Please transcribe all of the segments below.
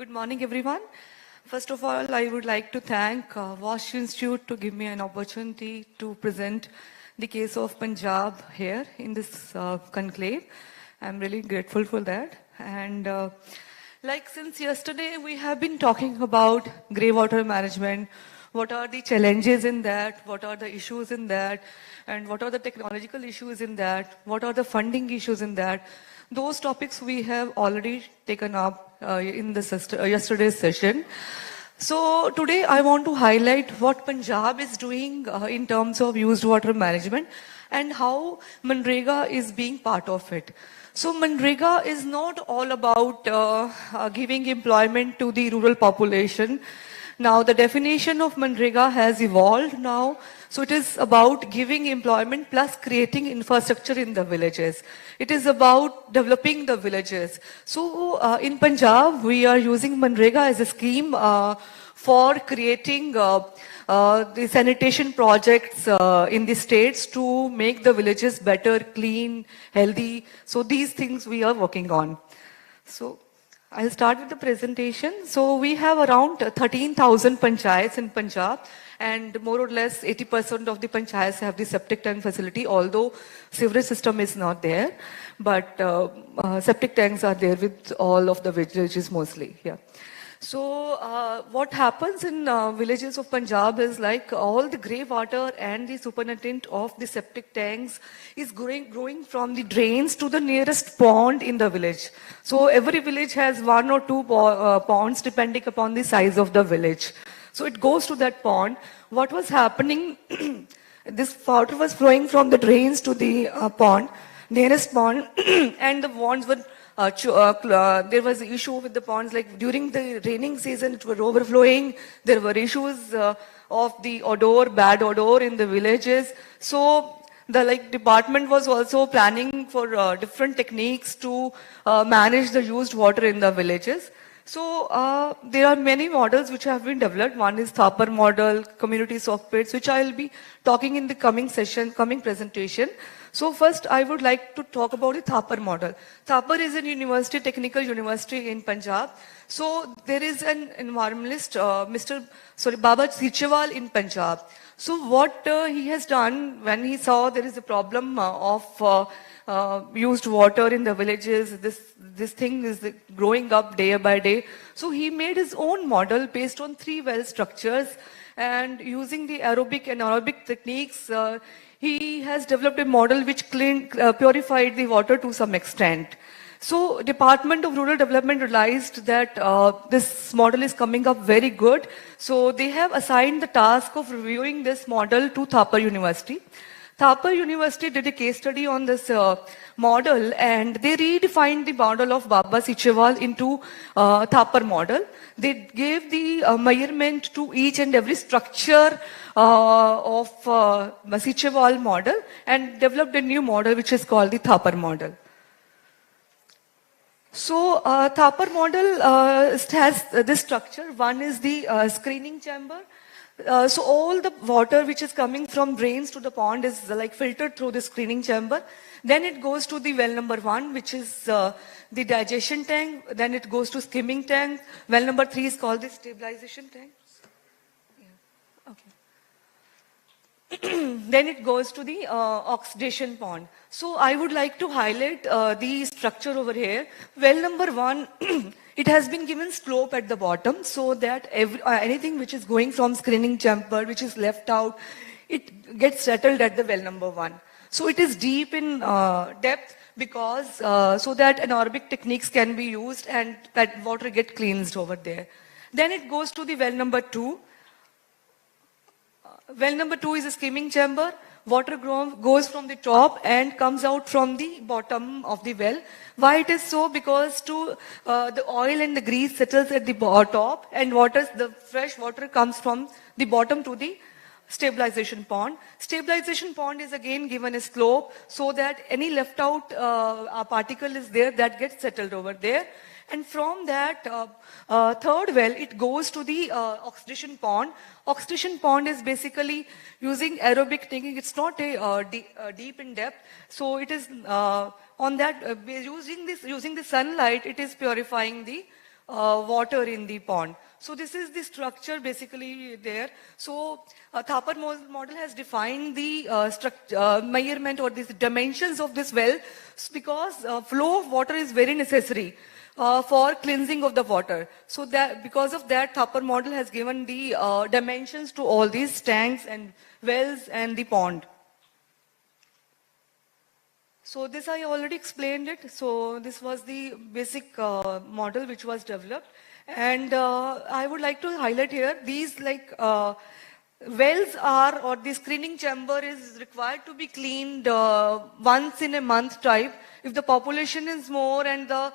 Good morning, everyone. First of all, I would like to thank Wash Institute to give me an opportunity to present the case of Punjab here in this conclave. I'm really grateful for that. And since yesterday, we have been talking about grey water management. What are the challenges in that? What are the issues in that? And what are the technological issues in that? What are the funding issues in that? Those topics we have already taken up in the yesterday's session. So today I want to highlight what Punjab is doing in terms of used water management and how Manrega is being part of it. So Manrega is not all about giving employment to the rural population. Now the definition of Manrega has evolved now. So it is about giving employment plus creating infrastructure in the villages. It is about developing the villages. So in Punjab, we are using Manrega as a scheme for creating the sanitation projects in the states to make the villages better, clean, healthy. So these things we are working on. So I'll start with the presentation. So we have around 13,000 panchayats in Punjab, and more or less 80% of the panchayats have the septic tank facility, although sewerage system is not there. But septic tanks are there with all of the villages mostly. Yeah. So what happens in villages of Punjab is like all the grey water and the supernatant of the septic tanks is growing from the drains to the nearest pond in the village. So every village has one or two ponds depending upon the size of the village. So it goes to that pond. What was happening, this water was flowing from the drains to the pond, nearest pond, and the ponds were there was an issue with the ponds, like during the raining season, it was overflowing. There were issues of the bad odor in the villages. So the department was also planning for different techniques to manage the used water in the villages. So there are many models which have been developed. One is Thapar model, community soft pits, which I will be talking in the coming presentation. So first, I would like to talk about the Thapar model. Thapar is a university, technical university in Punjab. So there is an environmentalist, Baba Sichewal in Punjab. So what he has done when he saw there is a problem of used water in the villages, this thing is growing up day by day. So he made his own model based on 3 well structures, and using the aerobic and anaerobic techniques, he has developed a model which purified the water to some extent. So Department of Rural Development realized that this model is coming up very good. So they have assigned the task of reviewing this model to Thapar University. Thapar University did a case study on this model, and they redefined the model of Baba Sichewal into Thapar model. They gave the measurement to each and every structure of Sichewal model and developed a new model which is called the Thapar model. So Thapar model has this structure. One is the screening chamber. So all the water which is coming from drains to the pond is filtered through the screening chamber. Then it goes to the well number 1, which is the digestion tank. Then it goes to skimming tank. Well number 3 is called the stabilization tank. Yeah. Okay. Then it goes to the oxidation pond. So I would like to highlight the structure over here. Well number 1, it has been given slope at the bottom so that anything which is going from screening chamber, which is left out, it gets settled at the well number 1. So it is deep in depth because so that anaerobic techniques can be used and that water get cleansed over there. Then it goes to the well number 2. Well number 2 is a skimming chamber. Water goes from the top and comes out from the bottom of the well. Why it is so? Because the oil and the grease settles at the top, and the fresh water comes from the bottom to the stabilization pond. Stabilization pond is again given a slope so that any left out particle is there that gets settled over there. And from that third well, it goes to the oxidation pond. Oxidation pond is basically using aerobic technique. It's not a deep in depth. So it is on that, using the sunlight, it is purifying the water in the pond. So this is the structure basically there. So Thapar model has defined the measurement or these dimensions of this well because flow of water is very necessary for cleansing of the water. So that because of that, Thapar model has given the dimensions to all these tanks and wells and the pond. So this I already explained it. So this was the basic model which was developed. And I would like to highlight here, these wells are, or the screening chamber is required to be cleaned once in a month type. If the population is more and the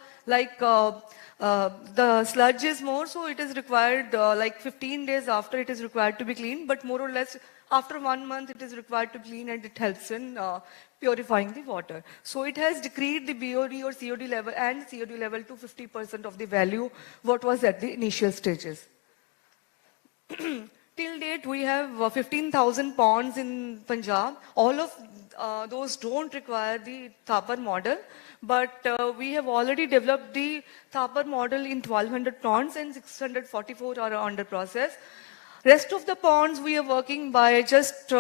sludge is more, so it is required like 15 days after it is required to be cleaned, but more or less after 1 month it is required to clean and it helps in purifying the water. So it has decreased the BOD or COD level and COD level to 50% of the value what was at the initial stages. Till date, we have 15,000 ponds in Punjab. All of those don't require the Thapar model, but we have already developed the Thapar model in 1,200 ponds and 644 are under process. Rest of the ponds we are working by just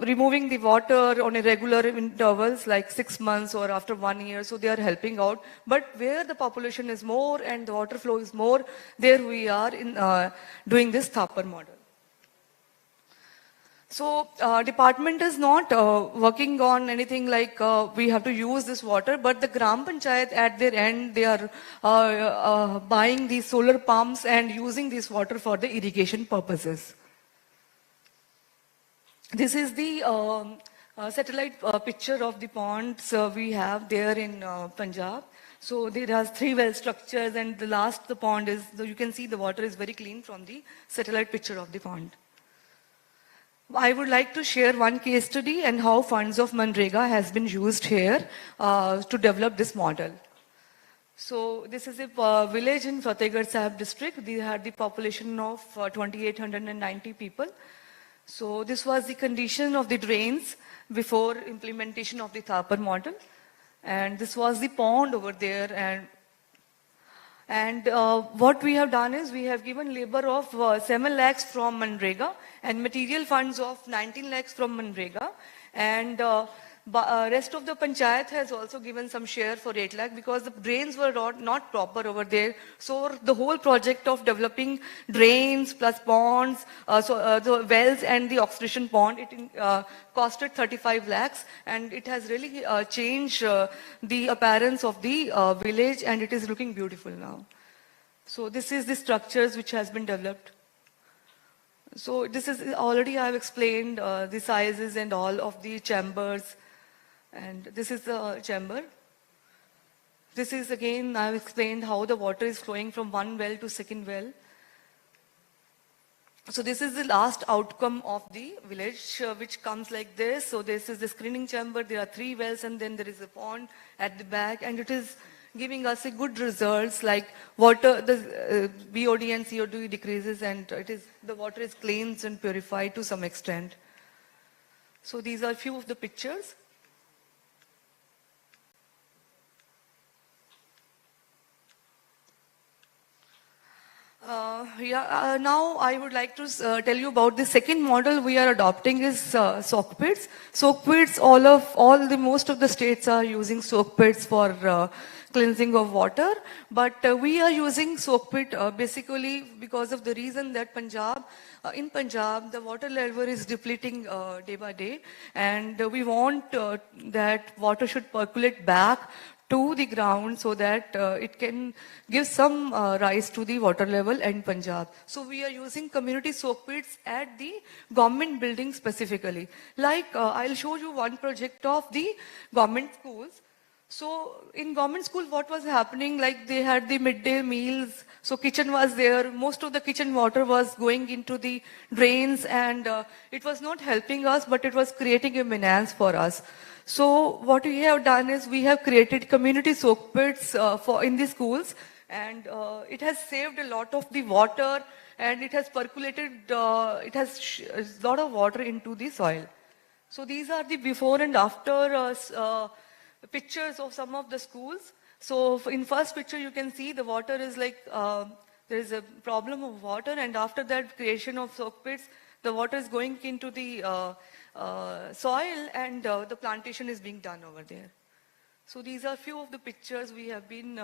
removing the water on a regular intervals like 6 months or after 1 year, so they are helping out. But where the population is more and the water flow is more, there we are in doing this Thapar model. So department is not working on anything like we have to use this water, but the Gram Panchayat at their end, they are buying these solar pumps and using this water for the irrigation purposes. This is the satellite picture of the ponds we have there in Punjab. So there are 3 well structures and the pond is, you can see the water is very clean from the satellite picture of the pond. I would like to share one case study and how funds of Manrega has been used here to develop this model. So this is a village in Fatehgarh Sahib district. They had the population of 2,890 people. So this was the condition of the drains before implementation of the Thapar model. And this was the pond over there. And what we have done is we have given labor of 7 lakhs from Manrega and material funds of 19 lakhs from Manrega. And rest of the panchayat has also given some share for 8 lakh because the drains were not proper over there. So the whole project of developing drains plus ponds, the wells and the oxidation pond, it costed 35 lakhs and it has really changed the appearance of the village and it is looking beautiful now. So this is the structures which has been developed. So this is already I have explained the sizes and all of the chambers. And this is the chamber. This is again, I have explained how the water is flowing from one well to second well. So this is the last outcome of the village, which comes like this. So this is the screening chamber. There are 3 wells and then there is a pond at the back. And it is giving us a good results like water, the BOD and COD decreases and the water is cleansed and purified to some extent. So these are a few of the pictures. Now I would like to tell you about the second model we are adopting is soak pits. Soak pits, most of the states are using soak pits for cleansing of water, but we are using soak pit basically because of the reason that in Punjab, the water level is depleting day by day, and we want that water should percolate back to the ground so that it can give some rise to the water level in Punjab. So we are using community soak pits at the government buildings specifically. Like I'll show you one project of the government schools. So in government school, what was happening, like they had the midday meals, so kitchen was there, most of the kitchen water was going into the drains and it was not helping us, but it was creating a menace for us. So what we have done is we have created community soak pits in the schools and it has saved a lot of the water and it has percolated, it has a lot of water into the soil. So these are the before and after pictures of some of the schools. So in first picture, you can see the water is like, there is a problem of water, and after that creation of soak pits, the water is going into the soil, and the plantation is being done over there. So these are few of the pictures we have been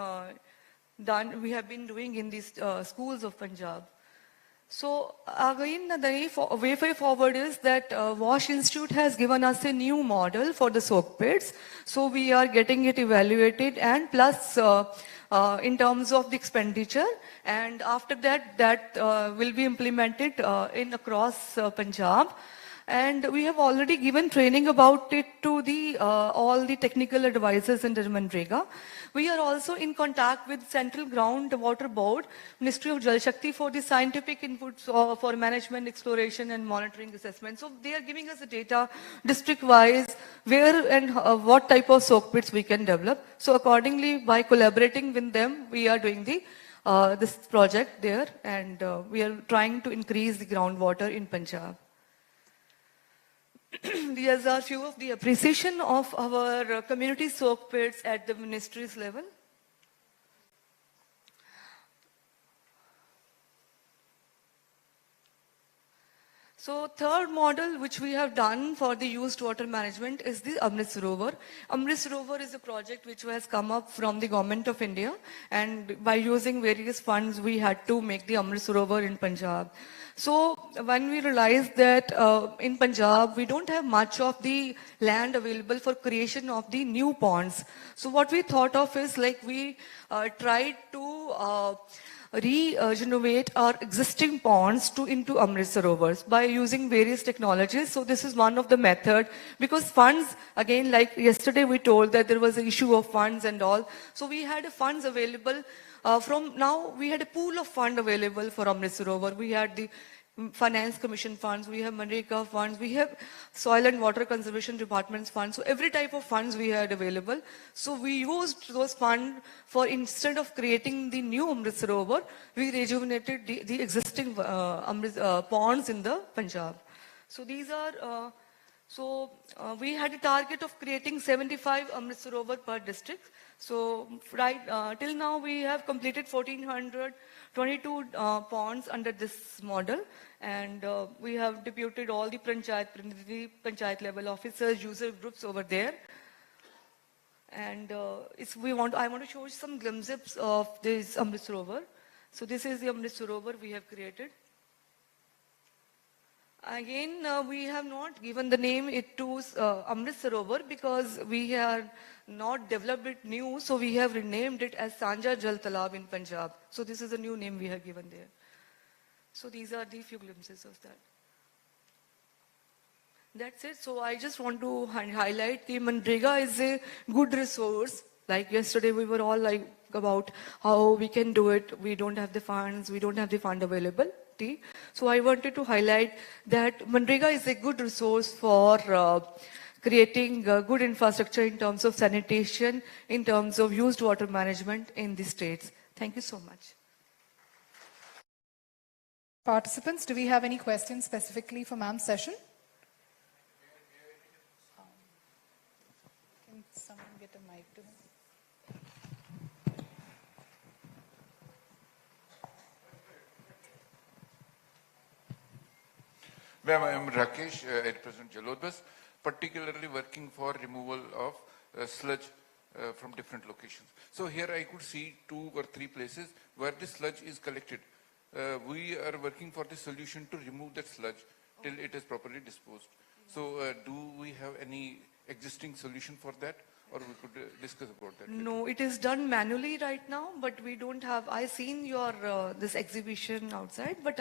doing in these schools of Punjab. So again, the way forward is that WASH Institute has given us a new model for the soak pits. So we are getting it evaluated, and plus in terms of the expenditure, and after that, that will be implemented in across Punjab. And we have already given training about it to the all the technical advisors under Manrega. We are also in contact with Central Groundwater Board, Ministry of Jal Shakti, for the scientific inputs for management, exploration, and monitoring assessment. So they are giving us the data district-wise, where and what type of soak pits we can develop. So accordingly, by collaborating with them, we are doing the this project there, and we are trying to increase the groundwater in Punjab. These are few of the appreciation of our community soak pits at the ministry's level. So third model which we have done for the used water management is the Amrit Sarovar. Amrit Sarovar is a project which has come up from the Government of India, and by using various funds we had to make the Amrit Sarovar in Punjab. So when we realized that in Punjab we don't have much of the land available for creation of the new ponds. So what we thought of is like we tried to regenerate our existing ponds into Amrit Sarovars by using various technologies. So this is one of the method, because funds, again, like yesterday we told that there was an issue of funds and all. So we had funds available we had a pool of fund available for Amrit Sarovar. We had the Finance Commission funds, we have Manrega funds, we have Soil and Water Conservation Department's funds. So every type of funds we had available. So we used those funds for, instead of creating the new Amrit Sarovar, we rejuvenated the existing ponds in the Punjab. So these are, we had a target of creating 75 Amrit Sarovar per district. So till now we have completed 1,422 ponds under this model, and we have deputed all the panchayat level officers, user groups over there. And I want to show you some glimpses of this Amrit Sarovar. So this is the Amrit Sarovar we have created. Again, we have not given the name to Amrit Sarovar because we are not developed it new, so we have renamed it as Sanja Jal Talab in Punjab. So this is a new name we have given there. So these are the few glimpses of that. That's it. So I just want to highlight the Manrega is a good resource. Like yesterday we were all like about how we can do it. We don't have the funds, we don't have the fund availability. So I wanted to highlight that Manrega is a good resource for creating good infrastructure in terms of sanitation, in terms of used water management in the states. Thank you so much. Participants, do we have any questions specifically for ma'am's session? Can someone get a mic to him? Ma'am, I am Rakesh, I represent Jalodbas, particularly working for removal of sludge from different locations. So here I could see 2 or 3 places where the sludge is collected. We are working for the solution to remove that sludge till it is properly disposed. So do we have any existing solution for that, or we could discuss about that later? No, it is done manually right now, but we don't have, I've seen your this exhibition outside, but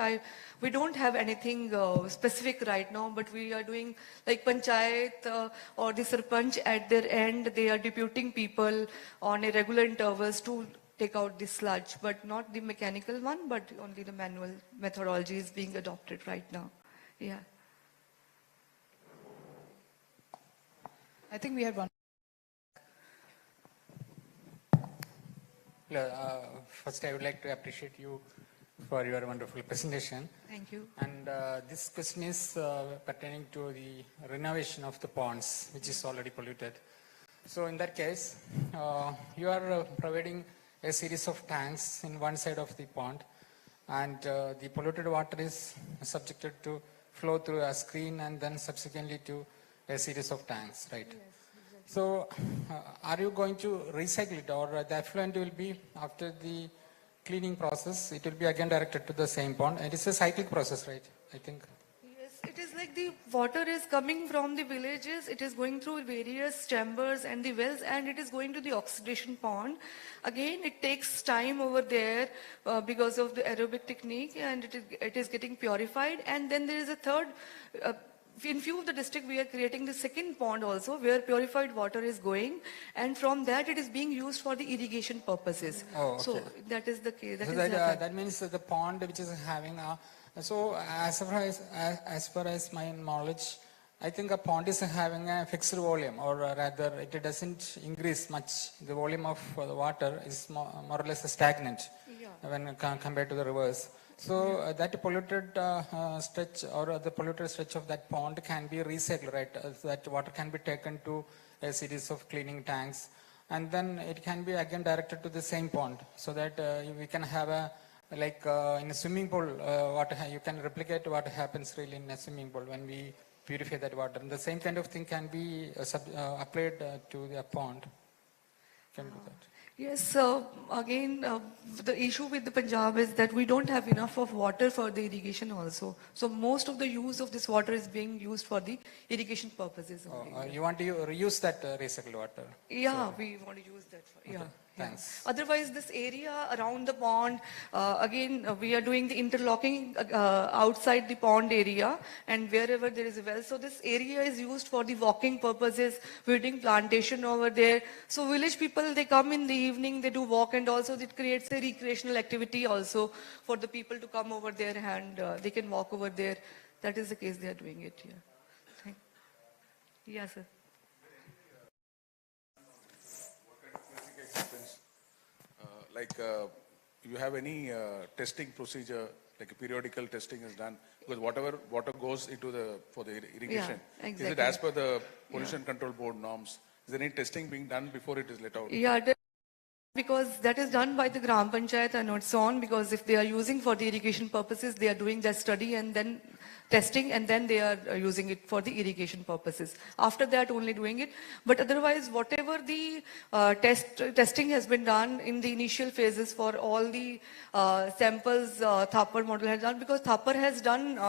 we don't have anything specific right now, but we are doing like panchayat or the sarpanch at their end, they are deputing people on a regular intervals to take out the sludge, but not the mechanical one, but only the manual methodology is being adopted right now. Yeah. I think we had one. First, I would like to appreciate you for your wonderful presentation. Thank you. And this question is pertaining to the renovation of the ponds, which is already polluted. So in that case, you are providing a series of tanks in one side of the pond, and the polluted water is subjected to flow through a screen and then subsequently to a series of tanks, right? Yes, exactly. So are you going to recycle it, or the effluent will be after the cleaning process, it will be again directed to the same pond? And it's a cyclic process, right? I think. Yes, it is like the water is coming from the villages, it is going through various chambers and the wells, and it is going to the oxidation pond. Again, it takes time over there because of the aerobic technique, and it is getting purified. And then there is a third, in few of the district, we are creating the second pond also, where purified water is going, and from that it is being used for the irrigation purposes. Oh, okay. So that is the case. So that means that the pond which is having so as far as my knowledge, I think a pond is having a fixed volume, or rather it doesn't increase much. The volume of the water is more or less stagnant when compared to the rivers. So that polluted stretch, or the polluted stretch of that pond can be recycled, right? That water can be taken to a series of cleaning tanks, and then it can be again directed to the same pond, so that we can have a, like in a swimming pool, you can replicate what happens really in a swimming pool when we purify that water. And the same kind of thing can be applied to the pond. Can do that. Yes, so again, the issue with the Punjab is that we don't have enough of water for the irrigation also. So most of the use of this water is being used for the irrigation purposes only. You want to reuse that recycled water? Yeah, so we want to use that. Yeah. Thanks. Otherwise, this area around the pond, again, we are doing the interlocking outside the pond area, and wherever there is a well. So this area is used for the walking purposes. We're doing plantation over there. So village people, they come in the evening, they do walk, and also it creates a recreational activity also for the people to come over there, and they can walk over there. That is the case they are doing it here. Yes, sir. You have any testing procedure, like a periodical testing is done, because whatever water goes into for the irrigation, exactly. Is it as per the pollution control board norms? Is there any testing being done before it is let out? Yeah, because that is done by the Gram Panchayat and it's on, because if they are using for the irrigation purposes, they are doing that study and then testing, and then they are using it for the irrigation purposes. After that, only doing it. But otherwise, whatever the testing has been done in the initial phases for all the samples Thapar model has done, because Thapar has done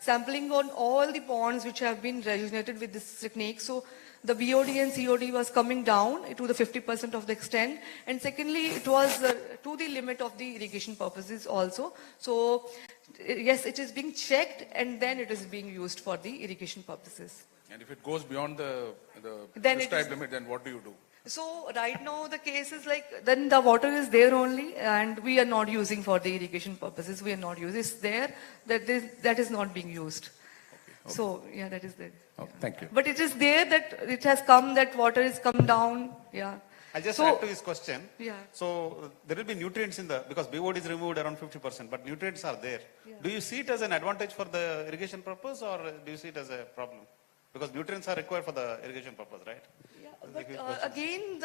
sampling on all the ponds which have been rejuvenated with this technique. So the BOD and COD was coming down to the 50% of the extent. And secondly, it was to the limit of the irrigation purposes also. So yes, it is being checked, and then it is being used for the irrigation purposes. And if it goes beyond the prescribed limit, then what do you do? So right now the case is like, then the water is there only, and we are not using for the irrigation purposes. We are not using. It's there, that is not being used. Okay. So yeah, that is there. Oh, thank you. But it is there that it has come, that water is come down. Yeah. I'll just add to his question. Yeah. So there will be nutrients because BOD is removed around 50%, but nutrients are there. Yeah. Do you see it as an advantage for the irrigation purpose, or do you see it as a problem? Because nutrients are required for the irrigation purpose, right? Yeah, but again,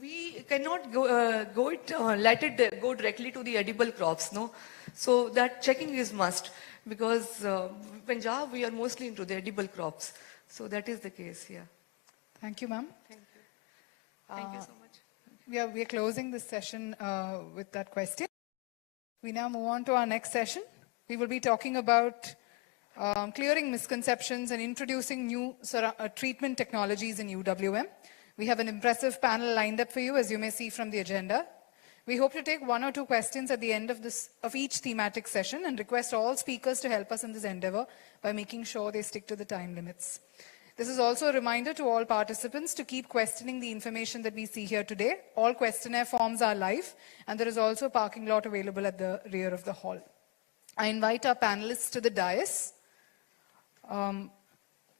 we cannot let it go directly to the edible crops, no? So that checking is must, because Punjab, we are mostly into the edible crops. So that is the case, yeah. Thank you, ma'am. Thank you. Thank you so much. We are closing this session with that question. We now move on to our next session. We will be talking about clearing misconceptions and introducing new treatment technologies in UWM. We have an impressive panel lined up for you, as you may see from the agenda. We hope to take 1 or 2 questions at the end of each thematic session, and request all speakers to help us in this endeavor by making sure they stick to the time limits. This is also a reminder to all participants to keep questioning the information that we see here today. All questionnaire forms are live, and there is also a parking lot available at the rear of the hall. I invite our panelists to the dais.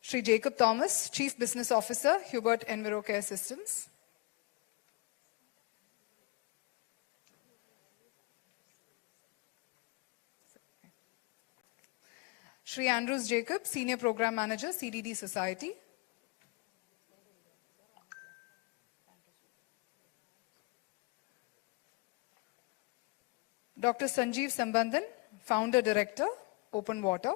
Shri Jacob Thomas, Chief Business Officer, Hubert Envirocare Systems. Shri Andrews Jacob, Senior Program Manager, CDD Society. Dr. Sanjeev Sambandhan, Founder Director, Open Water.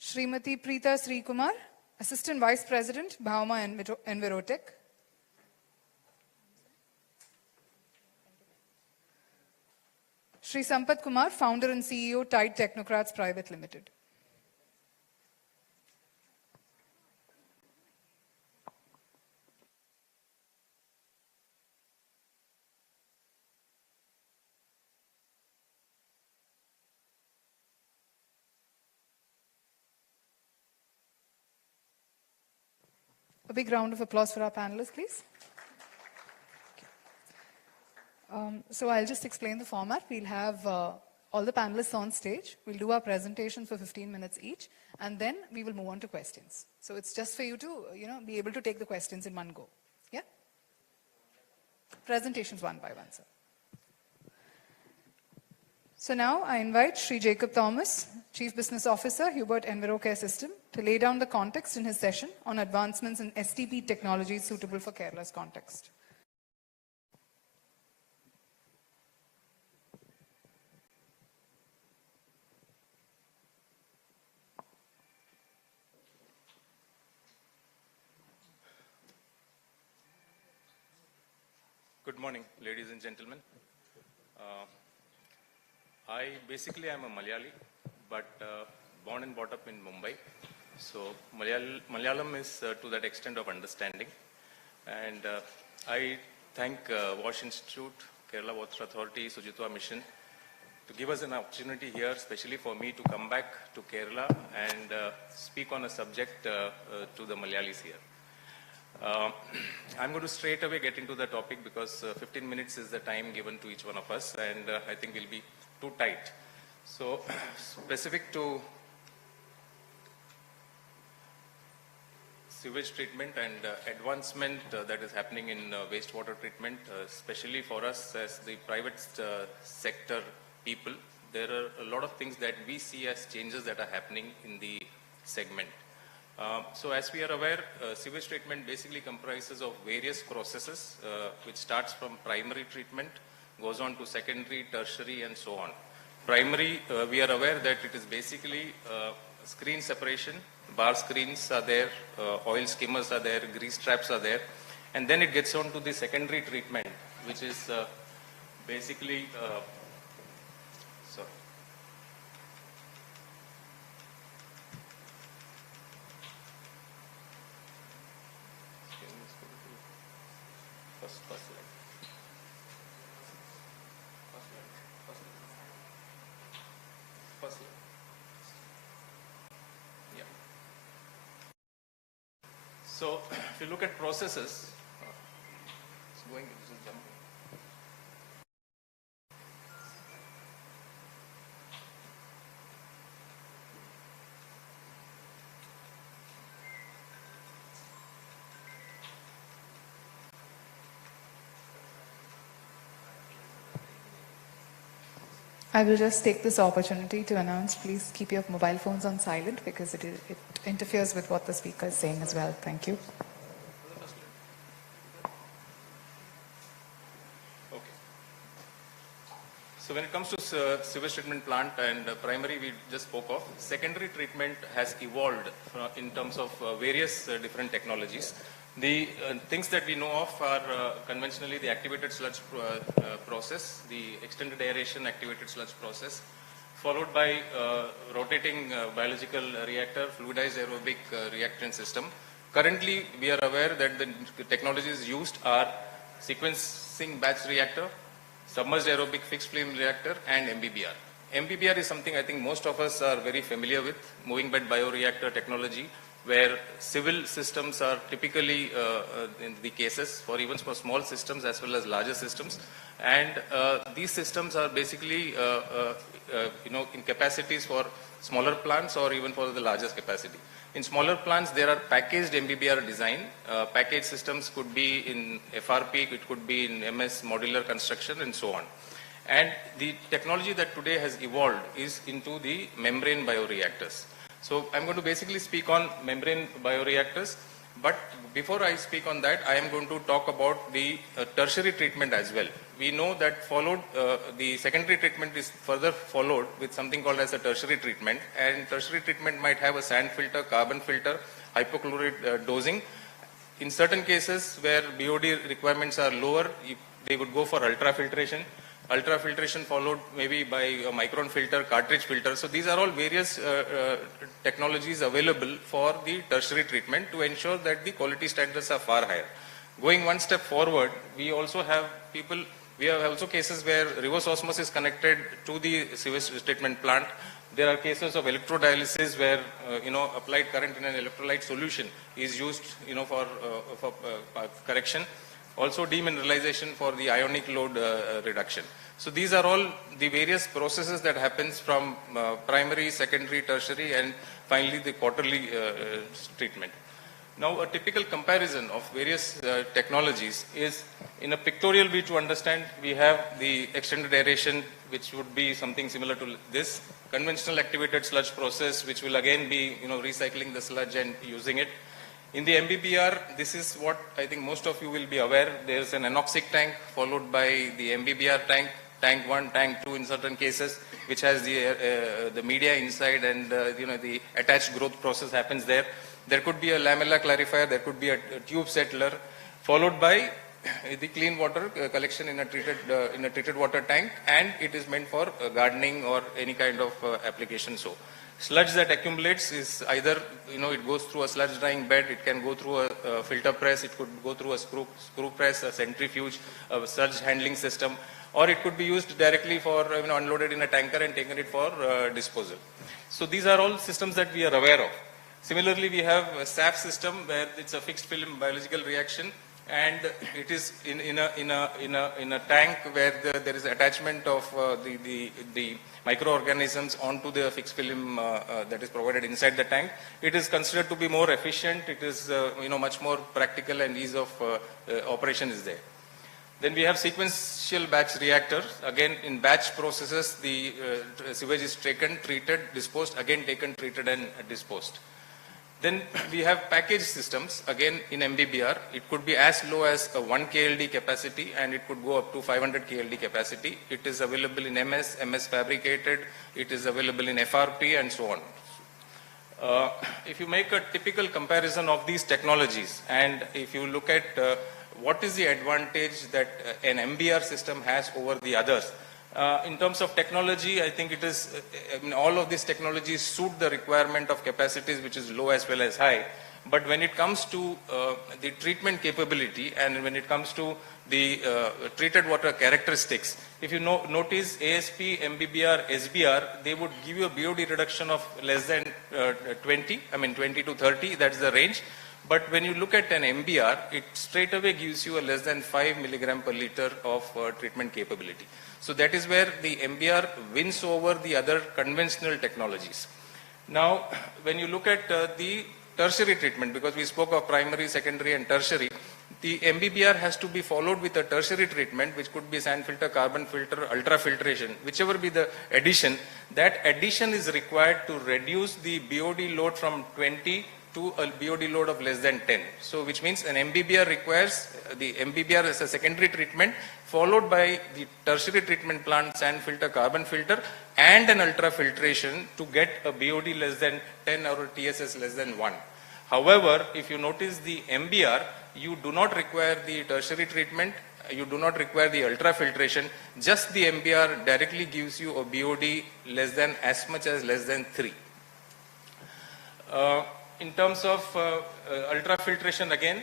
Srimati Preeta Sri Kumar, Assistant Vice President, Bhauma Envirotech. Shri Sampath Kumar, Founder and CEO, Tide Technocrats Private Limited. A big round of applause for our panelists, please. So I'll just explain the format. We'll have all the panelists on stage. We'll do our presentations for 15 minutes each, and then we will move on to questions. So it's just for you to, be able to take the questions in one go. Yeah? Presentations one by one, sir. So now I invite Sri Jacob Thomas, Chief Business Officer, Hubert Envirocare System, to lay down the context in his session on advancements in STP technologies suitable for Kerala's context. Good morning, ladies and gentlemen. I basically am a Malayali, but born and brought up in Mumbai. So Malayalam is to that extent of understanding. And I thank Wash Institute, Kerala Water Authority, Sujitwa Mission to give us an opportunity here, especially for me to come back to Kerala and speak on a subject to the Malayalis here. I'm going to straight away get into the topic because 15 minutes is the time given to each one of us, and I think we'll be too tight. So specific to sewage treatment and advancement that is happening in wastewater treatment, especially for us as the private sector people, there are a lot of things that we see as changes that are happening in the segment. So as we are aware, sewage treatment basically comprises of various processes, which starts from primary treatment, goes on to secondary, tertiary, and so on. Primary, we are aware that it is basically screen separation, bar screens are there, oil skimmers are there, grease traps are there, and then it gets on to the secondary treatment, which is basically, So, if you look at processes, it's going, this is jumping. I will just take this opportunity to announce, please keep your mobile phones on silent because it interferes with what the speaker is saying as well. Thank you. Okay. So when it comes to sewage treatment plant and primary, we just spoke of. Secondary treatment has evolved in terms of various different technologies. The things that we know of are conventionally the activated sludge process, the extended aeration activated sludge process, followed by rotating biological reactor, fluidized aerobic reactant system. Currently, we are aware that the technologies used are sequencing batch reactor, submerged aerobic fixed flame reactor, and MBBR. MBBR is something I think most of us are very familiar with, moving bed bioreactor technology, where civil systems are typically in the cases for even for small systems as well as larger systems. And these systems are basically, in capacities for smaller plants or even for the largest capacity. In smaller plants, there are packaged MBBR design. Packaged systems could be in FRP, it could be in MS modular construction, and so on. And the technology that today has evolved is into the membrane bioreactors. So I'm going to basically speak on membrane bioreactors, but before I speak on that, I am going to talk about the tertiary treatment as well. We know that the secondary treatment is further followed with something called as a tertiary treatment, and tertiary treatment might have a sand filter, carbon filter, hypochlorite dosing. In certain cases where BOD requirements are lower, they would go for ultrafiltration. Ultrafiltration followed maybe by a micron filter, cartridge filter. So these are all various technologies available for the tertiary treatment to ensure that the quality standards are far higher. Going one step forward, we also have also cases where reverse osmosis is connected to the sewage treatment plant. There are cases of electrodialysis where, applied current in an electrolyte solution is used, for correction. Also demineralization for the ionic load reduction. So these are all the various processes that happens from primary, secondary, tertiary, and finally the quarterly treatment. Now, a typical comparison of various technologies is, in a pictorial view to understand, we have the extended aeration, which would be something similar to this. Conventional activated sludge process, which will again be, recycling the sludge and using it. In the MBBR, this is what I think most of you will be aware. There is an anoxic tank followed by the MBBR tank, tank 1, tank 2 in certain cases, which has the media inside, and the attached growth process happens there. There could be a lamella clarifier, there could be a tube settler, followed by the clean water collection in a treated water tank, and it is meant for gardening or any kind of application. So sludge that accumulates is either, it goes through a sludge drying bed, it can go through a filter press, it could go through a screw press, a centrifuge, a sludge handling system, or it could be used directly for, unloaded in a tanker and taken it for disposal. So these are all systems that we are aware of. Similarly, we have a SAF system where it's a fixed film biological reaction, and it is in a tank where there is attachment of the microorganisms onto the fixed film that is provided inside the tank. It is considered to be more efficient. It is much more practical, and ease of operation is there. Then we have sequential batch reactors. Again, in batch processes, the sewage is taken, treated, disposed, again taken, treated, and disposed. Then we have package systems. Again, in MBBR, it could be as low as a 1 KLD capacity, and it could go up to 500 KLD capacity. It is available in MS fabricated, it is available in FRP, and so on. If you make a typical comparison of these technologies, and if you look at what is the advantage that an MBR system has over the others, in terms of technology, I think it is, all of these technologies suit the requirement of capacities which is low as well as high. But when it comes to the treatment capability, and when it comes to the treated water characteristics, if you notice ASP, MBBR, SBR, they would give you a BOD reduction of less than 20 to 30, that's the range. But when you look at an MBR, it straight away gives you a less than 5 milligram per liter of treatment capability. So that is where the MBR wins over the other conventional technologies. Now, when you look at the tertiary treatment, because we spoke of primary, secondary, and tertiary, the MBBR has to be followed with a tertiary treatment, which could be sand filter, carbon filter, ultrafiltration, whichever be the addition. That addition is required to reduce the BOD load from 20 to a BOD load of less than 10. So which means an MBBR requires the MBBR as a secondary treatment, followed by the tertiary treatment plant, sand filter, carbon filter, and an ultrafiltration to get a BOD less than 10 or TSS less than 1. However, if you notice the MBR, you do not require the tertiary treatment, you do not require the ultrafiltration, just the MBR directly gives you a BOD less than less than 3. In terms of ultrafiltration, again,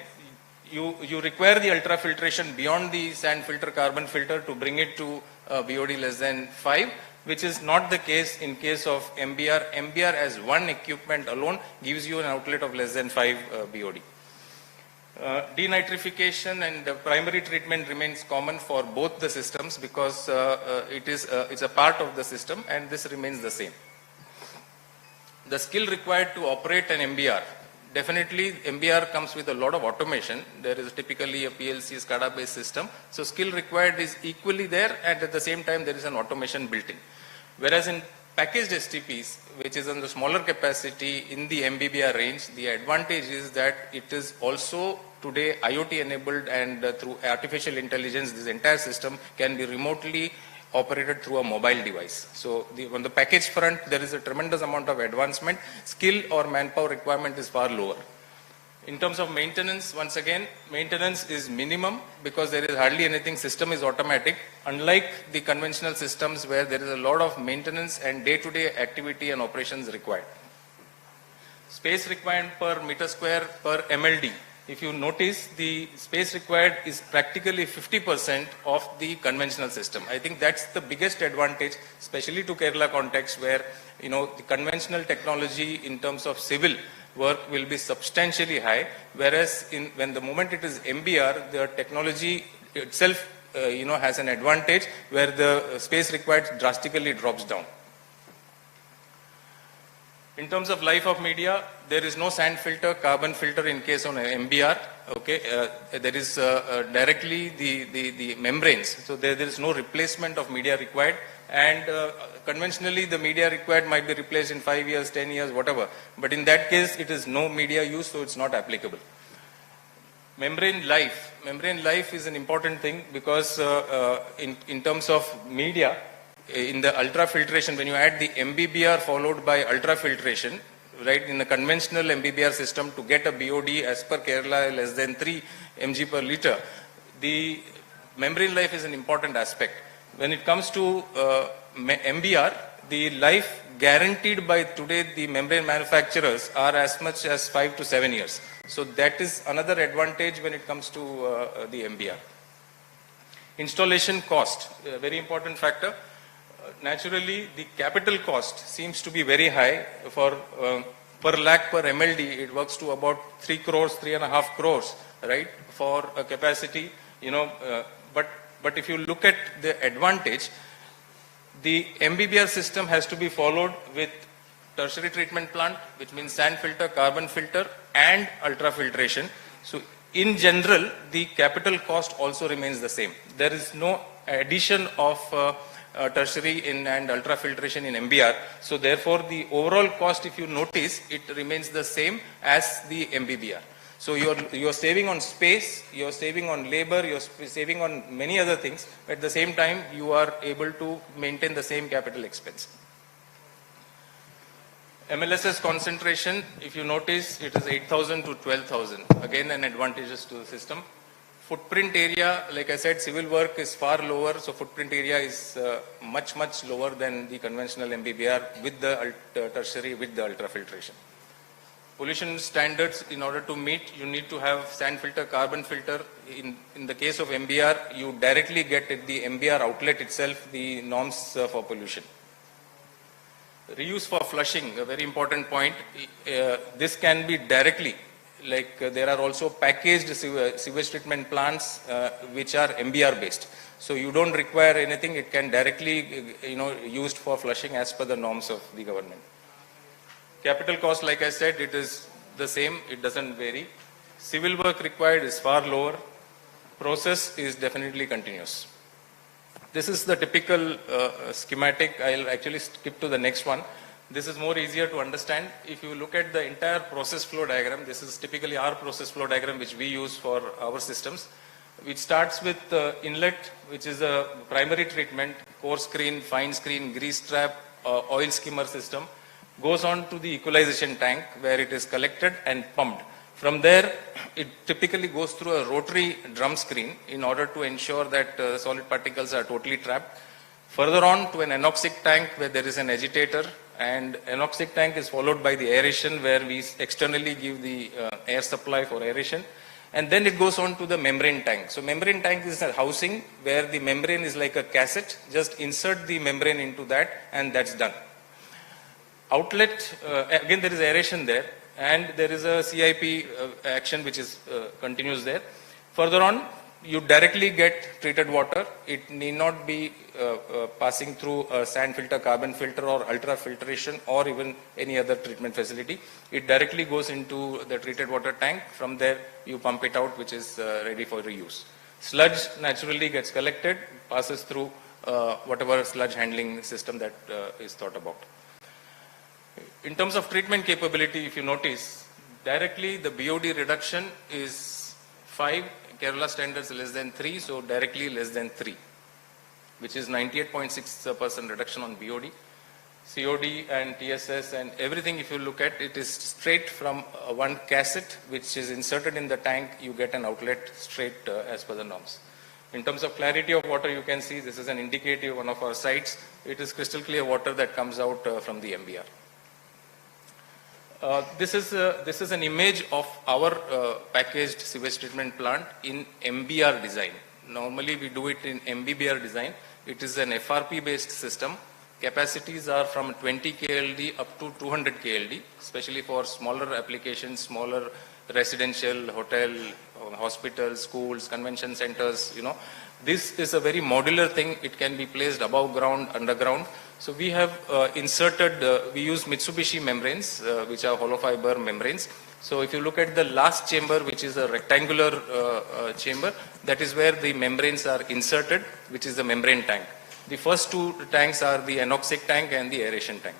you require the ultrafiltration beyond the sand filter, carbon filter to bring it to BOD less than 5, which is not the case in case of MBR. MBR as one equipment alone gives you an outlet of less than 5 BOD. Denitrification and primary treatment remains common for both the systems because it's a part of the system, and this remains the same. The skill required to operate an MBR, definitely MBR comes with a lot of automation. There is typically a PLC SCADA based system. So skill required is equally there, and at the same time there is an automation built in. Whereas in packaged STPs, which is on the smaller capacity in the MBBR range, the advantage is that it is also today IoT enabled, and through artificial intelligence, this entire system can be remotely operated through a mobile device. So on the package front, there is a tremendous amount of advancement. Skill or manpower requirement is far lower. In terms of maintenance, once again, maintenance is minimum because there is hardly anything. System is automatic, unlike the conventional systems where there is a lot of maintenance and day-to-day activity and operations required. Space required per meter square per MLD. If you notice, the space required is practically 50% of the conventional system. I think that's the biggest advantage, especially to Kerala context, where the conventional technology in terms of civil work will be substantially high, whereas when the moment it is MBR, the technology itself has an advantage where the space required drastically drops down. In terms of life of media, there is no sand filter, carbon filter in case on MBR. Okay, there is directly the membranes, so there is no replacement of media required. And conventionally, the media required might be replaced in 5 years, 10 years, whatever. But in that case, it is no media use, so it's not applicable. Membrane life is an important thing because in terms of media, in the ultrafiltration, when you add the MBBR followed by ultrafiltration, right, in the conventional MBBR system, to get a BOD as per Kerala less than 3 mg per liter, the membrane life is an important aspect. When it comes to MBR, the life guaranteed by today the membrane manufacturers are as much as 5 to 7 years. So that is another advantage when it comes to the MBR. Installation cost, a very important factor. Naturally, the capital cost seems to be very high. For per lakh per MLD, it works to about 3 crores, 3.5 crores, right, for a capacity, But if you look at the advantage, the MBBR system has to be followed with tertiary treatment plant, which means sand filter, carbon filter, and ultrafiltration. So in general, the capital cost also remains the same. There is no addition of tertiary and ultrafiltration in MBR. So therefore, the overall cost, if you notice, it remains the same as the MBBR. So you're saving on space, you're saving on labor, you're saving on many other things. At the same time, you are able to maintain the same capital expense. MLSS concentration, if you notice, it is 8,000 to 12,000. Again, an advantageous to the system. Footprint area, like I said, civil work is far lower, so footprint area is much, much lower than the conventional MBBR with the tertiary, with the ultrafiltration. Pollution standards, in order to meet, you need to have sand filter, carbon filter. In the case of MBR, you directly get at the MBR outlet itself the norms for pollution. Reuse for flushing, a very important point. This can be directly, there are also packaged sewage treatment plants which are MBR based. So you don't require anything, it can directly, used for flushing as per the norms of the government. Capital cost, like I said, it is the same, it doesn't vary. Civil work required is far lower. Process is definitely continuous. This is the typical schematic. I'll actually skip to the next one. This is more easier to understand. If you look at the entire process flow diagram, this is typically our process flow diagram which we use for our systems. It starts with inlet, which is a primary treatment, core screen, fine screen, grease trap, oil skimmer system. Goes on to the equalization tank where it is collected and pumped. From there, it typically goes through a rotary drum screen in order to ensure that solid particles are totally trapped. Further on to an anoxic tank where there is an agitator, and anoxic tank is followed by the aeration where we externally give the air supply for aeration. And then it goes on to the membrane tank. So membrane tank is a housing where the membrane is like a cassette. Just insert the membrane into that and that's done. Outlet, again there is aeration there, and there is a CIP action which is continues there. Further on, you directly get treated water. It need not be passing through a sand filter, carbon filter, or ultrafiltration, or even any other treatment facility. It directly goes into the treated water tank. From there, you pump it out, which is ready for reuse. Sludge naturally gets collected, passes through whatever sludge handling system that is thought about. In terms of treatment capability, if you notice, directly the BOD reduction is 5, Kerala standards less than 3, so directly less than 3, which is 98.6% reduction on BOD. COD and TSS and everything, if you look at it, is straight from one cassette which is inserted in the tank. You get an outlet straight as per the norms. In terms of clarity of water, you can see this is an indicative of one of our sites. It is crystal clear water that comes out from the MBR. This is an image of our packaged sewage treatment plant in MBR design. Normally we do it in MBBR design. It is an FRP based system. Capacities are from 20 KLD up to 200 KLD, especially for smaller applications, smaller residential, hotel, hospitals, schools, convention centers, This is a very modular thing. It can be placed above ground, underground. So we have inserted, we use Mitsubishi membranes, which are hollow fiber membranes. So if you look at the last chamber, which is a rectangular chamber, that is where the membranes are inserted, which is the membrane tank. The first two tanks are the anoxic tank and the aeration tank.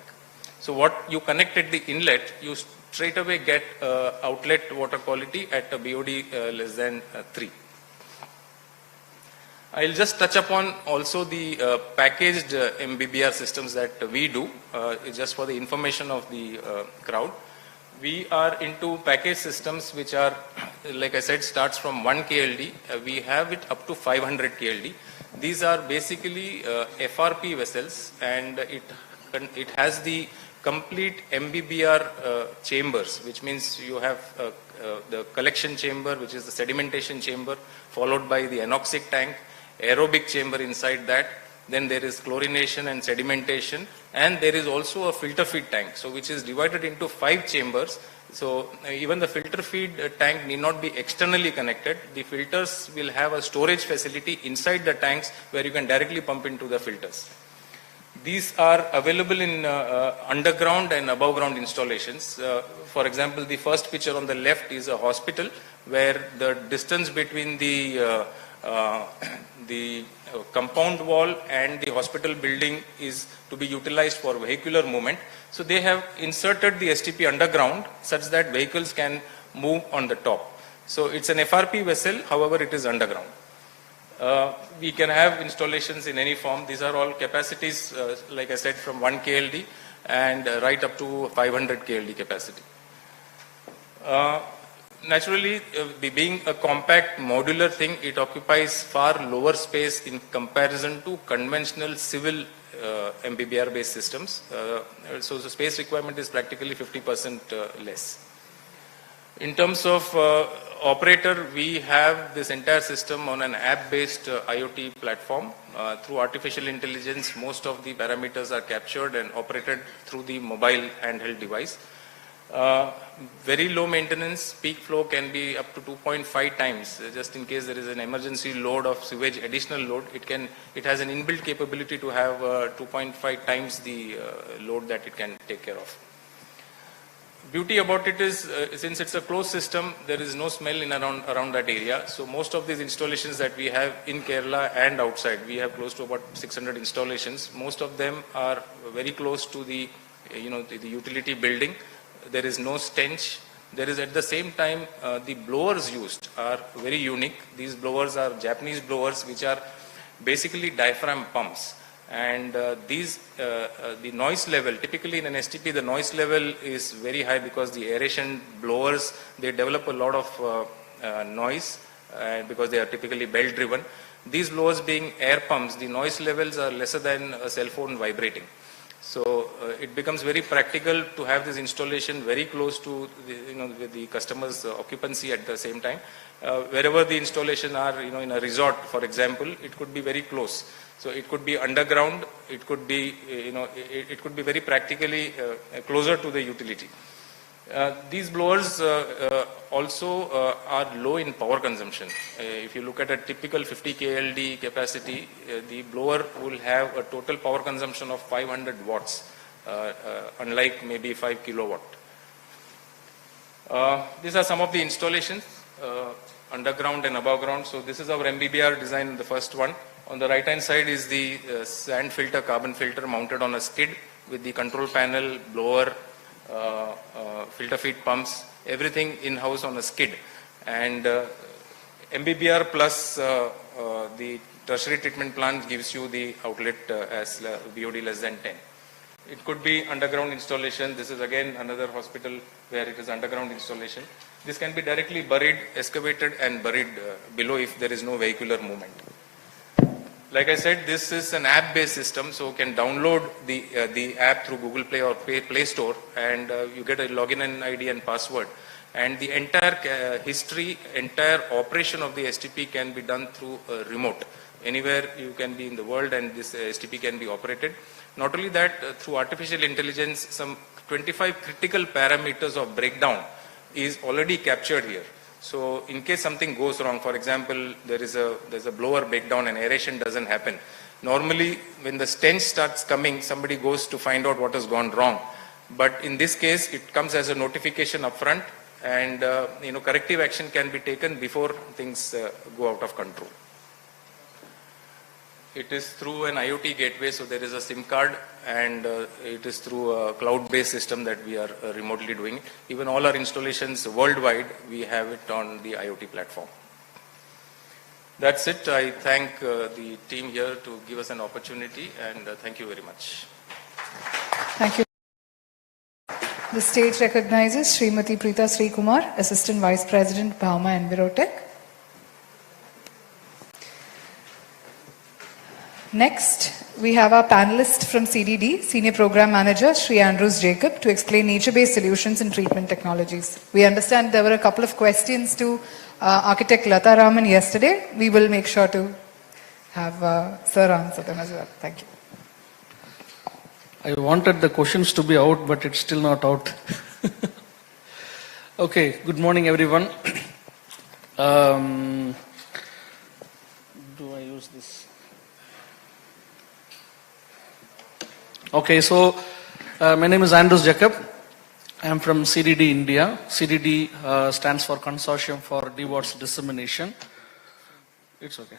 So what you connect at the inlet, you straight away get outlet water quality at a BOD less than 3. I'll just touch upon also the packaged MBBR systems that we do, just for the information of the crowd. We are into package systems which are, like I said, starts from 1 KLD. We have it up to 500 KLD. These are basically FRP vessels, and it has the complete MBBR chambers, which means you have the collection chamber, which is the sedimentation chamber, followed by the anoxic tank, aerobic chamber inside that. Then there is chlorination and sedimentation, and there is also a filter feed tank, so which is divided into 5 chambers. So even the filter feed tank need not be externally connected. The filters will have a storage facility inside the tanks where you can directly pump into the filters. These are available in underground and above ground installations. For example, the first picture on the left is a hospital where the distance between the compound wall and the hospital building is to be utilized for vehicular movement. So they have inserted the STP underground such that vehicles can move on the top. So it's an FRP vessel, however it is underground. We can have installations in any form. These are all capacities, like I said, from 1 KLD and right up to 500 KLD capacity. Naturally, being a compact modular thing, it occupies far lower space in comparison to conventional civil MBBR based systems. So the space requirement is practically 50% less. In terms of operator, we have this entire system on an app-based IoT platform. Through artificial intelligence, most of the parameters are captured and operated through the mobile handheld device. Very low maintenance, peak flow can be up to 2.5 times. Just in case there is an emergency load of sewage, additional load, it has an inbuilt capability to have 2.5 times the load that it can take care of. Beauty about it is, since it's a closed system, there is no smell in around that area. So most of these installations that we have in Kerala and outside, we have close to about 600 installations. Most of them are very close to the utility building. There is no stench. There is, at the same time, the blowers used are very unique. These blowers are Japanese blowers, which are basically diaphragm pumps. And the noise level, typically in an STP, the noise level is very high because the aeration blowers, they develop a lot of noise because they are typically belt driven. These blowers being air pumps, the noise levels are lesser than a cell phone vibrating. So it becomes very practical to have this installation very close to the customer's occupancy at the same time. Wherever the installation are, in a resort, for example, it could be very close. So it could be underground. It could be, it could be very practically closer to the utility. These blowers also are low in power consumption. If you look at a typical 50 KLD capacity, the blower will have a total power consumption of 500 watts, unlike maybe 5 kilowatt. These are some of the installations, underground and above ground. So this is our MBBR design, the first one. On the right hand side is the sand filter, carbon filter mounted on a skid with the control panel, blower, filter feed pumps, everything in-house on a skid. And MBBR plus the tertiary treatment plant gives you the outlet as BOD less than 10. It could be underground installation. This is again another hospital where it is underground installation. This can be directly buried, excavated and buried below if there is no vehicular movement. Like I said, this is an app-based system, so you can download the app through Google Play or Play Store, and you get a login and ID and password. And the entire history, entire operation of the STP can be done through remote. Anywhere you can be in the world and this STP can be operated. Not only that, through artificial intelligence, some 25 critical parameters of breakdown is already captured here. So in case something goes wrong, for example, there's a blower breakdown and aeration doesn't happen. Normally, when the stench starts coming, somebody goes to find out what has gone wrong. But in this case, it comes as a notification upfront, and corrective action can be taken before things go out of control. It is through an IoT gateway, so there is a SIM card, and it is through a cloud-based system that we are remotely doing. Even all our installations worldwide, we have it on the IoT platform. That's it. I thank the team here to give us an opportunity, and thank you very much. Thank you. The stage recognizes Srimati Preeta Srikumar, Assistant Vice President, Bhauma Envirotech. Next, we have our panelist from CDD, Senior Program Manager, Sri Andrews Jacob, to explain nature-based solutions and treatment technologies. We understand there were a couple of questions to Architect Lata Raman yesterday. We will make sure to have Sir answer them as well. Thank you. I wanted the questions to be out, but it's still not out. Okay, good morning, everyone. Do I use this? Okay, so my name is Andrews Jacob. I am from CDD India. CDD stands for Consortium for DWATS Dissemination. It's okay.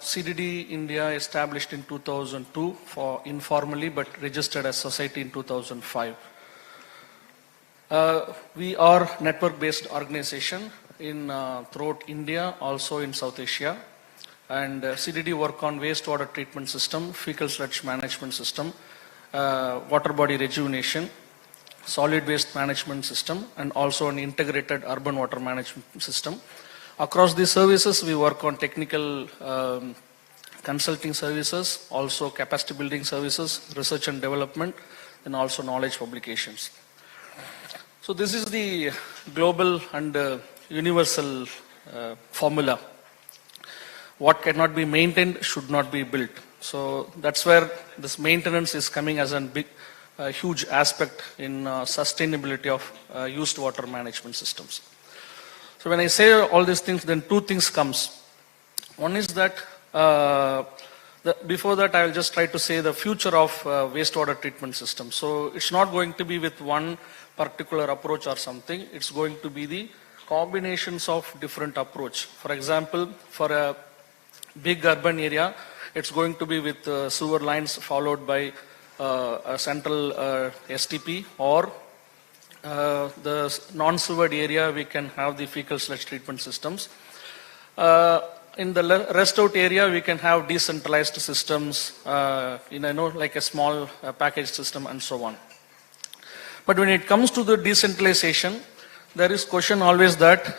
CDD India established in 2002 for informally, but registered as society in 2005. We are network-based organization in throughout India, also in South Asia. And CDD work on wastewater treatment system, fecal sludge management system, water body rejuvenation, solid waste management system, and also an integrated urban water management system. Across these services, we work on technical consulting services, also capacity building services, research and development, and also knowledge publications. So this is the global and universal formula. What cannot be maintained should not be built. So that's where this maintenance is coming as a big, huge aspect in sustainability of used water management systems. So when I say all these things, then two things comes. One is that, before that I will just try to say the future of wastewater treatment system. So it's not going to be with one particular approach or something. It's going to be the combinations of different approach. For example, for a big urban area, it's going to be with sewer lines followed by a central STP, or the non-sewered area we can have the fecal sludge treatment systems. In the rest out area we can have decentralized systems, like a small package system and so on. But when it comes to the decentralization, there is question always that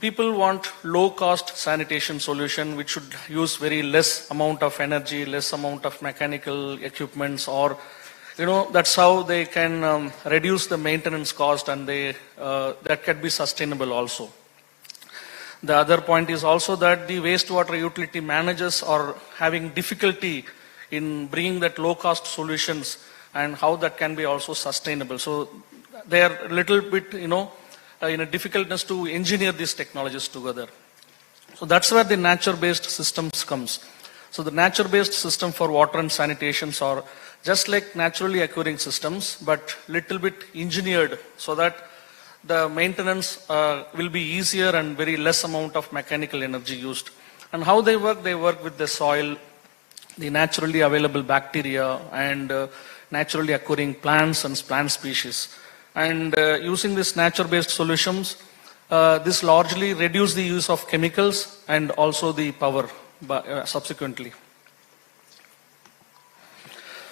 people want low-cost sanitation solution which should use very less amount of energy, less amount of mechanical equipments, or that's how they can reduce the maintenance cost, and that can be sustainable also. The other point is also that the wastewater utility managers are having difficulty in bringing that low-cost solutions and how that can be also sustainable. So they are a little bit, in a difficultness to engineer these technologies together. So that's where the nature-based systems comes. So the nature-based system for water and sanitations are just like naturally occurring systems, but little bit engineered so that the maintenance will be easier and very less amount of mechanical energy used. And how they work with the soil, the naturally available bacteria, and naturally occurring plants and plant species. And using these nature-based solutions, this largely reduce the use of chemicals and also the power subsequently.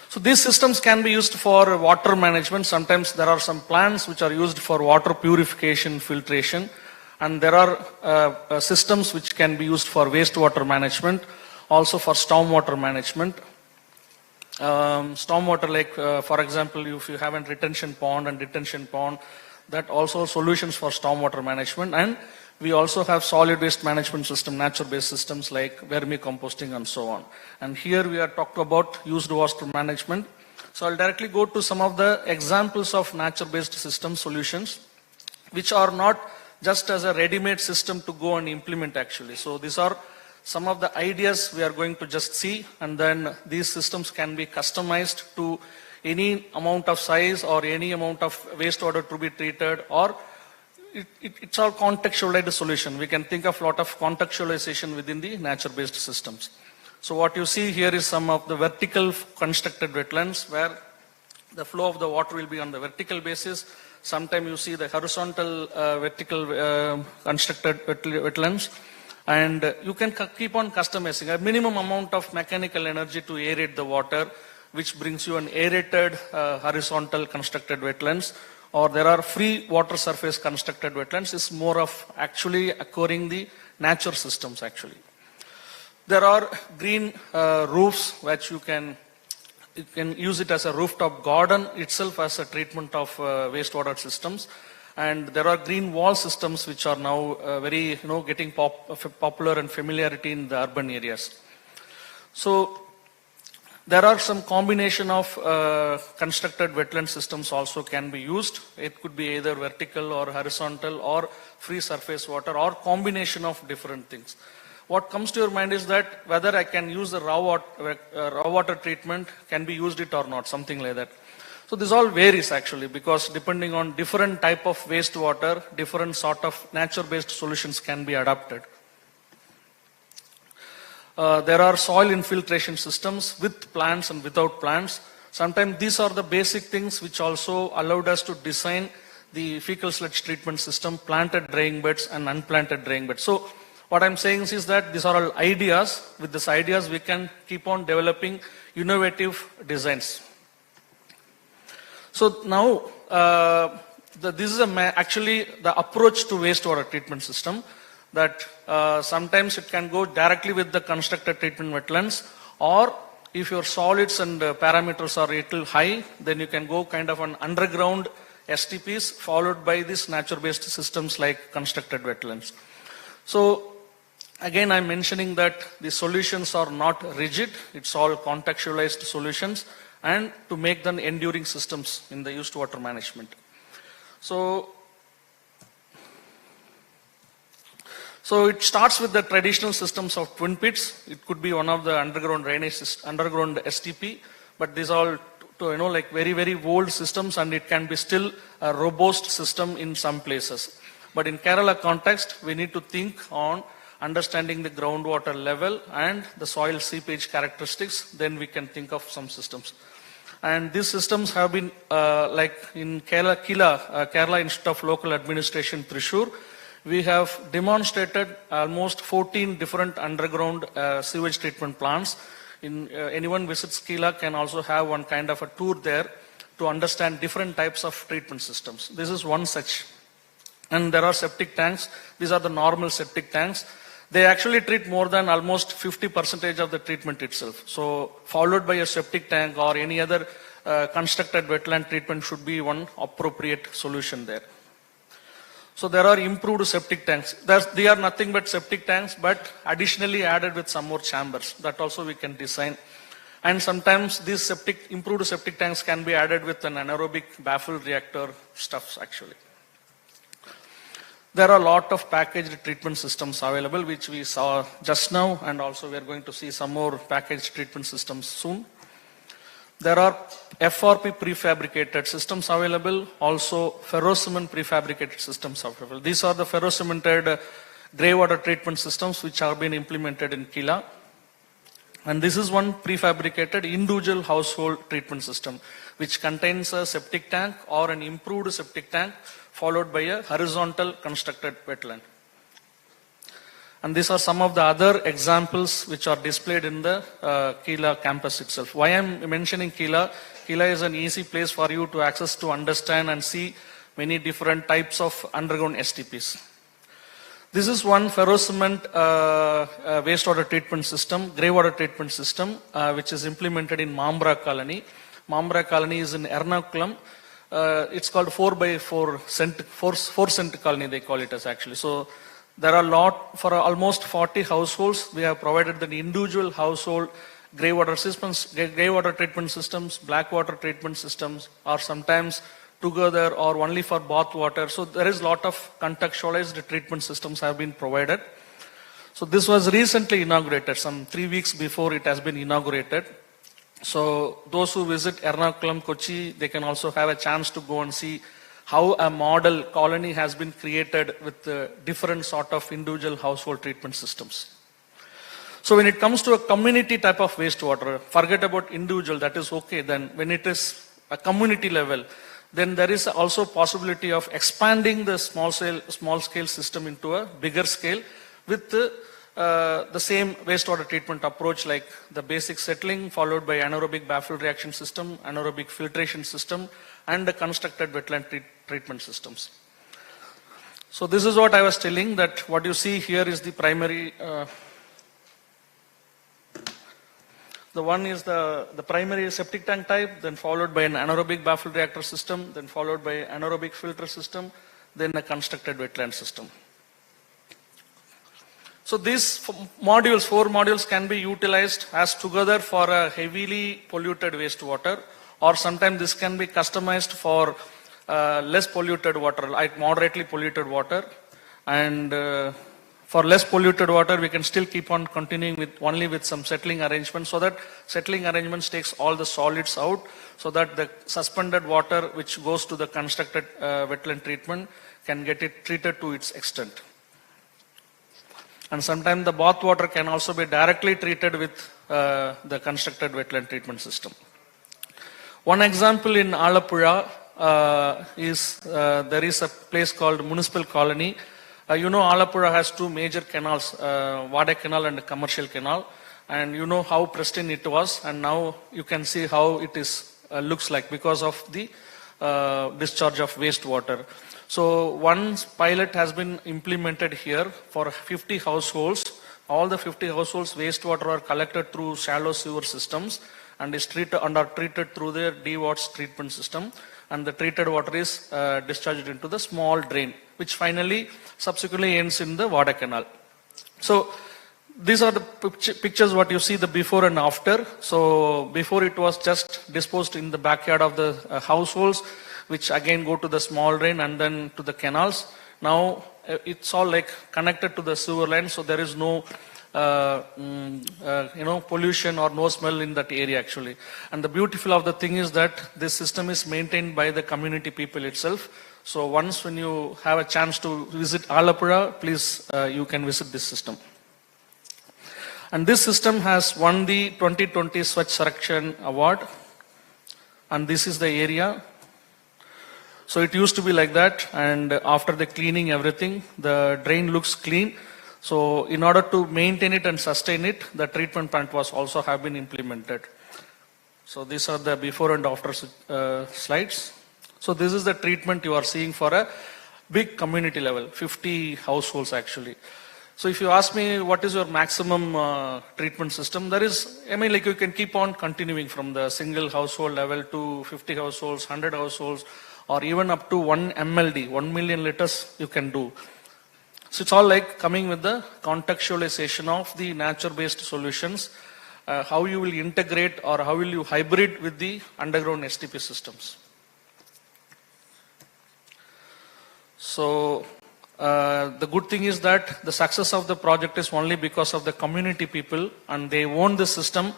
So these systems can be used for water management. Sometimes there are some plants which are used for water purification, filtration, and there are systems which can be used for wastewater management, also for stormwater management. Stormwater, like for example, if you have a retention pond and detention pond, that also solutions for stormwater management. And we also have solid waste management system, nature-based systems like vermicomposting and so on. And here we are talking about used water management. So I'll directly go to some of the examples of nature-based system solutions, which are not just as a ready-made system to go and implement actually. So these are some of the ideas we are going to just see, and then these systems can be customized to any amount of size or any amount of wastewater to be treated, or it's all contextualized solution. We can think of a lot of contextualization within the nature-based systems. So what you see here is some of the vertical constructed wetlands where the flow of the water will be on the vertical basis. Sometimes you see the horizontal vertical constructed wetlands. And you can keep on customizing a minimum amount of mechanical energy to aerate the water, which brings you an aerated horizontal constructed wetlands. Or there are free water surface constructed wetlands. It's more of actually occurring the nature systems actually. There are green roofs which you can use it as a rooftop garden itself as a treatment of wastewater systems. And there are green wall systems which are now very, getting popular and familiarity in the urban areas. So there are some combination of constructed wetland systems also can be used. It could be either vertical or horizontal or free surface water or combination of different things. What comes to your mind is that whether I can use the raw water treatment, can be used it or not, something like that. So this all varies actually, because depending on different type of wastewater, different sort of nature-based solutions can be adapted. There are soil infiltration systems with plants and without plants. Sometimes these are the basic things which also allowed us to design the fecal sludge treatment system, planted drying beds and unplanted drying beds. So what I'm saying is that these are all ideas. With these ideas, we can keep on developing innovative designs. So now, this is actually the approach to wastewater treatment system, that sometimes it can go directly with the constructed treatment wetlands, or if your solids and parameters are a little high, then you can go kind of an underground STPs followed by these nature-based systems like constructed wetlands. So again, I'm mentioning that the solutions are not rigid, it's all contextualized solutions, and to make them enduring systems in the used water management. So it starts with the traditional systems of twin pits. It could be one of the underground drainage, underground STP, but these are like very, very old systems, and it can be still a robust system in some places. But in Kerala context, we need to think on understanding the groundwater level and the soil seepage characteristics, then we can think of some systems. And these systems have been, like in Kerala Institute of Local Administration, Thrissur, we have demonstrated almost 14 different underground sewage treatment plants. Anyone visits Kila can also have one kind of a tour there to understand different types of treatment systems. This is one such. And there are septic tanks. These are the normal septic tanks. They actually treat more than almost 50% of the treatment itself. So followed by a septic tank or any other constructed wetland treatment should be one appropriate solution there. So there are improved septic tanks. They are nothing but septic tanks, but additionally added with some more chambers. That also we can design. And sometimes these improved septic tanks can be added with an anaerobic baffle reactor stuffs actually. There are a lot of packaged treatment systems available, which we saw just now, and also we are going to see some more packaged treatment systems soon. There are FRP prefabricated systems available, also ferrocement prefabricated systems available. These are the ferrocemented grey water treatment systems which have been implemented in Kerala. And this is one prefabricated individual household treatment system which contains a septic tank or an improved septic tank followed by a horizontal constructed wetland. And these are some of the other examples which are displayed in the Kerala campus itself. Why I'm mentioning Kerala? Kerala is an easy place for you to access, to understand and see many different types of underground STPs. This is one ferrocement wastewater treatment system, grey water treatment system, which is implemented in Mambra colony. Mambra colony is in Ernakulam. It's called 4x4 cent colony, they call it as actually. So there are for almost 40 households, we have provided the individual household grey water systems, grey water treatment systems, black water treatment systems, or sometimes together or only for bath water. So there is a lot of contextualized treatment systems have been provided. So this was recently inaugurated, some 3 weeks before it has been inaugurated. So those who visit Ernakulam, Kochi, they can also have a chance to go and see how a model colony has been created with different sort of individual household treatment systems. So when it comes to a community type of wastewater, forget about individual, that is okay. Then when it is a community level, then there is also possibility of expanding the small scale system into a bigger scale with the same wastewater treatment approach, like the basic settling followed by anaerobic baffled reaction system, anaerobic filtration system, and the constructed wetland treatment systems. So this is what I was telling, that what you see here is the primary the one is the primary septic tank type, then followed by an anaerobic baffled reactor system, then followed by anaerobic filter system, then a constructed wetland system. So these four modules can be utilized as together for a heavily polluted wastewater, or sometimes this can be customized for less polluted water, like moderately polluted water. And for less polluted water, we can still keep on continuing with only with some settling arrangements, so that settling arrangements takes all the solids out, so that the suspended water which goes to the constructed wetland treatment can get it treated to its extent. And sometimes the bath water can also be directly treated with the constructed wetland treatment system. One example in Alappuzha is there is a place called Municipal Colony. You know, Alappuzha has two major canals, Vade Canal and Commercial Canal, and you know how pristine it was, and now you can see how it is looks like because of the discharge of wastewater. So one pilot has been implemented here for 50 households. All the 50 households wastewater are collected through shallow sewer systems and is treated and are treated through the DWATS treatment system, and the treated water is discharged into the small drain, which finally subsequently ends in the Vada Canal. So these are the pictures what you see, the before and after. So before it was just disposed in the backyard of the households, which again go to the small drain and then to the canals. Now it's all like connected to the sewer line, so there is no pollution or no smell in that area actually. And the beautiful of the thing is that this system is maintained by the community people itself. So once when you have a chance to visit Alappuzha, please you can visit this system. And this system has won the 2020 Swachh Sarakshan Award. And this is the area. So it used to be like that, and after the cleaning everything, the drain looks clean. So in order to maintain it and sustain it, the treatment plant was also have been implemented. So these are the before and after slides. So this is the treatment you are seeing for a big community level, 50 households actually. So if you ask me what is your maximum treatment system, there is, like you can keep on continuing from the single household level to 50 households, 100 households, or even up to 1 MLD, 1 million liters you can do. So it's all like coming with the contextualization of the nature-based solutions, how you will integrate or how will you hybrid with the underground STP systems. So the good thing is that the success of the project is only because of the community people, and they own the system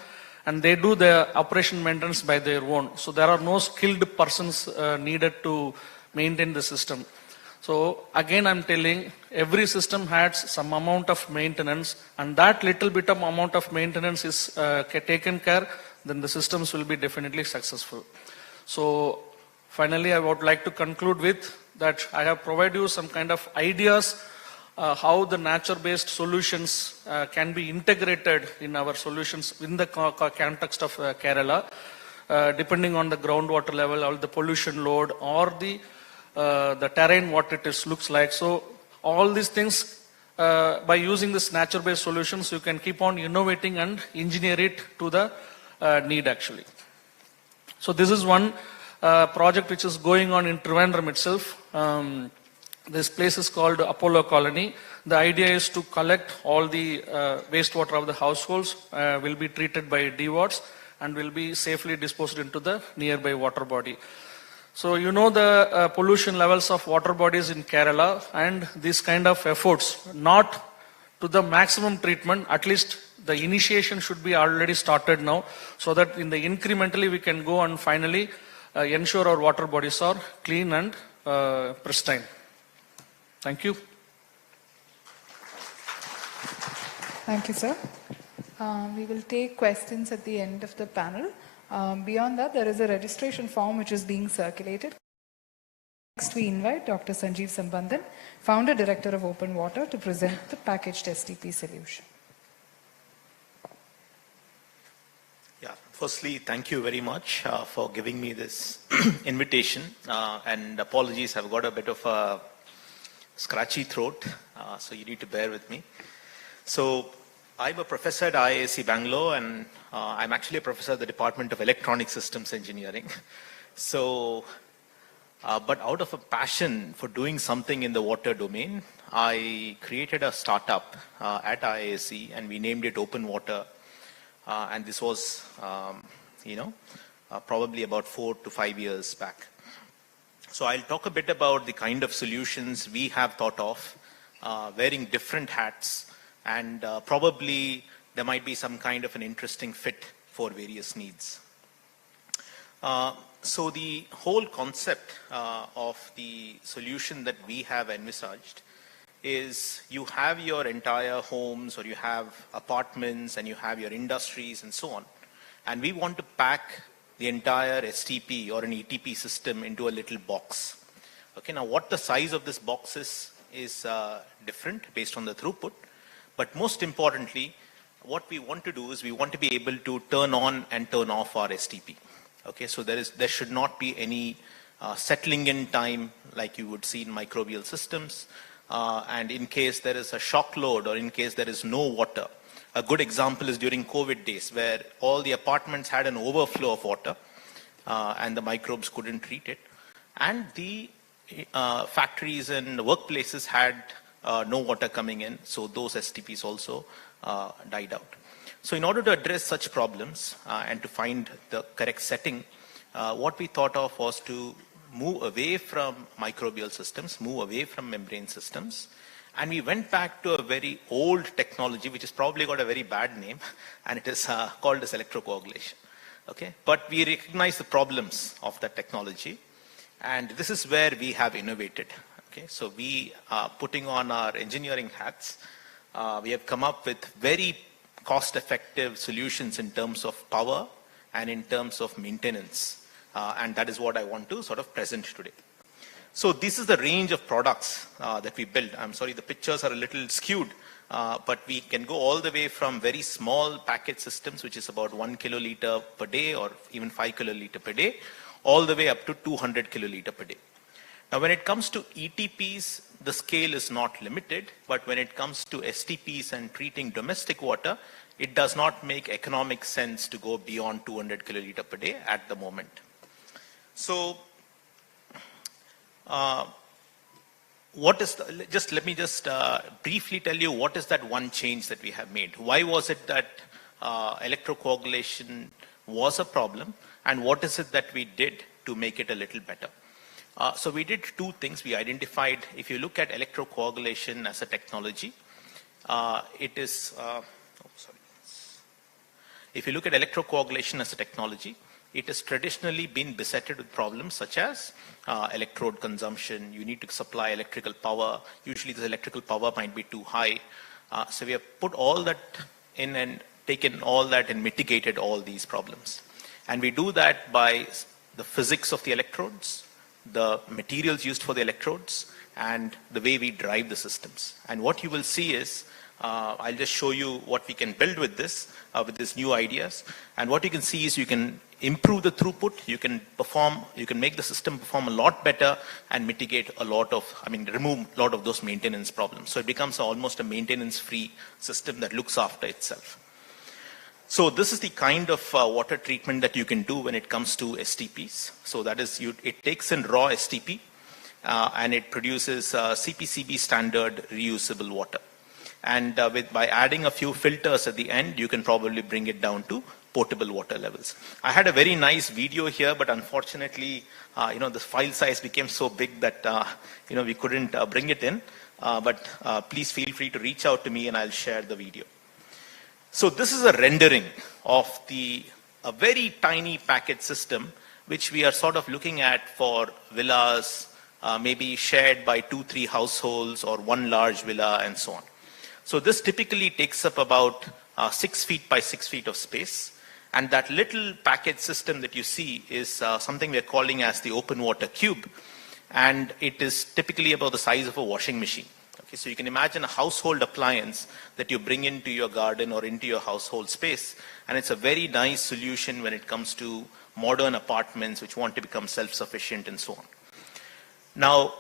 and they do the operation maintenance by their own. So there are no skilled persons needed to maintain the system. So again, I'm telling every system has some amount of maintenance, and that little bit of amount of maintenance is taken care, then the systems will be definitely successful. So finally, I would like to conclude with that I have provided you some kind of ideas how the nature-based solutions can be integrated in our solutions in the context of Kerala, depending on the groundwater level or the pollution load or the terrain, what it is looks like. So all these things, by using this nature-based solutions, you can keep on innovating and engineer it to the need actually. So this is one project which is going on in Trivandrum itself. This place is called Apollo Colony. The idea is to collect all the wastewater of the households, will be treated by DWATs and will be safely disposed into the nearby water body. So you know the pollution levels of water bodies in Kerala, and these kind of efforts, not to the maximum treatment, at least the initiation should be already started now, so that in the incrementally we can go and finally ensure our water bodies are clean and pristine. Thank you. Thank you, sir. We will take questions at the end of the panel. Beyond that, there is a registration form which is being circulated. Next, we invite Dr. Sanjeev Sambandhan, Founder Director of Open Water, to present the packaged STP solution. Yeah, firstly, thank you very much for giving me this invitation. And apologies, I've got a bit of a scratchy throat, so you need to bear with me. So I'm a professor at IISc Bangalore, and I'm actually a professor at the Department of Electronic Systems Engineering. So, but out of a passion for doing something in the water domain, I created a startup at IISc, and we named it Open Water. And this was, probably about 4 to 5 years back. So I'll talk a bit about the kind of solutions we have thought of, wearing different hats, and probably there might be some kind of an interesting fit for various needs. So the whole concept of the solution that we have envisaged is you have your entire homes, or you have apartments, and you have your industries and so on. And we want to pack the entire STP or an ETP system into a little box. Okay, now what the size of this box is different based on the throughput. But most importantly, what we want to do is we want to be able to turn on and turn off our STP. Okay, so there should not be any settling in time like you would see in microbial systems. And in case there is a shock load, or in case there is no water. A good example is during COVID days, where all the apartments had an overflow of water and the microbes couldn't treat it. And the factories and workplaces had no water coming in, so those STPs also died out. So in order to address such problems and to find the correct setting, what we thought of was to move away from microbial systems, move away from membrane systems, and we went back to a very old technology, which has probably got a very bad name, and it is called as electrocoagulation. Okay, but we recognize the problems of that technology, and this is where we have innovated. Okay, so we are putting on our engineering hats. We have come up with very cost-effective solutions in terms of power and in terms of maintenance, and that is what I want to sort of present today. So this is the range of products that we build. I'm sorry, the pictures are a little skewed, but we can go all the way from very small packet systems, which is about 1 kiloliter per day or even 5 kiloliter per day, all the way up to 200 kiloliter per day. Now, when it comes to ETPs, the scale is not limited, but when it comes to STPs and treating domestic water, it does not make economic sense to go beyond 200 kiloliter per day at the moment. So, let me briefly tell you what is that one change that we have made. Why was it that electrocoagulation was a problem, and what is it that we did to make it a little better? So we did two things. We identified, if you look at electrocoagulation as a technology, if you look at electrocoagulation as a technology, it has traditionally been besetted with problems such as electrode consumption. You need to supply electrical power. Usually the electrical power might be too high. So we have put all that in and taken all that and mitigated all these problems. And we do that by the physics of the electrodes, the materials used for the electrodes, and the way we drive the systems. And what you will see is, I'll just show you what we can build with these new ideas. And what you can see is you can improve the throughput, you can make the system perform a lot better and mitigate remove a lot of those maintenance problems. So it becomes almost a maintenance-free system that looks after itself. So this is the kind of water treatment that you can do when it comes to STPs. So that is, it takes in raw STP and it produces CPCB standard reusable water. And by adding a few filters at the end, you can probably bring it down to potable water levels. I had a very nice video here, but unfortunately, the file size became so big that we couldn't bring it in. But please feel free to reach out to me and I'll share the video. So this is a rendering of a very tiny packet system, which we are sort of looking at for villas, maybe shared by 2-3 households or one large villa and so on. So this typically takes up about 6 feet by 6 feet of space. And that little packet system that you see is something we're calling as the open water cube. And it is typically about the size of a washing machine. Okay, so you can imagine a household appliance that you bring into your garden or into your household space. And it's a very nice solution when it comes to modern apartments which want to become self-sufficient and so on. Now,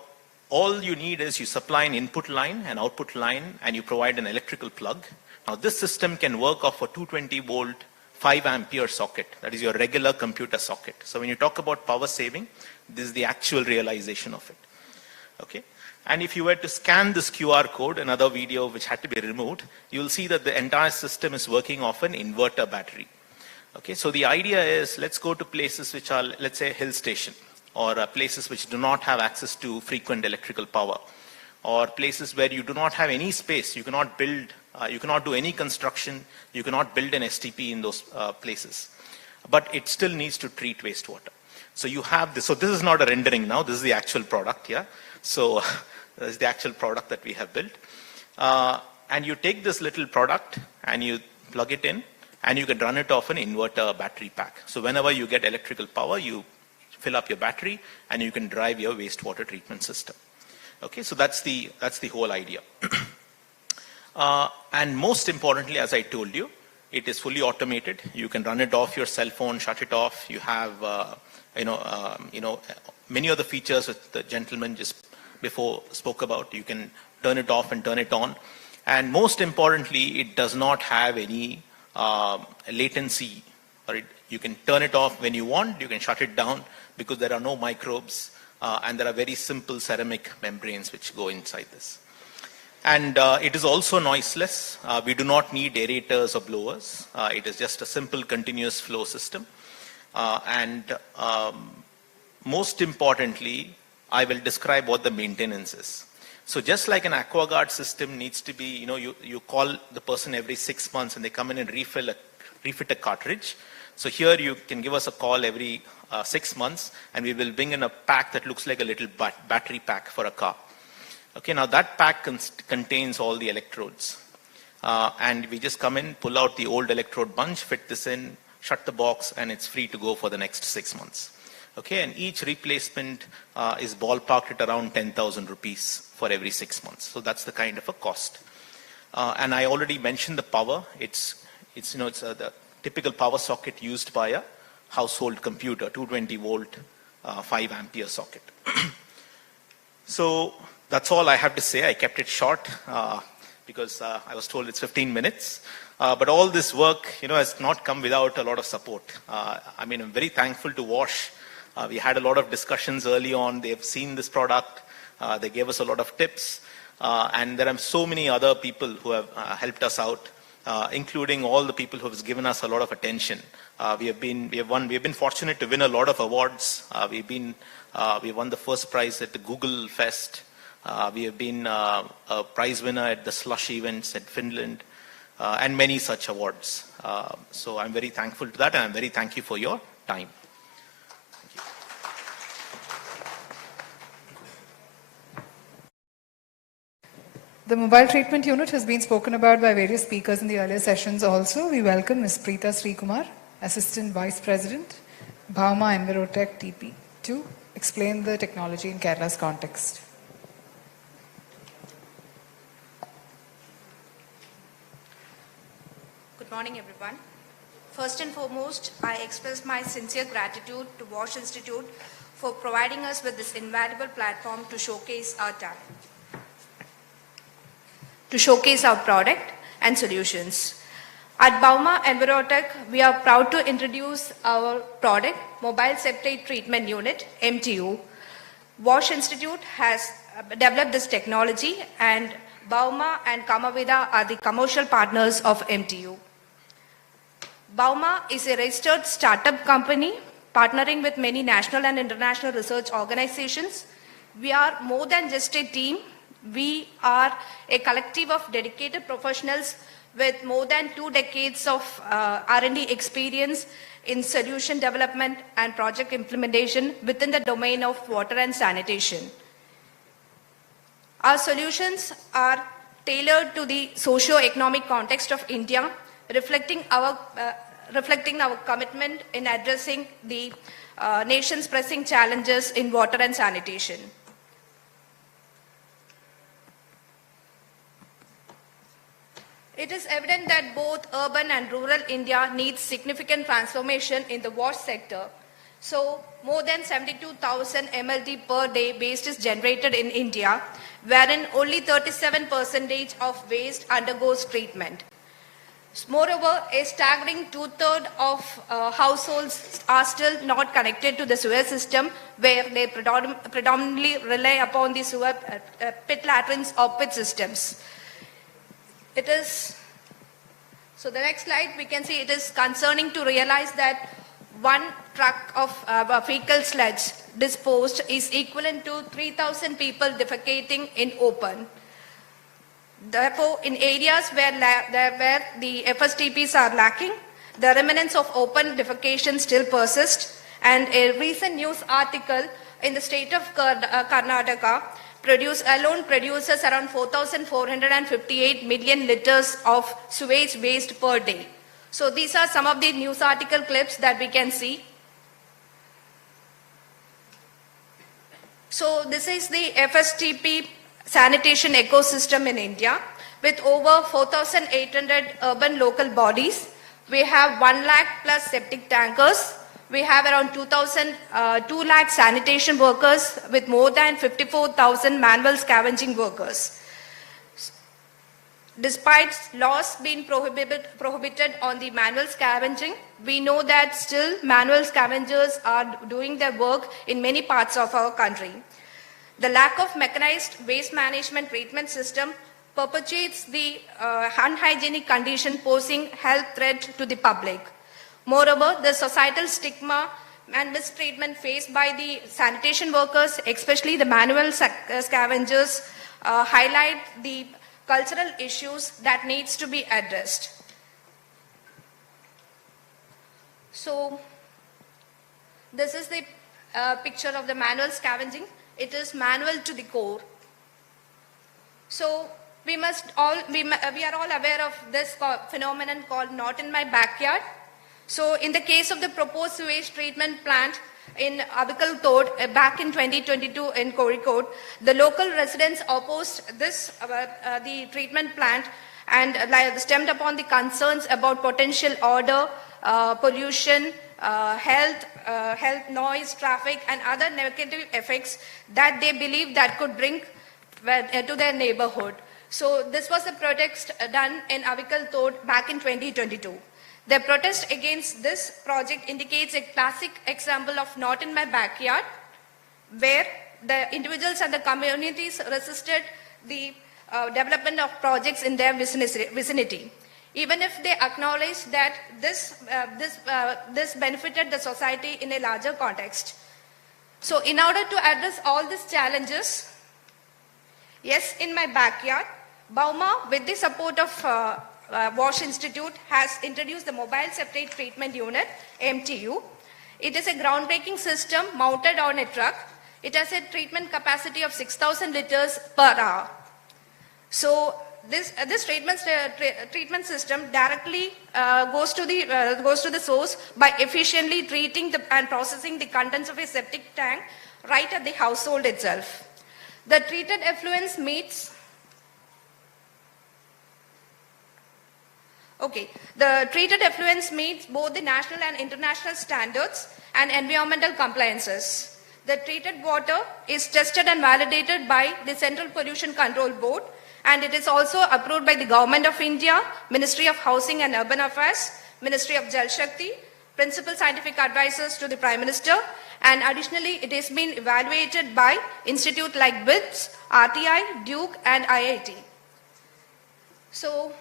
all you need is you supply an input line, an output line, and you provide an electrical plug. Now, this system can work off a 220 volt, 5 ampere socket. That is your regular computer socket. So when you talk about power saving, this is the actual realization of it. Okay. And if you were to scan this QR code, another video which had to be removed, you will see that the entire system is working off an inverter battery. Okay. So the idea is, let's go to places which are, let's say, hill station, or places which do not have access to frequent electrical power, or places where you do not have any space. You cannot build, you cannot do any construction, you cannot build an STP in those places. But it still needs to treat wastewater. So you have this. So this is not a rendering now, this is the actual product, yeah? So this is the actual product that we have built. And you take this little product and you plug it in, and you can run it off an inverter battery pack. So whenever you get electrical power, you fill up your battery and you can drive your wastewater treatment system. Okay, so that's the whole idea. And most importantly, as I told you, it is fully automated. You can run it off your cell phone, shut it off. You have, many of the features that the gentleman just before spoke about. You can turn it off and turn it on. And most importantly, it does not have any latency. You can turn it off when you want. You can shut it down because there are no microbes. And there are very simple ceramic membranes which go inside this. And it is also noiseless. We do not need aerators or blowers. It is just a simple continuous flow system. Most importantly, I will describe what the maintenance is. So just like an AquaGuard system needs to be, you call the person every 6 months and they come in and refit a cartridge. So here you can give us a call every 6 months and we will bring in a pack that looks like a little battery pack for a car. Okay, now that pack contains all the electrodes. And we just come in, pull out the old electrode bunch, fit this in, shut the box, and it's free to go for the next 6 months. Okay, and each replacement is ballparked at around 10,000 rupees for every 6 months. So that's the kind of a cost. And I already mentioned the power. It's the typical power socket used by a household computer, 220 volt, 5 ampere socket. So that's all I have to say. I kept it short because I was told it's 15 minutes. But all this work, has not come without a lot of support. I'm very thankful to WASH. We had a lot of discussions early on. They have seen this product. They gave us a lot of tips. And there are so many other people who have helped us out, including all the people who have given us a lot of attention. We have been fortunate to win a lot of awards. We won the first prize at the Google Fest. We have been a prize winner at the Slush events in Finland, and many such awards. So I'm very thankful to that, and I'm very thankful for your time. The mobile treatment unit has been spoken about by various speakers in the earlier sessions also. We welcome Ms. Preeta Srikumar, Assistant Vice President, Bhauma Envirotech TP, to explain the technology in Kerala's context. Good morning, everyone. First and foremost, I express my sincere gratitude to WASH Institute for providing us with this invaluable platform to showcase our talent, to showcase our product and solutions. At Bhauma Envirotech, we are proud to introduce our product, Mobile Septate Treatment Unit, MTU. WASH Institute has developed this technology, and Bhauma and Kamavida are the commercial partners of MTU. Bhauma is a registered startup company partnering with many national and international research organizations. We are more than just a team. We are a collective of dedicated professionals with more than 2 decades of R&D experience in solution development and project implementation within the domain of water and sanitation. Our solutions are tailored to the socio-economic context of India, reflecting our commitment in addressing the nation's pressing challenges in water and sanitation. It is evident that both urban and rural India needs significant transformation in the wash sector. So, more than 72,000 MLD per day waste is generated in India, wherein only 37% of waste undergoes treatment. Moreover, a staggering 2/3 of households are still not connected to the sewer system, where they predominantly rely upon the sewer pit latrines or pit systems. It is, so the next slide we can see, it is concerning to realize that one truck of fecal sludge disposed is equivalent to 3,000 people defecating in open. Therefore, in areas where the FSTPs are lacking, the remnants of open defecation still persist. And a recent news article in the state of Karnataka produces around 4,458 million liters of sewage waste per day. So these are some of the news article clips that we can see. So this is the FSTP sanitation ecosystem in India, with over 4,800 urban local bodies. We have 1 lakh plus septic tankers. We have around 2 lakh sanitation workers with more than 54,000 manual scavenging workers. Despite laws being prohibited on the manual scavenging, we know that still manual scavengers are doing their work in many parts of our country. The lack of mechanized waste management treatment system perpetuates the unhygienic condition, posing health threat to the public. Moreover, the societal stigma and mistreatment faced by the sanitation workers, especially the manual scavengers, highlight the cultural issues that needs to be addressed. So, this is the picture of the manual scavenging. It is manual to the core. So, we are all aware of this phenomenon called "not in my backyard." So, in the case of the proposed sewage treatment plant in Abikal Tod back in 2022 in Kozhikode, the local residents opposed this the treatment plant and stemmed upon the concerns about potential odor, pollution, health, noise, traffic, and other negative effects that they believe that could bring to their neighborhood. So this was the protest done in Abikal Tod back in 2022. The protest against this project indicates a classic example of "not in my backyard," where the individuals and the communities resisted the development of projects in their vicinity, even if they acknowledge that this benefited the society in a larger context. So in order to address all these challenges, yes, in my backyard, Bhauma, with the support of WASH Institute, has introduced the Mobile Septate Treatment Unit, MTU. It is a groundbreaking system mounted on a truck. It has a treatment capacity of 6,000 liters per hour. So this treatment system directly goes to the source by efficiently treating and processing the contents of a septic tank right at the household itself. The treated effluents meets the treated effluents meets both the national and international standards and environmental compliances. The treated water is tested and validated by the Central Pollution Control Board, and it is also approved by the Government of India, Ministry of Housing and Urban Affairs, Ministry of Jal Shakti, Principal Scientific Advisors to the Prime Minister, and additionally it has been evaluated by institutes like BITS, RTI, Duke and IIT. So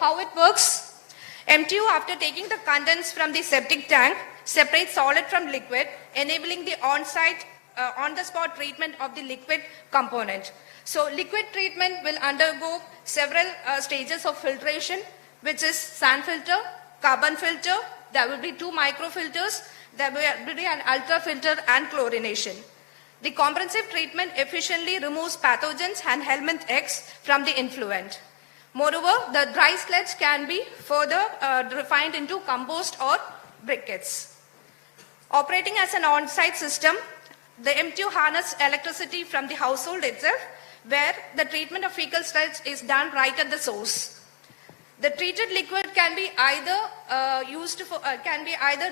how it works? MTU, after taking the contents from the septic tank, separates solid from liquid, enabling the on-the-spot treatment of the liquid component. So liquid treatment will undergo several stages of filtration, which is sand filter, carbon filter, there will be 2 microfilters, there will be an ultra filter and chlorination. The comprehensive treatment efficiently removes pathogens and helminth eggs from the influent. Moreover, the dry sludge can be further refined into compost or briquettes. Operating as an on-site system, the MTU harnesses electricity from the household itself, where the treatment of fecal sludge is done right at the source. The treated liquid can be either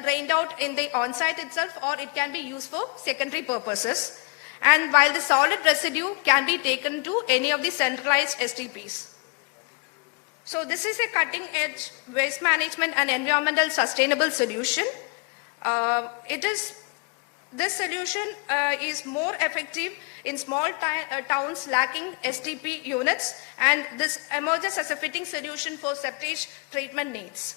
drained out in the on-site itself, or it can be used for secondary purposes. And while the solid residue can be taken to any of the centralized STPs. So this is a cutting-edge waste management and environmental sustainable solution. This solution is more effective in small towns lacking STP units, and this emerges as a fitting solution for septic treatment needs.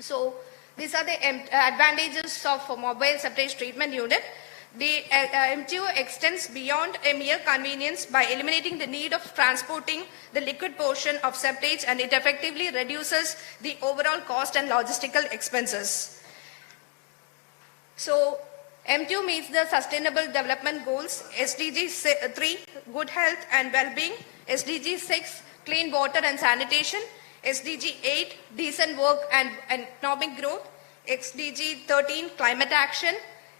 So these are the advantages of a mobile septic treatment unit. The MTU extends beyond a mere convenience by eliminating the need of transporting the liquid portion of septage, and it effectively reduces the overall cost and logistical expenses. So MTU meets the Sustainable Development Goals, SDG 3, good health and well-being, SDG 6, clean water and sanitation, SDG 8, decent work and economic growth, SDG 13, climate action,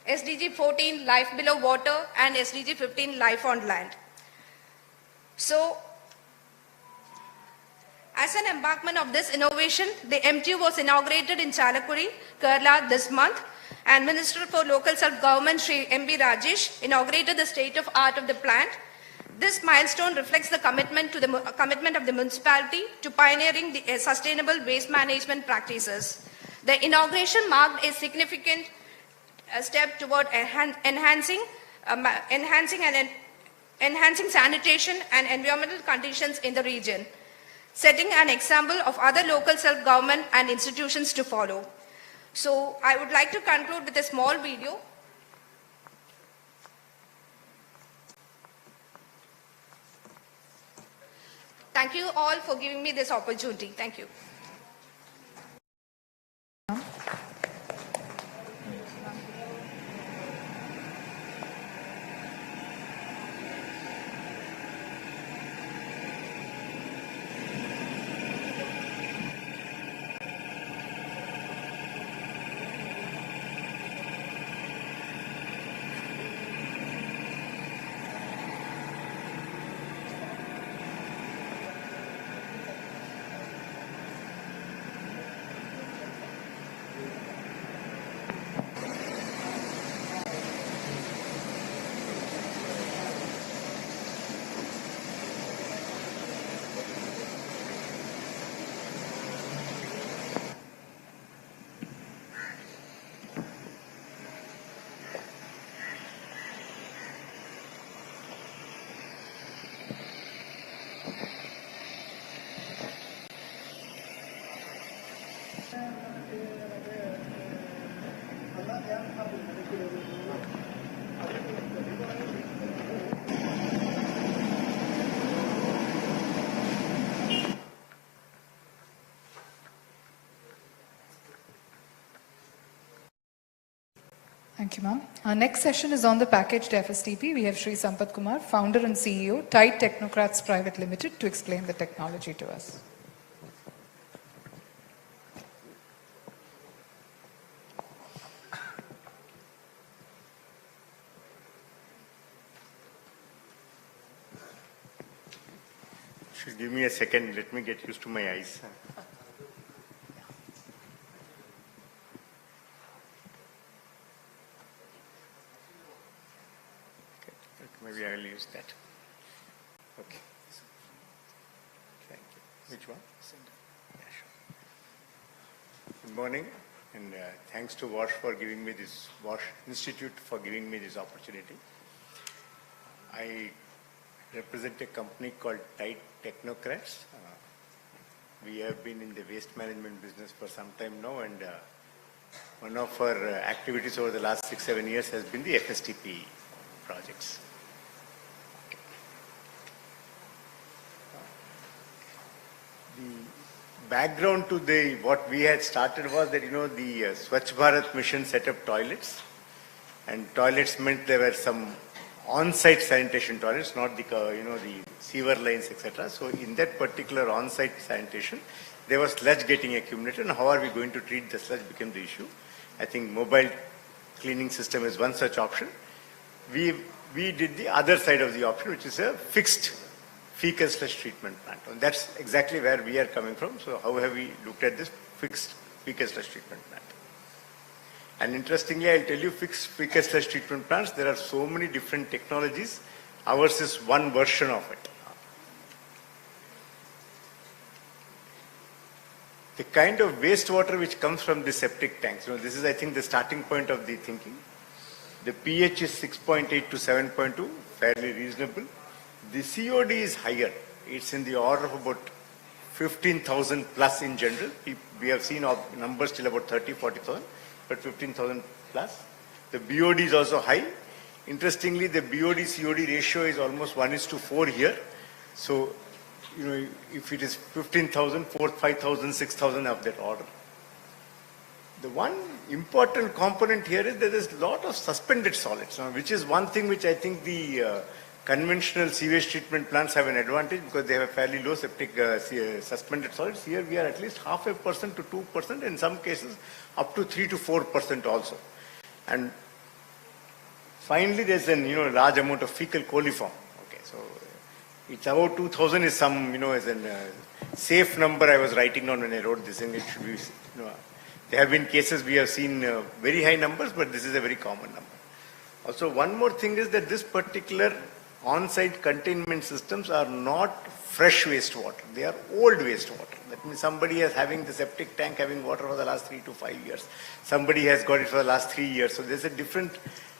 SDG 14, life below water, and SDG 15, life on land. So, as an embarkment of this innovation, the MTU was inaugurated in Chalakudy, Kerala this month, and Minister for Local Self-Government, Shri M.B. Rajesh, inaugurated the state-of-art of the plant. This milestone reflects the commitment of the municipality to pioneering the sustainable waste management practices. The inauguration marked a significant step toward enhancing sanitation and environmental conditions in the region, setting an example of other local self-government and institutions to follow. So I would like to conclude with a small video. Thank you all for giving me this opportunity. Thank you. Thank you, ma'am. Our next session is on the packaged FSTP. We have Sri Sampath Kumar, founder and CEO, Tide Technocrats Private Limited, to explain the technology to us. Should give me a second. Let me get used to my eyes. Maybe I will use that. Okay. Thank you. Which one? Yeah, sure. Good morning, and thanks to WASH for giving me this, WASH Institute for giving me this opportunity. I represent a company called Tide Technocrats. We have been in the waste management business for some time now, and one of our activities over the last 6-7 years has been the FSTP projects. The background to what we had started was that, the Swachh Bharat mission set up toilets, and toilets meant there were some on-site sanitation toilets, not the, the sewer lines, etc. So in that particular on-site sanitation, there was sludge getting accumulated, and how are we going to treat the sludge became the issue. I think mobile cleaning system is one such option. We did the other side of the option, which is a fixed fecal sludge treatment plant. And that's exactly where we are coming from. So how have we looked at this fixed fecal sludge treatment plant? And interestingly, I'll tell you, fixed fecal sludge treatment plants, there are so many different technologies. Ours is one version of it. The kind of wastewater which comes from the septic tanks, this is, I think, the starting point of the thinking. The pH is 6.8 to 7.2, fairly reasonable. The COD is higher. It's in the order of about 15,000 plus in general. We have seen numbers till about 30, 40,000, but 15,000 plus. The BOD is also high. Interestingly, the BOD-COD ratio is almost 1:4 here. So, if it is 15,000, 5,000, 6,000 of that order. The one important component here is that there is a lot of suspended solids, which is one thing which I think the conventional sewage treatment plants have an advantage because they have a fairly low septic suspended solids. Here we are at least 0.5% to 2%, in some cases up to 3 to 4% also. And finally, there's a large amount of fecal coliform. Okay, so it's about 2,000 is some is a safe number I was writing down when I wrote this, and it should be there have been cases we have seen very high numbers, but this is a very common number. Also, one more thing is that this particular on-site containment systems are not fresh wastewater. They are old wastewater. That means somebody is having the septic tank having water for the last 3 to 5 years. Somebody has got it for the last 3 years. So there's a different,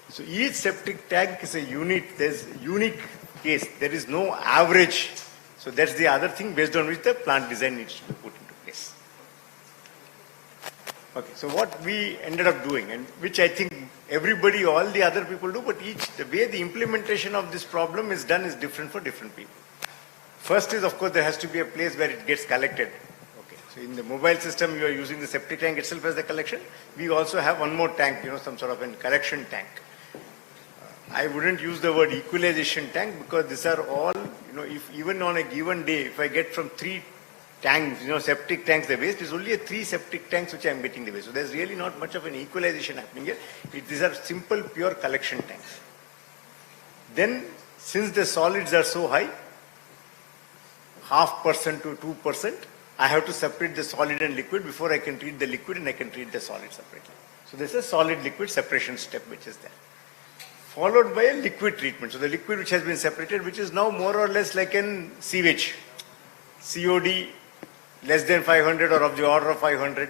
so each septic tank is a unique, there's unique case. There is no average. So that's the other thing based on which the plant design needs to be put into place. Okay, so what we ended up doing, and which I think everybody, all the other people do, but the way the implementation of this problem is done is different for different people. First is, of course, there has to be a place where it gets collected. Okay, so in the mobile system, you are using the septic tank itself as the collection. We also have one more tank, some sort of a collection tank. I wouldn't use the word equalization tank because these are all, if even on a given day, if I get from 3 tanks, septic tanks, the waste is only 3 septic tanks which I am getting the waste. So there's really not much of an equalization happening here. These are simple, pure collection tanks. Then, since the solids are so high, 0.5% to 2%, I have to separate the solid and liquid before I can treat the liquid and I can treat the solid separately. So there's a solid-liquid separation step which is there. Followed by a liquid treatment. So the liquid which has been separated, which is now more or less like in sewage. COD less than 500 or of the order of 500,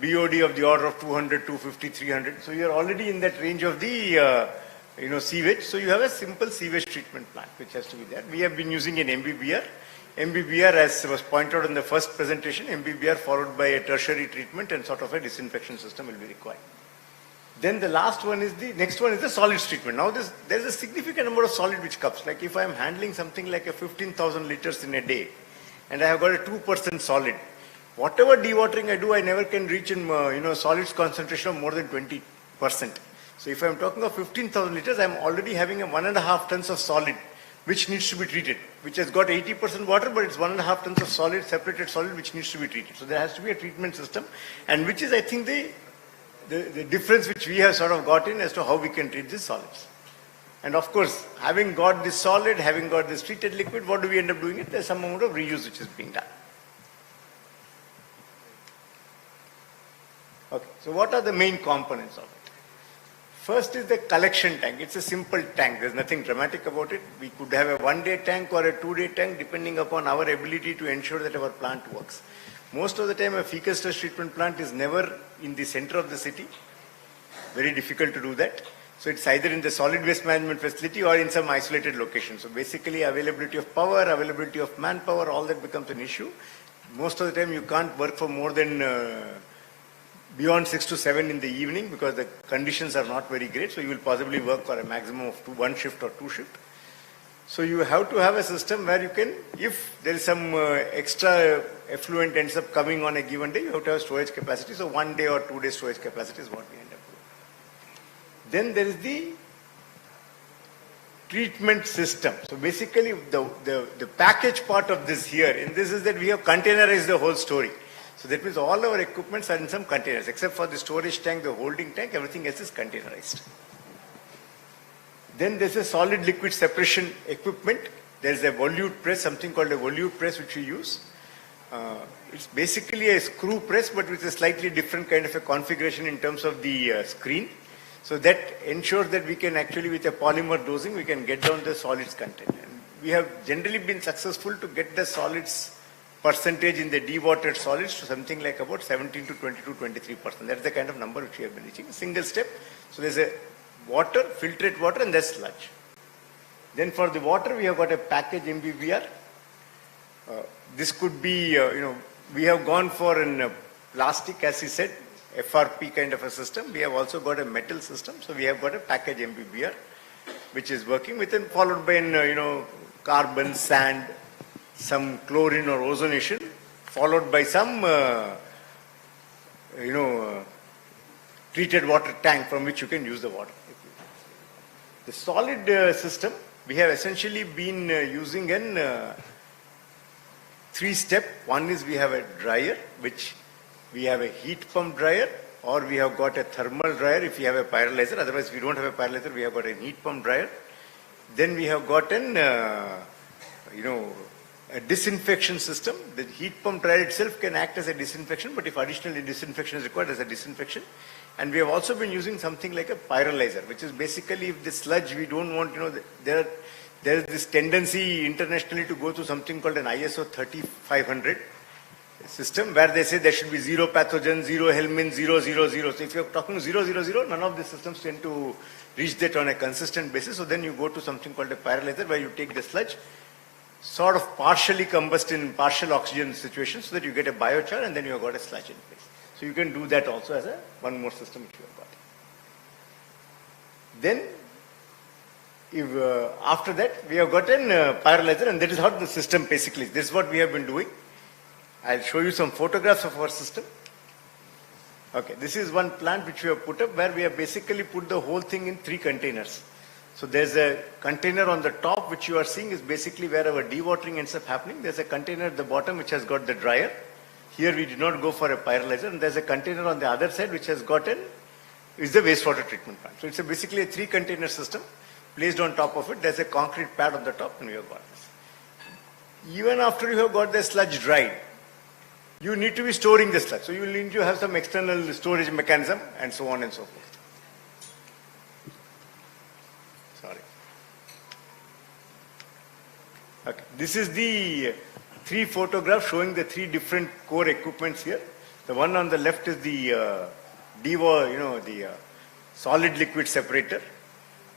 BOD of the order of 200, 250, 300. So you are already in that range of the sewage. So you have a simple sewage treatment plant which has to be there. We have been using an MBBR. MBBR, as was pointed out in the first presentation, MBBR followed by a tertiary treatment and sort of a disinfection system will be required. Then the next one is the solids treatment. Now there is a significant amount of solid which comes. Like if I am handling something like a 15,000 liters in a day, and I have got a 2% solid. Whatever dewatering I do, I never can reach in solids concentration of more than 20%. So if I'm talking of 15,000 liters, I'm already having a 1.5 tons of solid, which needs to be treated, which has got 80% water, but it's 1.5 tons of solid, separated solid, which needs to be treated. So there has to be a treatment system, and which is, I think, the difference which we have sort of got in as to how we can treat these solids. And of course, having got this solid, having got this treated liquid, what do we end up doing? There's some amount of reuse which is being done. Okay, so what are the main components of it? First is the collection tank. It's a simple tank. There's nothing dramatic about it. We could have a 1-day tank or a 2-day tank depending upon our ability to ensure that our plant works. Most of the time a fecal stress treatment plant is never in the center of the city. Very difficult to do that. So it's either in the solid waste management facility or in some isolated location. So basically availability of power, availability of manpower, all that becomes an issue. Most of the time you can't work for more than beyond 6 to 7 in the evening because the conditions are not very great. So you will possibly work for a maximum of 1 shift or 2 shifts. So you have to have a system where you can, if there is some extra effluent ends up coming on a given day, you have to have storage capacity. So 1 day or 2 day storage capacity is what we end up doing. Then there is the treatment system. So basically the package part of this here, in this is that we have containerized the whole story. So that means all our equipments are in some containers, except for the storage tank, the holding tank, everything else is containerized. Then there's a solid liquid separation equipment. There's a volute press, something called a volute press which we use. It's basically a screw press but with a slightly different kind of a configuration in terms of the screen. So that ensures that we can actually, with a polymer dosing, we can get down the solids content. And we have generally been successful to get the solids percentage in the dewatered solids to something like about 17 to 22, 23%. That's the kind of number which we have been reaching. Single step. So there's a water, filtrate water, and there's sludge. Then for the water, we have got a package MBBR. This could be, we have gone for a plastic, as he said, FRP kind of a system. We have also got a metal system. So we have got a package MBBR, which is working with, and followed by, carbon, sand, some chlorine or ozonation, followed by some, treated water tank from which you can use the water. The solid system, we have essentially been using an 3-step. One is we have a dryer, which we have a heat pump dryer, or we have got a thermal dryer if we have a pyrolyzer. Otherwise, if we don't have a pyrolyzer, we have got a heat pump dryer. Then we have got an, a disinfection system. The heat pump dryer itself can act as a disinfection, but if additional disinfection is required, as a disinfection. And we have also been using something like a pyrolyzer, which is basically if the sludge we don't want, there is this tendency internationally to go to something called an ISO 3500 system, where they say there should be 0 pathogen, 0 helminth, 0, 0, 0. So if you're talking 0, 0, 0, none of the systems tend to reach that on a consistent basis. So then you go to something called a pyrolyzer, where you take the sludge, sort of partially combust in partial oxygen situation, so that you get a biochar, and then you have got a sludge in place. So you can do that also as one more system which you have got. Then, if after that, we have got a pyrolyzer, and that is how the system basically is. This is what we have been doing. I'll show you some photographs of our system. Okay, this is one plant which we have put up, where we have basically put the whole thing in 3 containers. So there's a container on the top which you are seeing is basically where our dewatering ends up happening. There's a container at the bottom which has got the dryer. Here we did not go for a pyrolyzer, and there's a container on the other side which has got is the wastewater treatment plant. So it's basically a 3-container system placed on top of it. There's a concrete pad on the top, and we have got this. Even after you have got the sludge dried, you need to be storing the sludge. So you will need to have some external storage mechanism and so on and so forth. Sorry. Okay. This is the 3 photographs showing the 3 different core equipments here. The one on the left is the the solid liquid separator,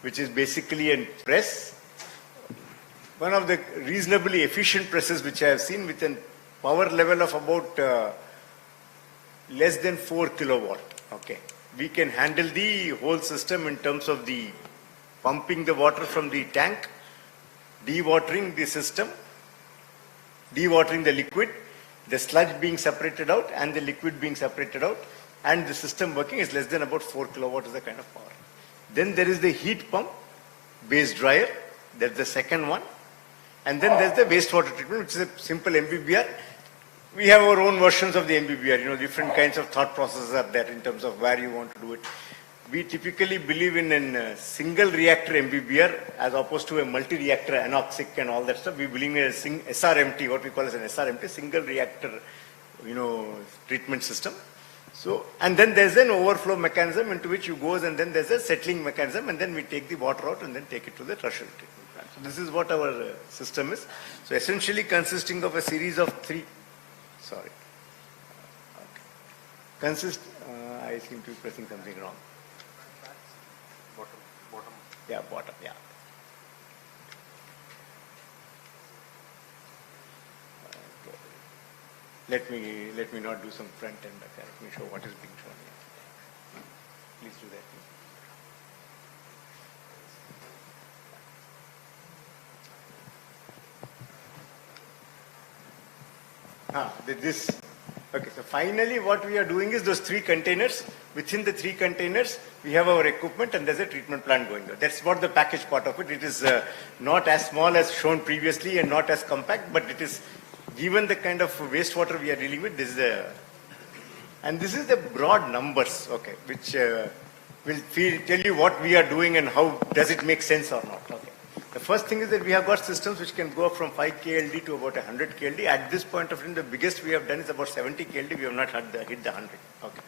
which is basically a press. One of the reasonably efficient presses which I have seen, with a power level of about less than 4 kilowatt. Okay, we can handle the whole system in terms of the pumping the water from the tank, dewatering the system, dewatering the liquid, the sludge being separated out and the liquid being separated out, and the system working is less than about 4 kilowatt is the kind of power. Then there is the heat pump, base dryer, that's the second one. And then there's the wastewater treatment, which is a simple MBBR. We have our own versions of the MBBR, different kinds of thought processes are there in terms of where you want to do it. We typically believe in a single reactor MBBR as opposed to a multi-reactor anoxic and all that stuff. We believe in a SRMT, what we call as an SRMT, single reactor, treatment system. So, and then there's an overflow mechanism into which you go, and then there's a settling mechanism, and then we take the water out and then take it to the tertiary treatment plant. So this is what our system is. So essentially consisting of a series of three, I seem to be pressing something wrong. Bottom. Yeah, bottom, yeah. Let me not do some front end back there. Let me show what is being shown here. Please do that. Okay, so finally what we are doing is those three containers. Within the three containers, we have our equipment and there's a treatment plant going there. That's what the package part of it. It is not as small as shown previously and not as compact, but it is given the kind of wastewater we are dealing with. This is and this is the broad numbers, okay, which will tell you what we are doing and how does it make sense or not. Okay. The first thing is that we have got systems which can go up from 5 KLD to about 100 KLD. At this point of time, the biggest we have done is about 70 KLD. We have not hit the 100. Okay.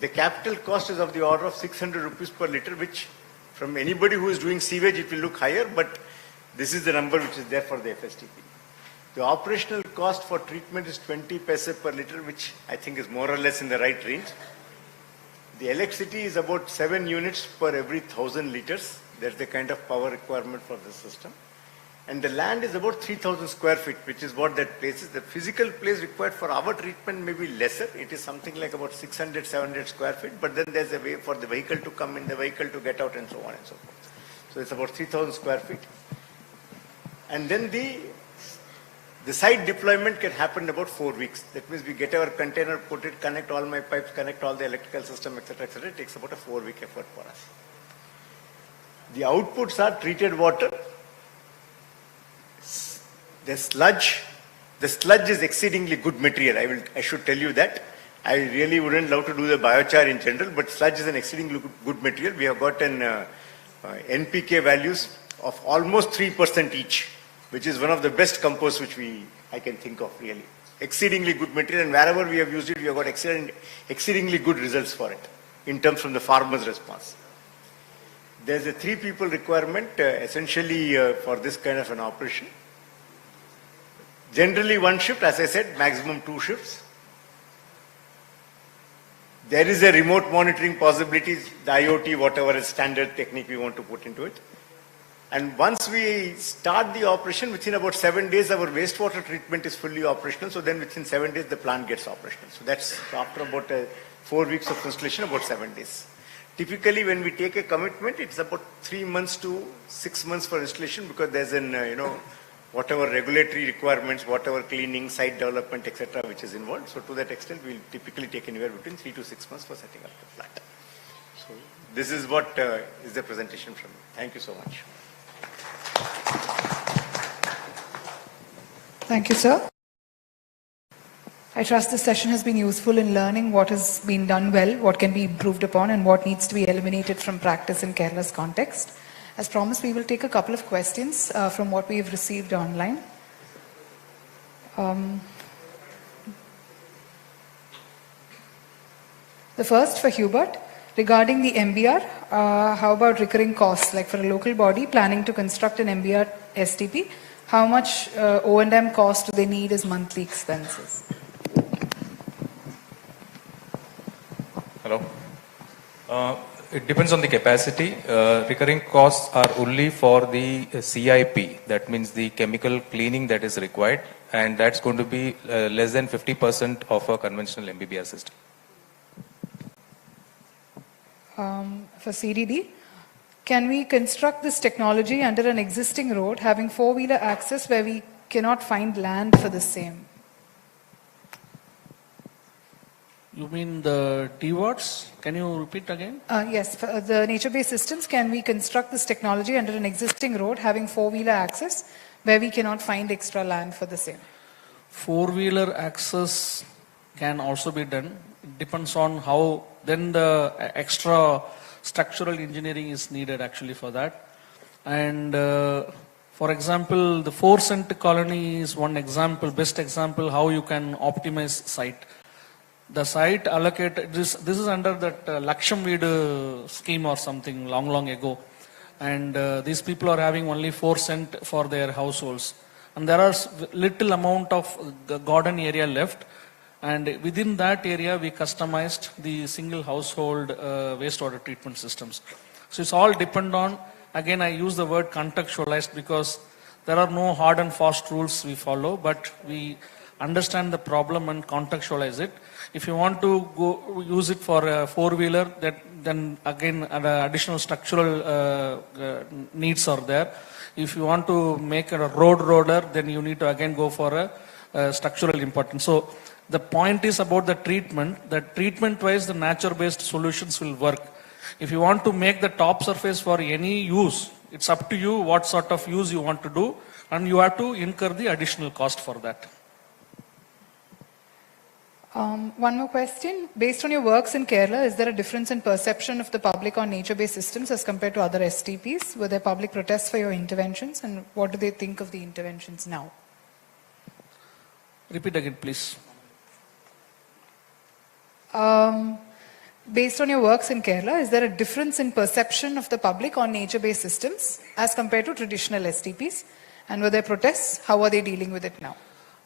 The capital cost is of the order of 600 rupees per liter, which from anybody who is doing sewage, it will look higher, but this is the number which is there for the FSTP. The operational cost for treatment is 20 paise per liter, which I think is more or less in the right range. The electricity is about 7 units per every 1,000 liters. That's the kind of power requirement for the system. And the land is about 3,000 square feet, which is what that place is. The physical place required for our treatment may be lesser. It is something like about 600, 700 square feet, but then there's a way for the vehicle to come in, the vehicle to get out, and so on and so forth. So it's about 3,000 square feet. And then the site deployment can happen in about 4 weeks. That means we get our container, put it, connect all my pipes, connect all the electrical system, etc., etc. It takes about a 4-week effort for us. The outputs are treated water. The sludge is exceedingly good material. I should tell you that. I really wouldn't love to do the biochar in general, but sludge is an exceedingly good material. We have got an NPK values of almost 3% each, which is one of the best composts which I can think of, really. Exceedingly good material, and wherever we have used it, we have got exceedingly good results for it in terms from the farmer's response. There's a 3 people requirement essentially for this kind of an operation. Generally 1 shift, as I said, maximum 2 shifts. There is a remote monitoring possibility, the IoT, whatever is standard technique we want to put into it. And once we start the operation, within about 7 days, our wastewater treatment is fully operational. So then within 7 days, the plant gets operational. So that's after about 4 weeks of installation, about 7 days. Typically, when we take a commitment, it's about 3 months to 6 months for installation, because there's an, whatever regulatory requirements, whatever cleaning, site development, etc., which is involved. So to that extent, we'll typically take anywhere between 3 to 6 months for setting up the plant. So this is what is the presentation from me. Thank you so much. Thank you, sir. I trust this session has been useful in learning what has been done well, what can be improved upon, and what needs to be eliminated from practice in Kerala's context. As promised, we will take a couple of questions from what we have received online. The first for Hubert, regarding the MBR, how about recurring costs? Like for a local body planning to construct an MBR STP, how much O&M cost do they need as monthly expenses? Hello. It depends on the capacity. Recurring costs are only for the CIP, that means the chemical cleaning that is required, and that's going to be less than 50% of a conventional MBBR system. For CDD, can we construct this technology under an existing road having 4-wheeler access where we cannot find land for the same? You mean the T-words? Can you repeat again? Yes, for the nature-based systems, can we construct this technology under an existing road having four-wheeler access where we cannot find extra land for the same? Four-wheeler access can also be done. It depends on how, then the extra structural engineering is needed actually for that. And for example, the 4-cent colony is one example, best example how you can optimize site. The site allocated, this is under that Laksham Veedu scheme or something long ago. And these people are having only 4 cent for their households. And there are little amount of garden area left. And within that area, we customized the single household wastewater treatment systems. So it's all depend on, again, I use the word contextualized because there are no hard and fast rules we follow, but we understand the problem and contextualize it. If you want to go use it for a four-wheeler, then again additional structural needs are there. If you want to make a roader, then you need to again go for a structural importance. So the point is about the treatment. The treatment-wise, the nature-based solutions will work. If you want to make the top surface for any use, it's up to you what sort of use you want to do, and you have to incur the additional cost for that. One more question. Based on your works in Kerala, is there a difference in perception of the public on nature-based systems as compared to other STPs? Were there public protests for your interventions, and what do they think of the interventions now? Repeat again, please. Based on your works in Kerala, is there a difference in perception of the public on nature-based systems as compared to traditional STPs? And were there protests? How are they dealing with it now?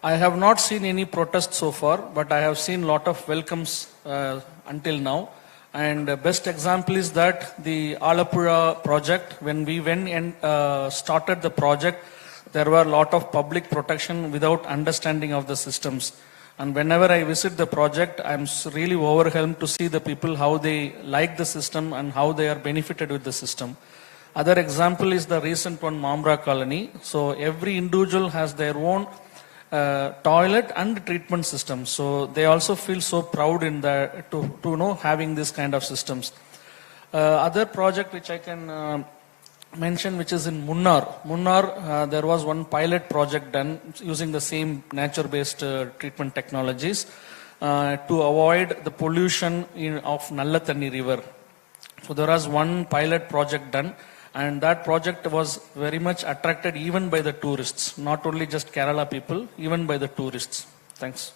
I have not seen any protests so far, but I have seen a lot of welcomes until now. And the best example is that the Alappuzha project, when we went and started the project, there were a lot of public protection without understanding of the systems. And whenever I visit the project, I'm really overwhelmed to see the people, how they like the system and how they are benefited with the system. Other example is the recent one, Mamra Colony. So every individual has their own toilet and treatment system. So they also feel so proud in that to know having this kind of systems. Other project which I can mention, which is in Munnar. Munnar, there was one pilot project done using the same nature-based treatment technologies to avoid the pollution of Nallathanni river. So there was one pilot project done, and that project was very much attracted even by the tourists, not only just Kerala people, even by the tourists. Thanks.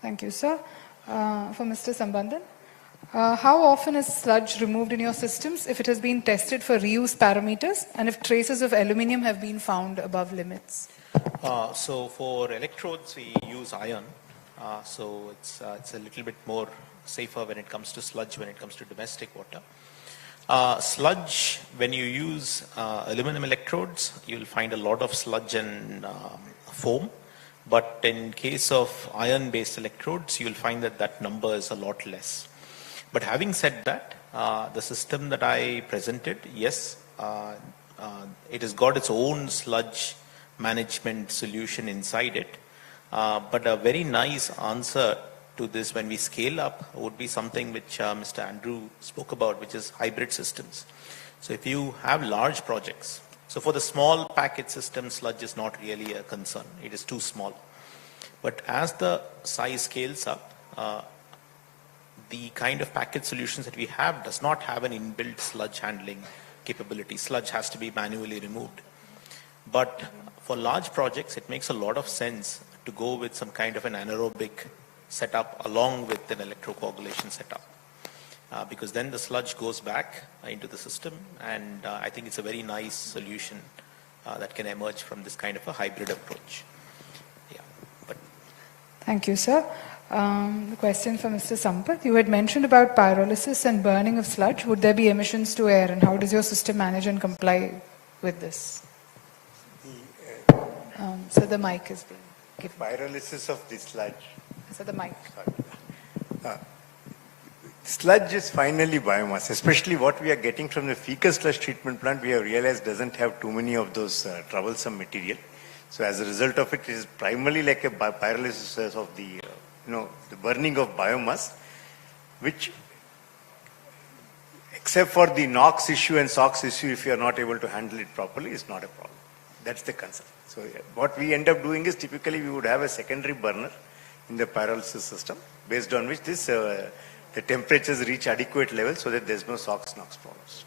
Thank you, sir. For Mr. Sambandhan, how often is sludge removed in your systems if it has been tested for reuse parameters and if traces of aluminium have been found above limits? So for electrodes, we use iron. So it's a little bit more safer when it comes to sludge, when it comes to domestic water. Sludge, when you use aluminum electrodes, you'll find a lot of sludge and foam. But in case of iron-based electrodes, you'll find that number is a lot less. But having said that, the system that I presented, yes, it has got its own sludge management solution inside it. But a very nice answer to this when we scale up would be something which Mr. Andrew spoke about, which is hybrid systems. So if you have large projects, so for the small package system, sludge is not really a concern. It is too small. But as the size scales up, the kind of package solutions that we have does not have an inbuilt sludge handling capability. Sludge has to be manually removed. But for large projects, it makes a lot of sense to go with some kind of an anaerobic setup along with an electrocoagulation setup. Because then the sludge goes back into the system, and I think it's a very nice solution that can emerge from this kind of a hybrid approach. Yeah. Thank you, sir. The question for Mr. Sampath. You had mentioned about pyrolysis and burning of sludge. Would there be emissions to air, and how does your system manage and comply with this? So the mic is being given. Pyrolysis of the sludge. So the mic. Sludge is finally biomass, especially what we are getting from the fecal sludge treatment plant. We have realized doesn't have too many of those troublesome material. So as a result of it, it is primarily like a pyrolysis of the the burning of biomass, which, except for the NOx issue and SOx issue, if you are not able to handle it properly, is not a problem. That's the concern. So what we end up doing is typically we would have a secondary burner in the pyrolysis system, based on which the temperatures reach adequate levels so that there's no SOx, NOx problems.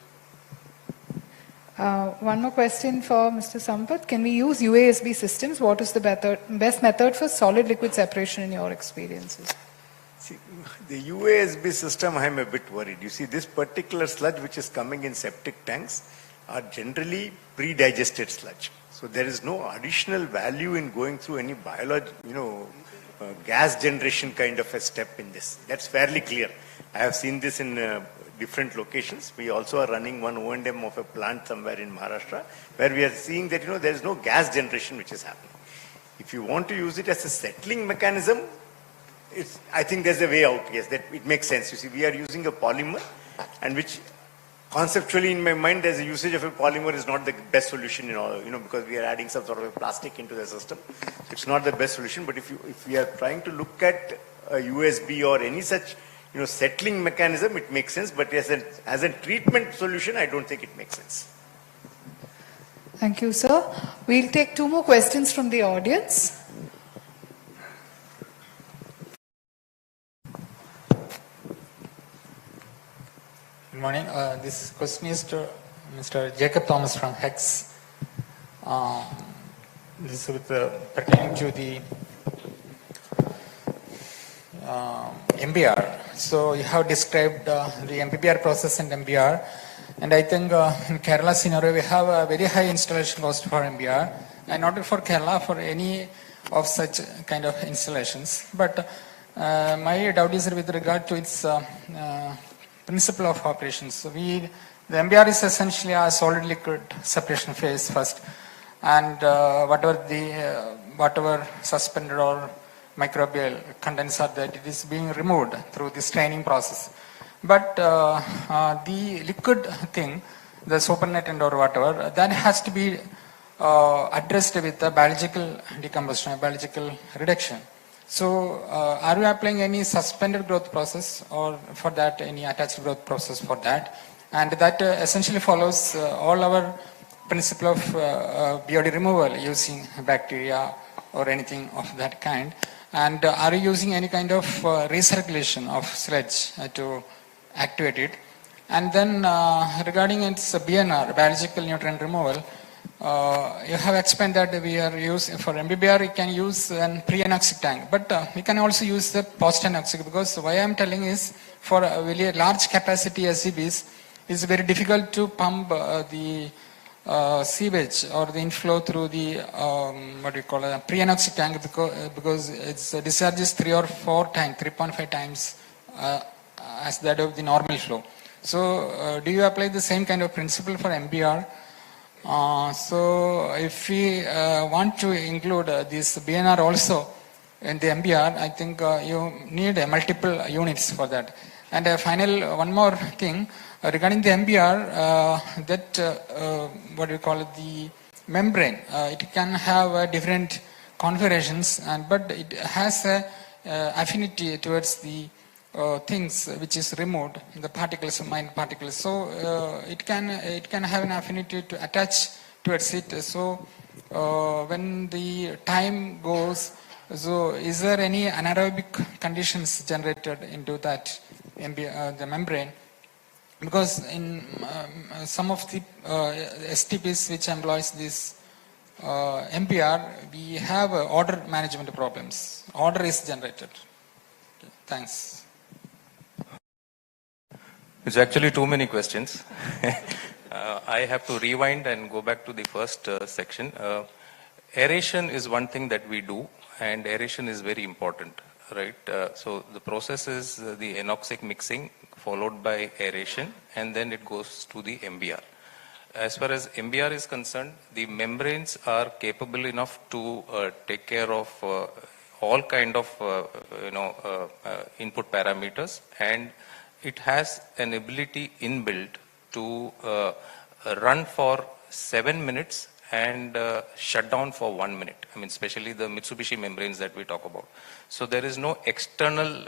One more question for Mr. Sampath. Can we use UASB systems? What is the best method for solid liquid separation in your experiences? See, the UASB system, I'm a bit worried. You see, this particular sludge which is coming in septic tanks are generally pre-digested sludge. So there is no additional value in going through any gas generation kind of a step in this. That's fairly clear. I have seen this in different locations. We also are running one O&M of a plant somewhere in Maharashtra, where we are seeing that, there is no gas generation which is happening. If you want to use it as a settling mechanism, I think there's a way out, yes, that it makes sense. You see, we are using a polymer, and which conceptually in my mind, there's a usage of a polymer is not the best solution, because we are adding some sort of a plastic into the system. It's not the best solution, but if we are trying to look at a USB or any such settling mechanism, it makes sense, but as a treatment solution, I don't think it makes sense. Thank you, sir. We'll take 2 more questions from the audience. Good morning. This question is to Mr. Jacob Thomas from HEX. This is pertaining to the MBR. So you have described the MBR process and MBR, and I think in Kerala scenario we have a very high installation cost for MBR, and not for Kerala, for any of such kind of installations. But my doubt is with regard to its principle of operations. So the MBR is essentially a solid liquid separation phase first, and whatever suspended or microbial contents are that, it is being removed through the staining process. But the liquid thing, the supernatant or whatever, that has to be addressed with the biological decomposition, biological reduction. So are we applying any suspended growth process, or for that any attached growth process for that? And that essentially follows all our principle of BOD removal using bacteria or anything of that kind. And are you using any kind of recirculation of sludge to activate it? And then regarding its BNR, biological nutrient removal, you have explained that we are using, for MBBR, we can use a pre-anoxic tank, but we can also use the post-anoxic, because why I am telling is, for a really large capacity SCBs, it's very difficult to pump the sewage or the inflow through the pre-anoxic tank, because it's discharges 3 or 4 times, 3.5 times as that of the normal flow. So do you apply the same kind of principle for MBR? So if we want to include this BNR also in the MBR, I think you need multiple units for that. And final one more thing regarding the MBR, the membrane, it can have different configurations, but it has a affinity towards the things which is removed, the particles, minor particles. So it can have an affinity to attach towards it. So when the time goes, so is there any anaerobic conditions generated into that the membrane? Because in some of the STPs which employs this MPR, we have order management problems. Order is generated. Okay, thanks. It's actually too many questions. I have to rewind and go back to the first section. Aeration is one thing that we do, and aeration is very important, right? So the process is the anoxic mixing followed by aeration, and then it goes to the MBR. As far as MBR is concerned, the membranes are capable enough to take care of all kind of input parameters, and it has an ability inbuilt to run for 7 minutes and shut down for 1 minute. I mean, especially the Mitsubishi membranes that we talk about. So there is no external,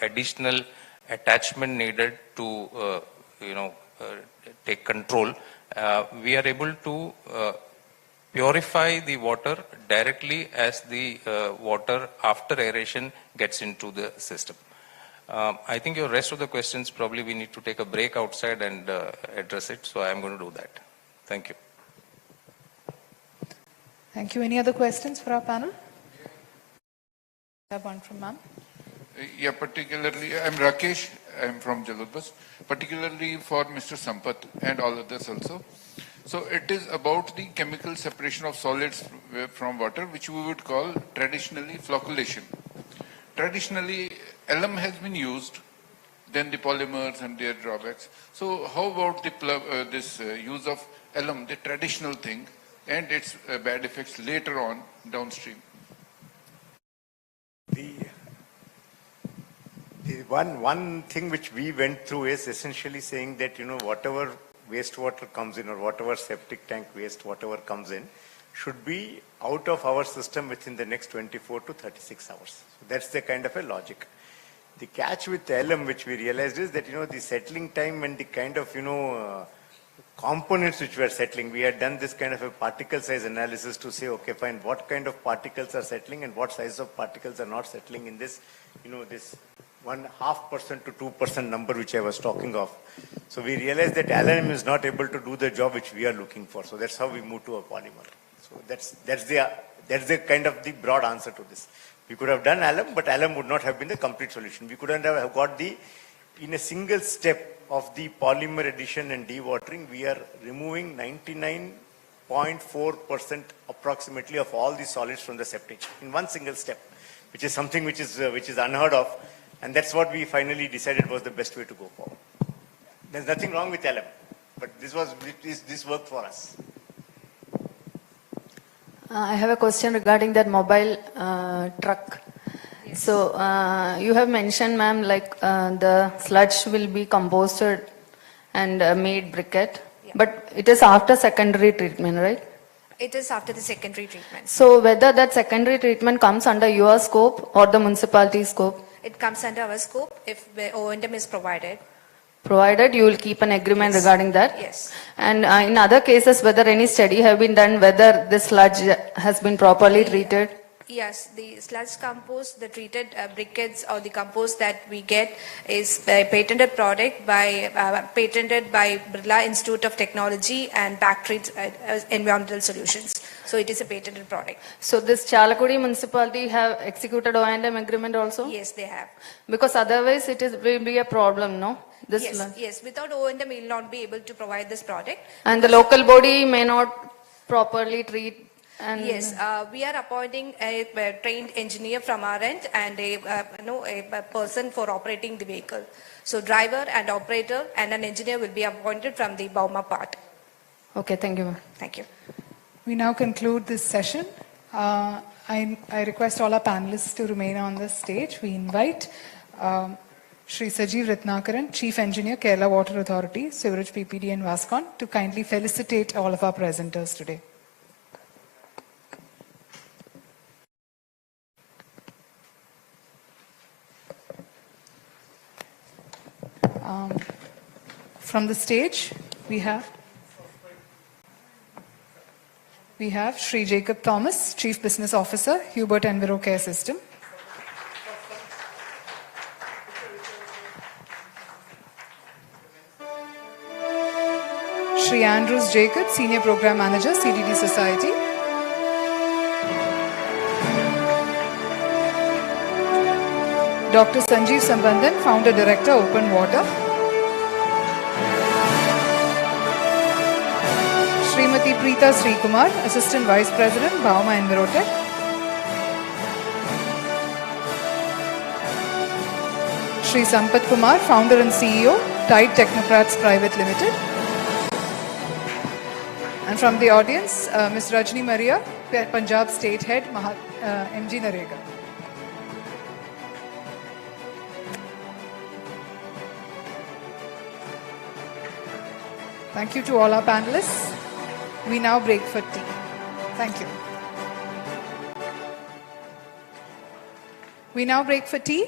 additional attachment needed to, take control. We are able to purify the water directly as the water after aeration gets into the system. I think your rest of the questions probably we need to take a break outside and address it. So I am going to do that. Thank you. Thank you. Any other questions for our panel? I have one from ma'am. Yeah, particularly, I'm Rakesh, I'm from Jalodbas, particularly for Mr. Sampath and all others also. So it is about the chemical separation of solids from water, which we would call traditionally flocculation. Traditionally, alum has been used, then the polymers and their drawbacks. So how about the this use of alum, the traditional thing, and its bad effects later on downstream? One thing which we went through is essentially saying that, whatever wastewater comes in or whatever septic tank waste, whatever comes in, should be out of our system within the next 24 to 36 hours. So that's the kind of a logic. The catch with alum, which we realized, is that, the settling time and the kind of, components which were settling, we had done this kind of a particle size analysis to say, okay, fine, what kind of particles are settling and what size of particles are not settling in this, this 1.5% to 2% number which I was talking of. So we realized that alum is not able to do the job which we are looking for. So that's how we moved to a polymer. So that's the kind of the broad answer to this. We could have done alum, but alum would not have been the complete solution. We couldn't have got in a single step of the polymer addition and dewatering, we are removing 99.4% approximately of all the solids from the septic in one single step, which is something which is unheard of. And that's what we finally decided was the best way to go forward. There's nothing wrong with alum, but this worked for us. I have a question regarding that mobile truck. Yes. So you have mentioned, ma'am, like the sludge will be composted and made briquette, but it is after secondary treatment, right? It is after the secondary treatment. So whether that secondary treatment comes under your scope or the municipality scope? It comes under our scope if the O&M is provided. Provided you will keep an agreement regarding that? Yes. And in other cases, whether any study have been done, whether the sludge has been properly treated? Yes, the sludge compost, the treated briquettes or the compost that we get is a patented product patented by Birla Institute of Technology and Backtreat Environmental Solutions. So it is a patented product. So this Chalakudi municipality have executed O&M agreement also? Yes, they have. Because otherwise it will be a problem, no? Yes. Without O&M, we will not be able to provide this product. And the local body may not properly treat. And yes, we are appointing a trained engineer from our end and a person for operating the vehicle. So driver and operator and an engineer will be appointed from the Bauma part. Okay, thank you. Thank you. We now conclude this session. I request all our panelists to remain on the stage. We invite Shri Sajeev Ratnakaran, Chief Engineer, Kerala Water Authority, Sewerage PPD and Vascon, to kindly felicitate all of our presenters today. From the stage, we have Shri Jacob Thomas, Chief Business Officer, Hubert Enviro Care System. Shri Andrews Jacob, Senior Program Manager, CDD Society. Dr. Sanjeev Sambandhan, Founder Director, Open Water. Srimati Preeta Srikumar, Assistant Vice President, Bauma Envirotech. Shri Sampath Kumar, Founder and CEO, Tide Technocrats Private Limited. And from the audience, Ms. Rajni Maria, Punjab State Head, MG Narega. Thank you to all our panelists. We now break for tea. Thank you. We now break for tea.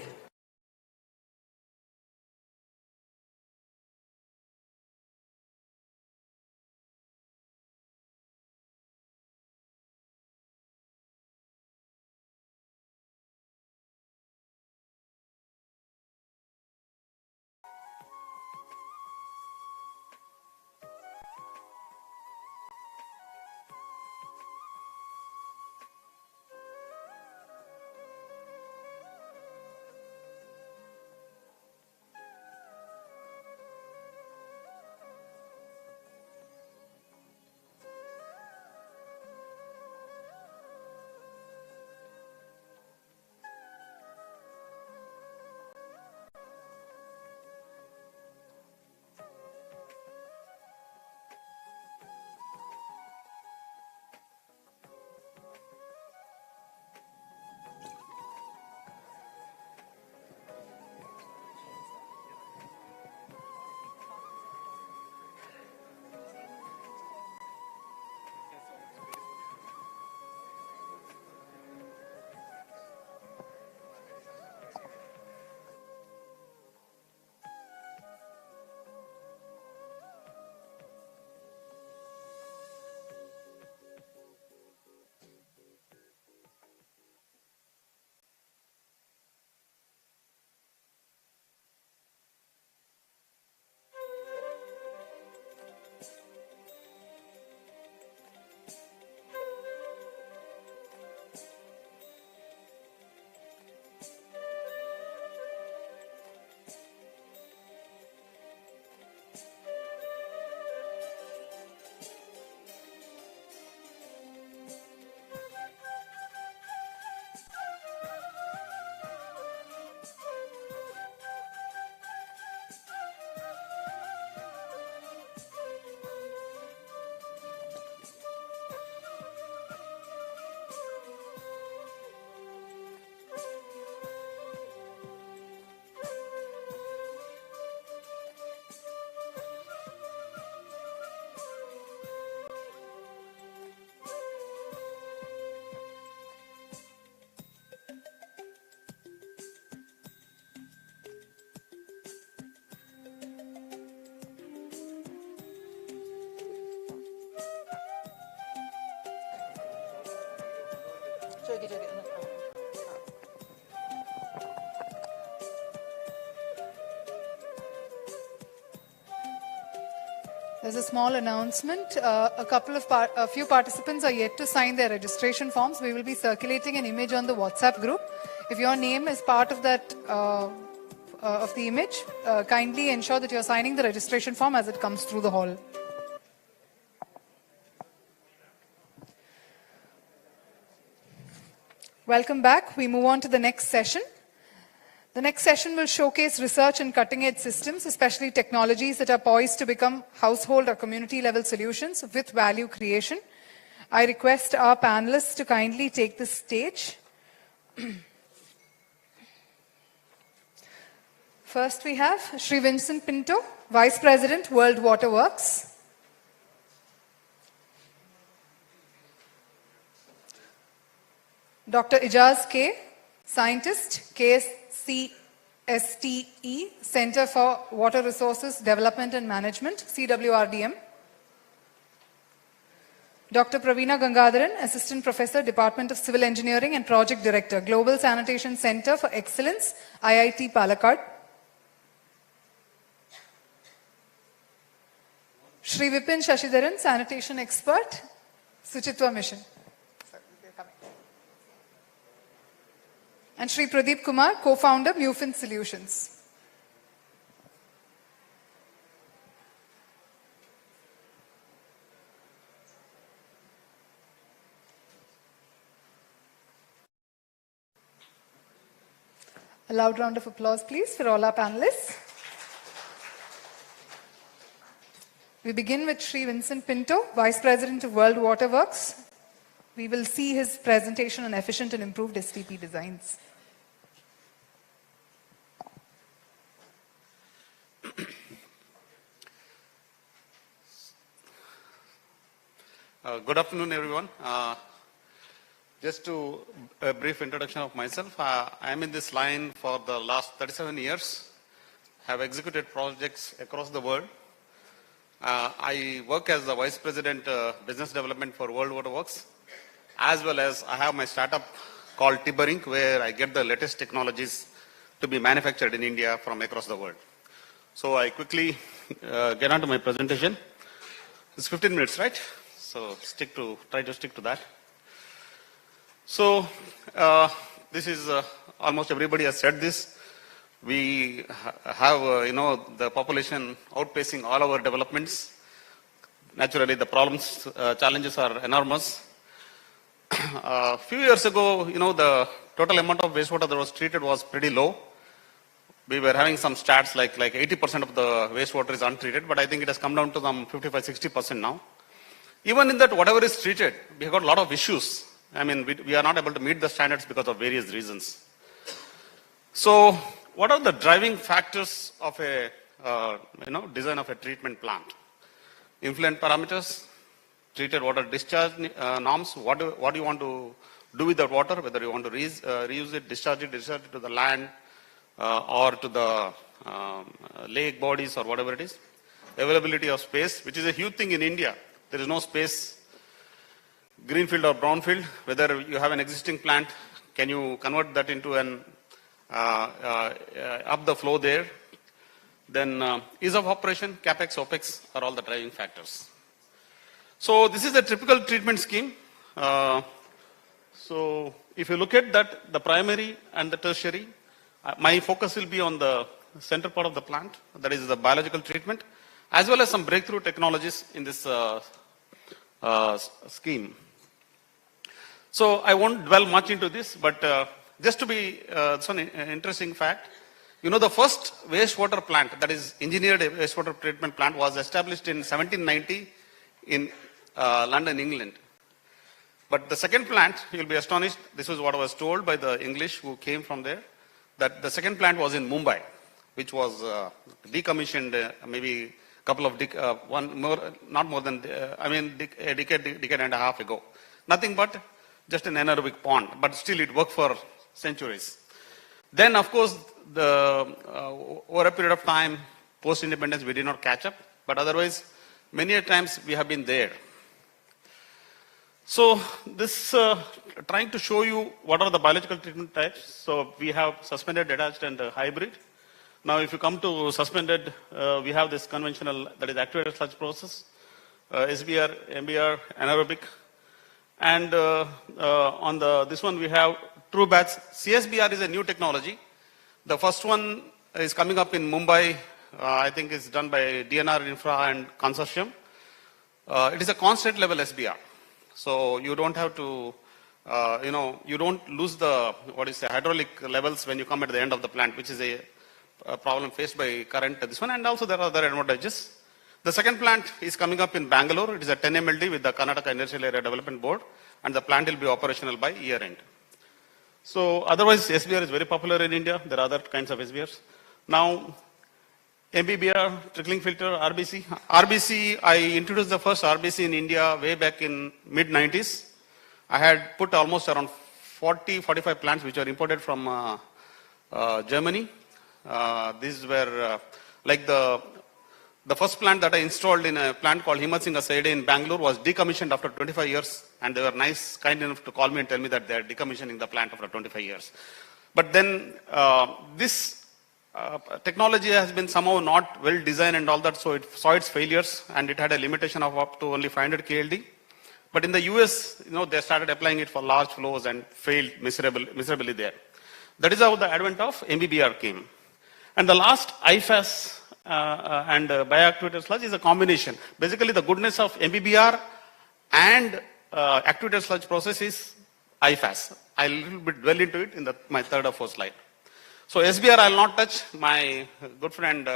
There's a small announcement. A few participants are yet to sign their registration forms. We will be circulating an image on the WhatsApp group. If your name is part of that, of the image, kindly ensure that you're signing the registration form as it comes through the hall. Welcome back. We move on to the next session. The next session will showcase research in cutting-edge systems, especially technologies that are poised to become household or community-level solutions with value creation. I request our panelists to kindly take the stage. First, we have Sri Vincent Pinto, Vice President, World Water Works. Dr. Ijaz K, Scientist, KSCSTE, Center for Water Resources Development and Management, CWRDM. Dr. Praveena Gangadharan, Assistant Professor, Department of Civil Engineering and Project Director, Global Sanitation Center for Excellence, IIT Palakkad. Shri Vipin Shashidharan, Sanitation Expert, Suchitwa Mission. And Shri Pradeep Kumar, Co-Founder, Mufin Solutions. A loud round of applause, please, for all our panelists. We begin with Shri Vincent Pinto, Vice President of World Water Works. We will see his presentation on efficient and improved STP designs. Good afternoon, everyone. Just to a brief introduction of myself, I am in this line for the last 37 years, have executed projects across the world. I work as the Vice President Business Development for World Water Works, as well as I have my startup called Tibbering, where I get the latest technologies to be manufactured in India from across the world. So I quickly get on to my presentation. It's 15 minutes, right? So try to stick to that. So this is almost everybody has said this. We have the population outpacing all our developments. Naturally, the problems, challenges are enormous. A few years ago, the total amount of wastewater that was treated was pretty low. We were having some stats like 80% of the wastewater is untreated, but I think it has come down to some 55-60% now. Even in that, whatever is treated, we have got a lot of issues. I mean, we are not able to meet the standards because of various reasons. So, what are the driving factors of a design of a treatment plant? Influent parameters, treated water discharge norms. What do you want to do with that water? Whether you want to reuse it, discharge it to the land or to the lake bodies or whatever it is. Availability of space, which is a huge thing in India. There is no space, greenfield or brownfield. Whether you have an existing plant, can you convert that into an up the flow there? Then ease of operation, capex, opex are all the driving factors. So this is a typical treatment scheme. So if you look at that, the primary and the tertiary, my focus will be on the center part of the plant, that is the biological treatment, as well as some breakthrough technologies in this scheme. So I won't dwell much into this, but just to be it's an interesting fact. The first wastewater plant, that is engineered wastewater treatment plant, was established in 1790 in London, England. But the second plant, you'll be astonished, this was what I was told by the English who came from there, that the second plant was in Mumbai, which was decommissioned maybe a couple of, not more than, a decade and a half ago. Nothing but just an anaerobic pond, but still it worked for centuries. Then, of course, over a period of time, post-independence, we did not catch up, but otherwise, many a times we have been there. So, this trying to show you what are the biological treatment types. So, we have suspended, detached, and hybrid. Now, if you come to suspended, we have this conventional, that is activated sludge process, SBR, MBR, anaerobic. And on this one, we have true batch. CSBR is a new technology. The first one is coming up in Mumbai. I think it's done by DNR Infra and Consortium. It is a constant level SBR. So you don't have to, you don't lose the, hydraulic levels when you come at the end of the plant, which is a problem faced by current this one. And also there are other advantages. The second plant is coming up in Bangalore. It is a 10 MLD with the Karnataka Industrial Area Development Board, and the plant will be operational by year end. So otherwise, SBR is very popular in India. There are other kinds of SBRs. Now, MBBR, trickling filter, RBC. RBC, I introduced the first RBC in India way back in mid-90s. I had put almost around 40-45 plants which were imported from Germany. These were like the first plant that I installed in a plant called Himmat Singh Asayde in Bangalore was decommissioned after 25 years. And they were kind enough to call me and tell me that they are decommissioning the plant after 25 years. But then this technology has been somehow not well designed and all that, so it saw its failures and it had a limitation of up to only 500 KLD. But in the US, they started applying it for large flows and failed miserably there. That is how the advent of MBBR came. And the last, IFAS and bioactivated sludge is a combination. Basically, the goodness of MBBR and activated sludge process is IFAS. I'll a little bit dwell into it in my third or fourth slide. So SBR I'll not touch. My good friend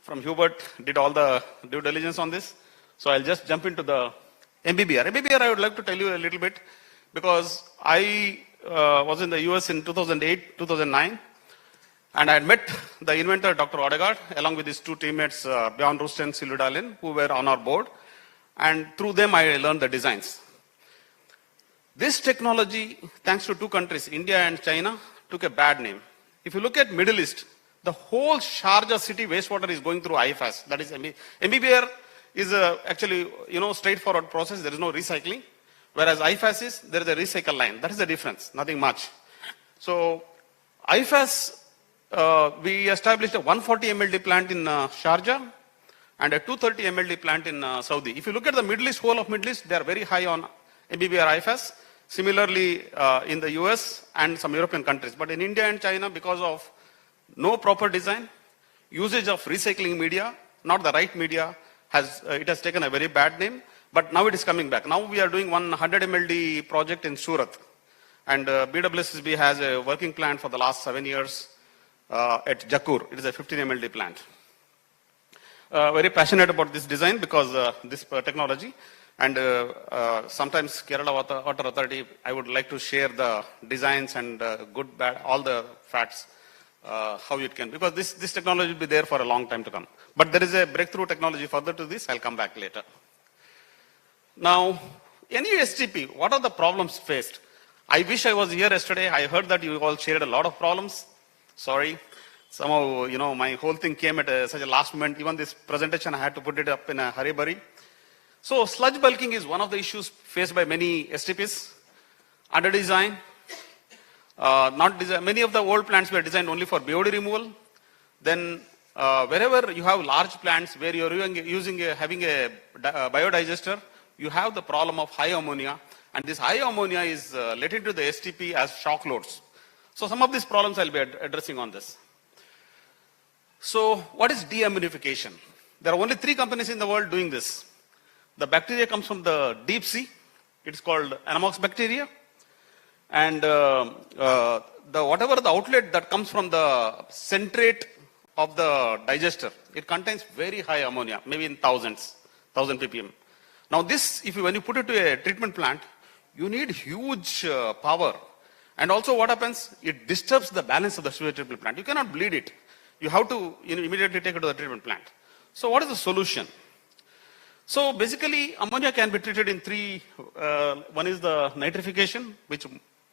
from Hubert did all the due diligence on this. So I'll just jump into the MBBR. MBBR I would like to tell you a little bit because I was in the US in 2008, 2009. And I had met the inventor, Dr. Odegaard, along with his two teammates, Bjorn Rust and Sylvie Dahlin, who were on our board. and through them I learned the designs. This technology, thanks to two countries, India and China, took a bad name. If you look at Middle East, the whole Sharjah city wastewater is going through IFAS. That is, MBBR is actually, straightforward process. There is no recycling. Whereas IFAS is, there is a recycle line. That is the difference, nothing much. So IFAS, we established a 140 MLD plant in Sharjah and a 230 MLD plant in Saudi. If you look at the Middle East, whole of Middle East, they are very high on MBBR IFAS. Similarly, in the US and some European countries. But in India and China, because of no proper design, usage of recycling media, not the right media, it has taken a very bad name. But now it is coming back. Now we are doing 100 MLD project in Surat. And BWSSB has a working plant for the last 7 years at Jakur. It is a 15 MLD plant. Very passionate about this design because this technology. And sometimes Kerala Water Authority, I would like to share the designs and good, bad, all the facts, how it can, because this technology will be there for a long time to come. But there is a breakthrough technology further to this. I'll come back later. Now, any STP, what are the problems faced? I wish I was here yesterday. I heard that you all shared a lot of problems. Sorry. Somehow, my whole thing came at such a last moment. Even this presentation, I had to put it up in a hurry-burry. So sludge bulking is one of the issues faced by many STPs. Under design, many of the old plants were designed only for BOD removal. Then wherever you have large plants where you're having a biodigester, you have the problem of high ammonia. And this high ammonia is let into the STP as shock loads. So some of these problems I'll be addressing on this. So what is deammonification? There are only 3 companies in the world doing this. The bacteria comes from the deep sea. It's called Anamox bacteria. And whatever the outlet that comes from the centrate of the digester, it contains very high ammonia, maybe in 1,000 ppm. Now this, when you put it to a treatment plant, you need huge power. And also what happens, it disturbs the balance of the sewage treatment plant. You cannot bleed it. You have to immediately take it to the treatment plant. So what is the solution? So basically, ammonia can be treated in 3. One is the nitrification, which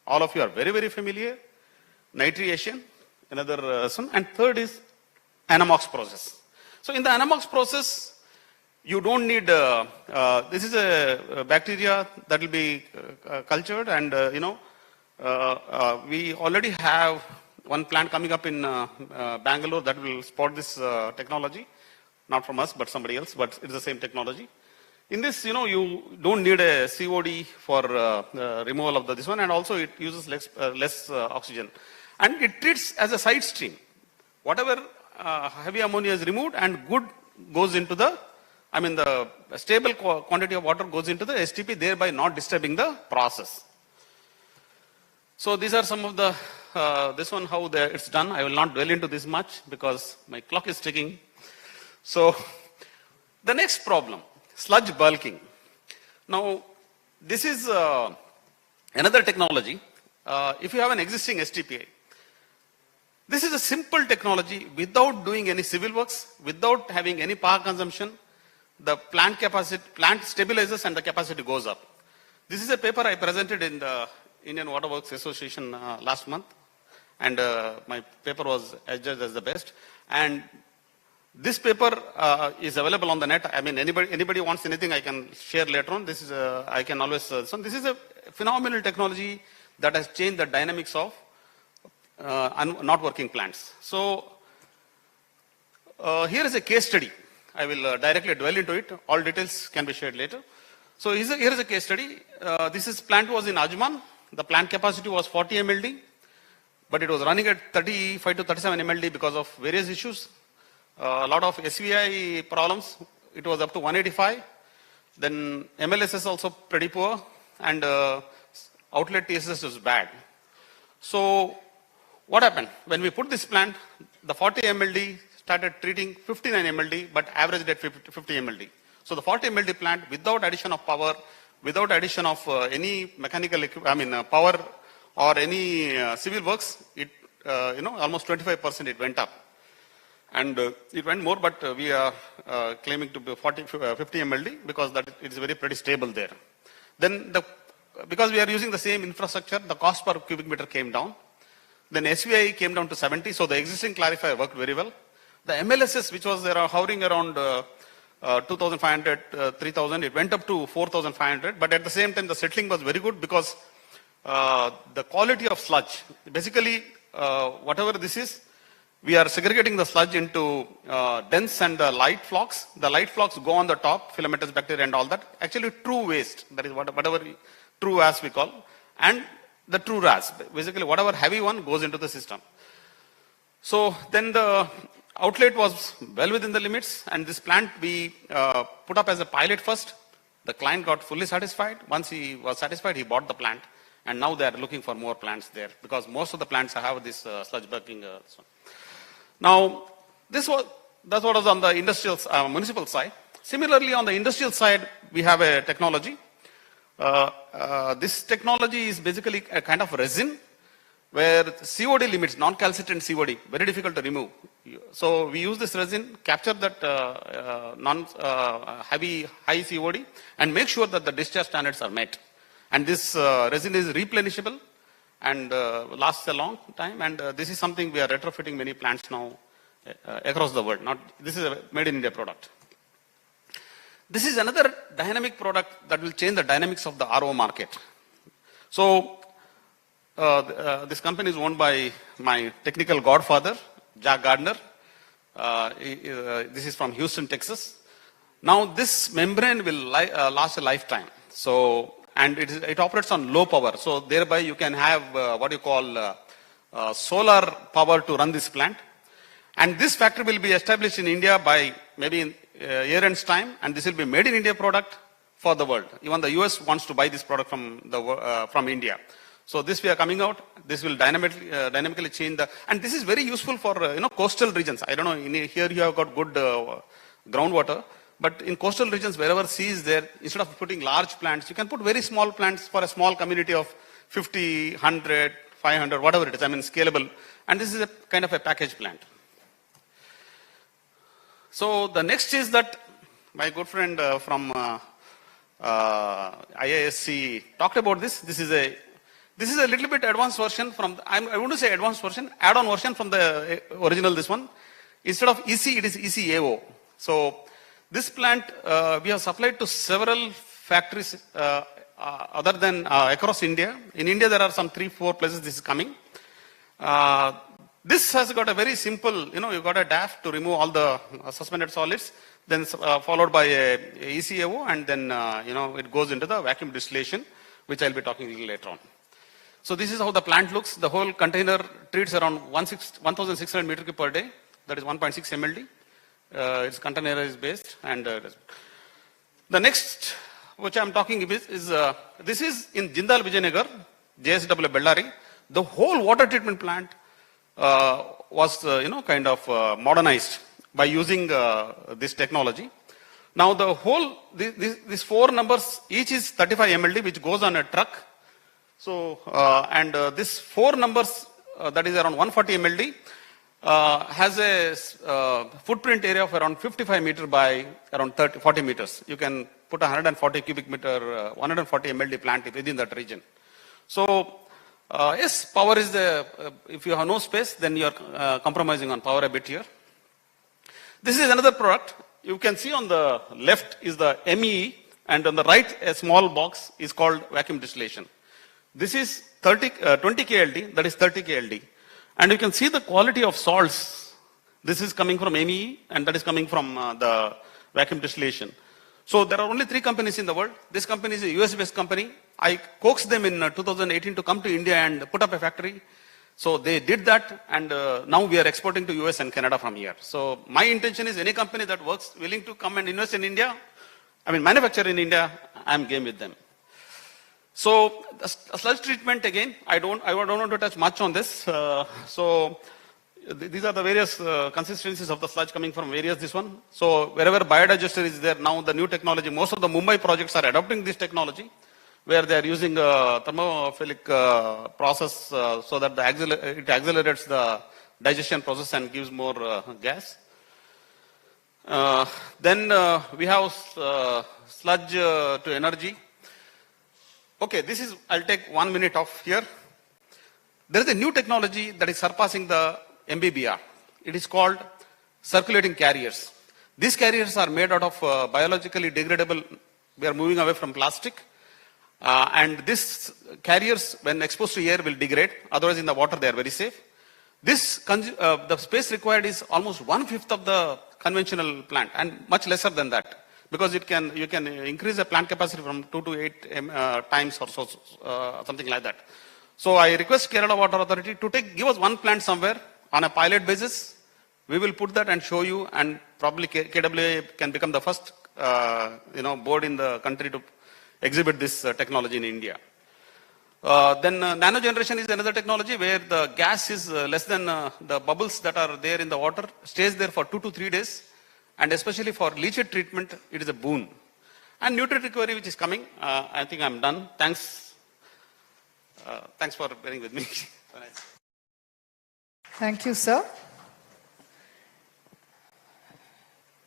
all of you are very, very familiar. Nitriation, another one. And third is Anamox process. So in the Anamox process, you don't need, this is a bacteria that will be cultured. And, we already have one plant coming up in Bangalore that will spot this technology. Not from us, but somebody else, but it's the same technology. In this, you don't need a COD for removal of this one, and also it uses less oxygen. And it treats as a side stream. Whatever heavy ammonia is removed and good goes into the stable quantity of water goes into the STP, thereby not disturbing the process. So these are some of the, this one, how it's done. I will not dwell into this much because my clock is ticking. So the next problem, sludge bulking. Now, this is another technology. If you have an existing STPA, this is a simple technology without doing any civil works, without having any power consumption. The plant stabilizes and the capacity goes up. This is a paper I presented in the Indian Water Works Association last month. And my paper was judged as the best. And this paper is available on the net. Anybody wants anything, I can share later on. This is I can always. So this is a phenomenal technology that has changed the dynamics of not working plants. So here is a case study. I will directly dwell into it. All details can be shared later. So here is a case study. This plant was in Ajman. The plant capacity was 40 MLD, but it was running at 35 to 37 MLD because of various issues. A lot of SVI problems. It was up to 185. Then MLSS also pretty poor, and outlet TSS was bad. So what happened? When we put this plant, the 40 MLD started treating 59 MLD, but averaged at 50 MLD. So the 40 MLD plant, without addition of power, without addition of any mechanical, power or any civil works, it, almost 25% it went up. And it went more, but we are claiming to be 50 MLD because that it is very pretty stable there. Then because we are using the same infrastructure, the cost per cubic meter came down. Then SVI came down to 70, so the existing clarifier worked very well. The MLSS, which was hovering around 2,500, 3,000, it went up to 4,500, but at the same time the settling was very good because the quality of sludge, basically whatever this is, we are segregating the sludge into dense and light flocks. The light flocks go on the top, filamentous bacteria and all that. Actually true waste, that is whatever true as we call, and the true RAS. Basically whatever heavy one goes into the system. So then the outlet was well within the limits, and this plant we put up as a pilot first. The client got fully satisfied. Once he was satisfied, he bought the plant, and now they are looking for more plants there because most of the plants have this sludge bucking. Now, that's what was on the industrial, municipal side. Similarly, on the industrial side, we have a technology. This technology is basically a kind of resin where COD limits, non-calcitrant COD, very difficult to remove. So we use this resin, capture that high COD, and make sure that the discharge standards are met. And this resin is replenishable and lasts a long time. And this is something we are retrofitting many plants now across the world. This is a made in India product. This is another dynamic product that will change the dynamics of the RO market. So this company is owned by my technical godfather, Jack Gardner. This is from Houston, Texas. Now this membrane will last a lifetime. So, and it operates on low power. So thereby you can have what you call solar power to run this plant. And this factory will be established in India by maybe in year end's time, and this will be made in India product for the world. Even the US wants to buy this product from India. So this we are coming out. This will dynamically change the, and this is very useful for coastal regions. I don't know, here you have got good groundwater, but in coastal regions wherever sea is there, instead of putting large plants, you can put very small plants for a small community of 50, 100, 500, whatever it is. I mean scalable, and this is a kind of a package plant. So the next is that my good friend from IISc talked about this. This is a little bit advanced version from, I want to say advanced version, add-on version from the original this one. Instead of EC, it is ECAO. So this plant we have supplied to several factories other than across India. In India there are some 3-4 places this is coming. This has got a very simple, you've got a DAF to remove all the suspended solids, then followed by a ECAO, and then, it goes into the vacuum distillation, which I'll be talking a little later on. So this is how the plant looks. The whole container treats around 1,600 meter cube per day. That is 1.6 MLD. It's containerized based. And the next, which I'm talking is this is in Jindal Vijayanagar, JSW Bellary. The whole water treatment plant was, kind of modernized by using this technology. Now the whole, these 4 numbers, each is 35 MLD, which goes on a truck. So, and this 4 numbers, that is around 140 MLD, has a footprint area of around 55 meter by around 40 meters. You can put 140 cubic meter, 140 MLD plant within that region. So, yes, power is the, if you have no space, then you are compromising on power a bit here. This is another product. You can see on the left is the MEE, and on the right, a small box is called vacuum distillation. This is 20 KLD, that is 30 KLD. And you can see the quality of salts. This is coming from MEE, and that is coming from the vacuum distillation. So there are only 3 companies in the world. This company is a US-based company. I coaxed them in 2018 to come to India and put up a factory. So they did that, and now we are exporting to US and Canada from here. So my intention is any company that works, willing to come and invest in India, manufacture in India, I'm game with them. So sludge treatment again, I don't want to touch much on this. These are the various consistencies of the sludge coming from various this one. So wherever biodigester is there now, the new technology, most of the Mumbai projects are adopting this technology, where they are using a thermophilic process so that it accelerates the digestion process and gives more gas. Then we have sludge to energy. Okay, this is, I'll take 1 minute off here. There is a new technology that is surpassing the MBBR. It is called circulating carriers. These carriers are made out of biologically degradable, we are moving away from plastic. And these carriers, when exposed to air, will degrade. Otherwise, in the water, they are very safe. This, the space required is almost 1/5 of the conventional plant and much lesser than that. Because you can increase the plant capacity from 2 to 8 times or so, something like that. So I request Kerala Water Authority to give us one plant somewhere on a pilot basis. We will put that and show you, and probably KWA can become the first board in the country to exhibit this technology in India. Then nano generation is another technology where the gas is less than the bubbles that are there in the water, stays there for 2 to 3 days. And especially for leachate treatment, it is a boon. And nutrient recovery, which is coming. I think I'm done. Thanks. Thanks for bearing with me. Thank you, sir.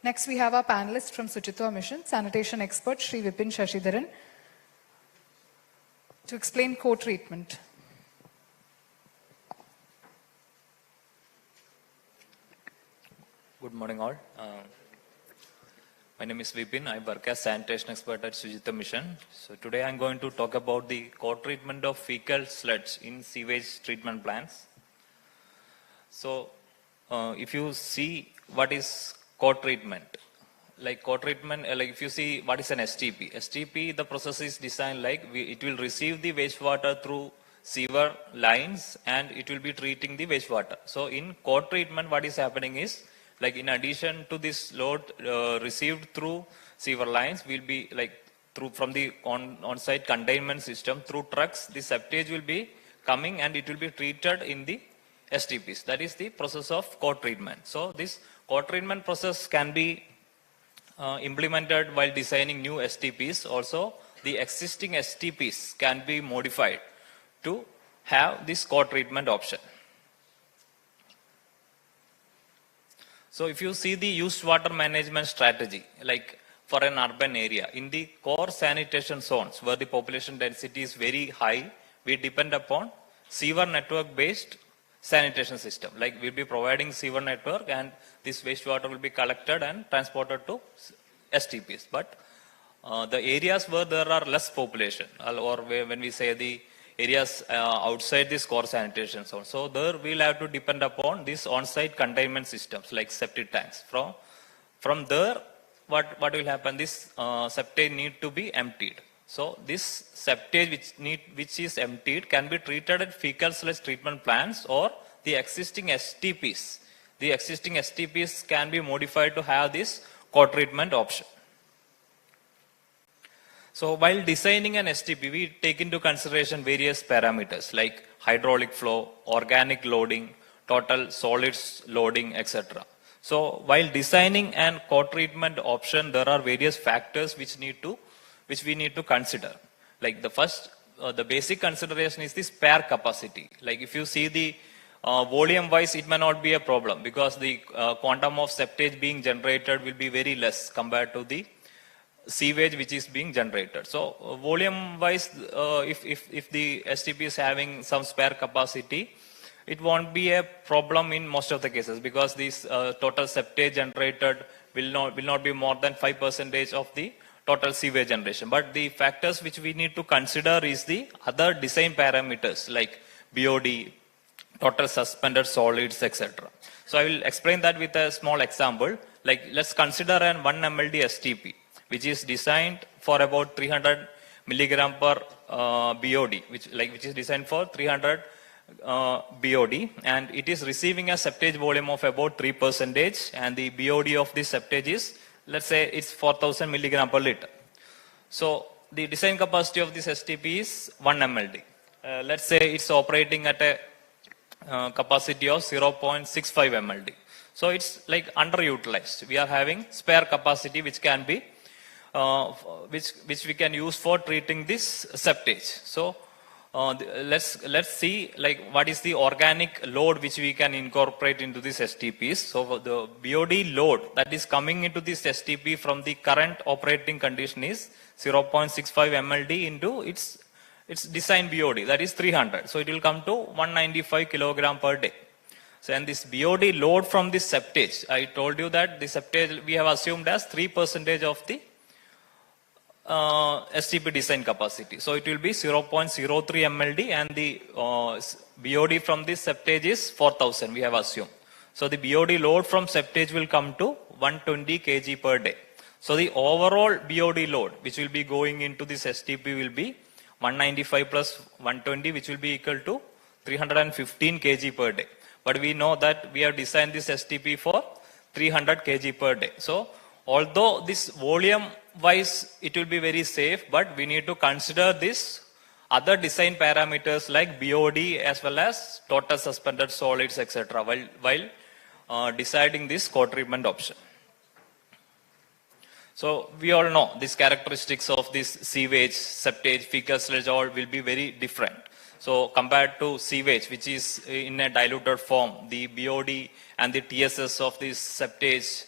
Next, we have our panelist from Suchitwa Mission, sanitation expert Sri Vipin Shashidharan, to explain co-treatment. Good morning, all. My name is Vipin. I work as sanitation expert at Suchitwa Mission. So today I'm going to talk about the co-treatment of fecal sludge in sewage treatment plants. So if you see what is co-treatment, like co-treatment, like if you see what is an STP, the process is designed like it will receive the wastewater through sewer lines and it will be treating the wastewater. So in co-treatment, what is happening is, like in addition to this load received through sewer lines, will be like from the on-site containment system through trucks, the septage will be coming and it will be treated in the STPs. That is the process of co-treatment. So this co-treatment process can be implemented while designing new STPs. Also, the existing STPs can be modified to have this co-treatment option. So if you see the used water management strategy, like for an urban area, in the core sanitation zones where the population density is very high, we depend upon sewer network based sanitation system. Like we'll be providing sewer network and this wastewater will be collected and transported to STPs. But the areas where there are less population, or when we say the areas outside this core sanitation zone, so there we'll have to depend upon these on-site containment systems like septic tanks. From there, what will happen? This septage need to be emptied. So this septage which is emptied can be treated at fecal sludge treatment plants or the existing STPs. The existing STPs can be modified to have this co-treatment option. So while designing an STP, we take into consideration various parameters like hydraulic flow, organic loading, total solids loading, etc. So while designing an co-treatment option, there are various factors which we need to consider. Like the first, the basic consideration is the spare capacity. Like if you see the volume wise, it may not be a problem because the quantum of septage being generated will be very less compared to the sewage which is being generated. So volume wise, if the STP is having some spare capacity, it won't be a problem in most of the cases because this total septage generated will not be more than 5% of the total sewage generation. But the factors which we need to consider is the other design parameters like BOD, total suspended solids, etc. So I will explain that with a small example. Like let's consider an 1 MLD STP, which is designed for about 300 milligram per BOD, which is designed for 300 BOD, and it is receiving a septage volume of about 3%, and the BOD of this septage is, let's say, it's 4,000 milligram per liter. So the design capacity of this STP is 1 MLD. Let's say it's operating at a capacity of 0.65 MLD. So it's like underutilized. We are having spare capacity which can be which we can use for treating this septage. So let's see like what is the organic load which we can incorporate into these STPs. So the BOD load that is coming into this STP from the current operating condition is 0.65 MLD into its design BOD, that is 300. So it will come to 195 kilogram per day. So and this BOD load from this septage, I told you that the septage we have assumed as 3% of the STP design capacity. So it will be 0.03 MLD and the BOD from this septage is 4000 we have assumed. So the BOD load from septage will come to 120 kg per day. So the overall BOD load which will be going into this STP will be 195 plus 120 which will be equal to 315 kg per day. But we know that we have designed this STP for 300 kg per day. So although this volume wise it will be very safe, but we need to consider this other design parameters like BOD as well as total suspended solids etc. while deciding this co-treatment option. So we all know these characteristics of this sewage, septage, fecal sludge all will be very different. So compared to sewage which is in a diluted form, the BOD and the TSS of this septage,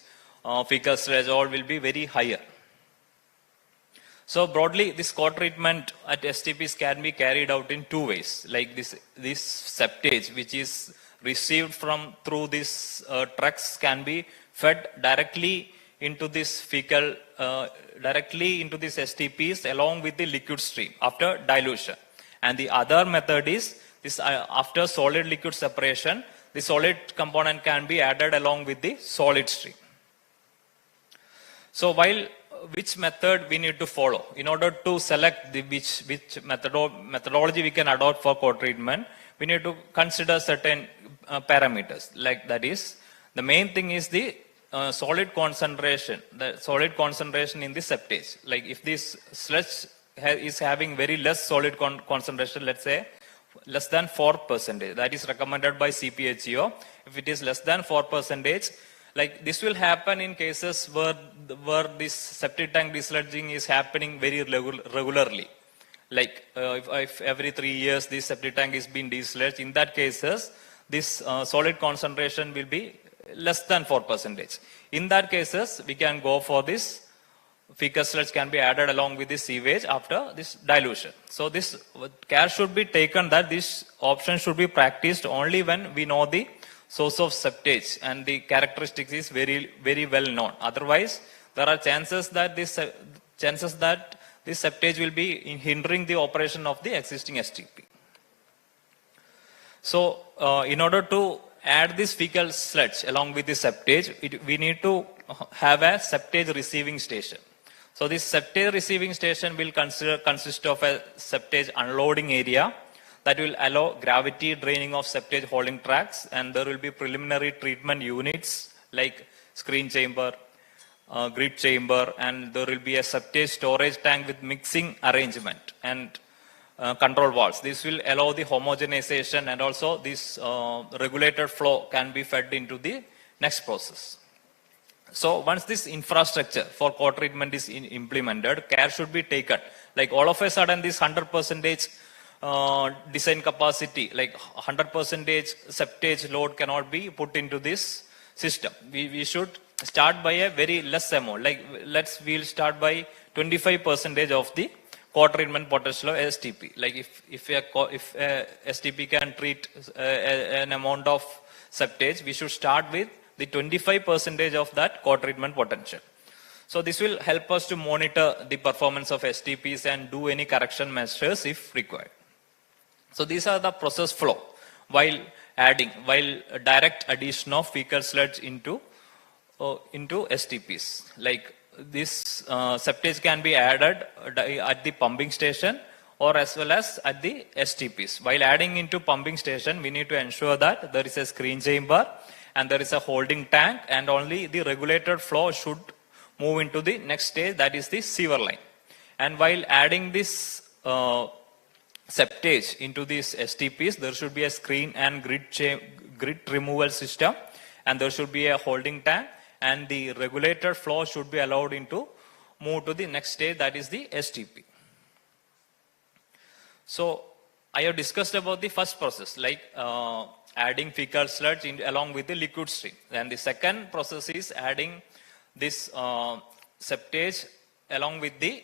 fecal sludge all will be very higher. So broadly, this co-treatment at STPs can be carried out in two ways. Like this septage, which is received through these trucks, can be fed directly into this fecal, directly into these STPs along with the liquid stream after dilution. And the other method is this after solid liquid separation, the solid component can be added along with the solid stream. So which method we need to follow in order to select which methodology we can adopt for co-treatment, we need to consider certain parameters. Like that is, the main thing is the solid concentration in the septage. Like if this sludge is having very less solid concentration, let's say less than 4%, that is recommended by CPHEO. If it is less than 4%, like this will happen in cases where this septic tank desludging is happening very regularly. Like if every 3 years this septic tank is being desludged, in that cases this solid concentration will be less than 4%. In that cases we can go for this fecal sludge can be added along with the sewage after this dilution. So this care should be taken that this option should be practiced only when we know the source of septage and the characteristics is very, very well known. Otherwise, there are chances that this septage will be hindering the operation of the existing STP. So, in order to add this fecal sludge along with the septage, we need to have a septage receiving station. So, this septage receiving station will consist of a septage unloading area that will allow gravity draining of septage holding tracks, and there will be preliminary treatment units like screen chamber, grid chamber, and there will be a septage storage tank with mixing arrangement and control valves. This will allow the homogenization, and also this regulated flow can be fed into the next process. So once this infrastructure for co-treatment is implemented, care should be taken. Like all of a sudden this 100% design capacity, like 100% septage load cannot be put into this system. We should start by a very less amount. Like we'll start by 25% of the co-treatment potential of STP. Like if a STP can treat an amount of septage, we should start with the 25% of that co-treatment potential. So this will help us to monitor the performance of STPs and do any correction measures if required. So these are the process flow while direct addition of fecal sludge into STPs. Like this septage can be added at the pumping station or as well as at the STPs. While adding into pumping station, we need to ensure that there is a screen chamber and there is a holding tank, and only the regulated flow should move into the next stage, that is the sewer line. And while adding this septage into these STPs, there should be a screen and grid removal system, and there should be a holding tank, and the regulated flow should be allowed into move to the next stage, that is the STP. So I have discussed about the first process, like adding fecal sludge along with the liquid stream. Then the second process is adding this septage along with the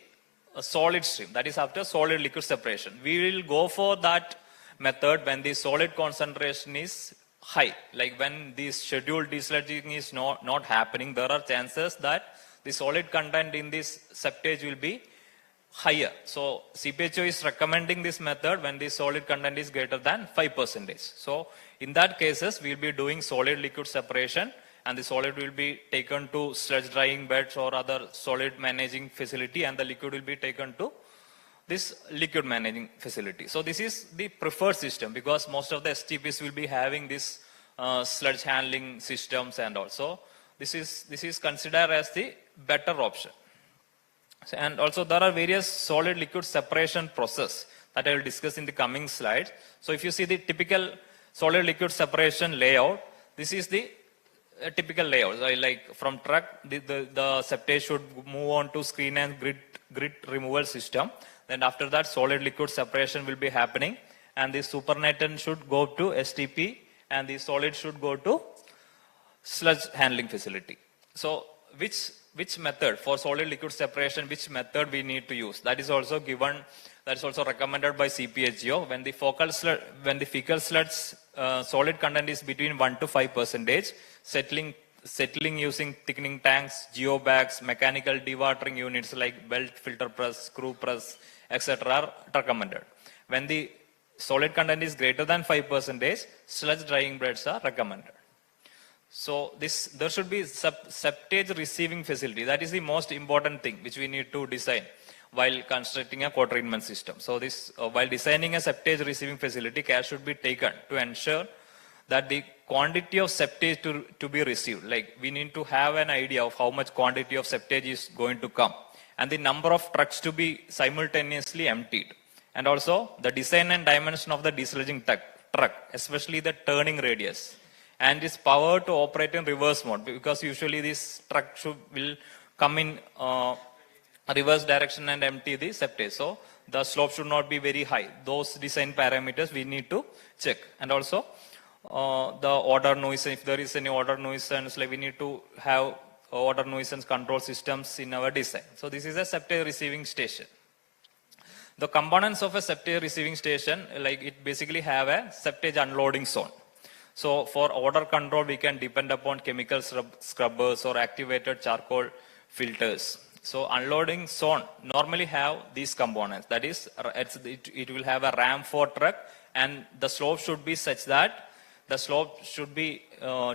solid stream, that is after solid liquid separation. We will go for that method when the solid concentration is high. Like when the scheduled desludging is not happening, there are chances that the solid content in this septage will be higher. So CPHO is recommending this method when the solid content is greater than 5%. So in that cases, we will be doing solid liquid separation, and the solid will be taken to sludge drying beds or other solid managing facility, and the liquid will be taken to this liquid managing facility. So this is the preferred system because most of the STPs will be having this sludge handling systems, and also this is considered as the better option. And also there are various solid liquid separation process that I will discuss in the coming slides. So if you see the typical solid liquid separation layout, this is the typical layout. So like from truck, the septage should move on to screen and grit removal system. Then after that, solid liquid separation will be happening, and the supernatant should go to STP, and the solid should go to sludge handling facility. So which method for solid liquid separation, which method we need to use? That is also given, that is also recommended by CPHO. When the fecal sludge solid content is between 1 to 5%, settling using thickening tanks, geobags, mechanical dewatering units like belt filter press, screw press, etc. are recommended. When the solid content is greater than 5%, sludge drying beds are recommended. So there should be septage receiving facility. That is the most important thing which we need to design while constructing a co-treatment system. So while designing a septage receiving facility, care should be taken to ensure that the quantity of septage to be received, like we need to have an idea of how much quantity of septage is going to come, and the number of trucks to be simultaneously emptied, and also the design and dimension of the desludging truck, especially the turning radius, and its power to operate in reverse mode, because usually this truck will come in reverse direction and empty the septage. So the slope should not be very high. Those design parameters we need to check. And also the odor nuisance, if there is any odor nuisance, like we need to have odor nuisance control systems in our design. So this is a septage receiving station. The components of a septage receiving station, like it basically have a septage unloading zone. So for odor control, we can depend upon chemical scrubbers or activated charcoal filters. So unloading zone normally have these components. That is, it will have a ram for truck, and the slope should be such that the slope should be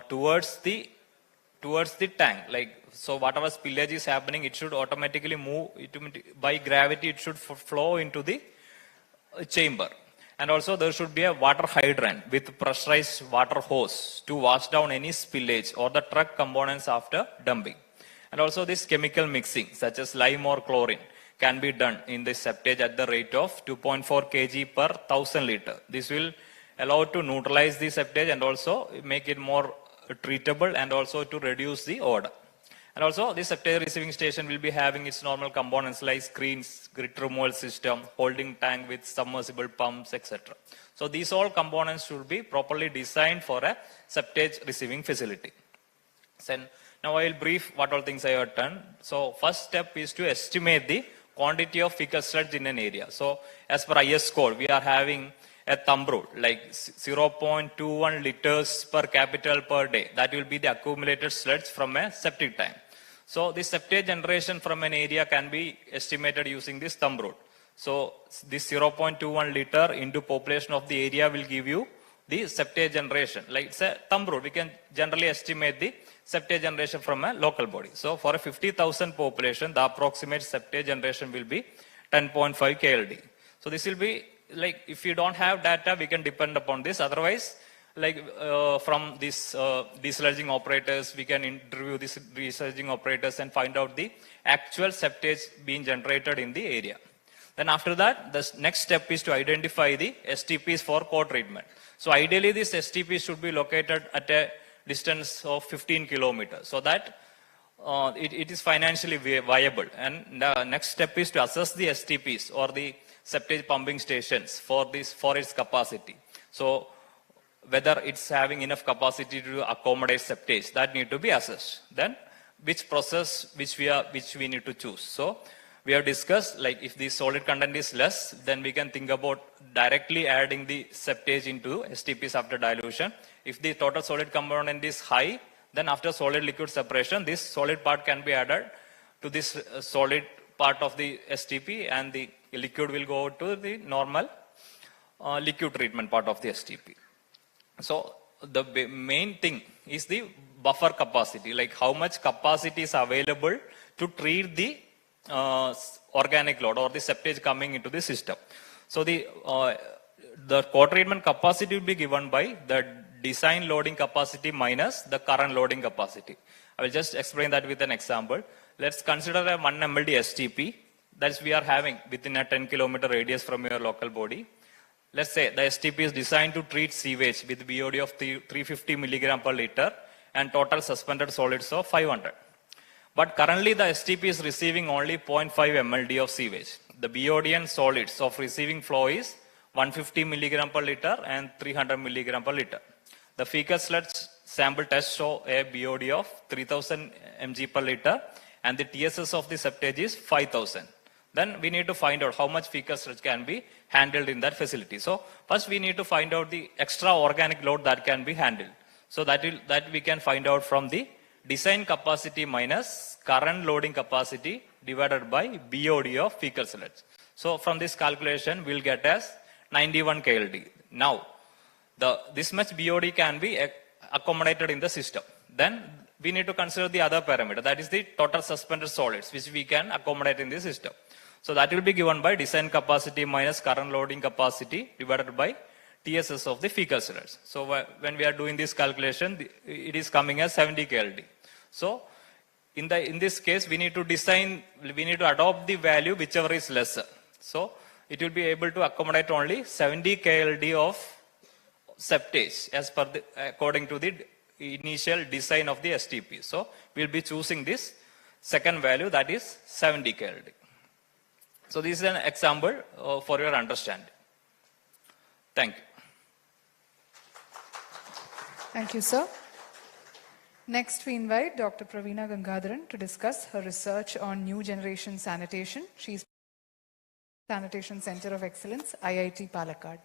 towards the tank. Like, so whatever spillage is happening, it should automatically move. By gravity, it should flow into the chamber. And also there should be a water hydrant with pressurized water hose to wash down any spillage or the truck components after dumping. And also this chemical mixing such as lime or chlorine can be done in the septage at the rate of 2.4 kg per 1000 liter. This will allow to neutralize the septage and also make it more treatable and also to reduce the odor. And also this septage receiving station will be having its normal components like screens, grit removal system, holding tank with submersible pumps, etc. So these all components should be properly designed for a septage receiving facility. So now I will brief what all things I have done. So first step is to estimate the quantity of fecal sludge in an area. So as per IS code, we are having a thumb rule like 0.21 liters per capital per day. That will be the accumulated sludge from a septic tank. So this septage generation from an area can be estimated using this thumb rule. So this 0.21 liter into population of the area will give you the septage generation. Like it's a thumb rule. We can generally estimate the septage generation from a local body. So for a 50,000 population, the approximate septage generation will be 10.5 KLD. So this will be like, if you don't have data, we can depend upon this. Otherwise, like from these desludging operators, we can interview these desludging operators and find out the actual septage being generated in the area. Then after that, the next step is to identify the STPs for co-treatment. So ideally, these STPs should be located at a distance of 15 kilometers so that it is financially viable. And the next step is to assess the STPs or the septage pumping stations for its capacity. So whether it's having enough capacity to accommodate septage, that need to be assessed. Then which process which we need to choose. So we have discussed, like, if the solid content is less, then we can think about directly adding the septage into STPs after dilution. If the total solid component is high, then after solid liquid separation, this solid part can be added to this solid part of the STP, and the liquid will go to the normal liquid treatment part of the STP. So the main thing is the buffer capacity, like how much capacity is available to treat the organic load or the septage coming into the system. So the co-treatment capacity will be given by the design loading capacity minus the current loading capacity. I will just explain that with an example. Let's consider a 1 mld STP that we are having within a 10 kilometer radius from your local body. Let's say the STP is designed to treat sewage with BOD of 350 milligram per liter and total suspended solids of 500. But currently the STP is receiving only 0.5 mld of sewage. The BOD and solids of receiving flow is 150 milligram per liter and 300 milligram per liter. The fecal sludge sample test show a BOD of 3000 mg per liter and the TSS of the septage is 5000. Then we need to find out how much fecal sludge can be handled in that facility. So first we need to find out the extra organic load that can be handled. So that we can find out from the design capacity minus current loading capacity divided by BOD of fecal sludge. So from this calculation, we'll get as 91 KLD. Now, this much BOD can be accommodated in the system. Then we need to consider the other parameter, that is the total suspended solids, which we can accommodate in the system. So that will be given by design capacity minus current loading capacity divided by TSS of the fecal sludge. So when we are doing this calculation, it is coming as 70 KLD. So in this case, we need to adopt the value whichever is lesser. So it will be able to accommodate only 70 KLD of septage as per according to the initial design of the STP. So we'll be choosing this second value, that is 70 KLD. So this is an example for your understanding. Thank you. Thank you, sir. Next, we invite Dr. Praveena Gangadharan to discuss her research on new generation sanitation. She's Sanitation Center of Excellence, IIT Palakkad.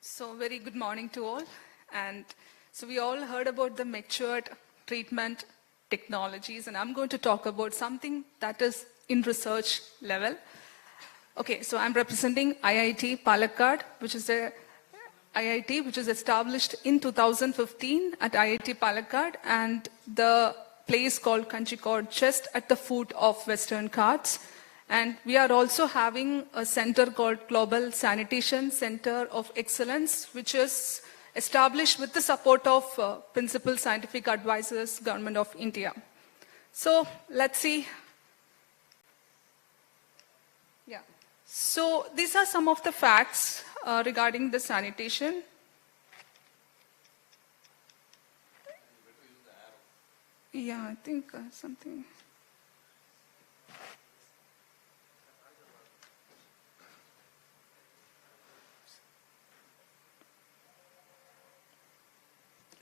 So very good morning to all. And so we all heard about the matured treatment technologies, and I'm going to talk about something that is in research level. Okay, so I'm representing IIT Palakkad, which is a IIT which is established in 2015 at IIT Palakkad, and the place called Kanchikode, just at the foot of Western Ghats. And we are also having a center called Global Sanitation Center of Excellence, which is established with the support of Principal Scientific Advisors, Government of India. So let's see. Yeah. So these are some of the facts regarding the sanitation. Yeah, I think something.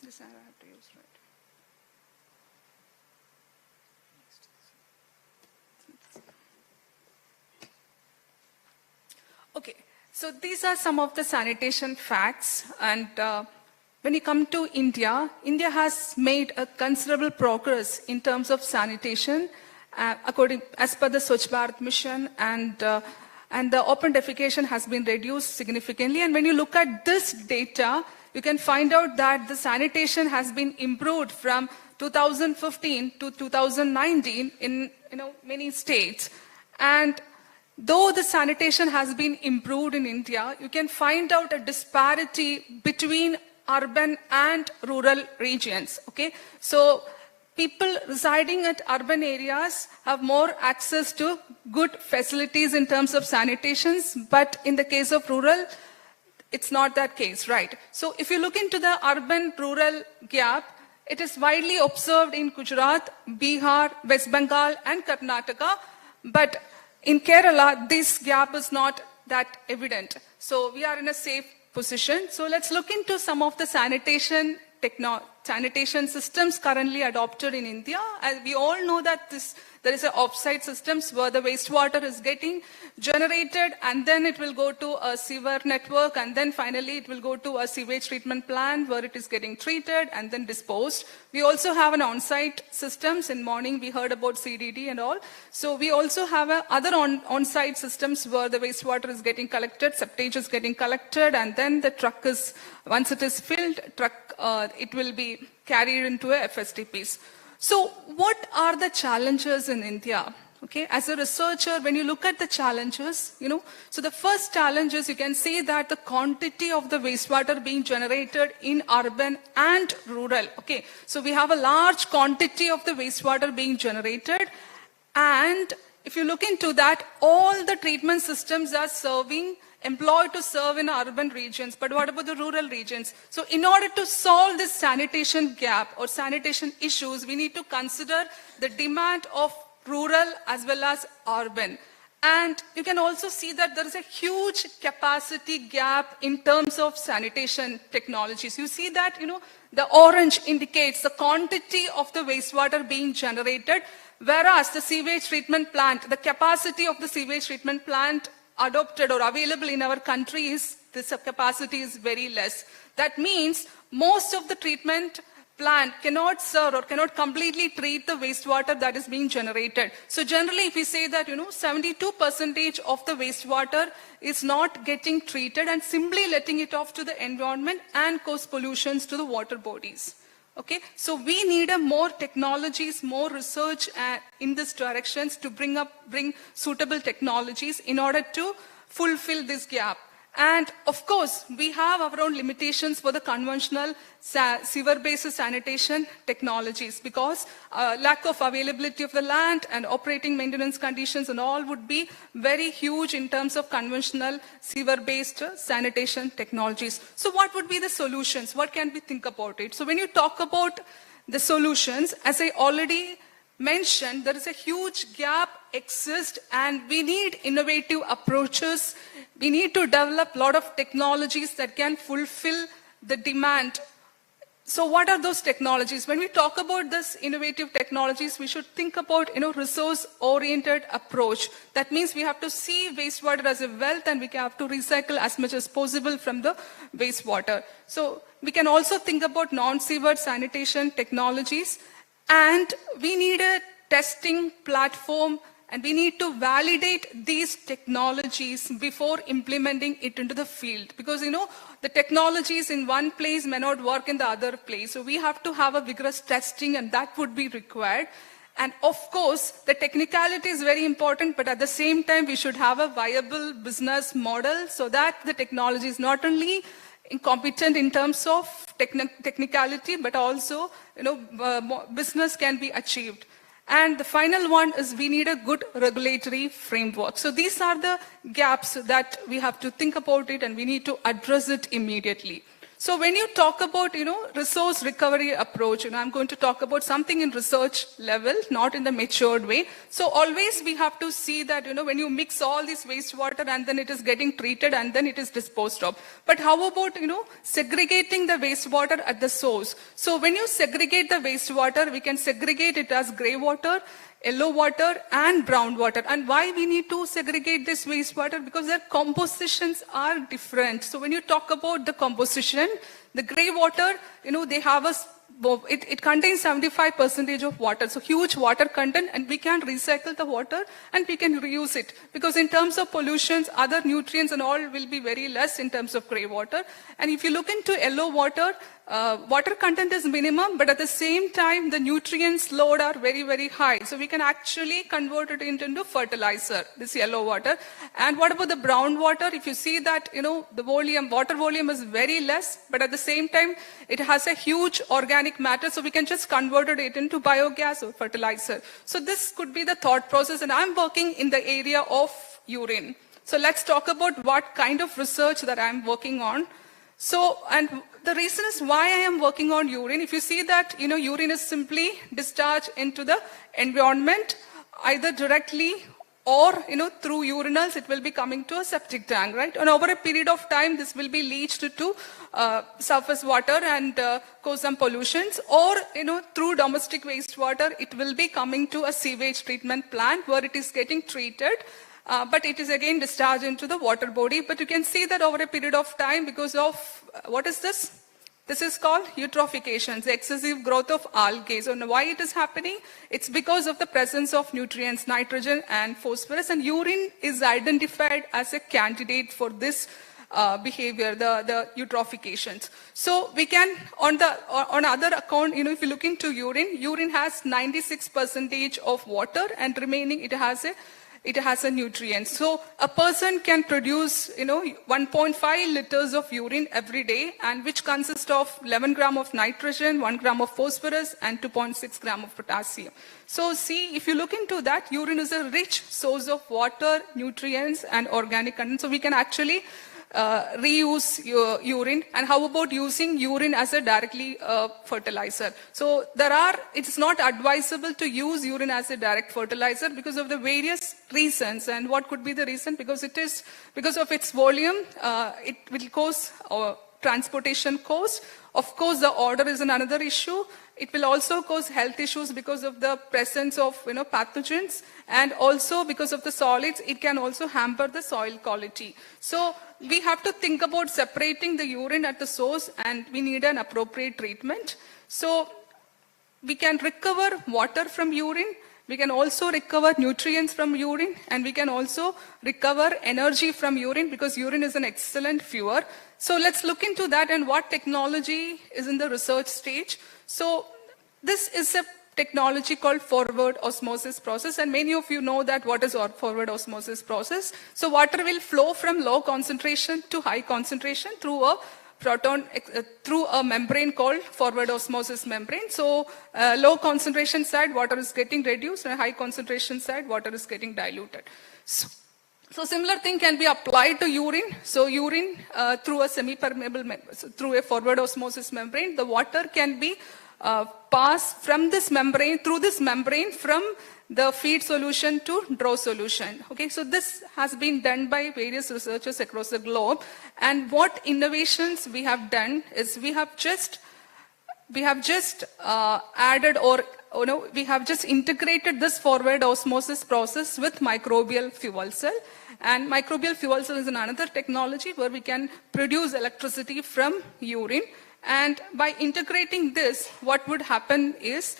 This I have to use, right? Okay, so these are some of the sanitation facts, and when you come to India, India has made a considerable progress in terms of sanitation, as per the Swachh Bharat mission, and the open defecation has been reduced significantly. And when you look at this data, you can find out that the sanitation has been improved from 2015 to 2019 in many states. And though the sanitation has been improved in India, you can find out a disparity between urban and rural regions. Okay, so people residing at urban areas have more access to good facilities in terms of sanitations, but in the case of rural, it's not that case, right? So if you look into the urban-rural gap, it is widely observed in Gujarat, Bihar, West Bengal, and Karnataka. But in Kerala, this gap is not that evident. So we are in a safe position. So let's look into some of the sanitation systems currently adopted in India. As we all know that there is an offsite systems where the wastewater is getting generated, and then it will go to a sewer network, and then finally it will go to a sewage treatment plant where it is getting treated and then disposed. We also have an on-site systems. In morning we heard about CDD and all. So we also have other on-site systems where the wastewater is getting collected, septage is getting collected, and then the truck is, once it is filled, it will be carried into a FSTPs. So what are the challenges in India? Okay, as a researcher, when you look at the challenges, so the first challenge is you can say that the quantity of the wastewater being generated in urban and rural. Okay, so we have a large quantity of the wastewater being generated, and if you look into that, all the treatment systems are employed to serve in urban regions, but what about the rural regions? So in order to solve this sanitation gap or sanitation issues, we need to consider the demand of rural as well as urban. And you can also see that there is a huge capacity gap in terms of sanitation technologies. You see that, the orange indicates the quantity of the wastewater being generated, whereas the sewage treatment plant, the capacity of the sewage treatment plant adopted or available in our country is, this capacity is very less. That means most of the treatment plant cannot serve or cannot completely treat the wastewater that is being generated. So generally, if we say that, 72% of the wastewater is not getting treated and simply letting it off to the environment and cause pollutions to the water bodies. Okay, so we need more technologies, more research in this directions to bring suitable technologies in order to fulfill this gap. And of course, we have our own limitations for the conventional sewer-based sanitation technologies, because lack of availability of the land and operating maintenance conditions and all would be very huge in terms of conventional sewer-based sanitation technologies. So what would be the solutions? What can we think about it? So when you talk about the solutions, as I already mentioned, there is a huge gap exists, and we need innovative approaches. We need to develop a lot of technologies that can fulfill the demand. So what are those technologies? When we talk about this innovative technologies, we should think about, resource-oriented approach. That means we have to see wastewater as a wealth, and we have to recycle as much as possible from the wastewater. So we can also think about non-sewer sanitation technologies, and we need a testing platform, and we need to validate these technologies before implementing it into the field. Because, the technologies in one place may not work in the other place. So we have to have a vigorous testing, and that would be required. And of course, the technicality is very important, but at the same time, we should have a viable business model so that the technology is not only incompetent in terms of technicality, but also, business can be achieved. And the final one is we need a good regulatory framework. So these are the gaps that we have to think about it, and we need to address it immediately. So when you talk about, resource recovery approach, I'm going to talk about something in research level, not in the matured way. So always we have to see that, when you mix all this wastewater and then it is getting treated and then it is disposed of. But how about, segregating the wastewater at the source? So when you segregate the wastewater, we can segregate it as gray water, yellow water, and brown water. And why we need to segregate this wastewater? Because their compositions are different. So when you talk about the composition, the gray water, they have it contains 75% of water. So huge water content, and we can recycle the water and we can reuse it. Because in terms of pollutions, other nutrients and all will be very less in terms of gray water. And if you look into yellow water, water content is minimum, but at the same time, the nutrients load are very, very high. So we can actually convert it into fertilizer, this yellow water. And what about the brown water? If you see that, the water volume is very less, but at the same time, it has a huge organic matter. So we can just convert it into biogas or fertilizer. So this could be the thought process. And I'm working in the area of urine. So let's talk about what kind of research that I'm working on. So, and the reason is why I am working on urine. If you see that, urine is simply discharged into the environment, either directly or, through urinals, it will be coming to a septic tank, right? And over a period of time, this will be leached to surface water and cause some pollutions, or, through domestic wastewater, it will be coming to a sewage treatment plant where it is getting treated. But it is again discharged into the water body. But you can see that over a period of time, because of, what is this? This is called eutrophication, the excessive growth of algae. So why it is happening? It's because of the presence of nutrients, nitrogen and phosphorus, and urine is identified as a candidate for this behavior, the eutrophications. So we can, on other account, if you look into urine has 96% of water, and remaining it has a nutrient. So a person can produce, 1.5 liters of urine every day, and which consists of 11 gram of nitrogen, 1 gram of phosphorus, and 2.6 gram of potassium. So see, if you look into that, urine is a rich source of water, nutrients, and organic content. So we can actually reuse urine. And how about using urine as a directly fertilizer? So it's not advisable to use urine as a direct fertilizer because of the various reasons. And what could be the reason? Because of its volume, it will cause transportation cost. Of course, the odor is another issue. It will also cause health issues because of the presence of pathogens, and also because of the solids, it can also hamper the soil quality. So we have to think about separating the urine at the source, and we need an appropriate treatment. So we can recover water from urine, we can also recover nutrients from urine, and we can also recover energy from urine, because urine is an excellent fuel. So let's look into that and what technology is in the research stage. So this is a technology called forward osmosis process, and many of you know that what is forward osmosis process. So water will flow from low concentration to high concentration through a membrane called forward osmosis membrane. So low concentration side, water is getting reduced, and high concentration side, water is getting diluted. So similar thing can be applied to urine. So urine through a semi-permeable, through a forward osmosis membrane, the water can be passed from this membrane, through this membrane, from the feed solution to draw solution. Okay, so this has been done by various researchers across the globe. And what innovations we have done is we have just added, or we have just integrated this forward osmosis process with microbial fuel cell. And microbial fuel cell is another technology where we can produce electricity from urine. And by integrating this, what would happen is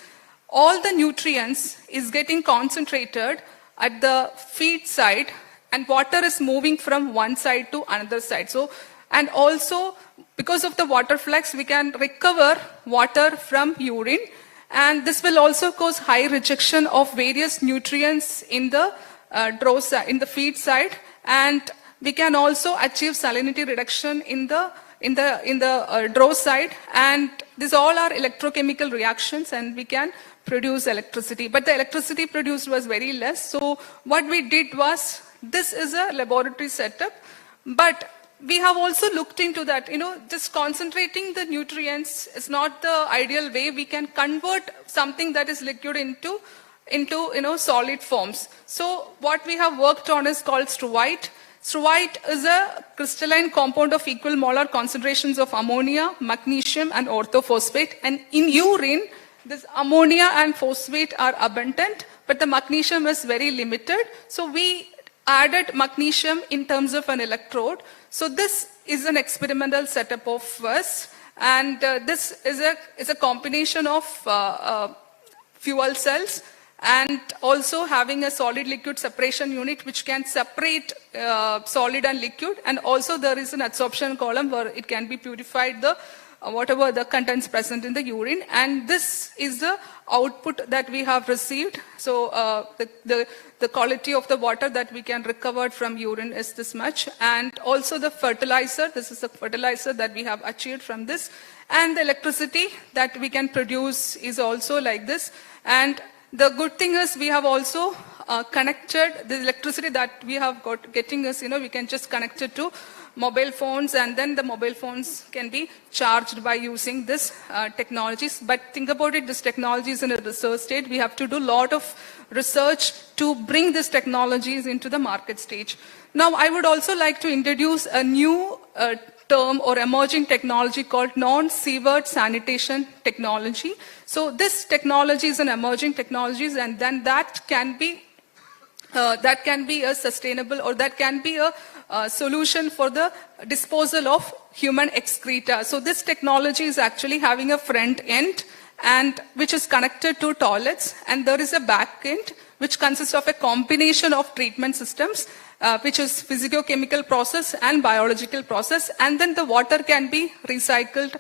all the nutrients is getting concentrated at the feed side, and water is moving from one side to another side. So, and also because of the water flux, we can recover water from urine, and this will also cause high rejection of various nutrients in the feed side, and we can also achieve salinity reduction in the draw side, and these all are electrochemical reactions, and we can produce electricity. But the electricity produced was very less. So what we did was, this is a laboratory setup, but we have also looked into that, just concentrating the nutrients is not the ideal way. We can convert something that is liquid into solid forms. So what we have worked on is called struvite. Struvite is a crystalline compound of equal molar concentrations of ammonia, magnesium, and orthophosphate. And in urine, this ammonia and phosphate are abundant, but the magnesium is very limited. So we added magnesium in terms of an electrode. So this is an experimental setup of us, and this is a combination of fuel cells, and also having a solid liquid separation unit which can separate solid and liquid, and also there is an adsorption column where it can be purified whatever the contents present in the urine, and this is the output that we have received. So the quality of the water that we can recover from urine is this much, and also the fertilizer, this is the fertilizer that we have achieved from this, and the electricity that we can produce is also like this. And the good thing is we have also connected, the electricity that we have got getting us, we can just connect it to mobile phones, and then the mobile phones can be charged by using this technologies. But think about it, this technology is in a research state. We have to do a lot of research to bring these technologies into the market stage. Now, I would also like to introduce a new term or emerging technology called non-sewered sanitation technology. So this technology is an emerging technologies, and then that can be a sustainable, or that can be a solution for the disposal of human excreta. So this technology is actually having a front end, and which is connected to toilets, and there is a back end which consists of a combination of treatment systems, which is physicochemical process and biological process, and then the water can be recycled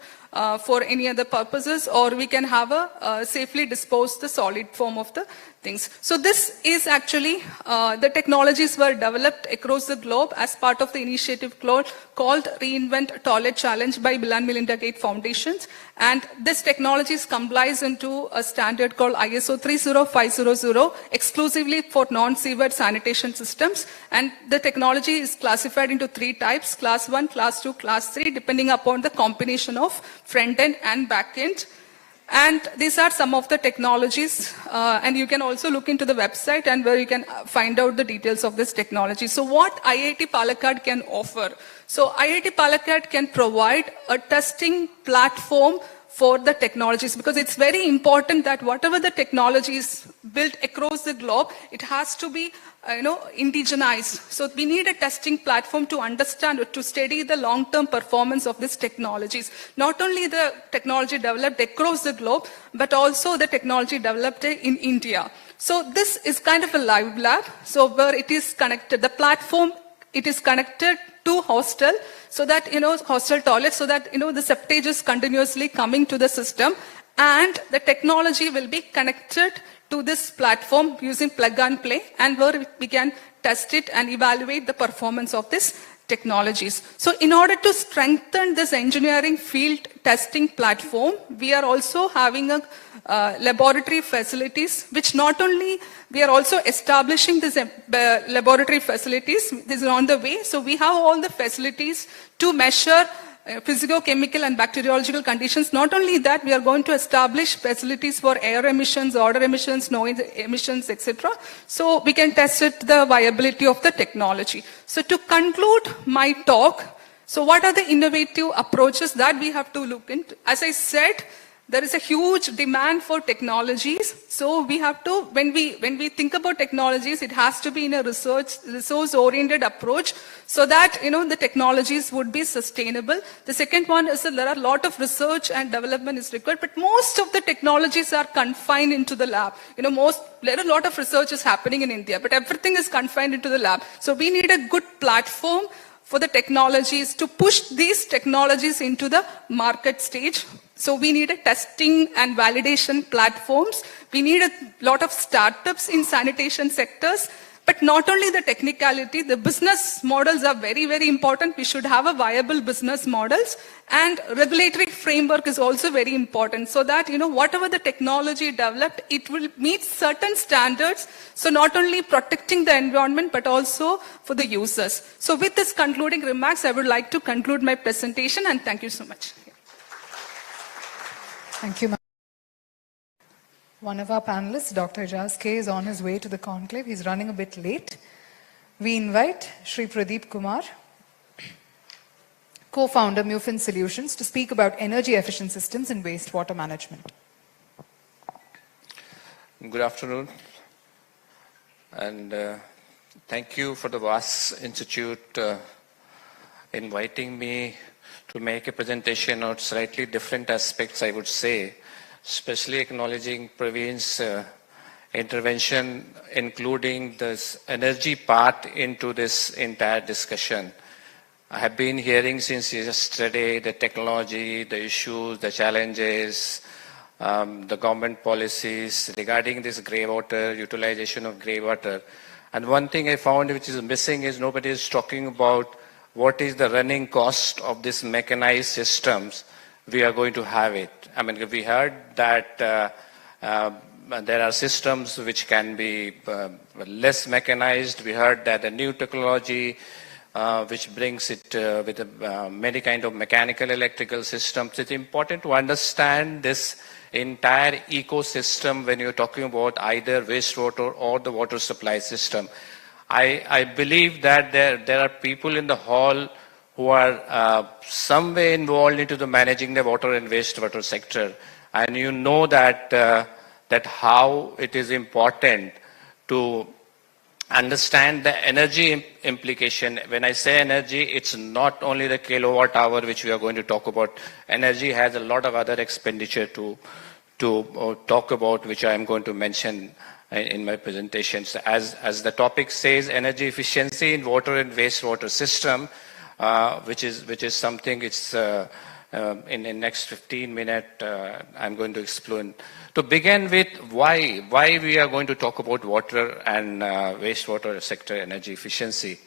for any other purposes, or we can have a safely dispose the solid form of the things. So this is actually, the technologies were developed across the globe as part of the initiative called Reinvent Toilet Challenge by Bill and Melinda Gates Foundations. And this technology complies into a standard called ISO 30500 exclusively for non-sewered sanitation systems. And the technology is classified into 3 types: class 1, class 2, class 3, depending upon the combination of front end and back end. And these are some of the technologies, and you can also look into the website and where you can find out the details of this technology. So what IIT Palakkad can offer? So IIT Palakkad can provide a testing platform for the technologies, because it's very important that whatever the technology is built across the globe, it has to be indigenized. So we need a testing platform to understand or to study the long-term performance of these technologies. Not only the technology developed across the globe, but also the technology developed in India. So this is kind of a live lab. So where it is connected, the platform, it is connected to hostel, so that, hostel toilets, so that, the septage is continuously coming to the system, and the technology will be connected to this platform using plug and play, and where we can test it and evaluate the performance of these technologies. So in order to strengthen this engineering field testing platform, we are also having a laboratory facilities, which not only we are also establishing these laboratory facilities. This is on the way. So we have all the facilities to measure physicochemical and bacteriological conditions. Not only that, we are going to establish facilities for air emissions, odor emissions, noise emissions, etc. So we can test the viability of the technology. So to conclude my talk, so what are the innovative approaches that we have to look into? As I said, there is a huge demand for technologies. So we have to, when we think about technologies, it has to be in a resource-oriented approach, so that, the technologies would be sustainable. The second one is that there are a lot of research and development is required, but most of the technologies are confined into the lab. There are a lot of research is happening in India, but everything is confined into the lab. So we need a good platform for the technologies to push these technologies into the market stage. So we need a testing and validation platforms. We need a lot of startups in sanitation sectors. But not only the technicality, the business models are very, very important. We should have a viable business models, and regulatory framework is also very important, so that, whatever the technology developed, it will meet certain standards. So not only protecting the environment, but also for the users. So with this concluding remarks, I would like to conclude my presentation, and thank you so much. Thank you, ma'am. One of our panelists, Dr. Ijaz K, is on his way to the conclave. He's running a bit late. We invite Shri Pradeep Kumar, co-founder Mufin Solutions, to speak about energy efficient systems in wastewater management. Good afternoon, and thank you for the VAS Institute inviting me to make a presentation on slightly different aspects, I would say, especially acknowledging Praveen's intervention, including this energy part into this entire discussion. I have been hearing since yesterday the technology, the issues, the challenges, the government policies regarding this grey water, utilization of grey water. And one thing I found which is missing is nobody is talking about what is the running cost of these mechanized systems we are going to have it. I mean, we heard that there are systems which can be less mechanized. We heard that the new technology which brings it with many kind of mechanical electrical systems. It's important to understand this entire ecosystem when you're talking about either wastewater or the water supply system. I believe that there are people in the hall who are some way involved into the managing the water and wastewater sector. And you know that, that how it is important to understand the energy implication. When I say energy, it's not only the kilowatt hour which we are going to talk about. Energy has a lot of other expenditure to talk about, which I am going to mention in my presentations. As the topic says, energy efficiency in water and wastewater system, which is something it's in the next 15 minutes I'm going to explain. To begin with, why we are going to talk about water and wastewater sector energy efficiency.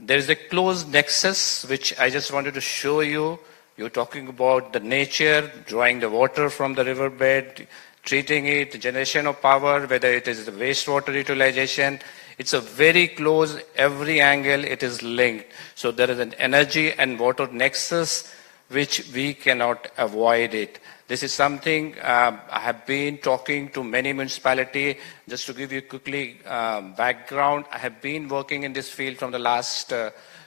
There is a close nexus which I just wanted to show you. You're talking about the nature, drawing the water from the riverbed, treating it, generation of power, whether it is the wastewater utilization. It's a very close, every angle it is linked. So there is an energy and water nexus which we cannot avoid it. This is something I have been talking to many municipalities. Just to give you quickly background, I have been working in this field from the last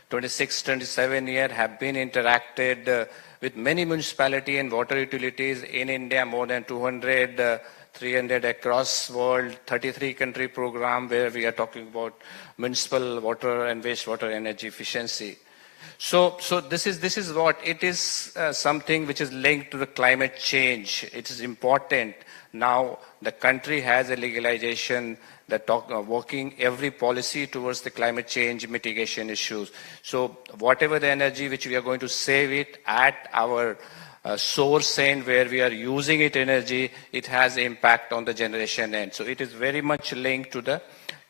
26, 27 years, have been interacted with many municipalities and water utilities in India, more than 200, 300 across world, 33 country program where we are talking about municipal water and wastewater energy efficiency. So this is what it is, something which is linked to the climate change. It is important. Now the country has a legalization that working every policy towards the climate change mitigation issues. So whatever the energy which we are going to save it at our source end where we are using it energy, it has impact on the generation end. So it is very much linked to the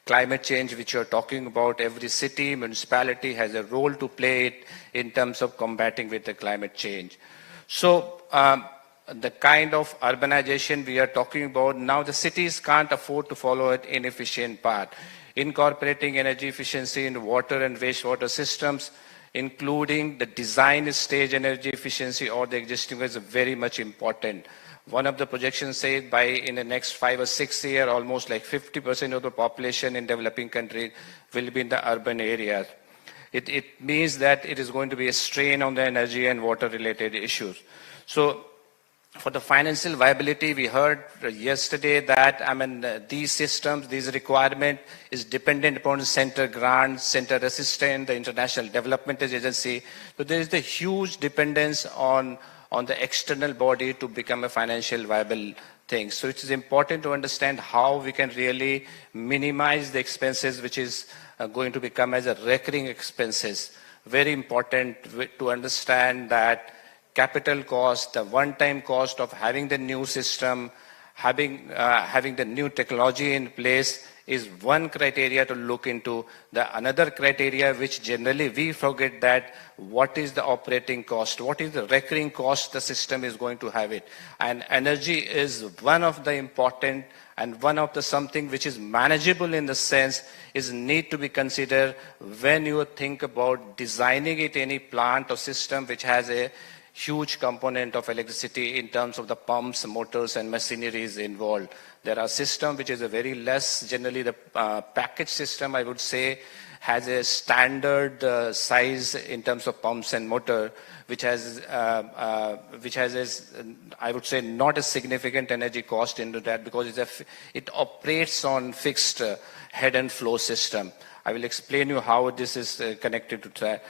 climate change which you're talking about. Every city, municipality has a role to play it in terms of combating with the climate change. So the kind of urbanization we are talking about, now the cities can't afford to follow an inefficient path. Incorporating energy efficiency in water and wastewater systems, including the design stage energy efficiency or the existing, is very much important. One of the projections says by in the next 5 or 6 years, almost like 50% of the population in developing countries will be in the urban areas. It means that it is going to be a strain on the energy and water related issues. So for the financial viability, we heard yesterday that these systems, these requirement is dependent upon center grants, center assistance, the International Development Agency. So there is a huge dependence on the external body to become a financial viable thing. So it is important to understand how we can really minimize the expenses which is going to become as a recurring expenses. Very important to understand that capital cost, the one-time cost of having the new system, having the new technology in place is one criteria to look into. The another criteria which generally we forget that what is the operating cost, what is the recurring cost the system is going to have it. And energy is one of the important and one of the something which is manageable in the sense is need to be considered when you think about designing it any plant or system which has a huge component of electricity in terms of the pumps, motors and machineries involved. There are systems which is a very less, generally the package system I would say has a standard size in terms of pumps and motor which has I would say not a significant energy cost into that because it operates on fixed head and flow system. I will explain you how this is connected to that.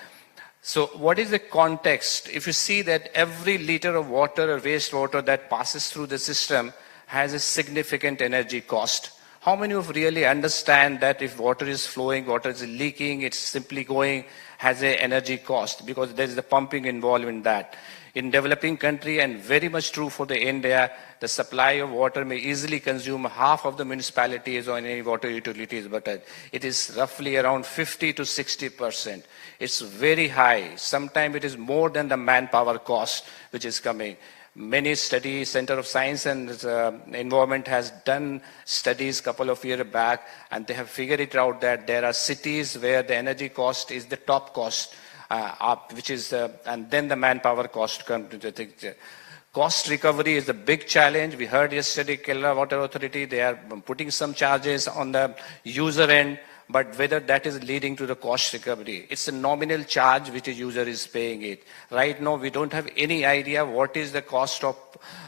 So what is the context? If you see that every liter of water or wastewater that passes through the system has a significant energy cost. How many of you really understand that if water is flowing, water is leaking, it's simply going, has an energy cost because there is the pumping involved in that. In developing country and very much true for the India, the supply of water may easily consume half of the municipalities or any water utilities, but it is roughly around 50 to 60%. It's very high. Sometimes it is more than the manpower cost which is coming. many studies, Center of Science and Environment has done studies a couple of years back, and they have figured it out that there are cities where the energy cost is the top cost, which is, and then the manpower cost comes to the thing. Cost recovery is a big challenge. We heard yesterday Kerala Water Authority, they are putting some charges on the user end, but whether that is leading to the cost recovery. It's a nominal charge which the user is paying it. Right now, we don't have any idea what is the cost of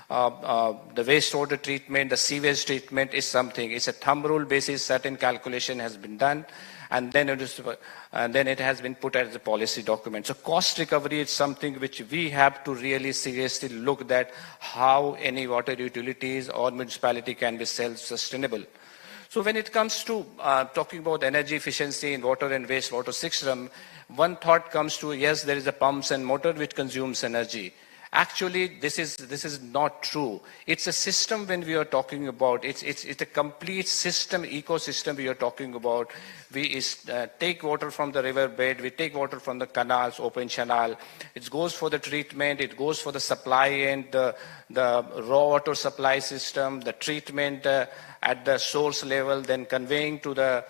the wastewater treatment, the sewage treatment is something. It's a thumb rule basis, certain calculation has been done, and then it has been put as a policy document. So cost recovery is something which we have to really seriously look at how any water utilities or municipality can be self-sustainable. So when it comes to talking about energy efficiency in water and wastewater system, one thought comes to, yes, there is a pumps and motor which consumes energy. Actually, this is not true. It's a system when we are talking about, it's a complete system, ecosystem we are talking about. We take water from the river bed, we take water from the canals, open channel. It goes for the treatment, it goes for the supply and the raw water supply system, the treatment at the source level, then conveying to the,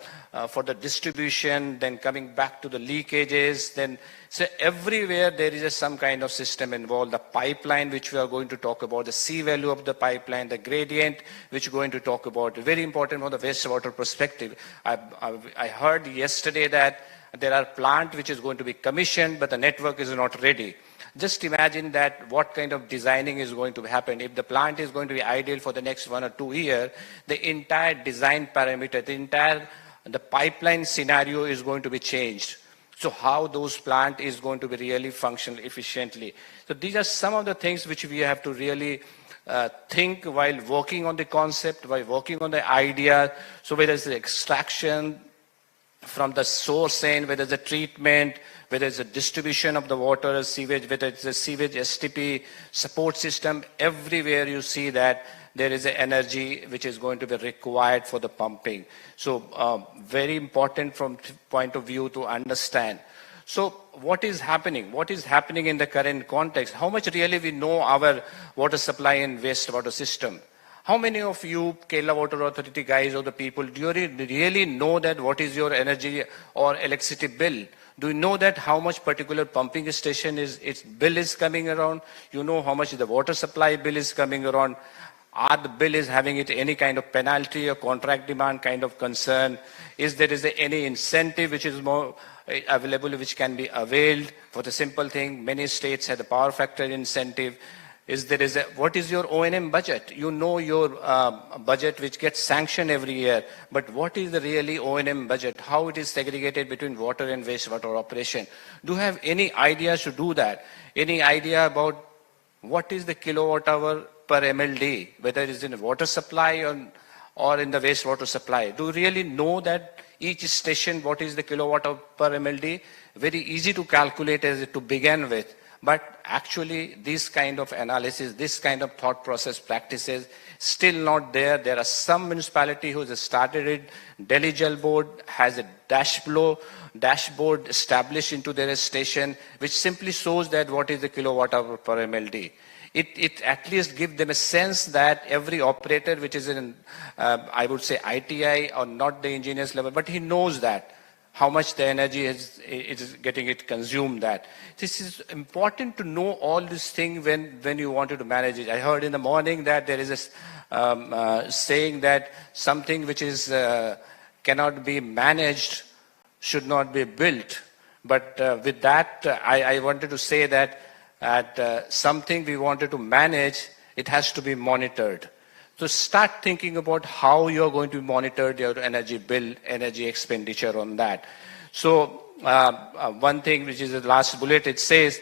for the distribution, then coming back to the leakages, then so everywhere there is some kind of system involved. The pipeline, which we are going to talk about, the C value of the pipeline, the gradient, which we're going to talk about. Very important from the wastewater perspective. I heard yesterday that there are plant which is going to be commissioned, but the network is not ready. Just imagine that what kind of designing is going to happen. If the plant is going to be ideal for the next 1 or 2 years, the entire design parameter, the pipeline scenario is going to be changed. So how those plant is going to be really functional efficiently. So these are some of the things which we have to really think while working on the concept, while working on the idea. So whether it's the extraction from the source end, whether it's the treatment, whether it's the distribution of the water, sewage, whether it's the sewage STP support system, everywhere you see that there is an energy which is going to be required for the pumping. So very important from point of view to understand. So what is happening? What is happening in the current context? How much really we know our water supply and wastewater system? How many of you Kerala Water Authority guys or the people, do you really know that what is your energy or electricity bill? Do you know that how much particular pumping station its bill is coming around? You know how much the water supply bill is coming around? Are the bill is having it any kind of penalty or contract demand kind of concern? Is there any incentive which is more available which can be availed for the simple thing? Many states have the power factor incentive. What is your O&M budget? You know your budget which gets sanctioned every year, but what is the really O&M budget? How it is segregated between water and wastewater operation? Do you have any ideas to do that? Any idea about what is the kilowatt hour per MLD, whether it is in the water supply or in the wastewater supply? Do you really know that each station, what is the kilowatt hour per MLD? Very easy to calculate as to begin with. But actually, this kind of analysis, this kind of thought process practices, still not there. There are some municipality who has started it. Delhi Jal Board has a dashboard established into their station, which simply shows that what is the kilowatt hour per MLD. It at least gives them a sense that every operator, which is in, I would say, ITI or not the engineer's level, but he knows that how much the energy is getting it consumed that. This is important to know all these things when you wanted to manage it. I heard in the morning that there is a saying that something which is cannot be managed should not be built. But with that, I wanted to say that something we wanted to manage, it has to be monitored. So start thinking about how you're going to monitor your energy bill, energy expenditure on that. So one thing which is the last bullet, it says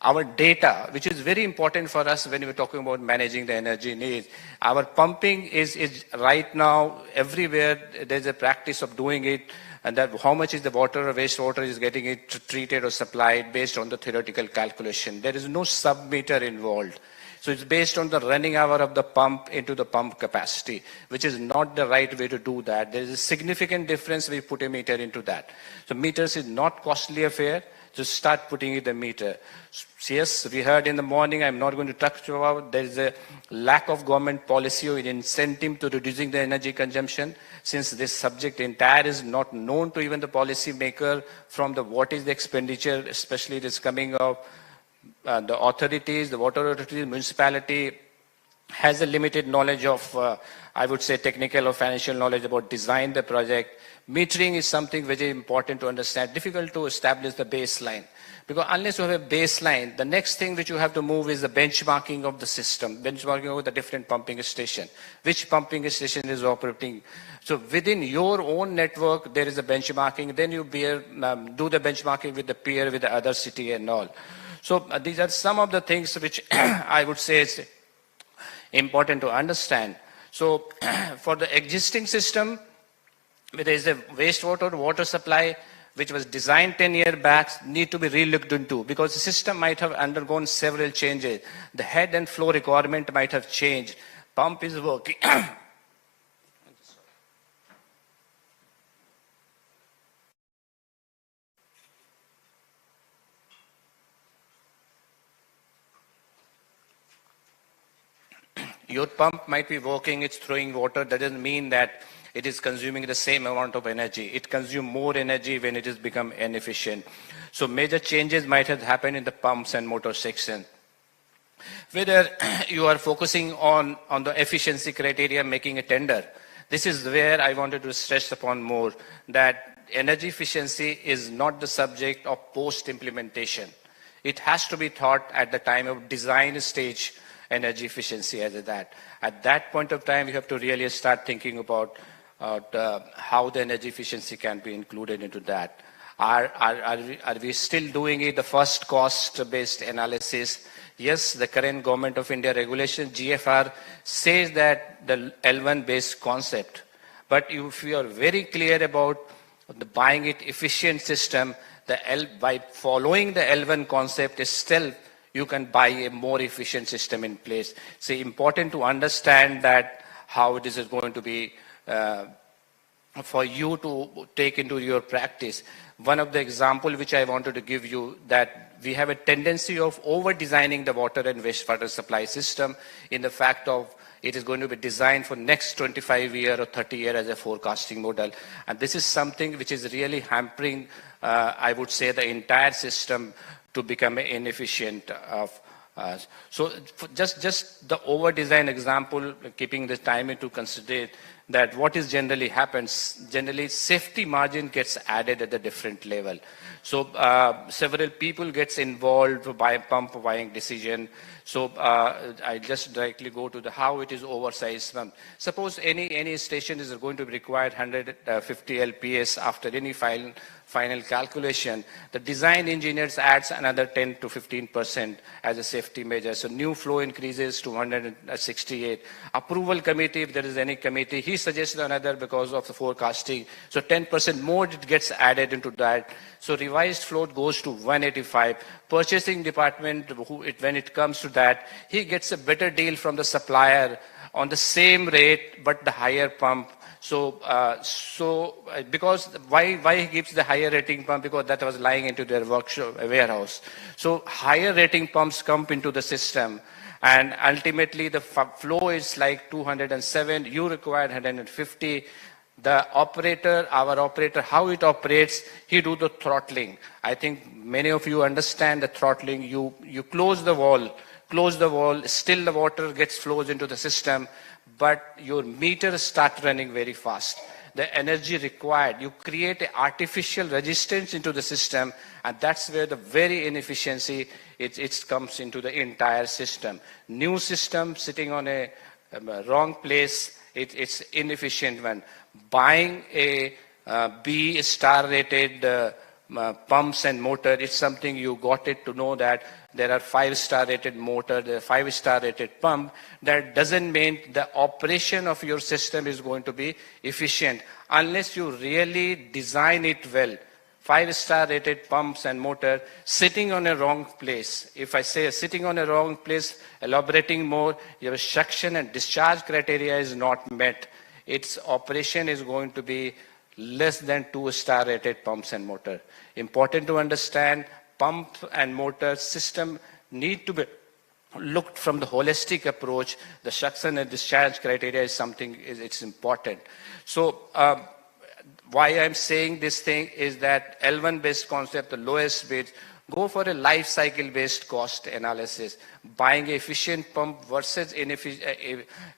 our data, which is very important for us when we're talking about managing the energy needs. Our pumping is right now everywhere there's a practice of doing it, and that how much is the water or wastewater is getting it treated or supplied based on the theoretical calculation. There is no sub-meter involved. So it's based on the running hour of the pump into the pump capacity, which is not the right way to do that. There is a significant difference when you put a meter into that. So meters is not costly affair. Just start putting in the meter. Yes, we heard in the morning, I'm not going to touch about, there is a lack of government policy or incentive to reducing the energy consumption. Since this subject entire is not known to even the policy maker from the what is the expenditure, especially it is coming of the authorities, the water authorities, municipality has a limited knowledge of, I would say, technical or financial knowledge about design the project. Metering is something very important to understand, difficult to establish the baseline. Because unless you have a baseline, the next thing which you have to move is the benchmarking of the system, benchmarking of the different pumping station, which pumping station is operating. So within your own network, there is a benchmarking, then you do the benchmarking with the peer, with the other city and all. So these are some of the things which I would say is important to understand. So for the existing system, there is a wastewater water supply which was designed 10 years back, need to be re-looked into because the system might have undergone several changes. The head and flow requirement might have changed. Pump is working. Your pump might be working, it's throwing water. That doesn't mean that it is consuming the same amount of energy. It consumes more energy when it has become inefficient. So major changes might have happened in the pumps and motor section. Whether you are focusing on the efficiency criteria, making a tender, this is where I wanted to stress upon more that energy efficiency is not the subject of post-implementation. It has to be thought at the time of design stage energy efficiency as that. At that point of time, you have to really start thinking about how the energy efficiency can be included into that. Are we still doing it, the first cost-based analysis? Yes, the current Government of India regulation, GFR, says that the L1-based concept. But if you are very clear about the buying it efficient system, by following the L1 concept is still you can buy a more efficient system in place. It's important to understand that how this is going to be for you to take into your practice. One of the examples which I wanted to give you that we have a tendency of over-designing the water and wastewater supply system in the fact of it is going to be designed for next 25 year or 30 year as a forecasting model. And this is something which is really hampering, I would say, the entire system to become inefficient. So just the over-design example, keeping the time into consideration, that what is generally happens, generally safety margin gets added at a different level. So several people gets involved by pump buying decision. So I just directly go to the how it is oversized. Suppose any station is going to require 150 LPS after any final calculation, the design engineers adds another 10 to 15% as a safety measure. So new flow increases to 168. Approval committee, if there is any committee, he suggests another because of the forecasting. So 10% more it gets added into that. So revised flow goes to 185. Purchasing department, when it comes to that, he gets a better deal from the supplier on the same rate, but the higher pump. So, because why he gives the higher rating pump? Because that was lying into their workshop, warehouse. So higher rating pumps come into the system, and ultimately the flow is like 207. You require 150. The operator, our operator, how it operates, he do the throttling. I think many of you understand the throttling. You close the wall, still the water flows into the system, but your meters start running very fast. The energy required, you create an artificial resistance into the system, and that's where the very inefficiency it comes into the entire system. New system sitting on a wrong place, it's inefficient one. Buying a B star rated pumps and motor, it's something you got it to know that there are 5-star rated motor, there are 5-star rated pump. That doesn't mean the operation of your system is going to be efficient unless you really design it well. 5-star rated pumps and motor sitting on a wrong place. If I say sitting on a wrong place, elaborating more, your suction and discharge criteria is not met. Its operation is going to be less than 2-star rated pumps and motor. Important to understand, pump and motor system need to be looked from the holistic approach. The suction and discharge criteria is something, it's important. So why I'm saying this thing is that L1 based concept, the lowest bid, go for a life cycle based cost analysis. Buying efficient pump versus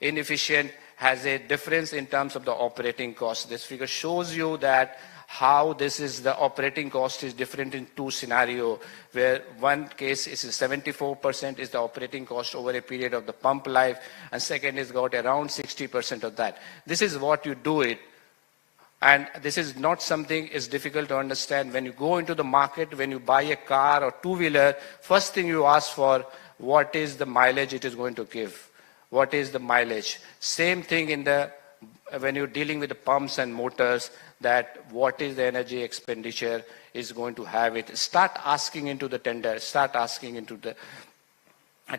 inefficient has a difference in terms of the operating cost. This figure shows you that how this is the operating cost is different in two scenarios, where one case is 74% is the operating cost over a period of the pump life, and second is got around 60% of that. This is what you do it. And this is not something is difficult to understand. When you go into the market, when you buy a car or two-wheeler, first thing you ask for, what is the mileage it is going to give? What is the mileage? Same thing in the, when you're dealing with the pumps and motors, that what is the energy expenditure is going to have it. Start asking into the tender, start asking into the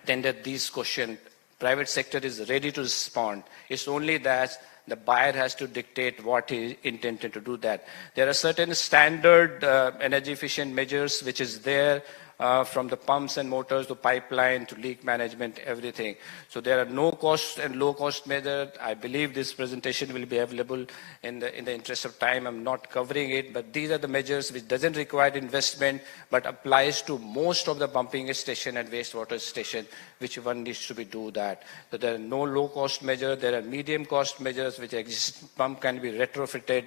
tender these questions. Private sector is ready to respond. It's only that the buyer has to dictate what he intended to do that. There are certain standard energy efficient measures which is there from the pumps and motors to pipeline to leak management, everything. So there are no cost and low cost measures. I believe this presentation will be available in the interest of time. I'm not covering it, but these are the measures which doesn't require investment, but applies to most of the pumping station and wastewater station, which one needs to be do that. So there are no low cost measures. There are medium cost measures which exist. Pump can be retrofitted.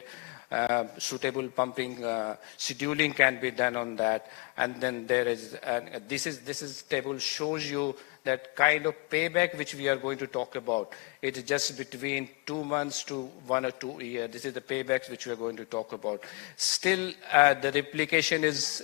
Suitable pumping scheduling can be done on that, and then there is this table shows you that kind of payback which we are going to talk about. It is just between 2 months to 1 or 2 years. This is the paybacks which we are going to talk about. Still, the replication is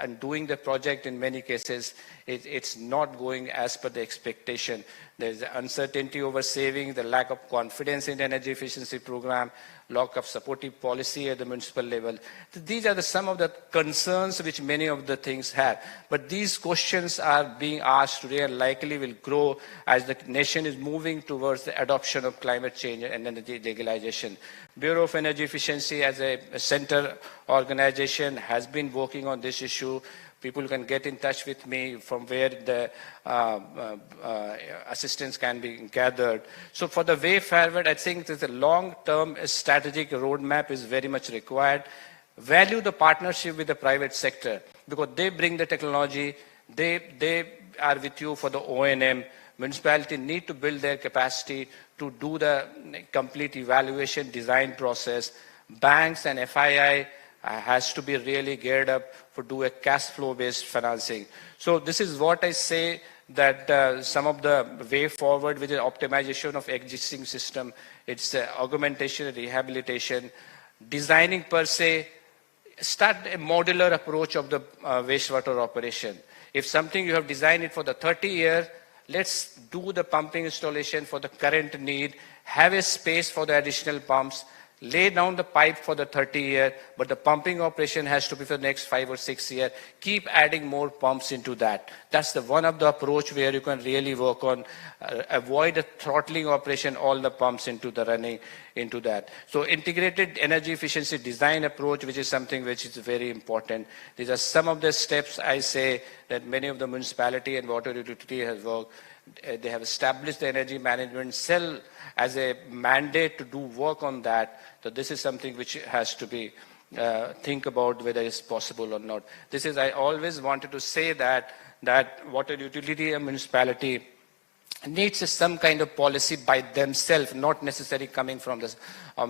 and doing the project in many cases it's not going as per the expectation. There is uncertainty over saving, the lack of confidence in the energy efficiency program, lack of supportive policy at the municipal level. These are some of the concerns which many of the things have. But these questions are being asked today and likely will grow as the nation is moving towards the adoption of climate change and energy legalization. Bureau of Energy Efficiency as a center organization has been working on this issue. People can get in touch with me from where the assistance can be gathered. So for the way forward, I think there's a long-term strategic roadmap is very much required. Value the partnership with the private sector because they bring the technology, they are with you for the O&M. Municipality need to build their capacity to do the complete evaluation design process. Banks and FII has to be really geared up for do a cash flow based financing. So this is what I say that some of the way forward with the optimization of existing system, it's augmentation, rehabilitation, designing per se, start a modular approach of the wastewater operation. If something you have designed it for the 30 years, let's do the pumping installation for the current need, have a space for the additional pumps, lay down the pipe for the 30 years, but the pumping operation has to be for the next 5 or 6 years. Keep adding more pumps into that. That's the one of the approach where you can really work on, avoid a throttling operation, all the pumps into the running into that. So integrated energy efficiency design approach, which is something which is very important. These are some of the steps I say that many of the municipality and water utility has worked. They have established the energy management cell as a mandate to do work on that. So this is something which has to be think about whether it's possible or not. This is, I always wanted to say that water utility and municipality needs some kind of policy by themselves, not necessarily coming from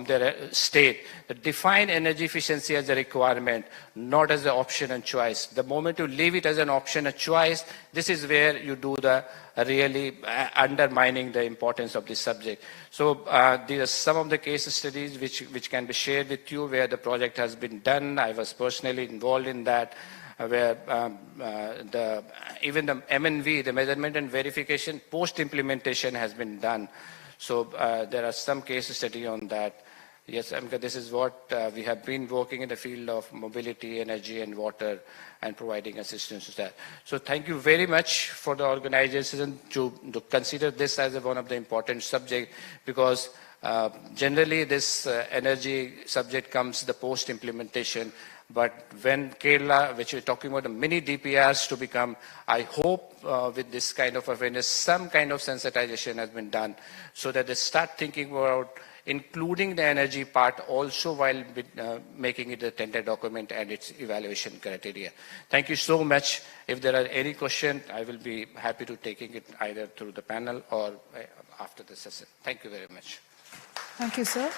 their state. Define energy efficiency as a requirement, not as an option and choice. The moment you leave it as an option and choice, this is where you do the really undermining the importance of this subject. So these are some of the case studies which can be shared with you where the project has been done. I was personally involved in that. Where even the M&V, the measurement and verification post-implementation has been done. So there are some case study on that. Yes, Amka, this is what we have been working in the field of mobility, energy, and water, and providing assistance to that. So thank you very much for the organization to consider this as one of the important subjects, because generally this energy subject comes the post-implementation. But when Kerala, which we're talking about the mini DPRs to become, I hope with this kind of awareness, some kind of sensitization has been done so that they start thinking about including the energy part also while making it a tender document and its evaluation criteria. Thank you so much. If there are any questions, I will be happy to taking it either through the panel or after the session. Thank you very much. Thank you, sir.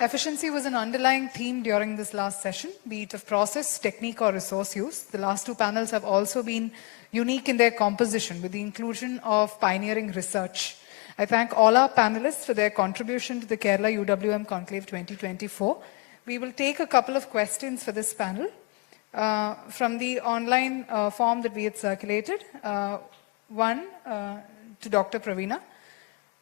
Efficiency was an underlying theme during this last session, be it of process, technique, or resource use. The last two panels have also been unique in their composition with the inclusion of pioneering research. I thank all our panelists for their contribution to the Kerala UWM Conclave 2024. We will take a couple of questions for this panel from the online form that we had circulated. One to Dr. Praveena.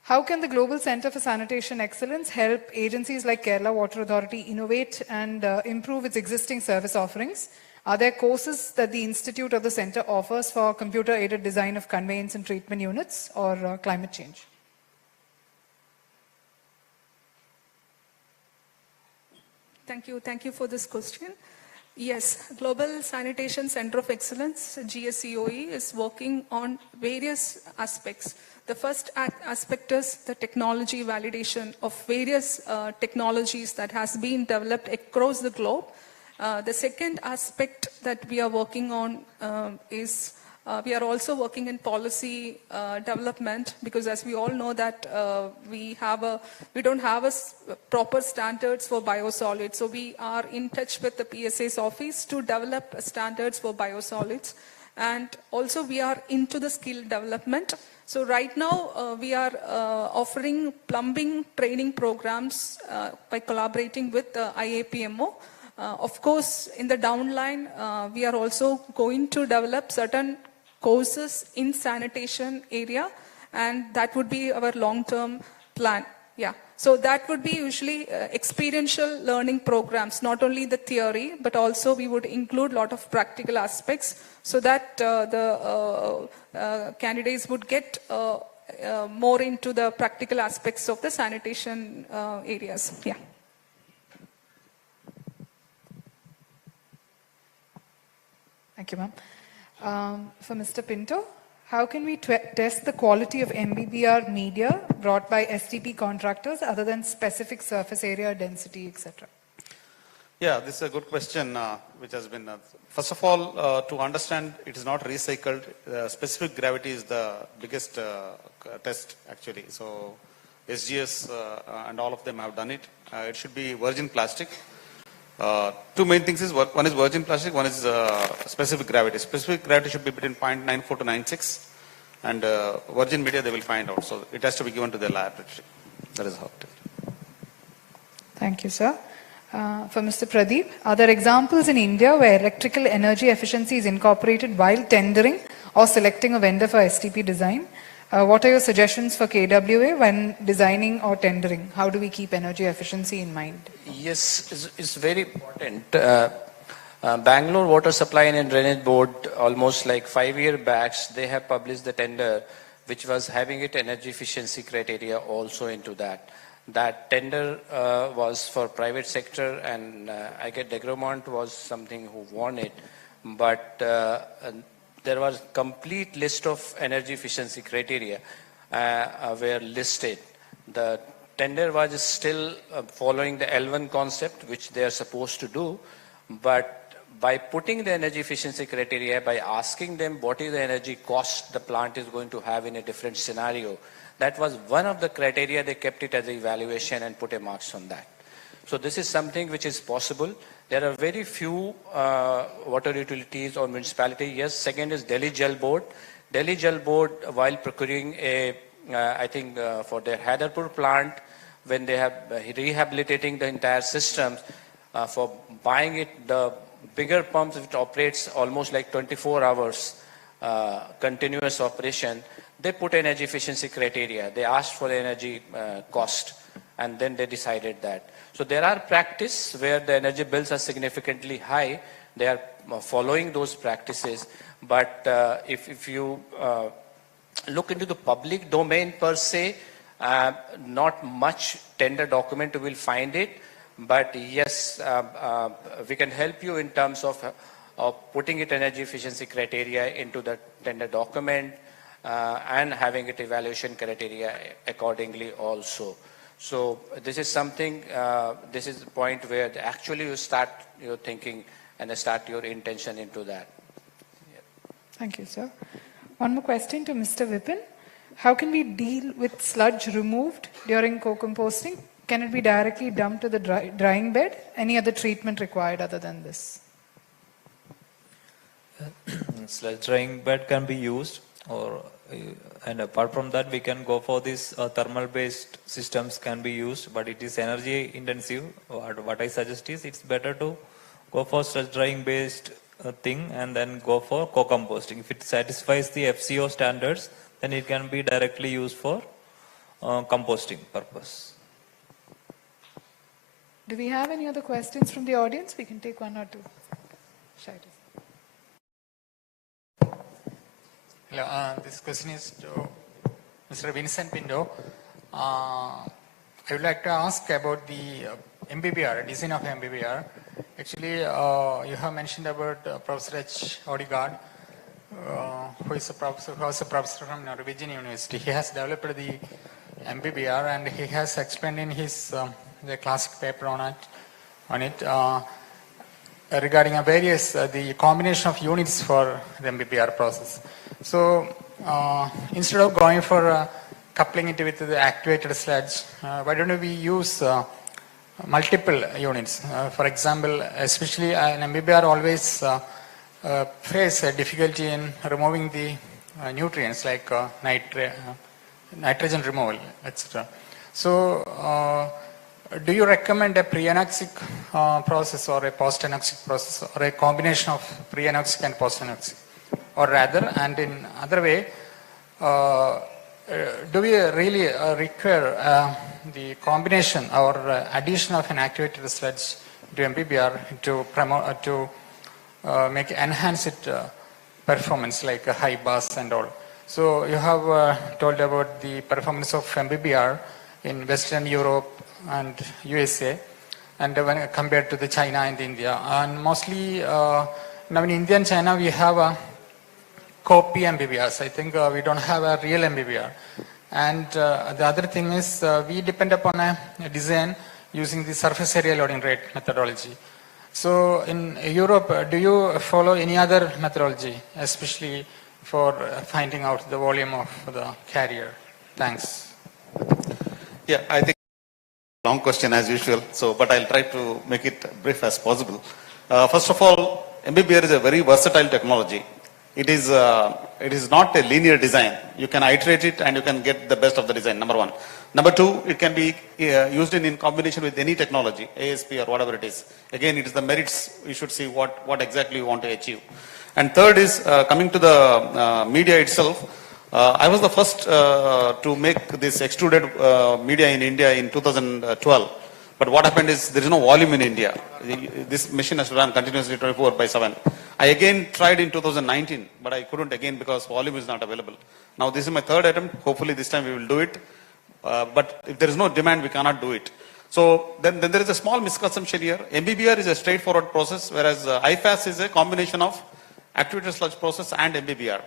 How can the Global Center for Sanitation Excellence help agencies like Kerala Water Authority innovate and improve its existing service offerings? Are there courses that the Institute or the Center offers for computer-aided design of conveyance and treatment units or climate change? Thank you for this question. Yes, Global Sanitation Center of Excellence, GSCOE, is working on various aspects. The first aspect is the technology validation of various technologies that has been developed across the globe. The second aspect that we are working on is we are also working in policy development, because as we all know that we don't have a proper standards for biosolids. So we are in touch with the PSA's office to develop standards for biosolids. And also we are into the skill development. So right now we are offering plumbing training programs by collaborating with the IAPMO. Of course, in the downline, we are also going to develop certain courses in sanitation area, and that would be our long-term plan. Yeah, so that would be usually experiential learning programs, not only the theory, but also we would include a lot of practical aspects so that the candidates would get more into the practical aspects of the sanitation areas. Yeah. Thank you, ma'am. For Mr. Pinto, how can we test the quality of MBBR media brought by STP contractors other than specific surface area density, etc.? Yeah, this is a good question which has been, first of all, to understand it is not recycled. Specific gravity is the biggest test actually. So SGS and all of them have done it. It should be virgin plastic. Two main things is, one is virgin plastic, one is specific gravity. Specific gravity should be between 0.94 to 0.96, and virgin media they will find out. So it has to be given to the laboratory. That is how it is. Thank you, sir. For Mr. Pradeep, are there examples in India where electrical energy efficiency is incorporated while tendering or selecting a vendor for STP design? What are your suggestions for KWA when designing or tendering? How do we keep energy efficiency in mind? Yes, it's very important. Bangalore Water Supply and Drainage Board, almost like 5 years back, they have published the tender which was having it energy efficiency criteria also into that. That tender was for private sector, and I get Degromont was something who won it, but there was complete list of energy efficiency criteria were listed. The tender was still following the L1 concept, which they are supposed to do, but by putting the energy efficiency criteria, by asking them what is the energy cost the plant is going to have in a different scenario, that was one of the criteria. They kept it as an evaluation and put a marks on that. So this is something which is possible. There are very few water utilities or municipality. Yes, second is Delhi Jal Board. Delhi Jal Board, while procuring I think for their Hyderpur plant, when they have rehabilitating the entire system, for buying it, the bigger pumps which operates almost like 24 hours continuous operation, they put energy efficiency criteria. They asked for the energy cost, and then they decided that. So there are practices where the energy bills are significantly high. They are following those practices. But if you look into the public domain per se, not much tender document you will find it. But yes, we can help you in terms of putting it energy efficiency criteria into the tender document and having it evaluation criteria accordingly also. So this is something, this is the point where actually you start your thinking and start your intention into that. Yeah. Thank you, sir. One more question to Mr. Vipin. How can we deal with sludge removed during co-composting? Can it be directly dumped to the drying bed? Any other treatment required other than this? Sludge drying bed can be used, and apart from that, we can go for these thermal-based systems can be used, but it is energy intensive. What I suggest is it's better to go for sludge drying based thing and then go for co-composting. If it satisfies the FCO standards, then it can be directly used for composting purpose. Do we have any other questions from the audience? We can take one or two. Shaitas. Hello, this question is to Mr. Vincent Pinto. I would like to ask about the MBBR, design of MBBR. Actually, you have mentioned about Professor H. Odegaard, who is a professor from Norwegian University. He has developed the MBBR and he has explained in his the classic paper on it regarding various the combination of units for the MBBR process. So instead of going for coupling it with the activated sludge, why don't we use multiple units? For example, especially an MBBR always face a difficulty in removing the nutrients like nitrogen removal, etc. So do you recommend a pre-anoxic process or a post-anoxic process or a combination of pre-anoxic and post-anoxic? Or rather, and in other way, do we really require the combination or addition of an activated sludge to MBBR to promote to enhance its performance like a high bus and all? So you have told about the performance of MBBR in Western Europe and USA, and when compared to the China and India, and mostly now in India and China we have a copy MBBRs. I think we don't have a real MBBR. And the other thing is we depend upon a design using the surface area loading rate methodology. So in Europe, do you follow any other methodology, especially for finding out the volume of the carrier? Thanks. Yeah, I think long question as usual, but I'll try to make it brief as possible. First of all, MBBR is a very versatile technology. It is not a linear design. You can iterate it and you can get the best of the design, number one. Number two, it can be used in combination with any technology, ASP or whatever it is. Again, it is the merits, you should see what exactly you want to achieve. And third is, coming to the media itself, I was the first to make this extruded media in India in 2012. But what happened is there is no volume in India. This machine has to run continuously 24/7. I again tried in 2019, but I couldn't again because volume is not available. Now this is my third attempt. Hopefully this time we will do it. But if there is no demand, we cannot do it. So then there is a small misconception here. MBBR is a straightforward process, whereas IFAS is a combination of activated sludge process and MBBR.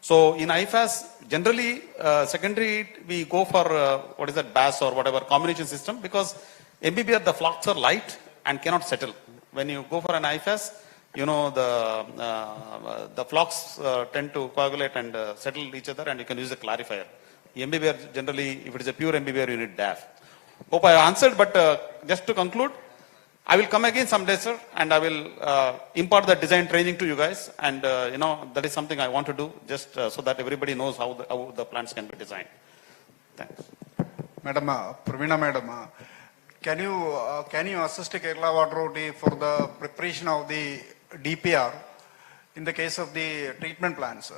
So in IFAS, generally secondary we go for BAS or whatever combination system, because MBBR the flocks are light and cannot settle. When you go for an IFAS, you know the flocks tend to coagulate and settle each other, and you can use a clarifier. MBBR generally, if it is a pure MBBR, you need DAF. Hope I answered, but just to conclude, I will come again someday, sir, and I will impart the design training to you guys, and that is something I want to do, just so that everybody knows how the plants can be designed. Thanks. Madam, Pravina Madam, can you assist Kerala Water Authority for the preparation of the DPR in the case of the treatment plants?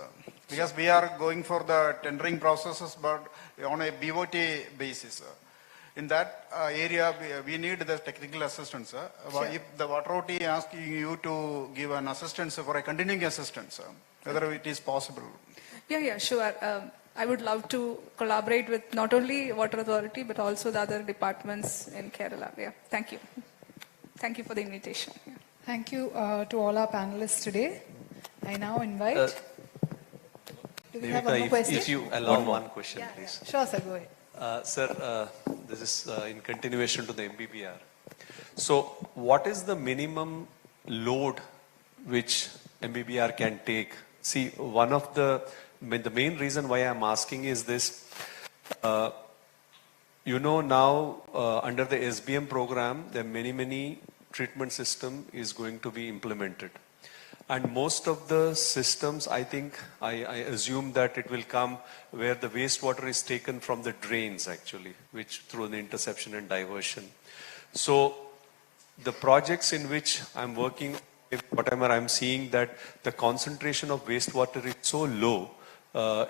Because we are going for the tendering processes, but on a BOT basis. In that area, we need the technical assistance. Sure. If the water authority asking you to give an assistance for a continuing assistance, whether it is possible. Yeah, sure. I would love to collaborate with not only Water Authority, but also the other departments in Kerala. Yeah, thank you. Thank you for the invitation. Yeah. Thank you to all our panelists today. I now invite... do we have one more question? If you allow one question, please. Sure, sir, go ahead. Sir, this is in continuation to the MBBR. So what is the minimum load which MBBR can take? See, one of the main reason why I'm asking is this. You know, now under the SBM program, there are many treatment system is going to be implemented. And most of the systems, I think, I assume that it will come where the wastewater is taken from the drains actually, which through the interception and diversion. So the projects in which I'm working, whatever I'm seeing that the concentration of wastewater is so low,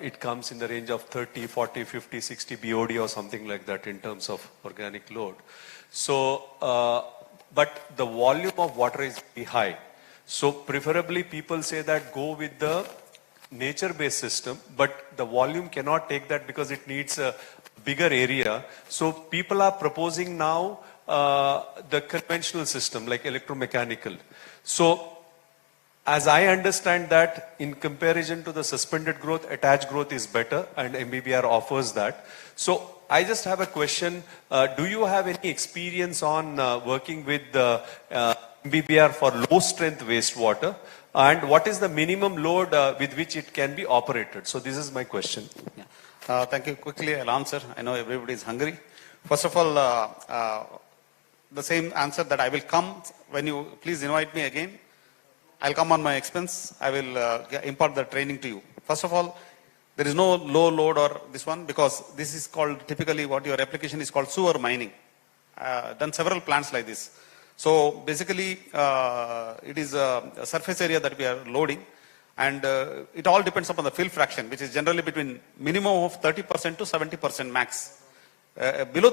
it comes in the range of 30, 40, 50, 60 BOD or something like that in terms of organic load. So, but the volume of water is very high. So preferably people say that go with the nature-based system, but the volume cannot take that because it needs a bigger area. So people are proposing now the conventional system like electromechanical. So as I understand that in comparison to the suspended growth, attached growth is better and MBBR offers that. So I just have a question. Do you have any experience on working with the MBBR for low strength wastewater? And what is the minimum load with which it can be operated? So this is my question. Yeah. Thank you. Quickly, I'll answer. I know everybody is hungry. First of all, the same answer that I will come when you please invite me again. I'll come on my expense. I will impart the training to you. First of all, there is no low load or this one because this is called typically what your application is called sewer mining. Done several plants like this. So basically, it is a surface area that we are loading, and it all depends upon the fill fraction, which is generally between minimum of 30% to 70% max. Below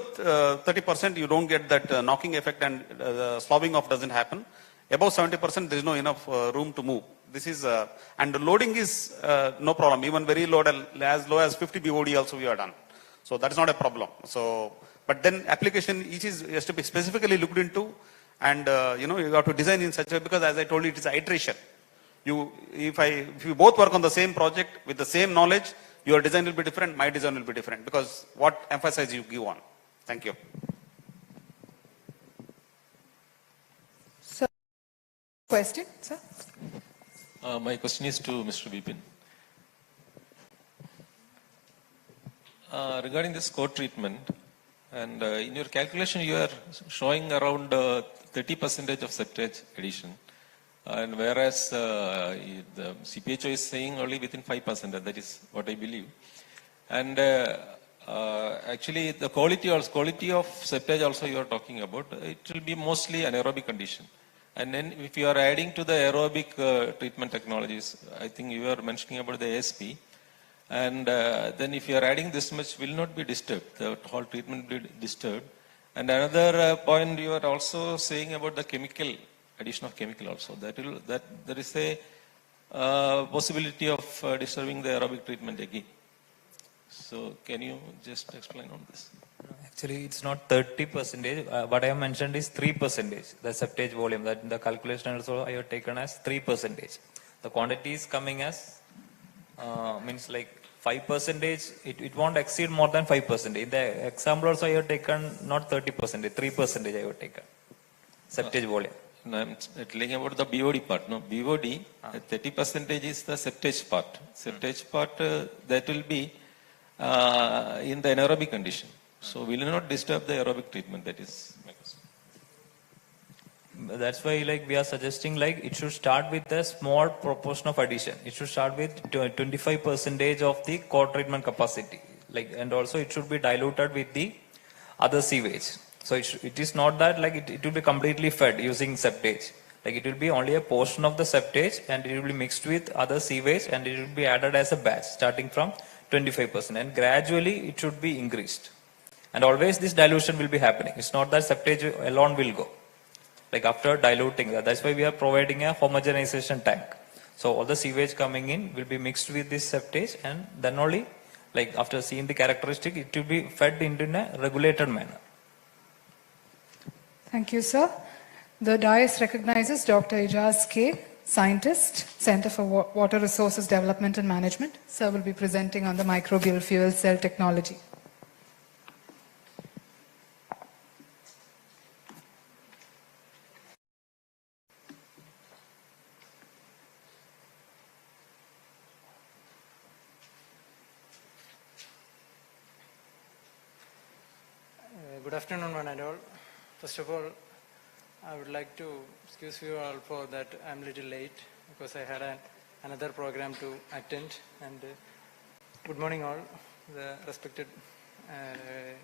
30%, you don't get that knocking effect and the sloughing off doesn't happen. Above 70%, there is no enough room to move. This is, and the loading is no problem. Even very low, as low as 50 BOD also we are done. So that is not a problem. So, but then application each has to be specifically looked into, and you have to design in such a way, because as I told you, it is an iteration. If you both work on the same project with the same knowledge, your design will be different, my design will be different, because what emphasis you give on. Thank you. Question, sir? My question is to Mr. Vipin. Regarding this co-treatment, and in your calculation you are showing around 30% of septage addition, and whereas the CPHO is saying only within 5%, that is what I believe. And actually the quality of septage also you are talking about, it will be mostly anaerobic condition. And then if you are adding to the aerobic treatment technologies, I think you are mentioning about the ASP, and then if you are adding this much, will not be disturbed, the whole treatment will be disturbed. And another point you are also saying about the chemical, addition of chemical also, that there is a possibility of disturbing the aerobic treatment again. So can you just explain on this? Actually, it's not 30%. What I have mentioned is 3%. The septage volume, that in the calculation also I have taken as 3%. The quantity is coming as, means like 5%. It won't exceed more than 5%. In the example also I have taken not 30%, 3% I have taken. Septage volume. No, I'm telling about the BOD part. No, BOD, 30% is the septage part. Septage part, that will be in the anaerobic condition. So will not disturb the aerobic treatment, that is my question. That's why we are suggesting it should start with a small proportion of addition. It should start with 25% of the core treatment capacity. And also it should be diluted with the other sewage. So it is not that it will be completely fed using septage. It will be only a portion of the septage and it will be mixed with other sewage and it will be added as a batch starting from 25%, and gradually it should be increased. And always this dilution will be happening. It's not that septage alone will go. Like after diluting that, that's why we are providing a homogenization tank. So all the sewage coming in will be mixed with this septage, and then only, like after seeing the characteristic, it will be fed into in a regulated manner. Thank you, sir. The dais recognizes Dr. Ijaz K., Scientist, Center for Water Resources Development and Management. Sir will be presenting on the microbial fuel cell technology. Good afternoon, one and all. First of all, I would like to excuse you all for that I'm a little late because I had another program to attend. And good morning all, the respected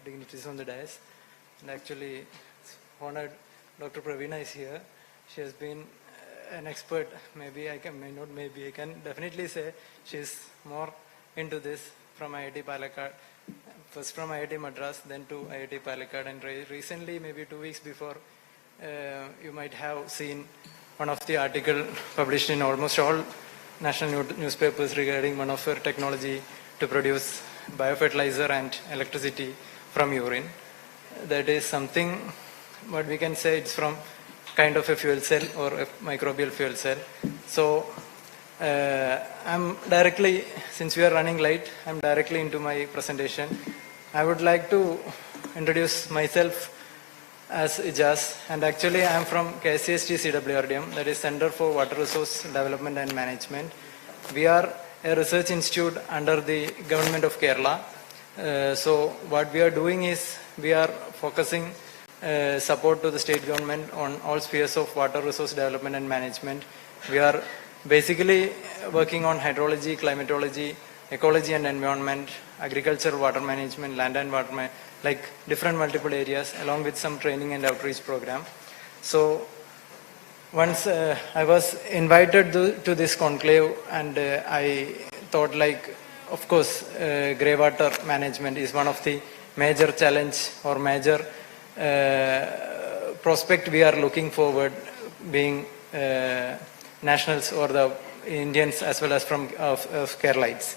dignitaries on the dais. And actually, honored Dr. Praveena is here. She has been an expert. Maybe I can, maybe I can definitely say she's more into this from IIT Palakkad. First from IIT Madras, then to IIT Palakkad, and recently, maybe 2 weeks before, you might have seen one of the article published in almost all national newspapers regarding one of her technology to produce biofertilizer and electricity from urine. That is something, what we can say, it's from kind of a fuel cell or a microbial fuel cell. So I'm directly, since we are running late, I'm directly into my presentation. I would like to introduce myself as Ijaz, and actually I am from KCST CWRDM, that is Center for Water Resource Development and Management. We are a research institute under the government of Kerala. So what we are doing is we are focusing support to the state government on all spheres of water resource development and management. We are basically working on hydrology, climatology, ecology and environment, agriculture, water management, land and water management, like different multiple areas, along with some training and outreach program. So once I was invited to this conclave, and I thought, like, of course, grey water management is one of the major challenge or major prospect we are looking forward, being nationals or the Indians as well as from of Keralites.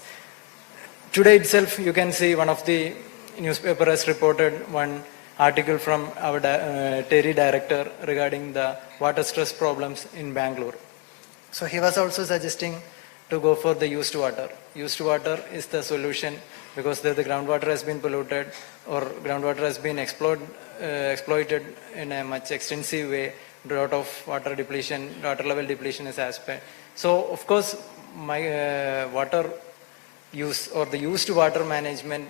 Today itself, you can see one of the newspaper has reported one article from our TERI director regarding the water stress problems in Bangalore. So he was also suggesting to go for the used water. Used water is the solution because the groundwater has been polluted or groundwater has been exploited in a much extensive way. A lot of water depletion, water level depletion is aspect. So of course, my water use or the used water management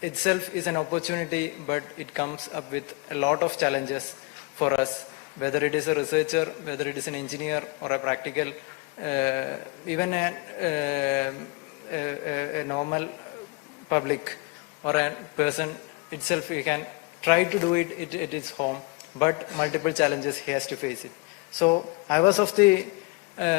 itself is an opportunity, but it comes up with a lot of challenges for us, whether it is a researcher, whether it is an engineer or a practical, even a normal public or a person itself, he can try to do it at his home, but multiple challenges he has to face it. So I was of the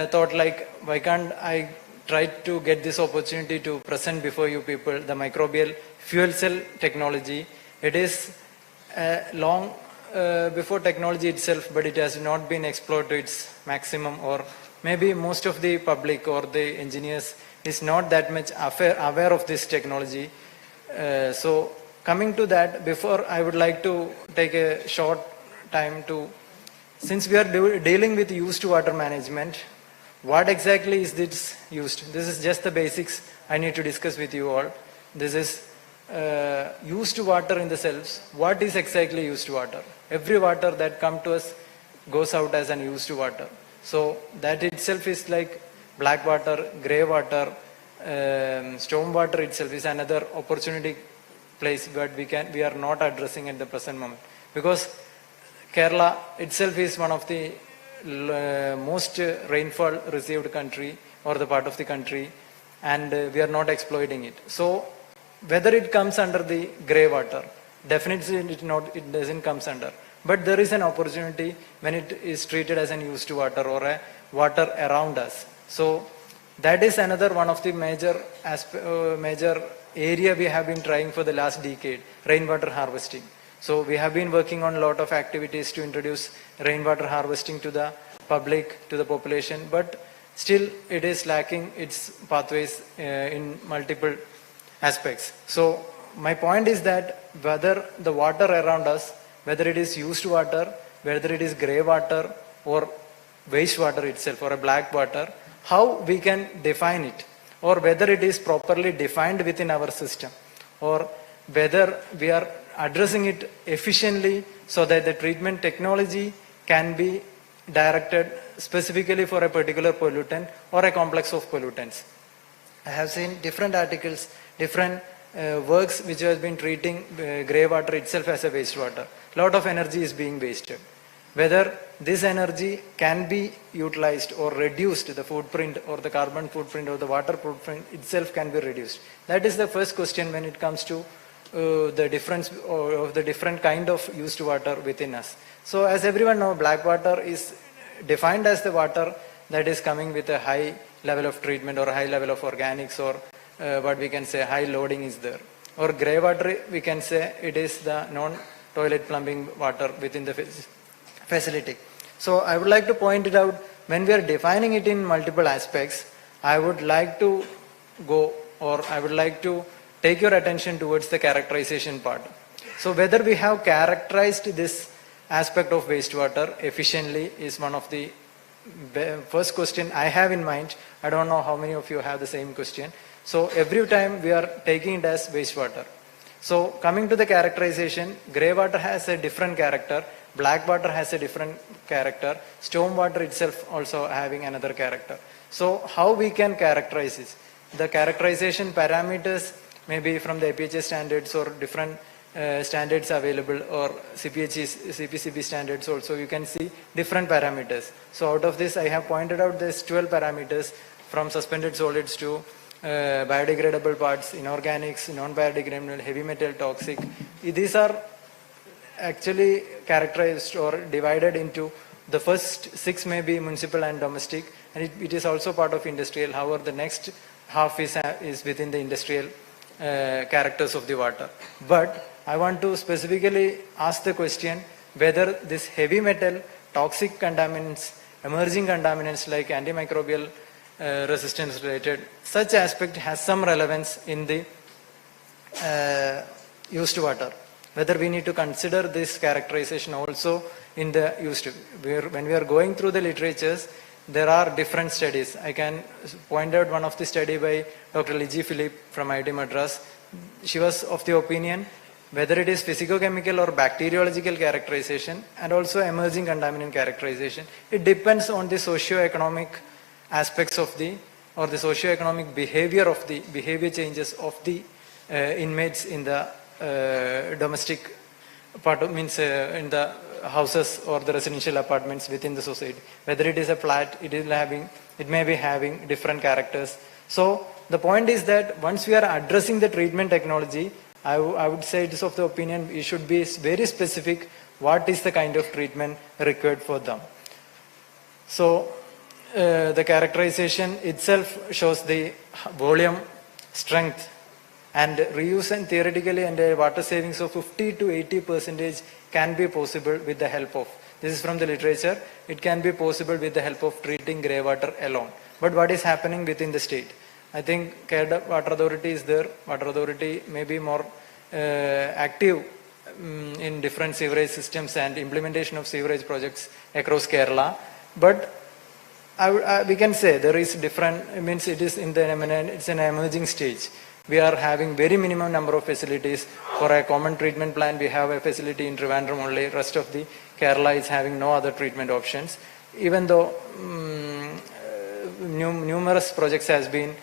thought, like, why can't I try to get this opportunity to present before you people the microbial fuel cell technology. It is long before technology itself, but it has not been explored to its maximum, or maybe most of the public or the engineers is not that much aware of this technology. So coming to that, before I would like to take a short time to, since we are dealing with used water management, what exactly is this used? This is just the basics I need to discuss with you all. This is used water in the cells. What is exactly used water? Every water that comes to us goes out as an used water. So that itself is like black water, grey water, storm water itself is another opportunity place that we are not addressing at the present moment. Because Kerala itself is one of the most rainfall received country or the part of the country, and we are not exploiting it. So whether it comes under the grey water, definitely it doesn't come under. But there is an opportunity when it is treated as an used water or a water around us. So that is another one of the major area we have been trying for the last decade, rainwater harvesting. So we have been working on a lot of activities to introduce rainwater harvesting to the public, to the population, but still it is lacking its pathways in multiple aspects. So my point is that whether the water around us, whether it is used water, whether it is grey water or wastewater itself or a black water, how we can define it, or whether it is properly defined within our system, or whether we are addressing it efficiently so that the treatment technology can be directed specifically for a particular pollutant or a complex of pollutants. I have seen different articles, different works which have been treating grey water itself as a wastewater. A lot of energy is being wasted. Whether this energy can be utilized or reduced, the footprint or the carbon footprint or the water footprint itself can be reduced. That is the first question when it comes to the difference of the different kind of used water within us. So as everyone knows, black water is defined as the water that is coming with a high level of treatment or a high level of organics, or what we can say high loading is there. Or grey water, we can say it is the non-toilet plumbing water within the facility. So I would like to point it out, when we are defining it in multiple aspects, I would like to go, or I would like to take your attention towards the characterization part. So whether we have characterized this aspect of wastewater efficiently is one of the first question I have in mind. I don't know how many of you have the same question. So every time we are taking it as wastewater. So coming to the characterization, grey water has a different character, black water has a different character, storm water itself also having another character. So how we can characterize this? The characterization parameters maybe from the APHA standards or different standards available, or CPCB standards also, you can see different parameters. So out of this I have pointed out this 12 parameters, from suspended solids to biodegradable parts, inorganics, non-biodegradable, heavy metal, toxic. These are actually characterized or divided into the first 6 may be municipal and domestic, and it is also part of industrial. However, the next half is within the industrial characters of the water. But I want to specifically ask the question whether this heavy metal, toxic contaminants, emerging contaminants like antimicrobial resistance related, such aspect has some relevance in the used water. Whether we need to consider this characterization also in the used. When we are going through the literatures, there are different studies. I can point out one of the study by Dr. Liji Philip from IIT Madras. She was of the opinion whether it is physicochemical or bacteriological characterization and also emerging contaminant characterization, it depends on the socio-economic aspects of the, or the socio-economic behavior of the, behavior changes of the inmates in the domestic part, means in the houses or the residential apartments within the society. Whether it is a flat, it may be having different characters. So the point is that once we are addressing the treatment technology, I would say it is of the opinion we should be very specific what is the kind of treatment required for them. So the characterization itself shows the volume, strength, and reuse, and theoretically and a water savings of 50 to 80% can be possible with the help of, this is from the literature, it can be possible with the help of treating grey water alone. But what is happening within the state? I think Kerala Water Authority is there. Water Authority may be more active in different sewerage systems and implementation of sewerage projects across Kerala. But we can say there is different, it means it is in the, it's an emerging stage. We are having very minimum number of facilities. For a common treatment plant, we have a facility in Trivandrum only. Rest of the Kerala is having no other treatment options. Even though numerous projects has been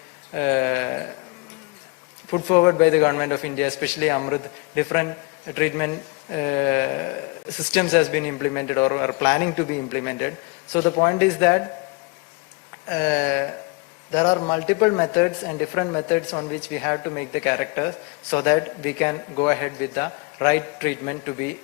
put forward by the government of India, especially Amrit, different treatment systems has been implemented or are planning to be implemented. So the point is that there are multiple methods and different methods on which we have to make the characters so that we can go ahead with the right treatment to be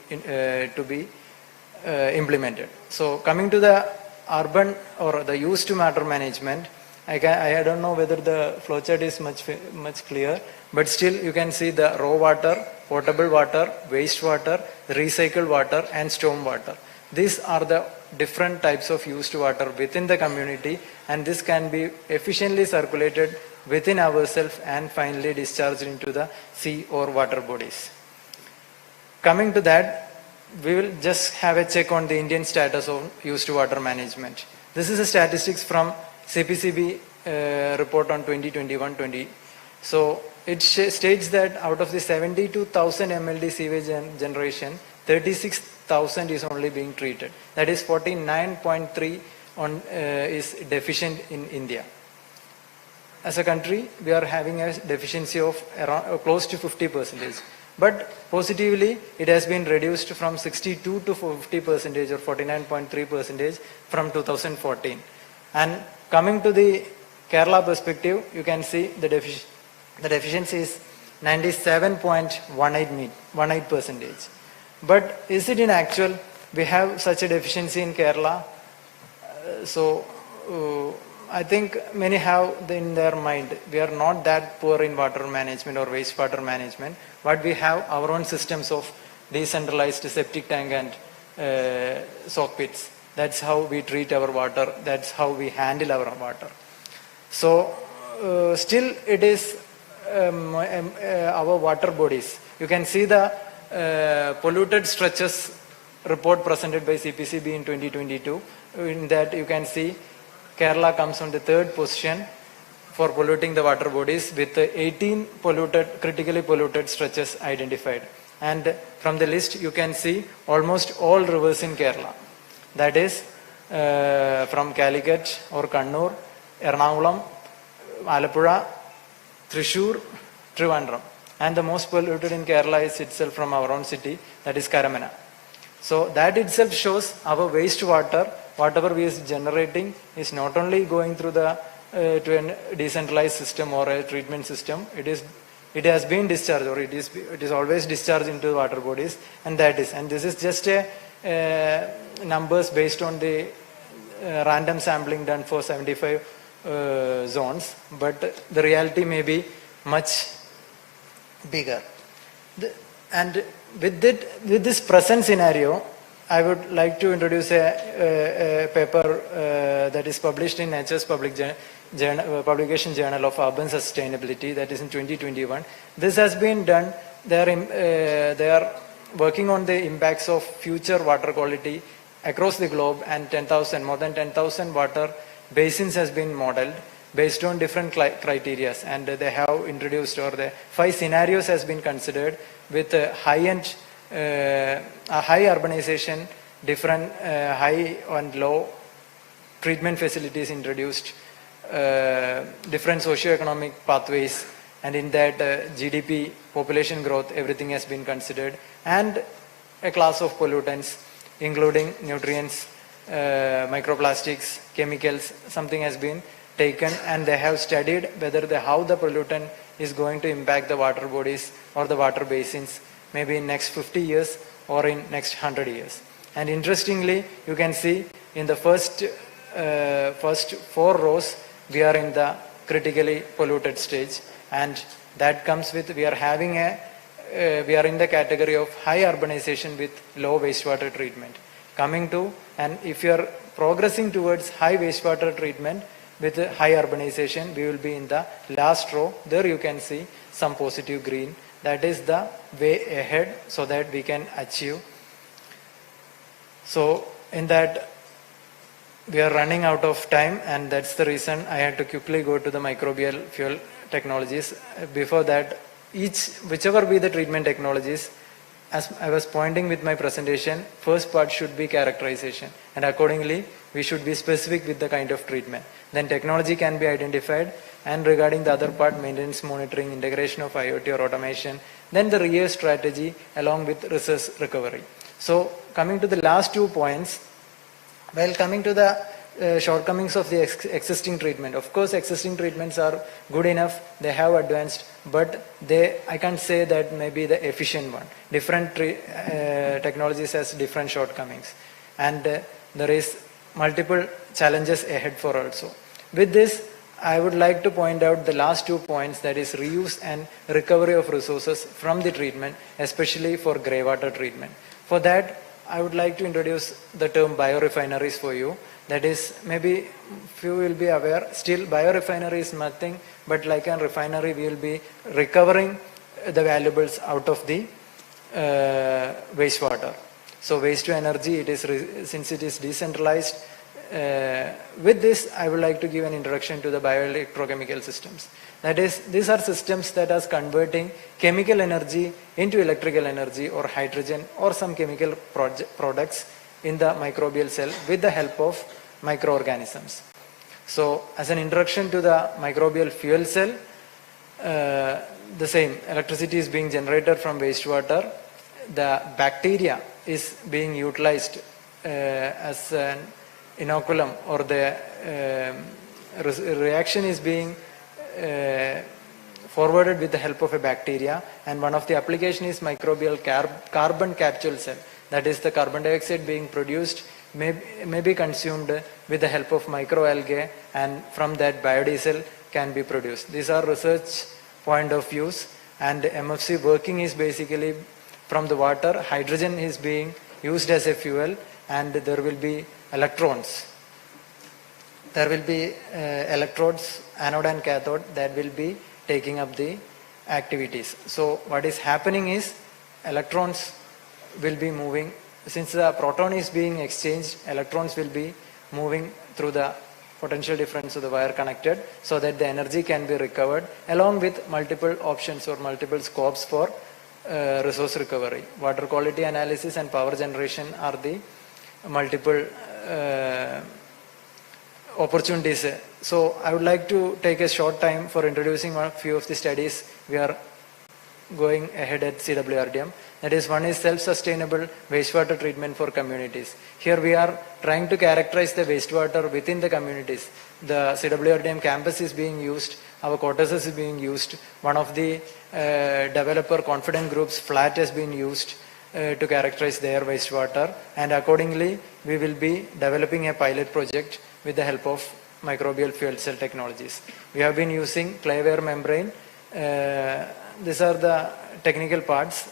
implemented. So coming to the urban or the used matter management, I don't know whether the flowchart is much clear, but still you can see the raw water, potable water, wastewater, recycled water, and storm water. These are the different types of used water within the community, and this can be efficiently circulated within ourselves and finally discharged into the sea or water bodies. Coming to that, we will just have a check on the Indian status of used water management. This is a statistics from CPCB report on 2021-20. So it states that out of the 72,000 MLD sewage generation, 36,000 is only being treated. That is 49.3 is deficient in India. As a country, we are having a deficiency of around close to 50%. But positively, it has been reduced from 62 to 50% or 49.3% from 2014. And coming to the Kerala perspective, you can see the deficiency is 97.18%. But is it in actual? We have such a deficiency in Kerala. I think many have in their mind, we are not that poor in water management or wastewater management, but we have our own systems of decentralized septic tank and soak pits. That's how we treat our water. That's how we handle our water. So still it is our water bodies. You can see the polluted stretches report presented by CPCB in 2022. In that you can see Kerala comes on the third position for polluting the water bodies with 18 critically polluted stretches identified. And from the list you can see almost all rivers in Kerala. That is from Calicut or Kannur, Ernakulam, Alappuzha, Thrissur, Trivandrum. And the most polluted in Kerala is itself from our own city, that is Karamana. So that itself shows our wastewater, whatever we is generating, is not only going through the to a decentralized system or a treatment system. It has been discharged, or it is always discharged into the water bodies, and this is just a numbers based on the random sampling done for 75 zones, but the reality may be much bigger. And with this present scenario, I would like to introduce a paper that is published in Nature's Publication Journal of Urban Sustainability, that is in 2021. This has been done. They are working on the impacts of future water quality across the globe, and more than 10,000 water basins has been modeled based on different criteria, and they have introduced, or the 5 scenarios has been considered with high-end, high urbanization, different high and low treatment facilities introduced, different socio-economic pathways, and in that GDP, population growth, everything has been considered, and a class of pollutants including nutrients, microplastics, chemicals, something has been taken, and they have studied whether how the pollutant is going to impact the water bodies or the water basins, maybe in next 50 years or in next 100 years. And interestingly, you can see in the first 4 rows, we are in the critically polluted stage, and that comes with, we are in the category of high urbanization with low wastewater treatment. And if you are progressing towards high wastewater treatment with high urbanization, we will be in the last row. There you can see some positive green. That is the way ahead so that we can achieve. So in that, we are running out of time, and that's the reason I had to quickly go to the microbial fuel technologies. Before that, whichever be the treatment technologies, as I was pointing with my presentation, first part should be characterization, and accordingly we should be specific with the kind of treatment. Then technology can be identified, and regarding the other part, maintenance monitoring, integration of IoT or automation, then the reuse strategy along with resource recovery. So coming to the last 2 points, while coming to the shortcomings of the existing treatment. Of course, existing treatments are good enough, they have advanced, but I can't say that maybe the efficient one. Different technologies has different shortcomings, and there is multiple challenges ahead for also. With this, I would like to point out the last 2 points, that is reuse and recovery of resources from the treatment, especially for grey water treatment. For that, I would like to introduce the term biorefineries for you. That is, maybe few will be aware, still biorefinery is nothing but like a refinery. We will be recovering the valuables out of the wastewater. So waste to energy, it is since it is decentralized. With this, I would like to give an introduction to the bioelectrochemical systems. That is, these are systems that are converting chemical energy into electrical energy or hydrogen or some chemical products in the microbial cell with the help of microorganisms. So as an introduction to the microbial fuel cell, the same electricity is being generated from wastewater. The bacteria is being utilized as an inoculum, or the reaction is being forwarded with the help of a bacteria, and one of the application is microbial carbon capsule cell. That is, the carbon dioxide being produced may be consumed with the help of microalgae, and from that biodiesel can be produced. These are research point of views, and MFC working is basically from the water, hydrogen is being used as a fuel, and there will be electrons. There will be electrodes, anode and cathode, that will be taking up the activities. So what is happening is electrons will be moving. Since the proton is being exchanged, electrons will be moving through the potential difference of the wire connected, so that the energy can be recovered along with multiple options or multiple scopes for resource recovery. Water quality analysis and power generation are the multiple opportunities. So I would like to take a short time for introducing a few of the studies we are going ahead at CWRDM. That is, one is self-sustainable wastewater treatment for communities. Here we are trying to characterize the wastewater within the communities. The CWRDM campus is being used, our quarters is being used, one of the developer confident groups flat has been used to characterize their wastewater, and accordingly we will be developing a pilot project with the help of microbial fuel cell technologies. We have been using clay wire membrane. These are the technical parts,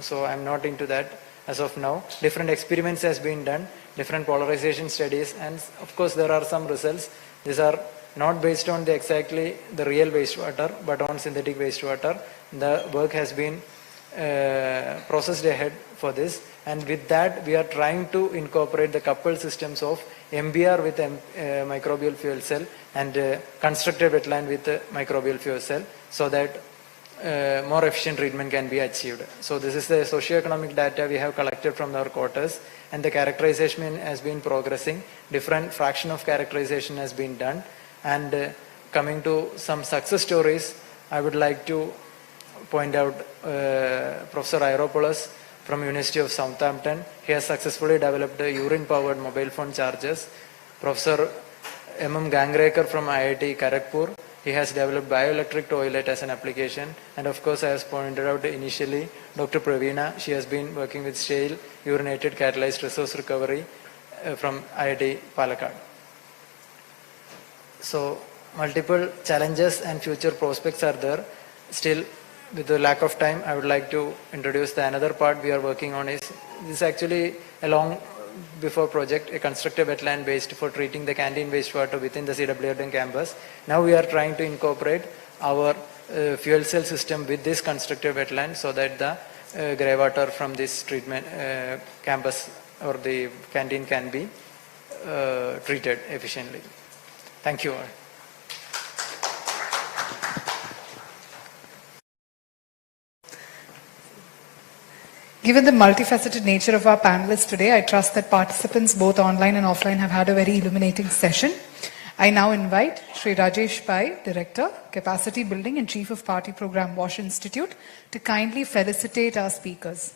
so I'm not into that as of now. Different experiments has been done, different polarization studies, and of course there are some results. These are not based on exactly the real wastewater, but on synthetic wastewater. The work has been processed ahead for this, and with that we are trying to incorporate the coupled systems of MBR with microbial fuel cell and constructed wetland with microbial fuel cell, so that more efficient treatment can be achieved. So this is the socio-economic data we have collected from our quarters, and the characterization has been progressing. Different fraction of characterization has been done, and coming to some success stories, I would like to point out Professor Iropoulos from University of Southampton. He has successfully developed urine-powered mobile phone chargers. Professor M.M. Gangrekar from IIT Kharagpur. He has developed bioelectric toilet as an application. And of course, as pointed out initially, Dr. Praveena, she has been working with shale urinated catalyzed resource recovery from IIT Palakkad. So multiple challenges and future prospects are there. Still, with the lack of time, I would like to introduce the another part we are working on. This is actually a long before project, a constructed wetland based for treating the canteen wastewater within the CWRDM campus. Now we are trying to incorporate our fuel cell system with this constructed wetland, so that the grey water from this treatment campus or the canteen can be treated efficiently. Thank you all. Given the multifaceted nature of our panelists today, I trust that participants both online and offline have had a very illuminating session. I now invite Sri Rajesh Pai, Director, Capacity Building and Chief of Party Program, Wash Institute, to kindly felicitate our speakers.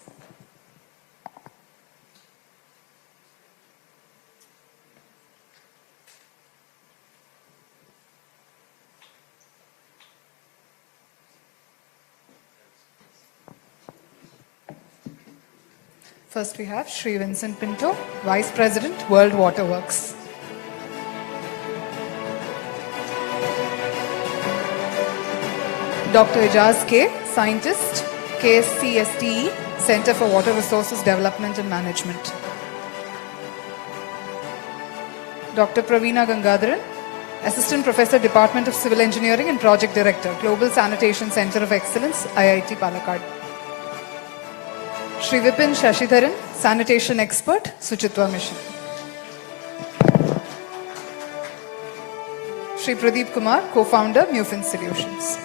First we have Sri Vincent Pinto, Vice President, World Water Works. Dr. Ijaz K, Scientist, KSCSTE, Center for Water Resources Development and Management. Dr. Praveena Gangadharan, Assistant Professor, Department of Civil Engineering and Project Director, Global Sanitation Center of Excellence, IIT Palakkad. Shri Vipin Shashidharan, Sanitation Expert, Suchitwa Mission. Shri Pradeep Kumar, Co-Founder, Mufin Solutions.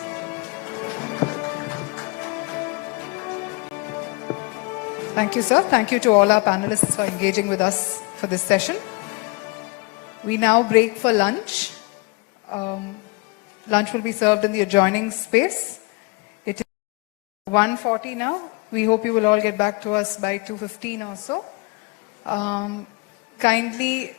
Thank you, sir. Thank you to all our panelists for engaging with us for this session. We now break for lunch. Lunch will be served in the adjoining space. It is 1:40 now. We hope you will all get back to us by 2:15 or so. Kindly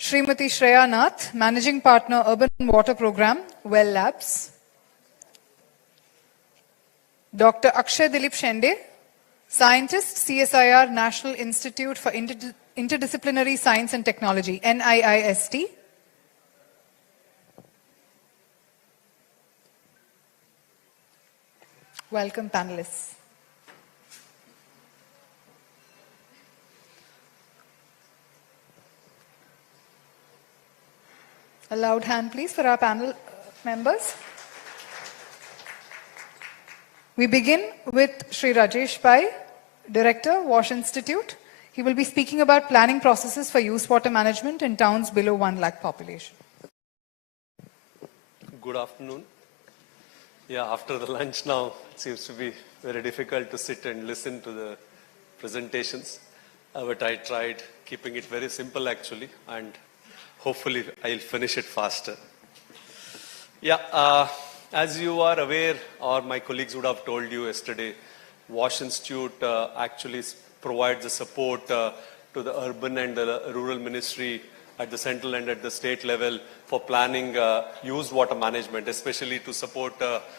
Srimati Shreya Nath, Managing Partner, Urban Water Program, Well Labs. Dr. Akshay Dilip Shende, Scientist, CSIR, National Institute for Interdisciplinary Science and Technology, NIIST. Welcome, panelists. A loud hand, please, for our panel members. We begin with Sri Rajesh Pai, Director, Wash Institute. He will be speaking about planning processes for youth water management in towns below 1 lakh population. Good afternoon. Yeah, after the lunch now, it seems to be very difficult to sit and listen to the presentations. But I tried keeping it very simple actually, and hopefully I'll finish it faster. Yeah, as you are aware, or my colleagues would have told you yesterday, Wash Institute actually provides the support to the urban and the rural ministry at the central and at the state level for planning used water management, especially to support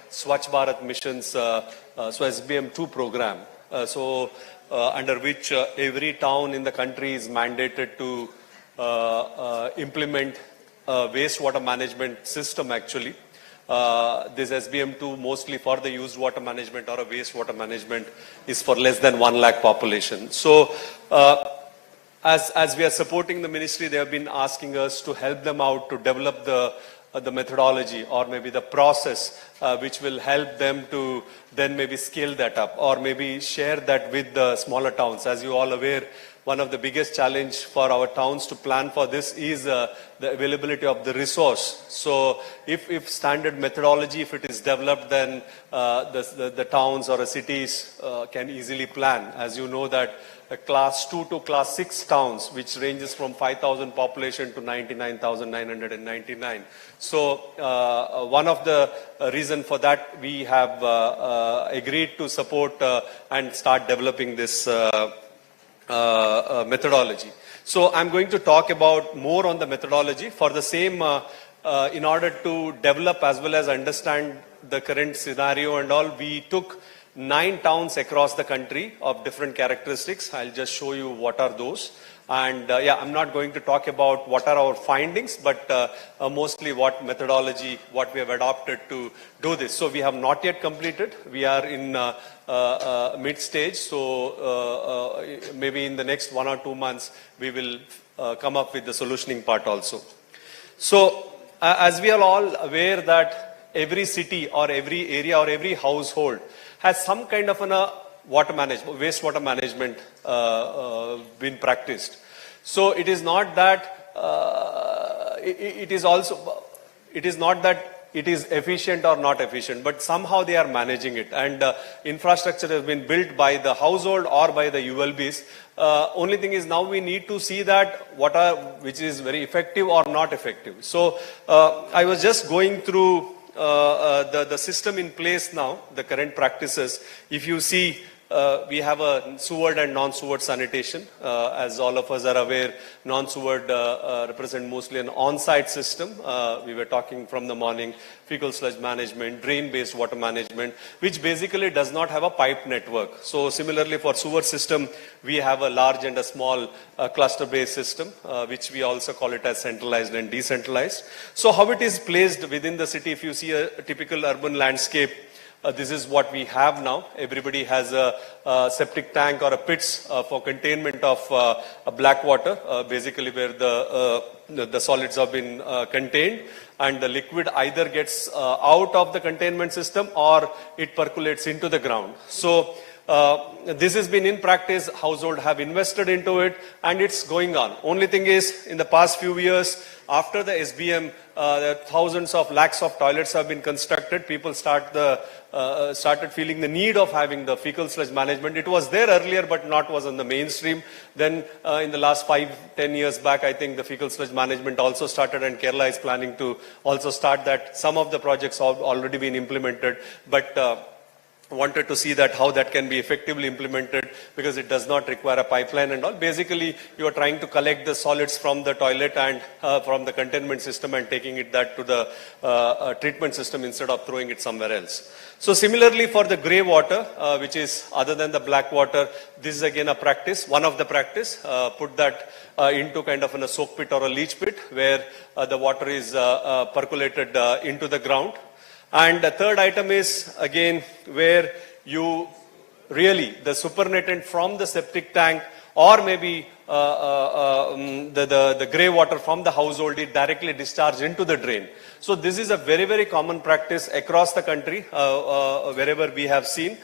Swachh Bharat missions, so SBM2 program. Under which every town in the country is mandated to implement a wastewater management system actually. This SBM2 mostly for the used water management or a wastewater management is for less than 1 lakh population. So as we are supporting the ministry, they have been asking us to help them out to develop the methodology or maybe the process which will help them to then maybe scale that up or maybe share that with the smaller towns. As you all aware, one of the biggest challenge for our towns to plan for this is the availability of the resource. So if standard methodology, if it is developed, then the towns or the cities can easily plan. As you know that class 2 to class 6 towns, which ranges from 5,000 population to 99,999. So one of the reason for that, we have agreed to support and start developing this methodology. So I'm going to talk about more on the methodology. For the same, in order to develop as well as understand the current scenario and all, we took 9 towns across the country of different characteristics. I'll just show you what are those. And yeah, I'm not going to talk about what are our findings, but mostly what methodology, what we have adopted to do this. So we have not yet completed. We are in mid-stage. So maybe in the next 1 or 2 months, we will come up with the solutioning part also. So as we are all aware that every city or every area or every household has some kind of water management, wastewater management been practiced. So it is not that it is not that it is efficient or not efficient, but somehow they are managing it. And infrastructure has been built by the household or by the ULBs. Only thing is now we need to see that which is very effective or not effective. So I was just going through the system in place now, the current practices. If you see, we have a sewered and non-sewered sanitation. As all of us are aware, non-sewered represent mostly an on-site system. We were talking from the morning, fecal sludge management, drain-based water management, which basically does not have a pipe network. So similarly for sewer system, we have a large and a small cluster-based system, which we also call it as centralized and decentralized. So how it is placed within the city, if you see a typical urban landscape, this is what we have now. Everybody has a septic tank or a pits for containment of black water, basically where the solids have been contained, and the liquid either gets out of the containment system or it percolates into the ground. So this has been in practice, household have invested into it, and it's going on. Only thing is, in the past few years, after the SBM, thousands of lakhs of toilets have been constructed. People started feeling the need of having the fecal sludge management. It was there earlier, but was on the mainstream. Then in the last 5-10 years back, I think the fecal sludge management also started, and Kerala is planning to also start that. Some of the projects have already been implemented, but wanted to see that how that can be effectively implemented because it does not require a pipeline and all. Basically, you are trying to collect the solids from the toilet and from the containment system and taking it that to the treatment system instead of throwing it somewhere else. So similarly for the grey water, which is other than the black water, this is again a practice, one of the practice, put that into kind of in a soak pit or a leach pit where the water is percolated into the ground. And the third item is again where you really, the supernatant from the septic tank or maybe the grey water from the household is directly discharged into the drain. So this is a very, very common practice across the country, wherever we have seen.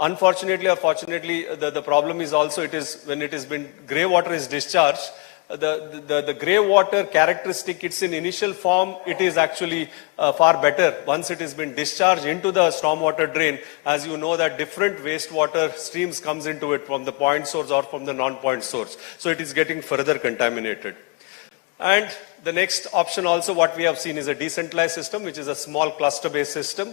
Unfortunately or fortunately, the problem is also it is when it has been grey water is discharged, the grey water characteristic, it's in initial form, it is actually far better. Once it has been discharged into the stormwater drain, as you know that different wastewater streams comes into it from the point source or from the non-point source. So it is getting further contaminated. And the next option also what we have seen is a decentralized system, which is a small cluster-based system,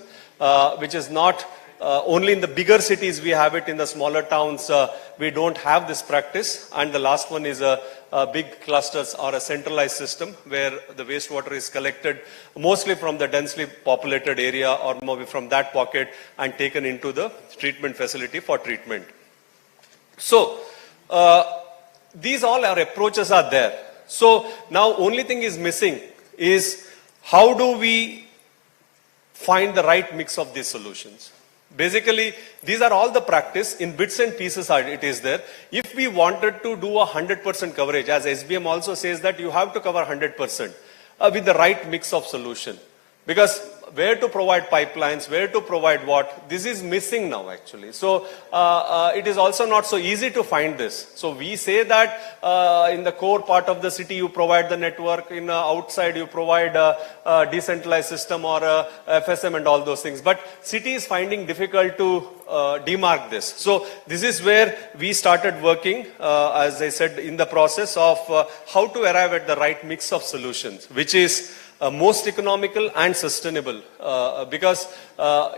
which is not only in the bigger cities we have it, in the smaller towns we don't have this practice. And the last one is a big clusters or a centralized system where the wastewater is collected mostly from the densely populated area or maybe from that pocket and taken into the treatment facility for treatment. So these all our approaches are there. So now only thing is missing is how do we find the right mix of these solutions. Basically, these are all the practice in bits and pieces it is there. If we wanted to do 100% coverage, as SBM also says that you have to cover 100% with the right mix of solution. Because where to provide pipelines, where to provide what, this is missing now actually. So it is also not so easy to find this. So we say that in the core part of the city you provide the network, in outside you provide a decentralized system or a FSM and all those things. But city is finding difficult to demark this. So this is where we started working, as I said, in the process of how to arrive at the right mix of solutions, which is most economical and sustainable. Because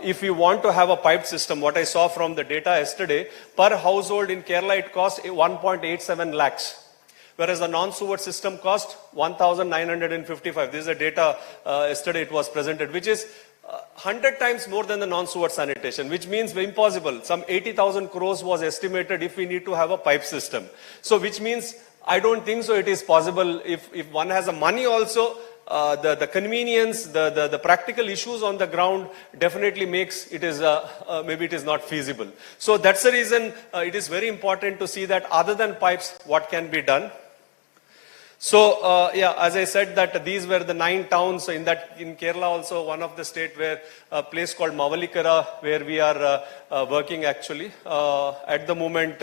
if you want to have a piped system, what I saw from the data yesterday, per household in Kerala it costs 1.87 lakhs. Whereas the non-sewer system cost 1,955. This is the data yesterday it was presented, which is 100 times more than the non-sewer sanitation, which means impossible. Some 80,000 crores was estimated if we need to have a pipe system. So which means I don't think so it is possible if one has the money also. The convenience, the practical issues on the ground definitely makes it is maybe it is not feasible. So that's the reason it is very important to see that other than pipes, what can be done. So yeah, as I said that these were the 9 towns in Kerala also, one of the state where a place called Mavalikara where we are working actually at the moment.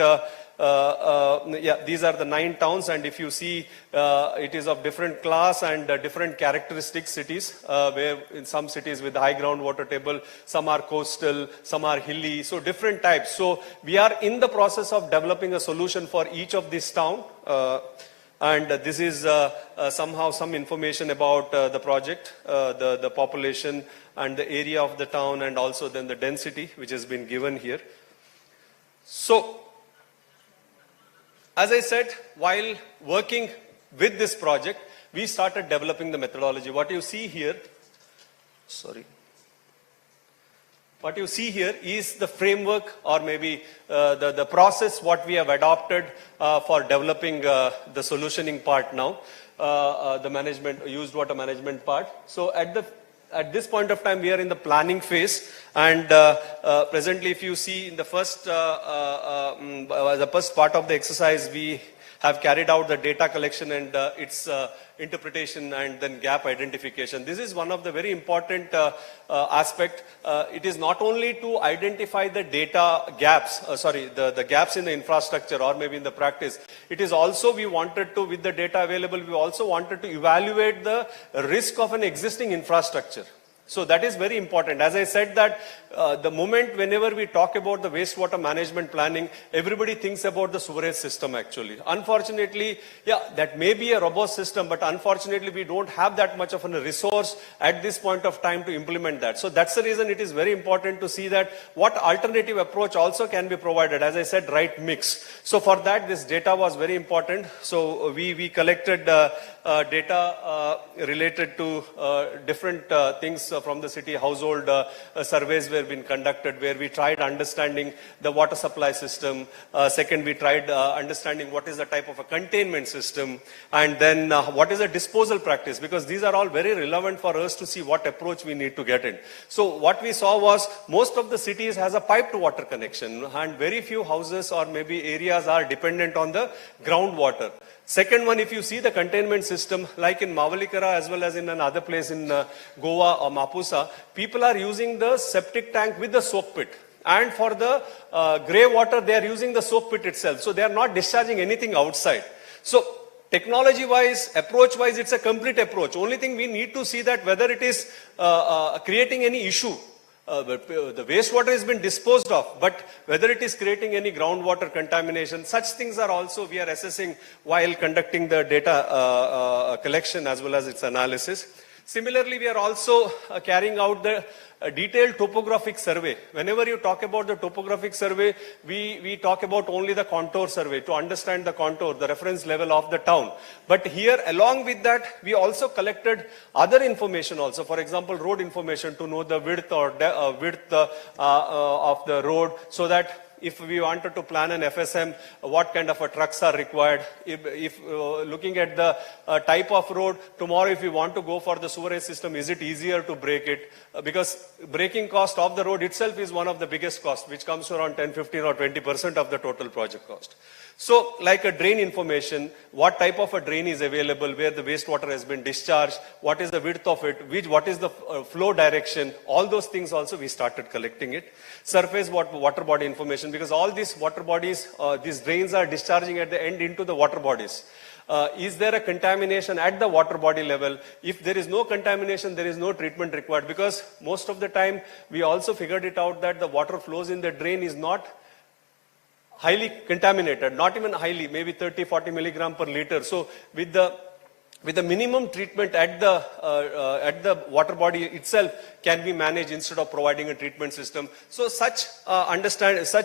Yeah, these are the 9 towns, and if you see it is of different class and different characteristic cities, where in some cities with high groundwater table, some are coastal, some are hilly, so different types. So we are in the process of developing a solution for each of these towns. And this is somehow some information about the project, the population and the area of the town, and also then the density which has been given here. So as I said, while working with this project, we started developing the methodology. What you see here, what you see here is the framework or maybe the process what we have adopted for developing the solutioning part now, the management, used water management part. So at this point of time, we are in the planning phase, and presently, if you see in the first part of the exercise, we have carried out the data collection and its interpretation and then gap identification. This is one of the very important aspect. It is not only to identify the data gaps, the gaps in the infrastructure or maybe in the practice. It is also we wanted to, with the data available, we also wanted to evaluate the risk of an existing infrastructure. So that is very important. As I said that the moment whenever we talk about the wastewater management planning, everybody thinks about the sewerage system actually. Unfortunately, yeah, that may be a robust system, but unfortunately we don't have that much of a resource at this point of time to implement that. So that's the reason it is very important to see that what alternative approach also can be provided. As I said, right mix. So for that, this data was very important. So we collected data related to different things from the city. Household surveys were being conducted where we tried understanding the water supply system. Second, we tried understanding what is the type of a containment system, and then what is the disposal practice, because these are all very relevant for us to see what approach we need to get in. So what we saw was most of the cities has a pipe to water connection, and very few houses or maybe areas are dependent on the groundwater. Second one, if you see the containment system, like in Mavalikara as well as in another place in Goa or Mapusa, people are using the septic tank with the soak pit. And for the grey water, they are using the soak pit itself. So they are not discharging anything outside. So technology-wise, approach-wise, it's a complete approach. Only thing we need to see that whether it is creating any issue. The wastewater has been disposed of, but whether it is creating any groundwater contamination, such things are also we are assessing while conducting the data collection as well as its analysis. Similarly, we are also carrying out the detailed topographic survey. Whenever you talk about the topographic survey, we talk about only the contour survey to understand the contour, the reference level of the town. But here, along with that, we also collected other information also. For example, road information to know the width or width of the road, so that if we wanted to plan an FSM, what kind of trucks are required. If looking at the type of road, tomorrow if we want to go for the sewerage system, is it easier to break it? Because breaking cost of the road itself is one of the biggest costs, which comes to around 10, 15 or 20% of the total project cost. So like a drain information, what type of a drain is available, where the wastewater has been discharged, what is the width of it, what is the flow direction, all those things also we started collecting it. Surface water body information, because all these water bodies, these drains are discharging at the end into the water bodies. Is there a contamination at the water body level? If there is no contamination, there is no treatment required, because most of the time we also figured it out that the water flows in the drain is not highly contaminated, not even highly, maybe 30, 40 milligram per liter. So with the minimum treatment at the water body itself can be managed instead of providing a treatment system. So such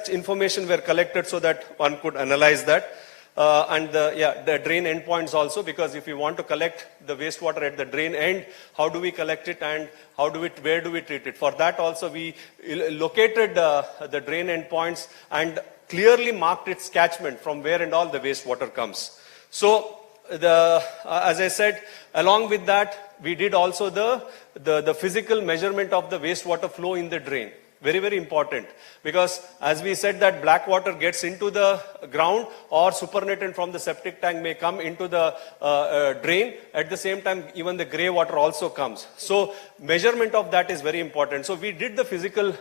information were collected so that one could analyze that. And the drain endpoints also, because if you want to collect the wastewater at the drain end, how do we collect it and where do we treat it? For that also we located the drain endpoints and clearly marked its catchment from where and all the wastewater comes. So as I said, along with that, we did also the physical measurement of the wastewater flow in the drain. Very, very important, because as we said that black water gets into the ground or supernatant from the septic tank may come into the drain. At the same time, even the grey water also comes. So measurement of that is very important. So we did the physical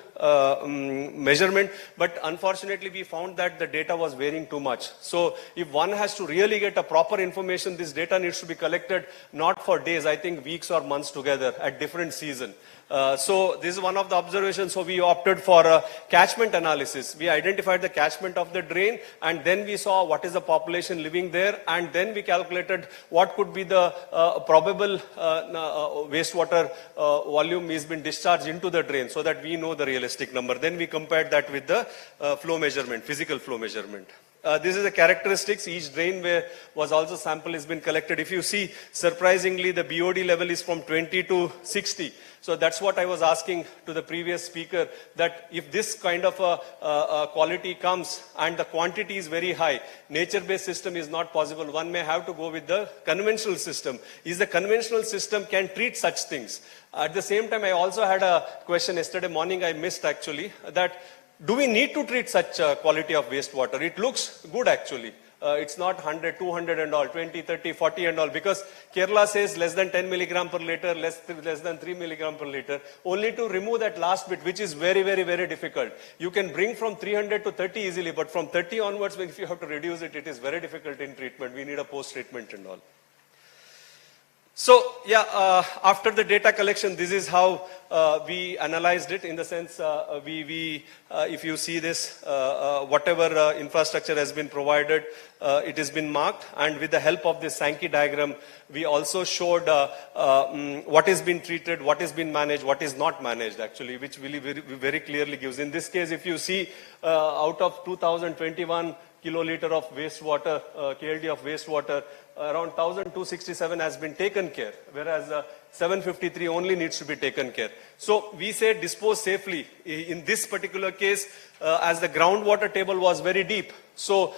measurement, but unfortunately we found that the data was varying too much. So if one has to really get a proper information, this data needs to be collected not for days, I think weeks or months together at different seasons. So this is one of the observations. So we opted for a catchment analysis. We identified the catchment of the drain, and then we saw what is the population living there, and then we calculated what could be the probable wastewater volume is been discharged into the drain, so that we know the realistic number. Then we compared that with the flow measurement, physical flow measurement. This is the characteristics. Each drain was also sample has been collected. If you see, surprisingly, the BOD level is from 20 to 60. So that's what I was asking to the previous speaker, that if this kind of a quality comes and the quantity is very high, nature-based system is not possible. One may have to go with the conventional system. Is the conventional system can treat such things? At the same time, I also had a question yesterday morning, I missed actually, that do we need to treat such quality of wastewater? It looks good actually. It's not 100, 200 and all, 20, 30, 40 and all, because Kerala says less than 10 milligram per liter, less than 3 milligram per liter, only to remove that last bit, which is very, very, very difficult. You can bring from 300 to 30 easily, but from 30 onwards, if you have to reduce it, it is very difficult in treatment. We need a post-treatment and all. So yeah, after the data collection, this is how we analyzed it. In the sense, if you see this, whatever infrastructure has been provided, it has been marked. And with the help of this Sankey diagram, we also showed what has been treated, what has been managed, what is not managed actually, which really very clearly gives. In this case, if you see out of 2021 kiloliter of wastewater, KLD of wastewater, around 1,267 has been taken care, whereas 753 only needs to be taken care. So we say dispose safely. In this particular case, as the groundwater table was very deep, so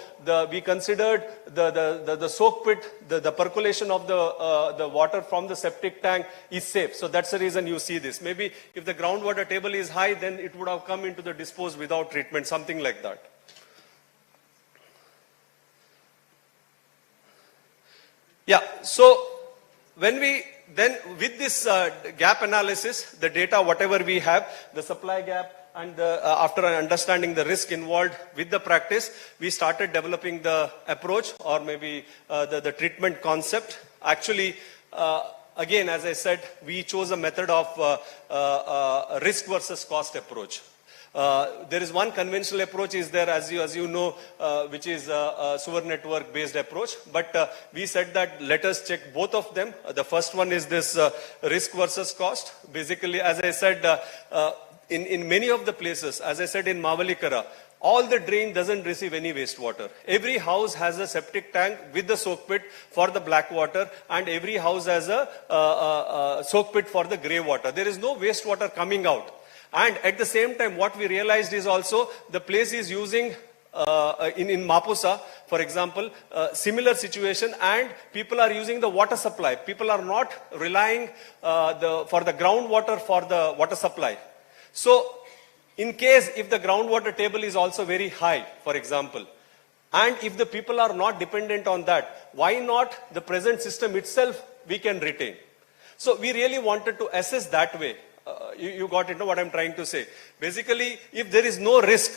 we considered the soak pit, the percolation of the water from the septic tank is safe. So that's the reason you see this. Maybe if the groundwater table is high, then it would have come into the dispose without treatment, something like that. Yeah, so when we then with this gap analysis, the data, whatever we have, the supply gap, and after understanding the risk involved with the practice, we started developing the approach, or maybe the treatment concept. Actually, again, as I said, we chose a method of risk versus cost approach. There is one conventional approach is there, as you know, which is a sewer network based approach. But we said that let us check both of them. The first one is this risk versus cost. Basically, as I said, in many of the places, as I said in Mavalikara, all the drain doesn't receive any wastewater. Every house has a septic tank with the soak pit for the black water, and every house has a soak pit for the grey water. There is no wastewater coming out. And at the same time, what we realized is also the place is using, in Mapusa, for example, similar situation, and people are using the water supply. People are not relying for the groundwater for the water supply. So, in case if the groundwater table is also very high, for example, and if the people are not dependent on that, why not the present system itself we can retain? So, we really wanted to assess that way. You got into what I'm trying to say. Basically, if there is no risk,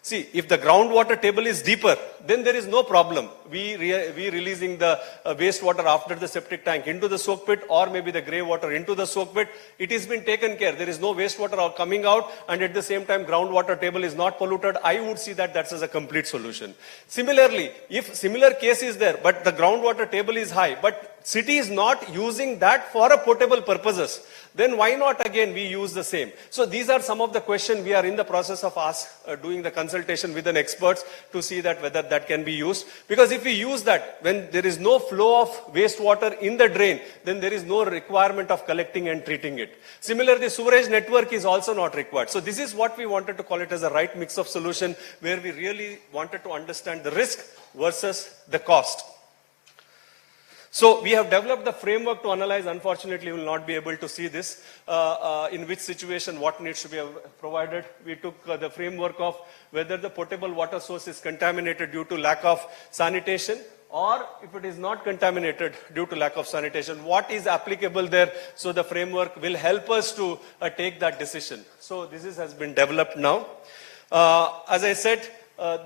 see, if the groundwater table is deeper, then there is no problem. We releasing the wastewater after the septic tank into the soak pit, or maybe the grey water into the soak pit. It has been taken care. There is no wastewater coming out, and at the same time, groundwater table is not polluted. I would see that that's as a complete solution. Similarly, if similar case is there, but the groundwater table is high, but city is not using that for a potable purposes, then why not again we use the same? So these are some of the questions we are in the process of doing the consultation with an experts to see that whether that can be used. Because if we use that, when there is no flow of wastewater in the drain, then there is no requirement of collecting and treating it. Similarly, sewerage network is also not required. So this is what we wanted to call it as a right mix of solution, where we really wanted to understand the risk versus the cost. So we have developed the framework to analyze. Unfortunately, we will not be able to see this, in which situation what needs to be provided. We took the framework of whether the potable water source is contaminated due to lack of sanitation, or if it is not contaminated due to lack of sanitation, what is applicable there. So the framework will help us to take that decision. So this has been developed now. As I said,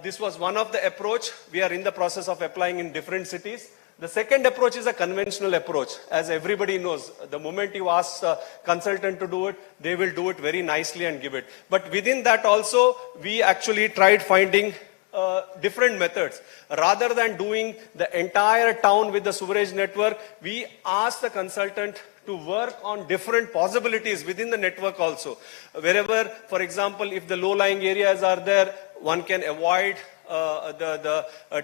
this was one of the approach we are in the process of applying in different cities. The second approach is a conventional approach. As everybody knows, the moment you ask a consultant to do it, they will do it very nicely and give it. But within that also, we actually tried finding different methods. Rather than doing the entire town with the sewerage network, we asked the consultant to work on different possibilities within the network also. Wherever, for example, if the low-lying areas are there, one can avoid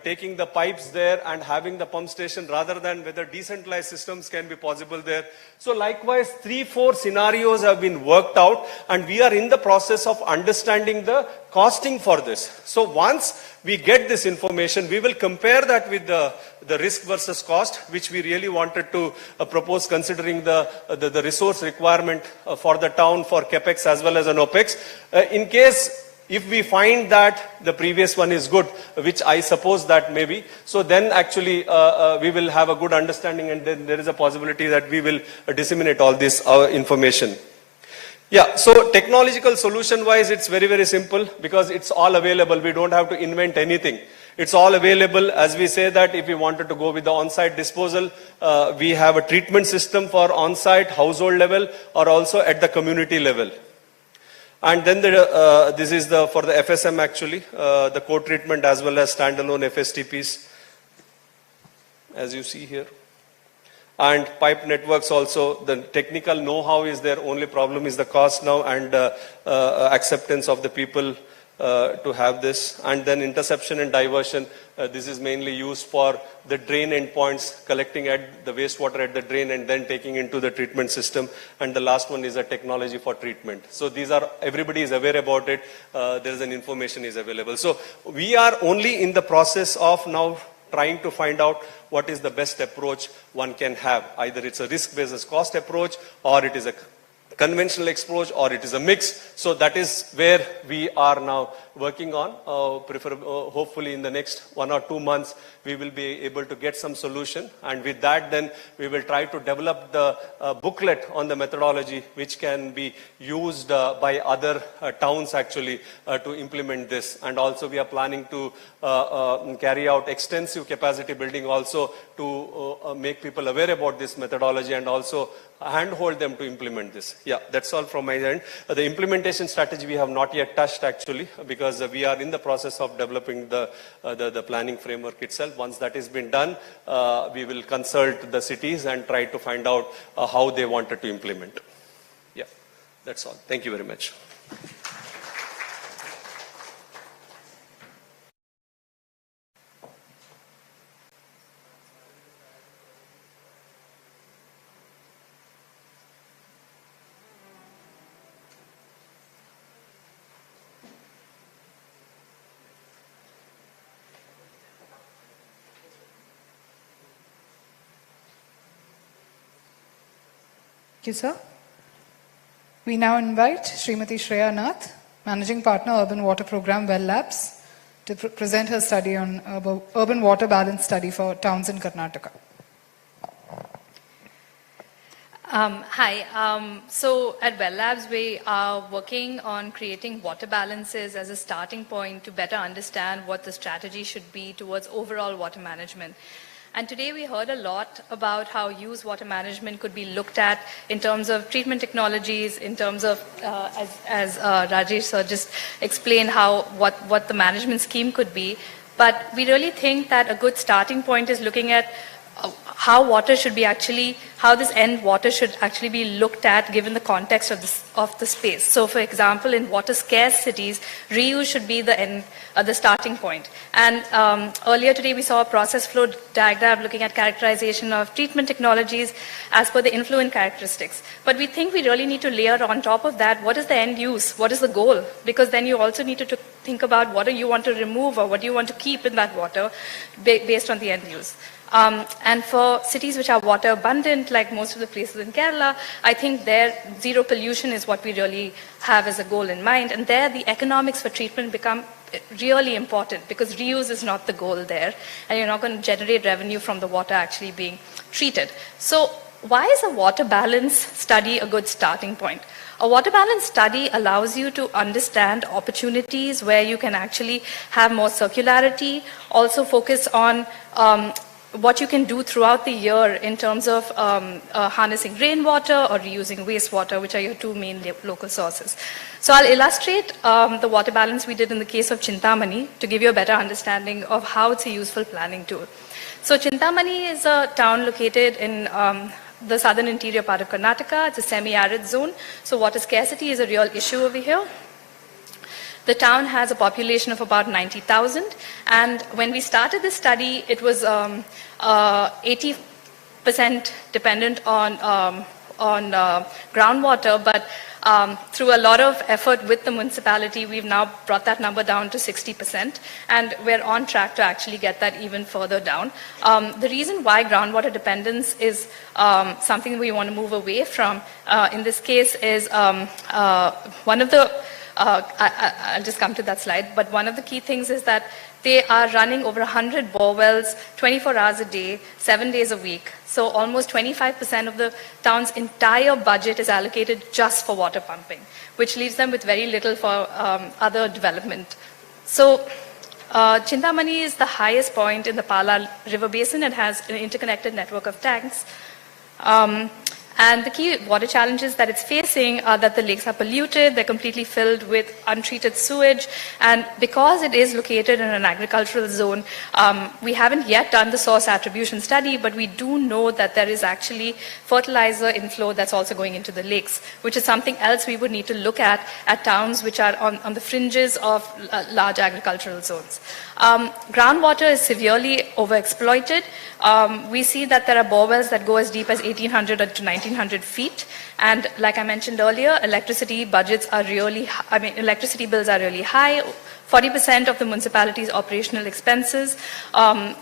taking the pipes there and having the pump station, rather than whether decentralized systems can be possible there. So likewise, 3-4 scenarios have been worked out, and we are in the process of understanding the costing for this. So once we get this information, we will compare that with the risk versus cost, which we really wanted to propose, considering the resource requirement for the town for CapEx as well as an OpEx. In case if we find that the previous one is good, which I suppose that may be, so then actually we will have a good understanding, and then there is a possibility that we will disseminate all this information. Yeah, so technological solution wise, it's very, very simple, because it's all available. We don't have to invent anything. It's all available. As we say that if we wanted to go with the on-site disposal, we have a treatment system for on-site, household level, or also at the community level. And then this is for the FSM actually, the co-treatment as well as standalone FSTPs, as you see here. And pipe networks also, the technical know-how is there, only problem is the cost now and acceptance of the people to have this. And then interception and diversion, this is mainly used for the drain endpoints, collecting at the wastewater at the drain and then taking into the treatment system. And the last one is a technology for treatment. So these are, everybody is aware about it. There is an information is available. So we are only in the process of now trying to find out what is the best approach one can have. Either it's a risk versus cost approach, or it is a conventional approach, or it is a mix. So that is where we are now working on. Hopefully in the next 1 or 2 months, we will be able to get some solution. And with that, then we will try to develop the booklet on the methodology, which can be used by other towns actually to implement this. And also we are planning to carry out extensive capacity building also to make people aware about this methodology and also handhold them to implement this. Yeah, that's all from my end. The implementation strategy we have not yet touched actually, because we are in the process of developing the planning framework itself. Once that has been done, we will consult the cities and try to find out how they wanted to implement. Yeah, that's all. Thank you very much. Thank you, sir. We now invite Srimati Shreya Nath, Managing Partner, Urban Water Program, Well Labs, to present her study on urban water balance study for towns in Karnataka. Hi. So at Well Labs, we are working on creating water balances as a starting point to better understand what the strategy should be towards overall water management. And today we heard a lot about how used water management could be looked at in terms of treatment technologies, in terms of, as Rajesh sir just explained, what the management scheme could be. But we really think that a good starting point is looking at how water should be actually, how this end water should actually be looked at given the context of the space. So for example, in water scarce cities, reuse should be the starting point. And earlier today we saw a process flow diagram looking at characterization of treatment technologies as per the influent characteristics. But we think we really need to layer on top of that, what is the end use? What is the goal? Because then you also need to think about what do you want to remove or what do you want to keep in that water based on the end use. And for cities which are water abundant, like most of the places in Kerala, I think there zero pollution is what we really have as a goal in mind. And there the economics for treatment become really important because reuse is not the goal there. And you're not going to generate revenue from the water actually being treated. So why is a water balance study a good starting point? A water balance study allows you to understand opportunities where you can actually have more circularity, also focus on what you can do throughout the year in terms of harnessing rainwater or reusing wastewater, which are your two main local sources. So I'll illustrate the water balance we did in the case of Chintamani to give you a better understanding of how it's a useful planning tool. So Chintamani is a town located in the southern interior part of Karnataka. It's a semi-arid zone, so water scarcity is a real issue over here. The town has a population of about 90,000, and when we started this study, it was 80% dependent on groundwater, but through a lot of effort with the municipality, we've now brought that number down to 60%, and we're on track to actually get that even further down. The reason why groundwater dependence is something we want to move away from in this case is one of the I'll just come to that slide, but one of the key things is that they are running over 100 bore wells 24 hours a day, 7 days a week. So almost 25% of the town's entire budget is allocated just for water pumping, which leaves them with very little for other development. So Chintamani is the highest point in the Pala River Basin. It has an interconnected network of tanks. And the key water challenges that it's facing are that the lakes are polluted, they're completely filled with untreated sewage, and because it is located in an agricultural zone, we haven't yet done the source attribution study, but we do know that there is actually fertilizer inflow that's also going into the lakes, which is something else we would need to look at towns which are on the fringes of large agricultural zones. Groundwater is severely overexploited. We see that there are bore wells that go as deep as 1,800 to 1,900 feet. And like I mentioned earlier, electricity budgets are really, electricity bills are really high. 40% of the municipality's operational expenses are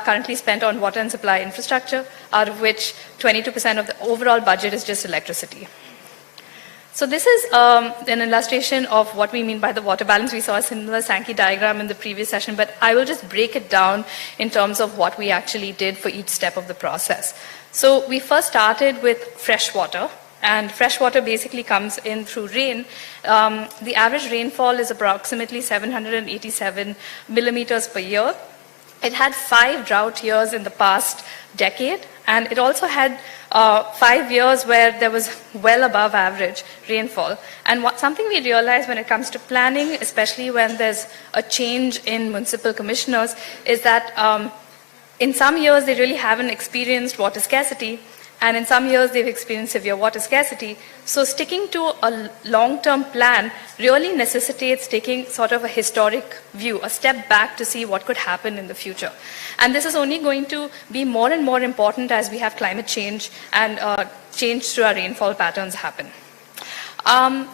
currently spent on water and supply infrastructure, out of which 22% of the overall budget is just electricity. So this is an illustration of what we mean by the water balance. We saw a similar Sankey diagram in the previous session, but I will just break it down in terms of what we actually did for each step of the process. So we first started with fresh water, and fresh water basically comes in through rain. The average rainfall is approximately 787 millimeters per year. It had 5 drought years in the past decade, and it also had 5 years where there was well above average rainfall. And something we realize when it comes to planning, especially when there's a change in municipal commissioners, is that in some years they really haven't experienced water scarcity, and in some years they've experienced severe water scarcity. So sticking to a long-term plan really necessitates taking sort of a historic view, a step back to see what could happen in the future. And this is only going to be more and more important as we have climate change and change to our rainfall patterns happen.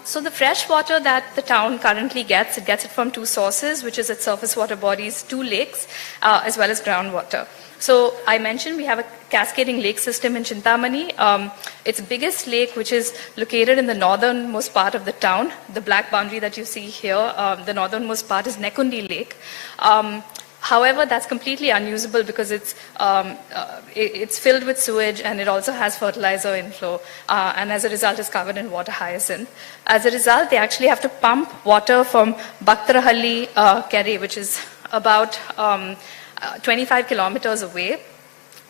So the fresh water that the town currently gets, it gets it from 2 sources, which is its surface water bodies, 2 lakes, as well as groundwater. So I mentioned we have a cascading lake system in Chintamani. Its biggest lake, which is located in the northernmost part of the town, the black boundary that you see here, the northernmost part is Nekundi Lake. However, that's completely unusable because it's filled with sewage and it also has fertilizer inflow, and as a result is covered in water hyacinth. As a result, they actually have to pump water from Bhaktarahalli Kere, which is about 25 kilometers away.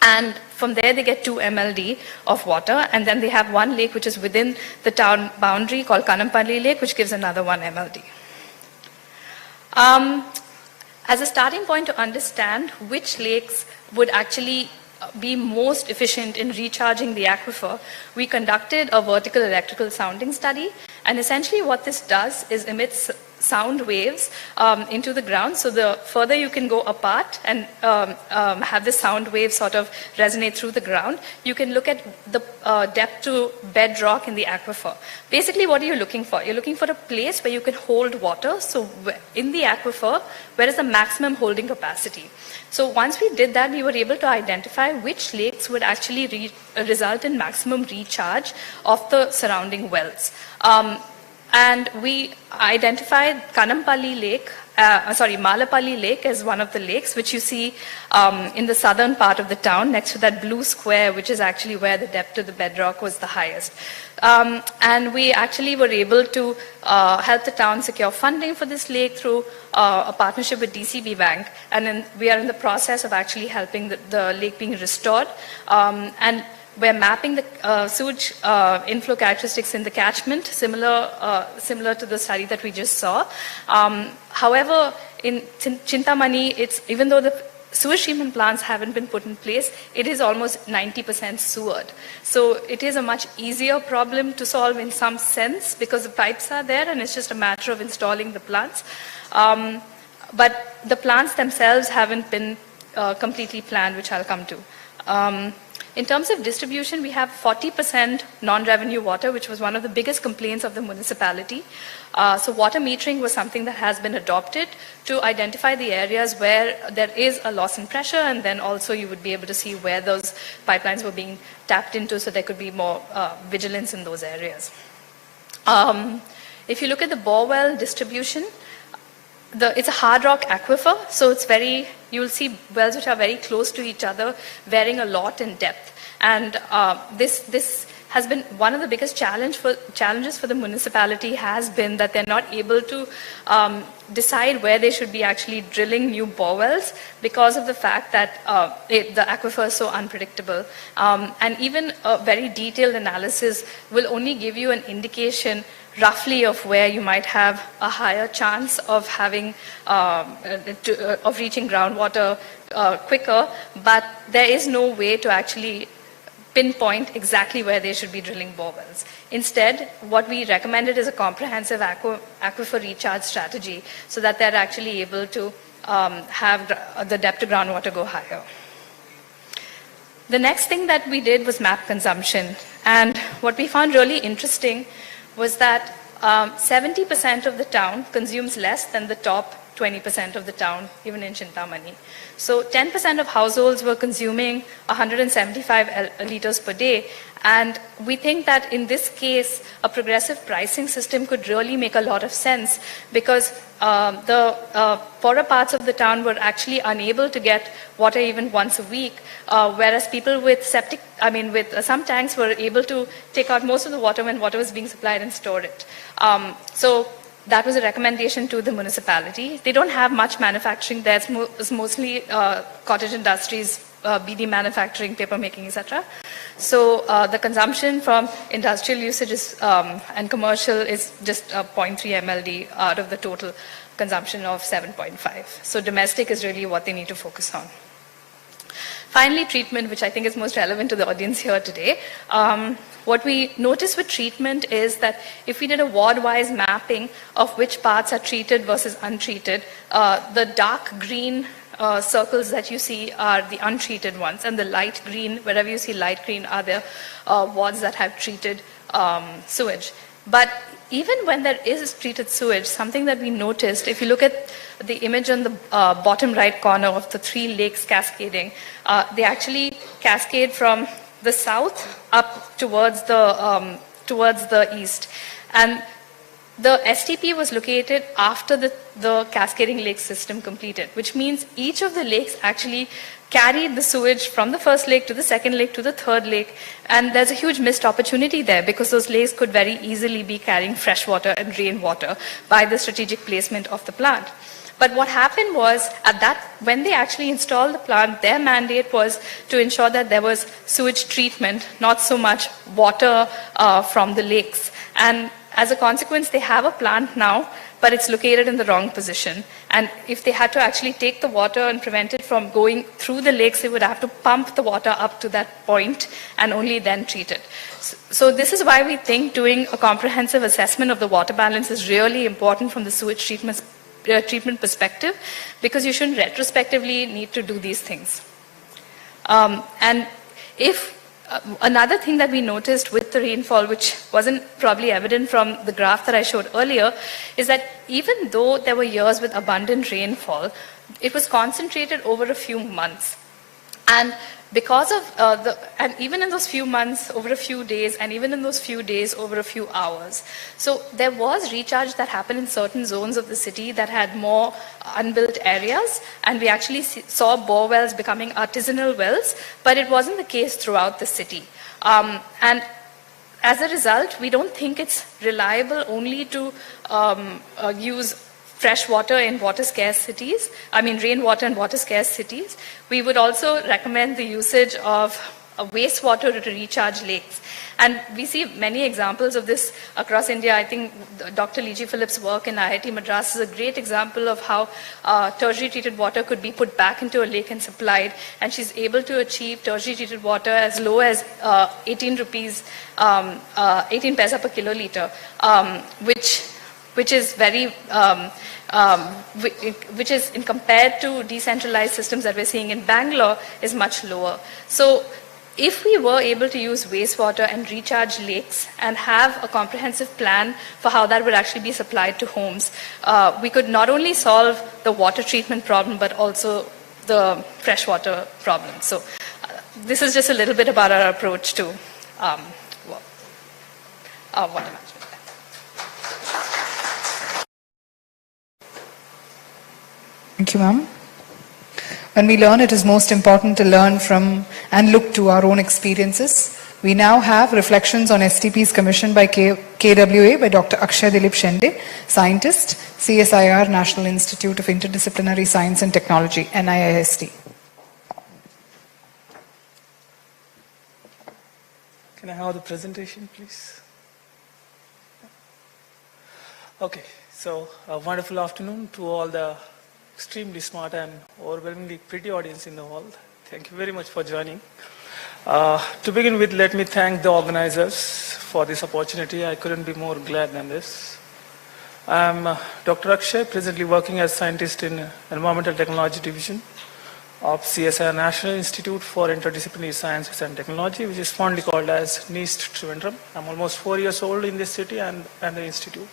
And from there they get 2 MLD of water, and then they have 1 lake which is within the town boundary called Kanampalli Lake, which gives another 1 MLD. As a starting point to understand which lakes would actually be most efficient in recharging the aquifer, we conducted a vertical electrical sounding study, and essentially what this does is emits sound waves into the ground. So the further you can go apart and have the sound wave sort of resonate through the ground, you can look at the depth to bedrock in the aquifer. Basically, what are you looking for? You're looking for a place where you can hold water. So in the aquifer, where is the maximum holding capacity? So once we did that, we were able to identify which lakes would actually result in maximum recharge of the surrounding wells. And we identified Kanampalli Lake, Malapalli Lake as one of the lakes, which you see in the southern part of the town, next to that blue square, which is actually where the depth to the bedrock was the highest. And we actually were able to help the town secure funding for this lake through a partnership with DCB Bank. And then we are in the process of actually helping the lake being restored. And we're mapping the sewage inflow characteristics in the catchment, similar to the study that we just saw. However, in Chintamani, even though the sewage treatment plants haven't been put in place, it is almost 90% sewered. So it is a much easier problem to solve in some sense because the pipes are there and it's just a matter of installing the plants. But the plants themselves haven't been completely planned, which I'll come to. In terms of distribution, we have 40% non-revenue water, which was one of the biggest complaints of the municipality. So water metering was something that has been adopted to identify the areas where there is a loss in pressure, and then also you would be able to see where those pipelines were being tapped into, so there could be more vigilance in those areas. If you look at the bore well distribution, it's a hard rock aquifer, so it's you'll see wells which are very close to each other, varying a lot in depth. And this has been one of the biggest challenges for the municipality has been that they're not able to decide where they should be actually drilling new borewells because of the fact that the aquifer is so unpredictable. And even a very detailed analysis will only give you an indication roughly of where you might have a higher chance of having of reaching groundwater quicker, but there is no way to actually pinpoint exactly where they should be drilling borewells. Instead, what we recommended is a comprehensive aquifer recharge strategy so that they're actually able to have the depth to groundwater go higher. The next thing that we did was map consumption. And what we found really interesting was that 70% of the town consumes less than the top 20% of the town, even in Chintamani. So 10% of households were consuming 175 liters per day. And we think that in this case, a progressive pricing system could really make a lot of sense because the poorer parts of the town were actually unable to get water even once a week, whereas people with some tanks were able to take out most of the water when water was being supplied and store it. So that was a recommendation to the municipality. They don't have much manufacturing there. It's mostly cottage industries, BD manufacturing, paper making, etc. So the consumption from industrial usage and commercial is just 0.3 MLD out of the total consumption of 7.5. So domestic is really what they need to focus on. Finally, treatment, which I think is most relevant to the audience here today. What we noticed with treatment is that if we did a ward-wise mapping of which parts are treated versus untreated, the dark green circles that you see are the untreated ones, and the light green, wherever you see light green, are the wards that have treated sewage. But even when there is treated sewage, something that we noticed, if you look at the image on the bottom right corner of the 3 lakes cascading, they actually cascade from the south up towards the east. And the STP was located after the cascading lake system completed, which means each of the lakes actually carried the sewage from the first lake to the second lake to the third lake. And there's a huge missed opportunity there because those lakes could very easily be carrying fresh water and rainwater by the strategic placement of the plant. But what happened was, when they actually installed the plant, their mandate was to ensure that there was sewage treatment, not so much water from the lakes. And as a consequence, they have a plant now, but it's located in the wrong position. And if they had to actually take the water and prevent it from going through the lakes, they would have to pump the water up to that point and only then treat it. So this is why we think doing a comprehensive assessment of the water balance is really important from the sewage treatment perspective, because you shouldn't retrospectively need to do these things. And if another thing that we noticed with the rainfall, which wasn't probably evident from the graph that I showed earlier, is that even though there were years with abundant rainfall, it was concentrated over a few months. And because of and even in those few months, over a few days, and even in those few days, over a few hours. So there was recharge that happened in certain zones of the city that had more unbuilt areas, and we actually saw bore wells becoming artisanal wells, but it wasn't the case throughout the city. And as a result, we don't think it's reliable only to use fresh water in water-scarce cities, rainwater in water-scarce cities. We would also recommend the usage of wastewater to recharge lakes. And we see many examples of this across India. I think Dr. Liji Phillips' work in IIT Madras is a great example of how tertiary treated water could be put back into a lake and supplied. And she's able to achieve tertiary treated water as low as 18 paisa per kiloliter, which is very which is, in compared to decentralized systems that we're seeing in Bangalore, is much lower. So if we were able to use wastewater and recharge lakes and have a comprehensive plan for how that would actually be supplied to homes, we could not only solve the water treatment problem, but also the freshwater problem. So this is just a little bit about our approach to water management. Thank you, ma'am. When we learn, it is most important to learn from and look to our own experiences. We now have reflections on STPs commissioned by KWA by Dr. Akshay Dilip Shende, scientist, CSIR, National Institute of Interdisciplinary Science and Technology, NIIST. Can I have the presentation, please? Okay, so a wonderful afternoon to all the extremely smart and overwhelmingly pretty audience in the hall. Thank you very much for joining. To begin with, let me thank the organizers for this opportunity. I couldn't be more glad than this. I'm Dr. Akshay, presently working as scientist in Environmental Technology Division of CSIR National Institute for Interdisciplinary Sciences and Technology, which is fondly called as NIST Trivandrum. I'm almost 4 years old in this city and the institute.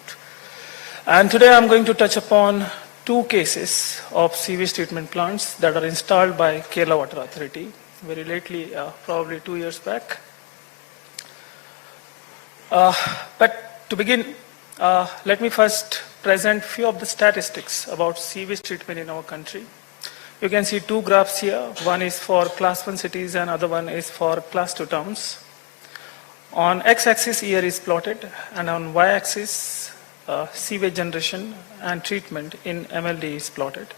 And today I'm going to touch upon 2 cases of sewage treatment plants that are installed by Kerala Water Authority very lately, probably 2 years back. But to begin, let me first present few of the statistics about sewage treatment in our country. You can see 2 graphs here. One is for class 1 cities and other one is for class 2 towns. On x-axis year is plotted, and on y-axis sewage generation and treatment in MLD is plotted.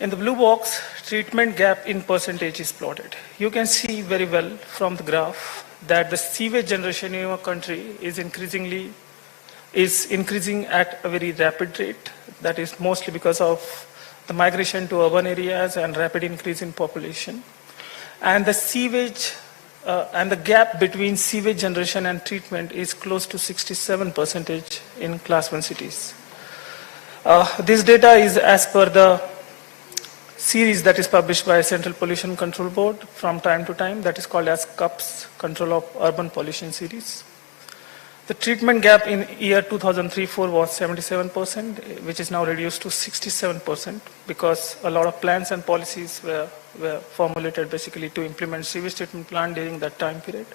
In the blue box, treatment gap in percentage is plotted. You can see very well from the graph that the sewage generation in our country is increasing at a very rapid rate. That is mostly because of the migration to urban areas and rapid increase in population. And the sewage and the gap between sewage generation and treatment is close to 67% in class 1 cities. This data is as per the series that is published by Central Pollution Control Board from time to time, that is called as CUPS, Control of Urban Pollution Series. The treatment gap in year 2003-04 was 77%, which is now reduced to 67% because a lot of plans and policies were formulated basically to implement sewage treatment plant during that time period.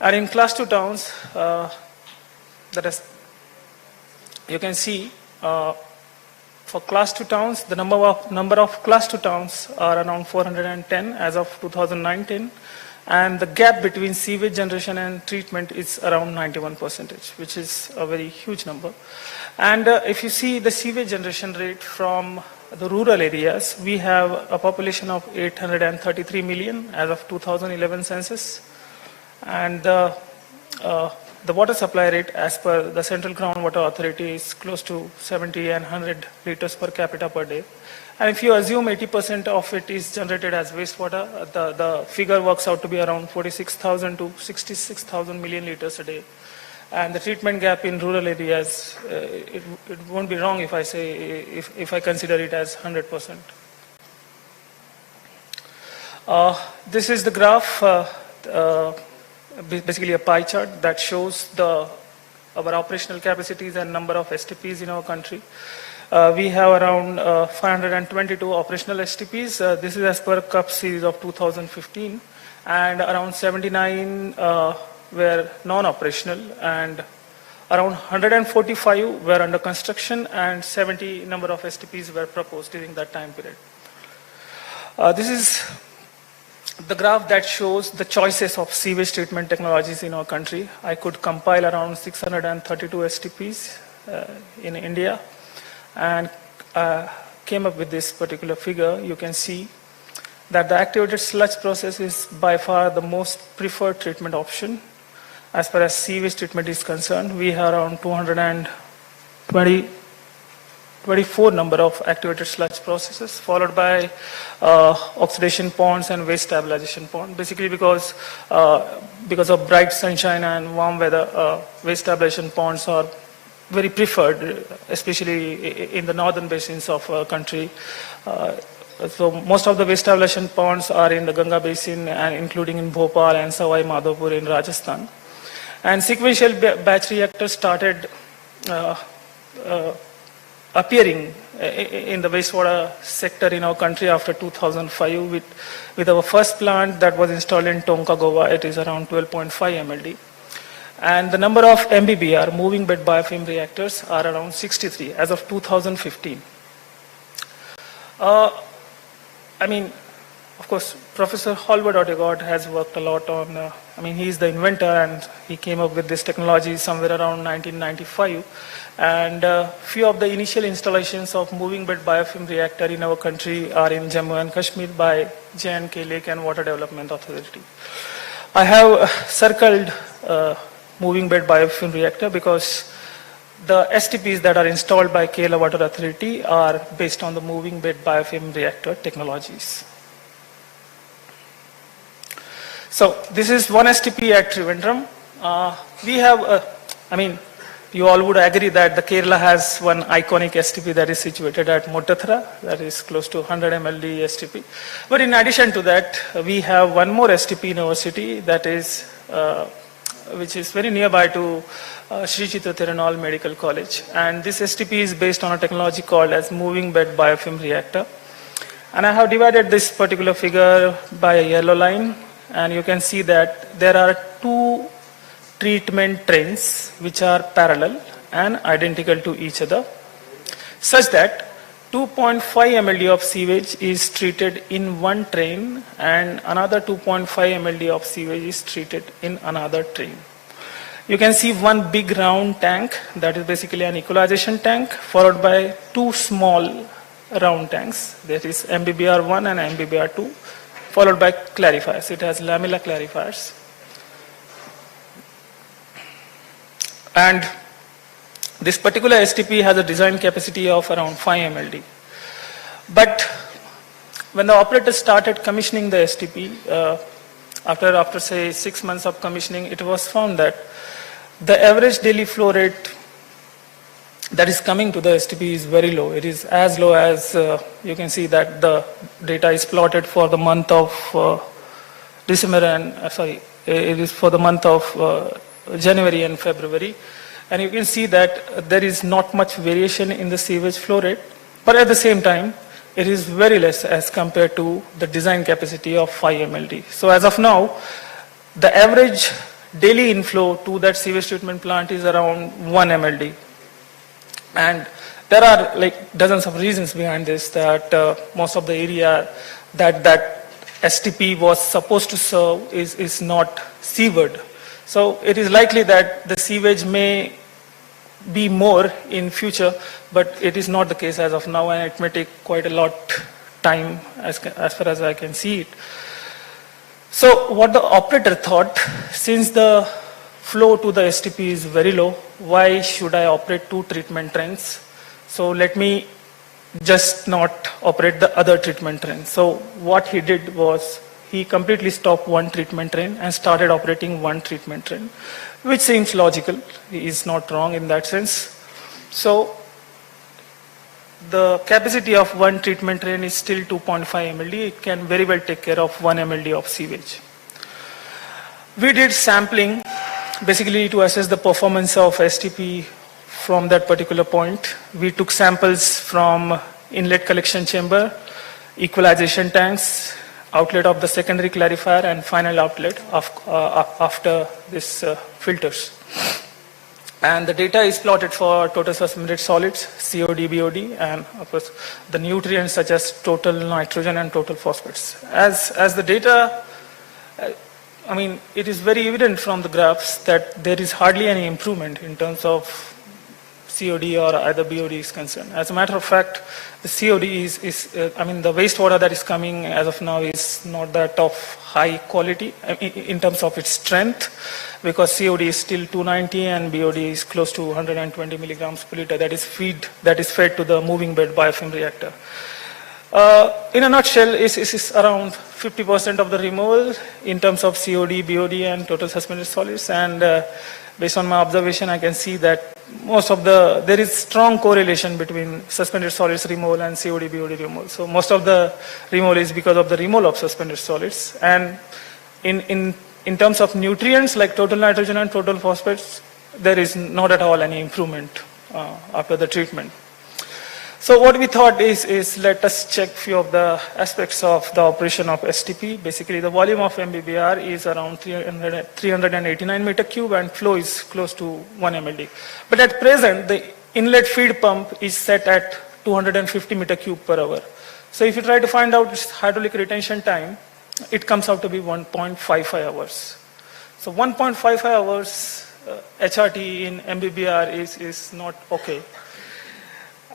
And in class 2 towns, that is, you can see for class 2 towns, the number of class 2 towns are around 410 as of 2019, and the gap between sewage generation and treatment is around 91%, which is a very huge number. And if you see the sewage generation rate from the rural areas, we have a population of 833 million as of 2011 census, and the water supply rate as per the Central Groundwater Authority is close to 70 and 100 liters per capita per day. And if you assume 80% of it is generated as wastewater, the figure works out to be around 46,000 to 66,000 million liters a day. And the treatment gap in rural areas, it won't be wrong if I say, if I consider it as 100%. This is the graph, basically a pie chart that shows our operational capacities and number of STPs in our country. We have around 522 operational STPs. This is as per CUP series of 2015, and around 79 were non-operational, and around 145 were under construction, and 70 number of STPs were proposed during that time period. This is the graph that shows the choices of sewage treatment technologies in our country. I could compile around 632 STPs in India and came up with this particular figure. You can see that the activated sludge process is by far the most preferred treatment option. As far as sewage treatment is concerned, we have around 224 number of activated sludge processes, followed by oxidation ponds and waste stabilization pond. Basically because of bright sunshine and warm weather, waste stabilization ponds are very preferred, especially in the northern basins of our country. So most of the waste stabilization ponds are in the Ganga basin, and including in Bhopal and Sawai Madhopur in Rajasthan. And sequential batch reactors started appearing in the wastewater sector in our country after 2005 with our first plant that was installed in Tonka, Goa. It is around 12.5 MLD. And the number of MBBR, moving bed biofilm reactors, are around 63 as of 2015. I mean, of course, Professor Halvard Odegaard has worked a lot on, he's the inventor and he came up with this technology somewhere around 1995. And few of the initial installations of moving bed biofilm reactor in our country are in Jammu and Kashmir by J&K Lake and Water Development Authority. I have circled moving bed biofilm reactor because the STPs that are installed by Kerala Water Authority are based on the moving bed biofilm reactor technologies. So this is one STP at Trivandrum. We have, you all would agree that the Kerala has one iconic STP that is situated at Mottathara, that is close to 100 MLD STP. But in addition to that, we have one more STP in our city that is, which is very nearby to Sri Chitra Tirunal Medical College. And this STP is based on a technology called as moving bed biofilm reactor. And I have divided this particular figure by a yellow line. And you can see that there are two treatment trains which are parallel and identical to each other, such that 2.5 mld of sewage is treated in one train and another 2.5 mld of sewage is treated in another train. You can see one big round tank that is basically an equalization tank followed by two small round tanks, that is MBBR1 and MBBR2, followed by clarifiers. It has lamella clarifiers. And this particular STP has a design capacity of around 5 mld. But when the operator started commissioning the STP, after say 6 months of commissioning, it was found that the average daily flow rate that is coming to the STP is very low. It is as low as, you can see that the data is plotted for the month of December and, it is for the month of January and February. And you can see that there is not much variation in the sewage flow rate, but at the same time, it is very less as compared to the design capacity of 5 mld. So as of now, the average daily inflow to that sewage treatment plant is around 1 mld. And there are like dozens of reasons behind this, that most of the area that STP was supposed to serve is not sewered. So it is likely that the sewage may be more in future, but it is not the case as of now, and it may take quite a lot time as far as I can see it. So what the operator thought, since the flow to the STP is very low, why should I operate two treatment trains? So let me just not operate the other treatment train. So what he did was, he completely stopped one treatment train and started operating one treatment train, which seems logical. He is not wrong in that sense. So the capacity of one treatment train is still 2.5 mld. It can very well take care of 1 mld of sewage. We did sampling basically to assess the performance of STP from that particular point. We took samples from inlet collection chamber, equalization tanks, outlet of the secondary clarifier, and final outlet after this filters. And the data is plotted for total suspended solids, COD, BOD, and of course the nutrients such as total nitrogen and total phosphates. As the data, it is very evident from the graphs that there is hardly any improvement in terms of COD or either BOD is concerned. As a matter of fact, the COD is the wastewater that is coming as of now is not that of high quality in terms of its strength, because COD is still 290 and BOD is close to 120 milligrams per liter that is fed to the moving bed biofilm reactor. In a nutshell, it is around 50% of the removal in terms of COD, BOD, and total suspended solids. And based on my observation, I can see that there is strong correlation between suspended solids removal and COD, BOD removal. So most of the removal is because of the removal of suspended solids. And in terms of nutrients like total nitrogen and total phosphates, there is not at all any improvement after the treatment. So what we thought is let us check few of the aspects of the operation of STP. Basically, the volume of MBBR is around 389 meter cube and flow is close to 1 mld. But at present, the inlet feed pump is set at 250 meter cube per hour. So if you try to find out its hydraulic retention time, it comes out to be 1.55 hours. So 1.55 hours HRT in MBBR is not okay.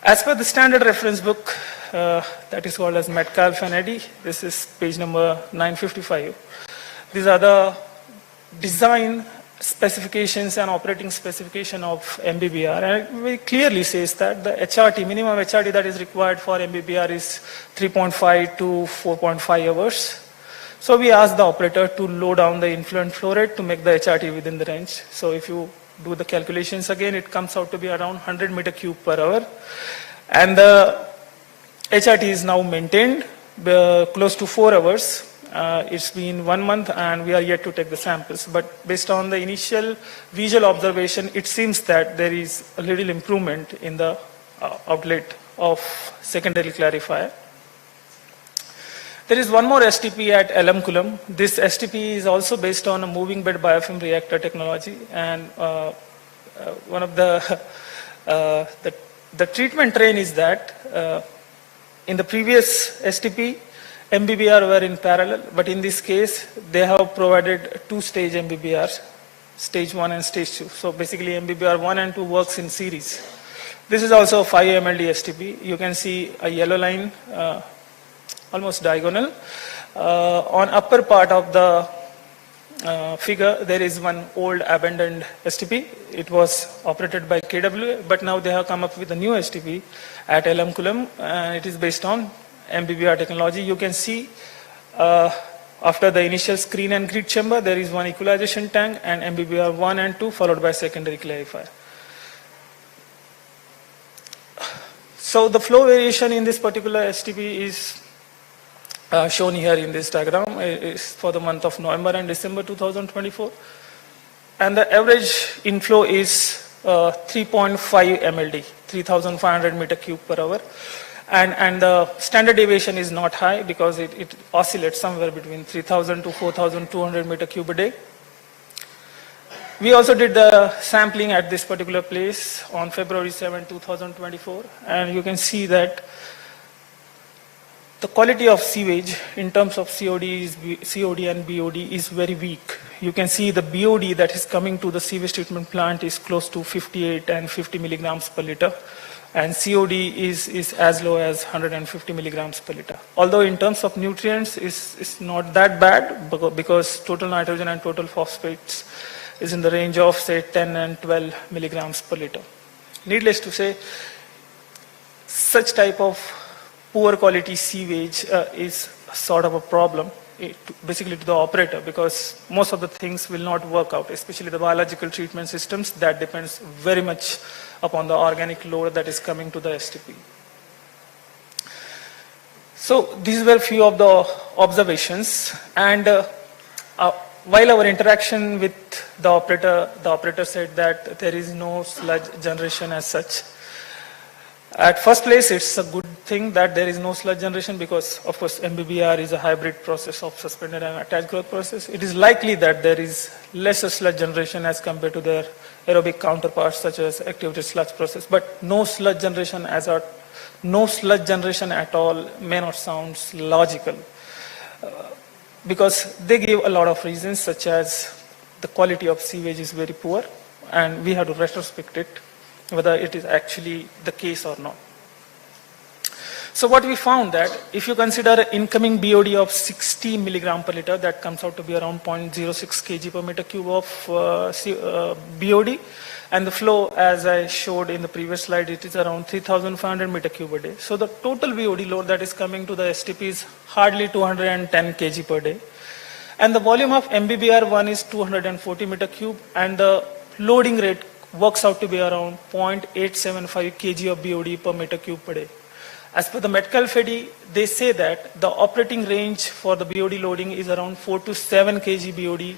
As per the standard reference book that is called as Metcalfe and Eddy, this is page number 955. These are the design specifications and operating specification of MBBR, and it very clearly says that the HRT, minimum HRT that is required for MBBR is 3.5 to 4.5 hours. So we asked the operator to low down the influent flow rate to make the HRT within the range. So if you do the calculations again, it comes out to be around 100 meter cube per hour. And the HRT is now maintained close to 4 hours. It's been 1 month and we are yet to take the samples. But based on the initial visual observation, it seems that there is a little improvement in the outlet of secondary clarifier. There is one more STP at Ellamkulam. This STP is also based on a moving bed biofilm reactor technology, and one of the treatment train is that in the previous STP, MBBR were in parallel, but in this case, they have provided two-stage MBBR, stage 1 and stage 2. So basically, MBBR 1 and 2 works in series. This is also a 5 MLD STP. You can see a yellow line, almost diagonal. On upper part of the figure, there is one old abandoned STP. It was operated by KW, but now they have come up with a new STP at Ellamkulam, and it is based on MBBR technology. You can see after the initial screen and grid chamber, there is one equalization tank and MBBR 1 and 2 followed by secondary clarifier. So the flow variation in this particular STP is shown here in this diagram. Is for the month of November and December 2024. And the average inflow is 3.5 MLD, 3,500 meter cube per hour. And the standard deviation is not high because it oscillates somewhere between 3,000 to 4,200 meter cube a day. We also did the sampling at this particular place on February 7, 2024. And you can see that the quality of sewage in terms of COD and BOD is very weak. You can see the BOD that is coming to the sewage treatment plant is close to 58 and 50 milligrams per liter. And COD is as low as 150 milligrams per liter. Although in terms of nutrients, it's not that bad because total nitrogen and total phosphates is in the range of say 10 and 12 milligrams per liter. Needless to say, such type of poor quality sewage is sort of a problem basically to the operator, because most of the things will not work out, especially the biological treatment systems. That depends very much upon the organic load that is coming to the STP. So these were few of the observations, and while our interaction with the operator said that there is no sludge generation as such. At first place, it's a good thing that there is no sludge generation because, of course, MBBR is a hybrid process of suspended and attached growth process. It is likely that there is lesser sludge generation as compared to their aerobic counterparts such as activated sludge process, but no sludge generation at all may not sound logical because they give a lot of reasons such as the quality of sewage is very poor and we have to retrospect it whether it is actually the case or not. So what we found that if you consider incoming BOD of 60 milligram per liter, that comes out to be around 0.06 kg per meter cube of BOD, and the flow, as I showed in the previous slide, it is around 3,500 meter cube a day. So the total BOD load that is coming to the STP is hardly 210 kg per day. And the volume of MBBR1 is 240 meter cube, and the loading rate works out to be around 0.875 kg of BOD per meter cube per day. As per the Metcalfe, they say that the operating range for the BOD loading is around 4 to 7 kg BOD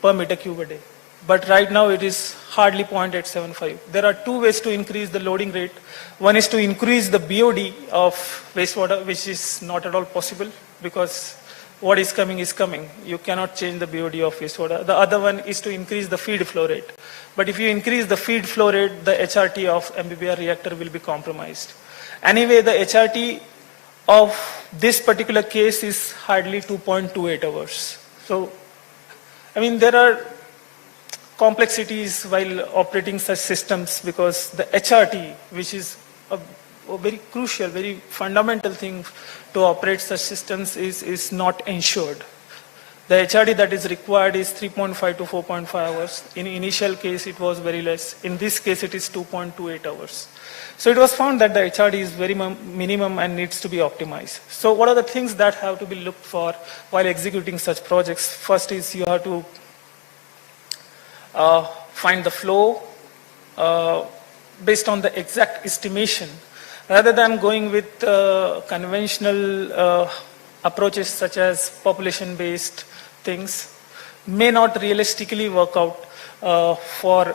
per meter cube a day. But right now it is hardly 0.875. There are two ways to increase the loading rate. One is to increase the BOD of wastewater, which is not at all possible because what is coming is coming. You cannot change the BOD of wastewater. The other one is to increase the feed flow rate. But if you increase the feed flow rate, the HRT of MBBR reactor will be compromised. Anyway, the HRT of this particular case is hardly 2.28 hours. So, I mean, there are complexities while operating such systems because the HRT, which is a very crucial, very fundamental thing to operate such systems is not ensured. The HRT that is required is 3.5 to 4.5 hours. In initial case, it was very less. In this case, it is 2.28 hours. So it was found that the HRT is very minimum and needs to be optimized. So what are the things that have to be looked for while executing such projects? First is you have to find the flow based on the exact estimation. Rather than going with conventional approaches such as population-based things, may not realistically work out for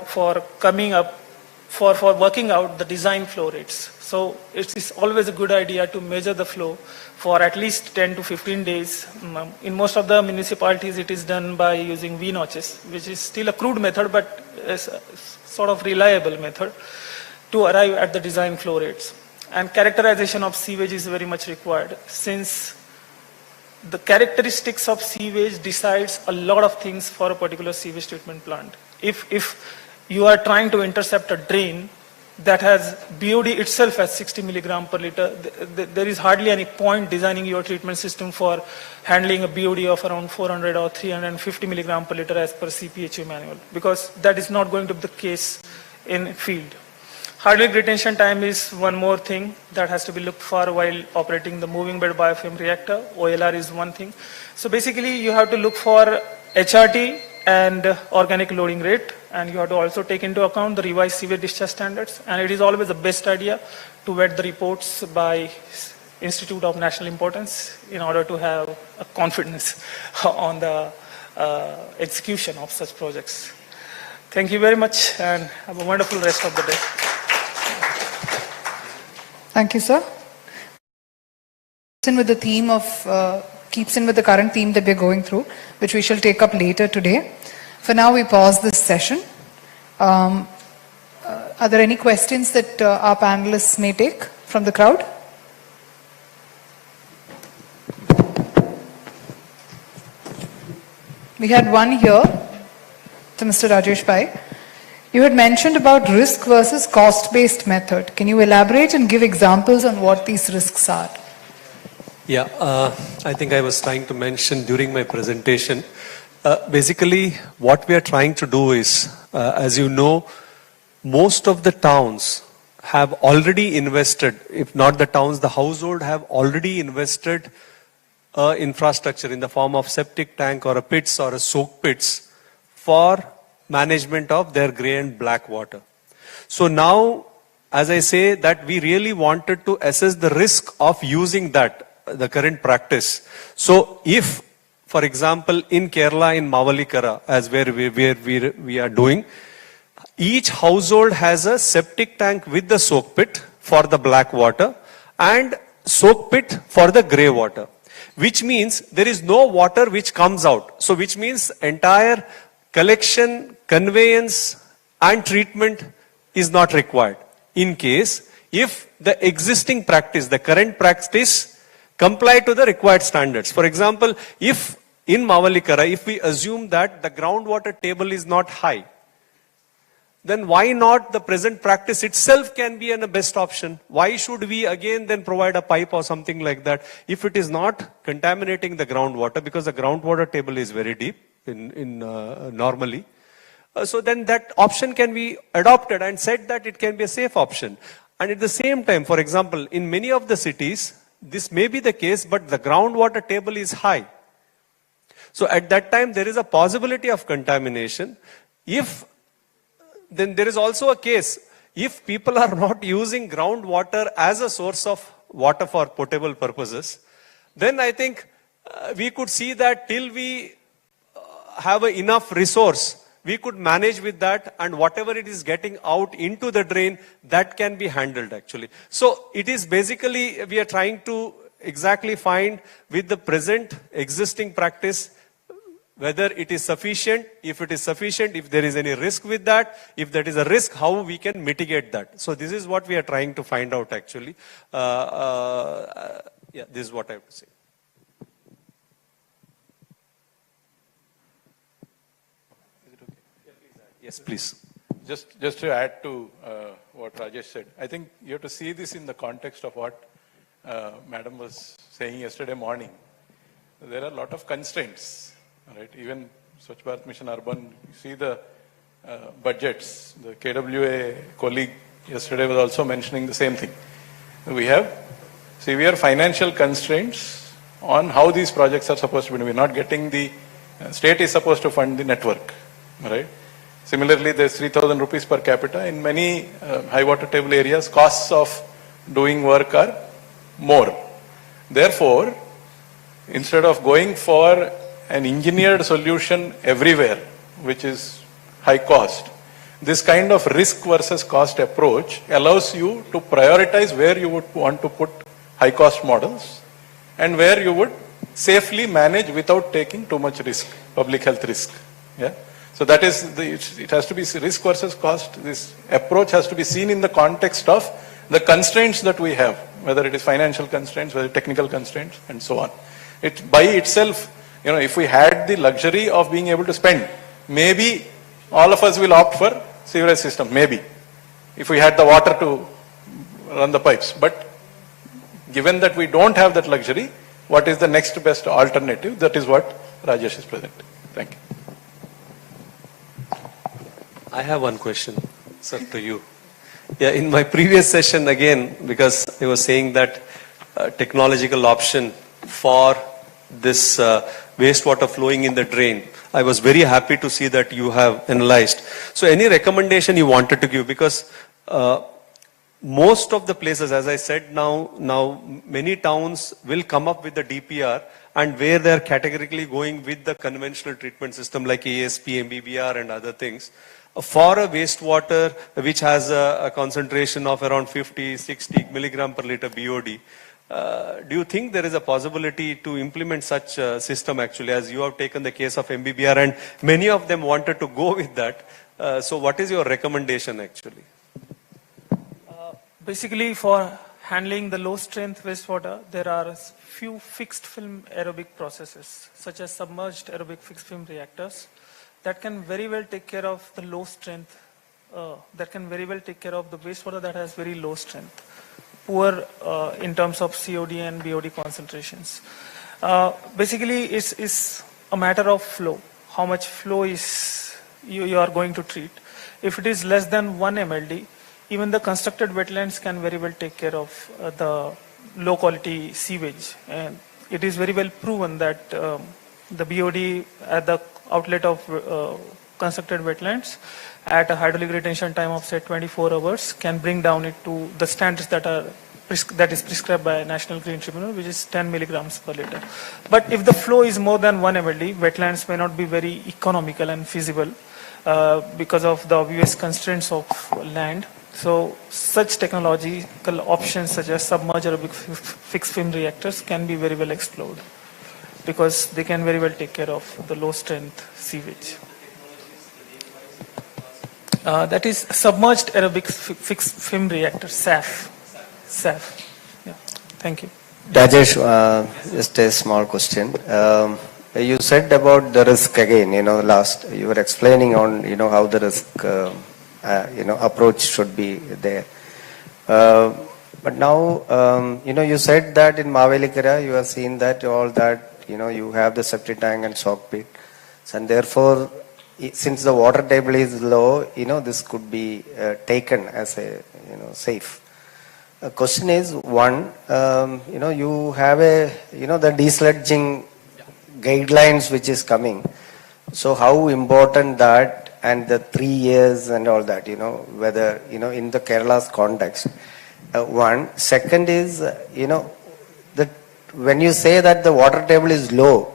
working out the design flow rates. So it's always a good idea to measure the flow for at least 10 to 15 days. In most of the municipalities, it is done by using V notches, which is still a crude method, but is a sort of reliable method to arrive at the design flow rates. And characterization of sewage is very much required, since the characteristics of sewage decides a lot of things for a particular sewage treatment plant. If you are trying to intercept a drain that has BOD itself as 60 milligram per liter, there is hardly any point designing your treatment system for handling a BOD of around 400 or 350 milligram per liter as per CPHU manual, because that is not going to be the case in field. Hydraulic retention time is one more thing that has to be looked for while operating the moving bed biofilm reactor. OLR is one thing. So basically you have to look for HRT and organic loading rate, and you have to also take into account the revised sewage discharge standards. And it is always the best idea to vet the reports by Institute of National Importance in order to have a confidence on the execution of such projects. Thank you very much and have a wonderful rest of the day. Thank you, sir. With the theme of keeps in with the current theme that we're going through, which we shall take up later today. For now, we pause this session. Are there any questions that our panelists may take from the crowd? We had one here, to Mr. Rajesh Pai. You had mentioned about risk versus cost-based method. Can you elaborate and give examples on what these risks are? Yeah, I think I was trying to mention during my presentation. Basically, what we are trying to do is, as you know, most of the towns have already invested, if not the towns, the household have already invested infrastructure in the form of septic tank or a pits or a soak pits for management of their grey and black water. So now, as I say, that we really wanted to assess the risk of using that, the current practice. So if, for example, in Kerala, in Mavalikara, as where we are doing, each household has a septic tank with the soak pit for the black water and soak pit for the grey water, which means there is no water which comes out. So which means entire collection, conveyance and treatment is not required. In case, if the existing practice, the current practice comply to the required standards. For example, if in Mavalikara, if we assume that the groundwater table is not high, then why not the present practice itself can be a best option? Why should we again then provide a pipe or something like that if it is not contaminating the groundwater, because the groundwater table is very deep normally. So then that option can be adopted and said that it can be a safe option. And at the same time, for example, in many of the cities, this may be the case, but the groundwater table is high. So at that time, there is a possibility of contamination. Then there is also a case, if people are not using groundwater as a source of water for potable purposes, then I think we could see that till we have enough resource, we could manage with that, and whatever it is getting out into the drain, that can be handled actually. So it is basically, we are trying to exactly find with the present existing practice, whether it is sufficient, if there is any risk with that, if that is a risk, how we can mitigate that. So this is what we are trying to find out actually. Yeah, this is what I have to say. Yes, please. Just to add to what Rajesh said, I think you have to see this in the context of what Madam was saying yesterday morning. There are a lot of constraints, right? Even Swachh Bharat Mission Urban, you see the budgets. The KWA colleague yesterday was also mentioning the same thing. We have severe financial constraints on how these projects are supposed to be. We're not getting the state is supposed to fund the network, right? Similarly, there's 3,000 rupees per capita. In many high water table areas, costs of doing work are more. Therefore, instead of going for an engineered solution everywhere, which is high cost, this kind of risk versus cost approach allows you to prioritize where you would want to put high cost models and where you would safely manage without taking too much risk, public health risk. Yeah. So that is, it has to be risk versus cost. This approach has to be seen in the context of the constraints that we have, whether it is financial constraints, whether technical constraints, and so on. It by itself, if we had the luxury of being able to spend, maybe all of us will opt for sewerage system, maybe, if we had the water to run the pipes. But given that we don't have that luxury, what is the next best alternative? That is what Rajesh is presenting. Thank you. I have one question, sir, to you. Yeah, in my previous session, again, because I was saying that technological option for this wastewater flowing in the drain, I was very happy to see that you have analyzed. So any recommendation you wanted to give, because most of the places, as I said, now many towns will come up with the DPR, and where they are categorically going with the conventional treatment system like ASP, MBBR and other things, for a wastewater which has a concentration of around 50, 60 milligram per liter BOD, do you think there is a possibility to implement such a system actually, as you have taken the case of MBBR and many of them wanted to go with that? So what is your recommendation actually? Basically, for handling the low strength wastewater, there are few fixed film aerobic processes, such as submerged aerobic fixed film reactors, that can very well take care of the low strength, that can very well take care of the wastewater that has very low strength, poor in terms of COD and BOD concentrations. Basically, it's a matter of flow, how much flow is you are going to treat. If it is less than 1 MLD, even the constructed wetlands can very well take care of the low quality sewage. And it is very well proven that the BOD at the outlet of constructed wetlands at a hydraulic retention time of say 24 hours can bring down it to the standards that is prescribed by National Green Tribunal, which is 10 milligrams per liter. But if the flow is more than 1 MLD, wetlands may not be very economical and feasible because of the obvious constraints of land. So such technological options such as submerged aerobic fixed film reactors can be very well explored, because they can very well take care of the low strength sewage. That is submerged aerobic fixed film reactor, SAF. SAF. Yeah. Thank you. Rajesh, just a small question. You said about the risk again, last you were explaining on, how the risk, approach should be there. But now, you said that in Mavelikara, you have seen that all that, you have the septic tank and soak pit. And therefore, since the water table is low, this could be taken as a, safe. The question is, one, you have a, the desludging guidelines which is coming. So how important that and the 3 years and all that, whether, in the Kerala's context. One. Second is, when you say that the water table is low,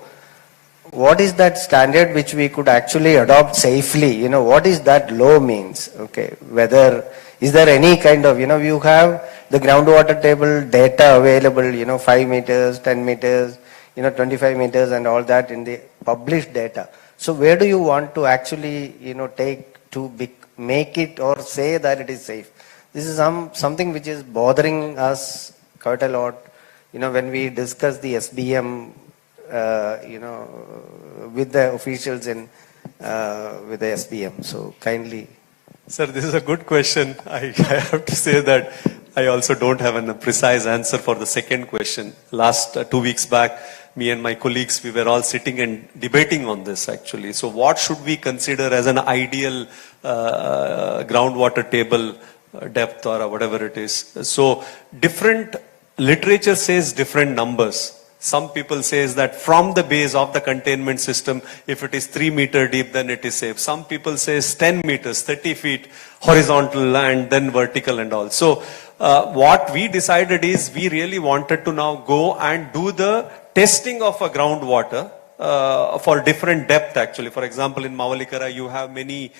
what is that standard which we could actually adopt safely? What is that low means? Okay. Whether, is there any kind of, you have the groundwater table data available, 5 meters, 10 meters, 25 meters and all that in the published data. So where do you want to actually, take to make it or say that it is safe? This is something which is bothering us quite a lot when we discuss the SBM, with the officials in, with the SBM. So kindly. Sir, this is a good question. I have to say that I also don't have a precise answer for the second question. Last 2 weeks back, me and my colleagues, we were all sitting and debating on this actually. So what should we consider as an ideal groundwater table depth or whatever it is? So different literature says different numbers. Some people says that from the base of the containment system, if it is 3 meter deep, then it is safe. Some people says 10 meters, 30 feet horizontal and then vertical and all. So what we decided is we really wanted to now go and do the testing of a groundwater for different depth actually. For example, in Mavalikara, you have many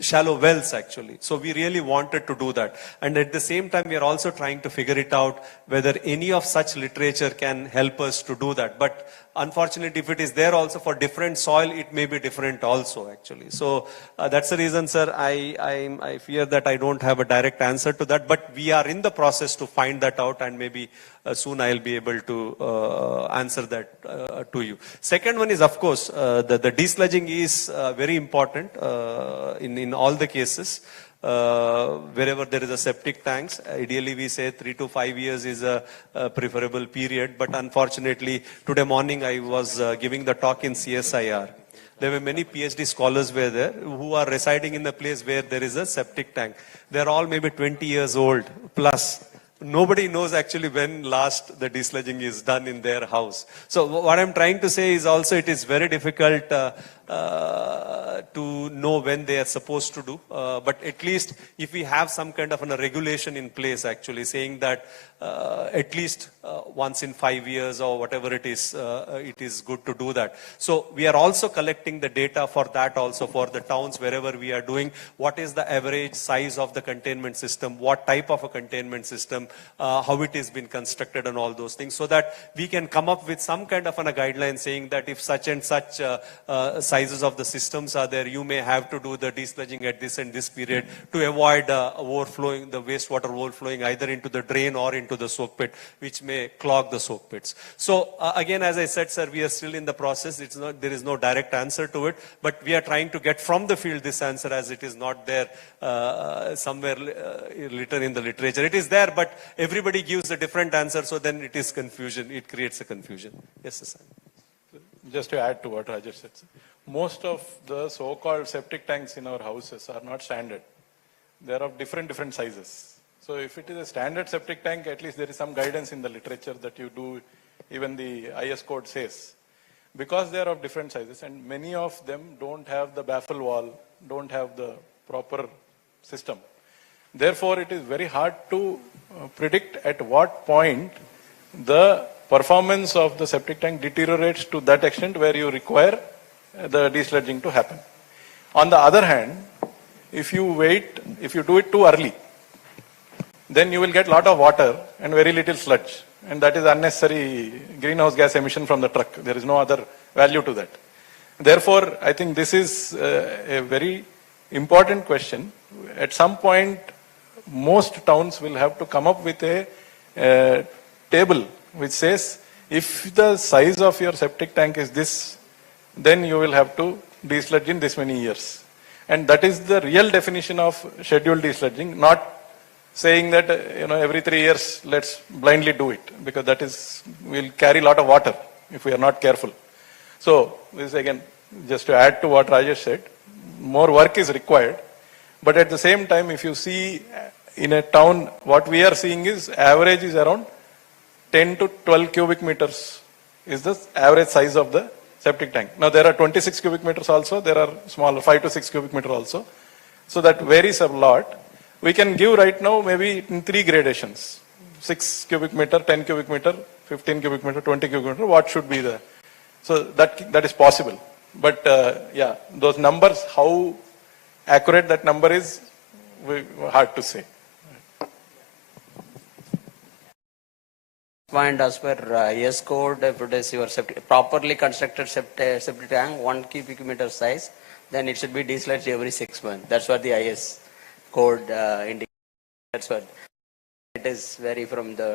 shallow wells actually. So we really wanted to do that. And at the same time, we are also trying to figure it out whether any of such literature can help us to do that. But unfortunately, if it is there also for different soil, it may be different also actually. So that's the reason, sir, I fear that I don't have a direct answer to that, but we are in the process to find that out, and maybe soon I'll be able to answer that to you. Second one is, of course, the desludging is very important in all the cases. Wherever there is a septic tanks, ideally we say 3 to 5 years is a preferable period. But unfortunately, today morning I was giving the talk in CSIR. There were many PhD scholars were there who are residing in a place where there is a septic tank. They're all maybe 20 years old plus. Nobody knows actually when last the desludging is done in their house. So what I'm trying to say is also it is very difficult to know when they are supposed to do. But at least if we have some kind of a regulation in place actually saying that at least once in 5 years or whatever it is good to do that. So we are also collecting the data for that also for the towns wherever we are doing. What is the average size of the containment system? What type of a containment system? How it has been constructed and all those things, so that we can come up with some kind of a guideline saying that if such and such sizes of the systems are there, you may have to do the desludging at this and this period to avoid overflowing, the wastewater overflowing either into the drain or into the soak pit, which may clog the soak pits. So again, as I said, sir, we are still in the process. There is no direct answer to it, but we are trying to get from the field this answer, as it is not there somewhere written in the literature. It is there, but everybody gives a different answer, so then it is confusion. It creates a confusion. Yes, sir. Just to add to what Rajesh said, most of the so-called septic tanks in our houses are not standard. They are of different sizes. So if it is a standard septic tank, at least there is some guidance in the literature that you do, even the IS code says. Because they are of different sizes and many of them don't have the baffle wall, don't have the proper system. Therefore, it is very hard to predict at what point the performance of the septic tank deteriorates to that extent where you require the desludging to happen. On the other hand, if you do it too early, then you will get a lot of water and very little sludge. And that is unnecessary greenhouse gas emission from the truck. There is no other value to that. Therefore, I think this is a very important question. At some point, most towns will have to come up with a table which says, if the size of your septic tank is this, then you will have to desludge in this many years. And that is the real definition of scheduled desludging, not saying that every 3 years let's blindly do it, because that will carry a lot of water if we are not careful. So this is again just to add to what Rajesh said, more work is required, but at the same time, if you see in a town, what we are seeing is average is around 10 to 12 cubic meters is the average size of the septic tank. Now there are 26 cubic meters also, there are smaller 5 to 6 cubic meter also. So that varies a lot. We can give right now maybe in 3 gradations, 6 cubic meter, 10 cubic meter, 15 cubic meter, 20 cubic meter, what should be the, so that is possible. But yeah, those numbers, how accurate that number is, hard to say. Point as per IS code, if it is your properly constructed septic tank, 1 cubic meter size, then it should be desludged every 6 months. That's what the IS code indicates. That's what. it is vary from the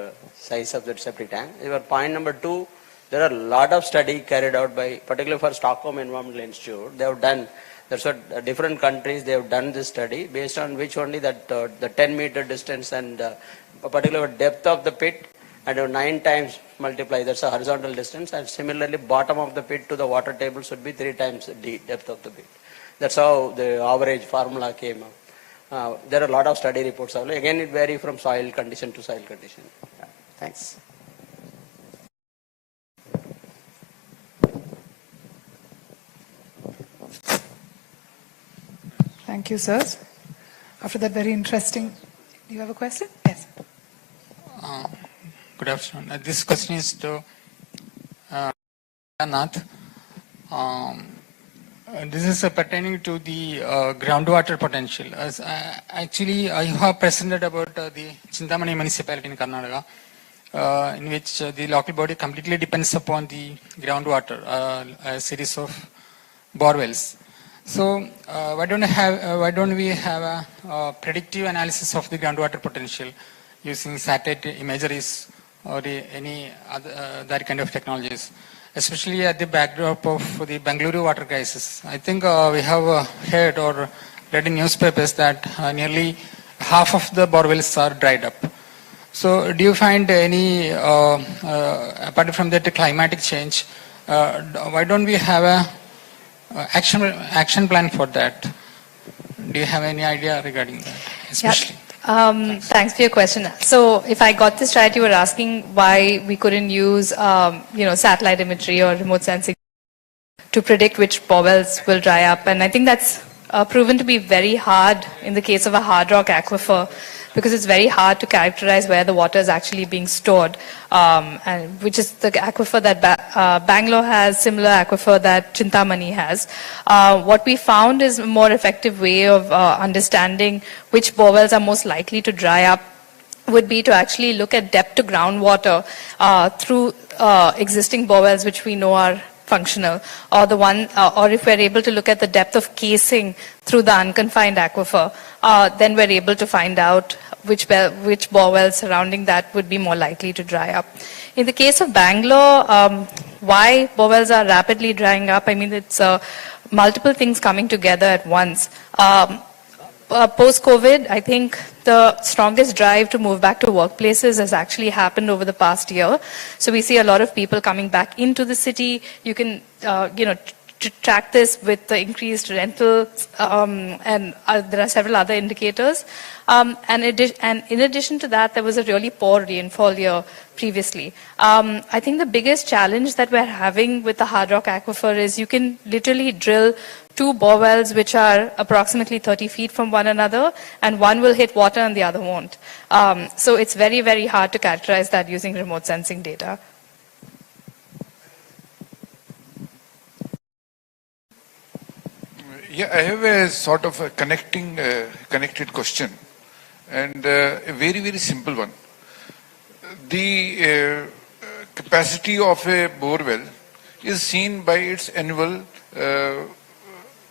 size of the septic tank. Your point number 2, there are a lot of study carried out by, particularly for Stockholm Environmental Institute. They have done, that's what different countries, they have done this study based on which only that the 10-meter distance and particular depth of the pit, and 9 times multiply, that's a horizontal distance, and similarly bottom of the pit to the water table should be 3 times the depth of the pit. That's how the average formula came up. There are a lot of study reports available. Again, it varies from soil condition to soil condition. Yeah. Thanks. Thank you, sirs. After that very interesting, do you have a question? Yes. Good afternoon. This question is to Nath. This is pertaining to the groundwater potential. Actually, I have presented about the Chintamani municipality in Karnataka, in which the local body completely depends upon the groundwater, a series of borewells. So why don't we have a predictive analysis of the groundwater potential using satellite imageries or any other that kind of technologies, especially at the backdrop of the Bengaluru water crisis? I think we have heard or read in newspapers that nearly half of the borewells are dried up. So do you find any, apart from that, the climatic change, why don't we have a action plan for that? Do you have any idea regarding that, especially? Yeah. Thanks for your question. So if I got this right, you were asking why we couldn't use, satellite imagery or remote sensing to predict which borewells will dry up. And I think that's proven to be very hard in the case of a hard rock aquifer, because it's very hard to characterize where the water is actually being stored, and which is the aquifer that Bangalore has, similar aquifer that Chintamani has. What we found is a more effective way of understanding which borewells are most likely to dry up would be to actually look at depth to groundwater through existing borewells which we know are functional, or or if we're able to look at the depth of casing through the unconfined aquifer, then we're able to find out which borewells surrounding that would be more likely to dry up. In the case of Bangalore, why borewells are rapidly drying up, I mean, it's multiple things coming together at once. Post-COVID, I think the strongest drive to move back to workplaces has actually happened over the past year. So we see a lot of people coming back into the city. You can, track this with the increased rental, and there are several other indicators. And in addition to that, there was a really poor rainfall year previously. I think the biggest challenge that we're having with the hard rock aquifer is you can literally drill 2 borewells which are approximately 30 feet from one another, and one will hit water and the other won't. So it's very, very hard to characterize that using remote sensing data. Yeah, I have a sort of a connected question, and a very, very simple one. The capacity of a borewell is seen by its annual,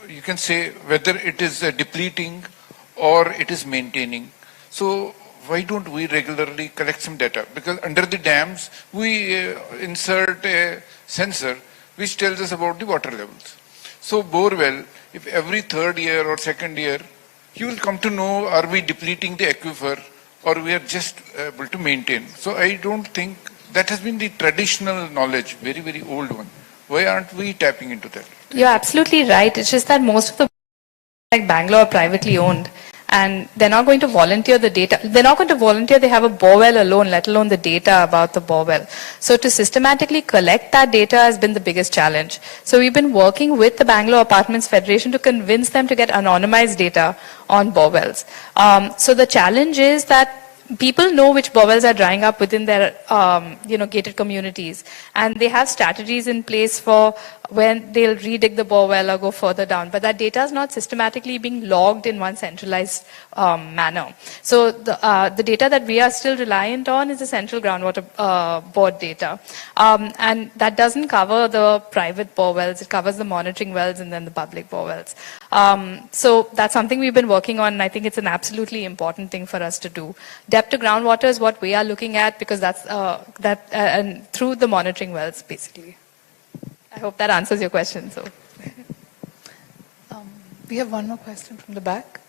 you can say whether it is depleting or it is maintaining. So why don't we regularly collect some data? Because under the dams, we insert a sensor which tells us about the water levels. So borewell, if every 3rd year or 2nd year, you will come to know, are we depleting the aquifer or we are just able to maintain. So I don't think that has been the traditional knowledge, very, very old one. Why aren't we tapping into that? You're absolutely right. It's just that most of the like Bangalore are privately owned, and they're not going to volunteer the data. They're not going to volunteer they have a borewell alone, let alone the data about the borewell. So to systematically collect that data has been the biggest challenge. So we've been working with the Bangalore Apartments Federation to convince them to get anonymized data on borewells. So the challenge is that people know which borewells are drying up within their gated communities, and they have strategies in place for when they'll redig the bore well or go further down. But that data is not systematically being logged in one centralized manner. So the data that we are still reliant on is the central groundwater board data. And that doesn't cover the private bore wells, it covers the monitoring wells and then the public bore wells. So that's something we've been working on, and I think it's an absolutely important thing for us to do. Depth to groundwater is what we are looking at, because that's and through the monitoring wells, basically. I hope that answers your question. So, we have one more question from the back.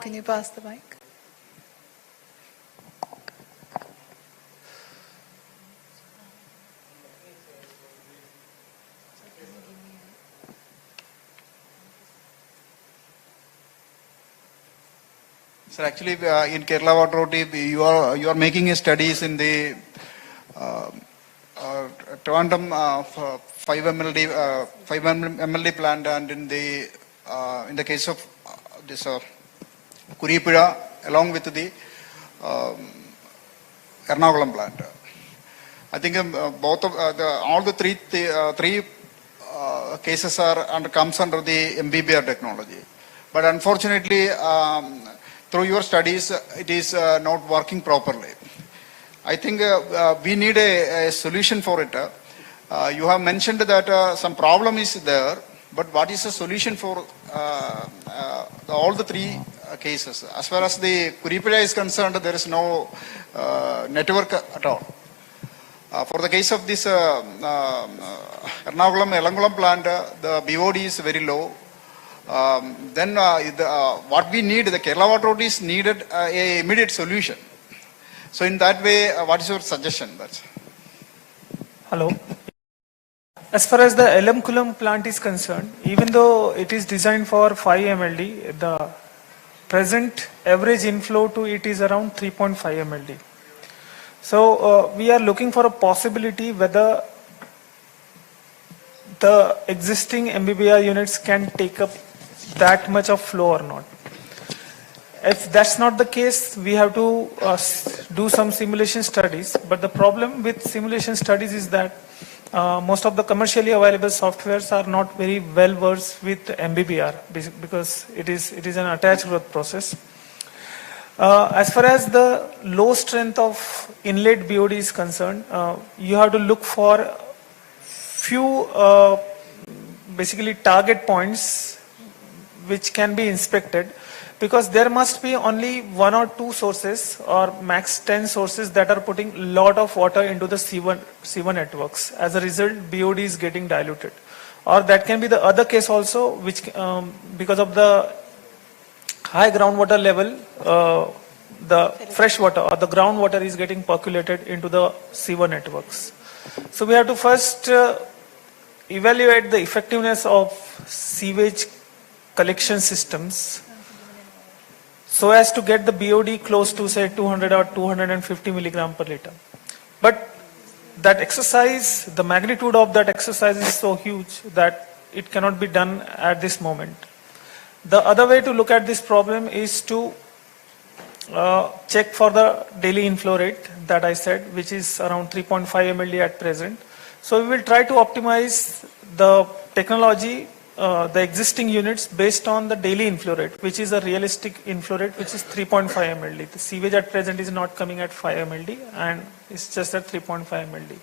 Can you pass the mic? Sir, actually, in Kerala Water Authority, you are making studies in the Trivandrum 5 MLD plant, and in the case of this Kuripura, along with the Ernakulam plant. I think both of all the three cases comes under the MBBR technology, but unfortunately, through your studies, it is not working properly. I think we need a solution for it. You have mentioned that some problem is there, but what is the solution for all the three cases? As far as the Kuripura is concerned, there is no network at all. For the case of this Ernakulam Elankulam plant, the BOD is very low. Then what we need, the Kerala Water Authorities needed a immediate solution. So in that way, what is your suggestion? Hello. As far as the Elankulam plant is concerned, even though it is designed for 5 MLD, the present average inflow to it is around 3.5 MLD. So we are looking for a possibility whether the existing MBBR units can take up that much of flow or not. If that's not the case, we have to do some simulation studies. But the problem with simulation studies is that most of the commercially available softwares are not very well versed with MBBR because it is an attached growth process. As far as the low strength of inlet BOD is concerned, you have to look for few basically target points which can be inspected, because there must be only 1 or 2 sources or max 10 sources that are putting a lot of water into the C1 networks. As a result, BOD is getting diluted. Or that can be the other case also, which because of the high groundwater level, the fresh water or the groundwater is getting percolated into the C1 networks. So we have to first evaluate the effectiveness of sewage collection systems so as to get the BOD close to say 200 or 250 milligram per liter. But that exercise, the magnitude of that exercise is so huge that it cannot be done at this moment. The other way to look at this problem is to check for the daily inflow rate that I said, which is around 3.5 MLD at present. So we will try to optimize the technology, the existing units based on the daily inflow rate, which is a realistic inflow rate, which is 3.5 MLD. The sewage at present is not coming at 5 MLD and it's just at 3.5 MLD.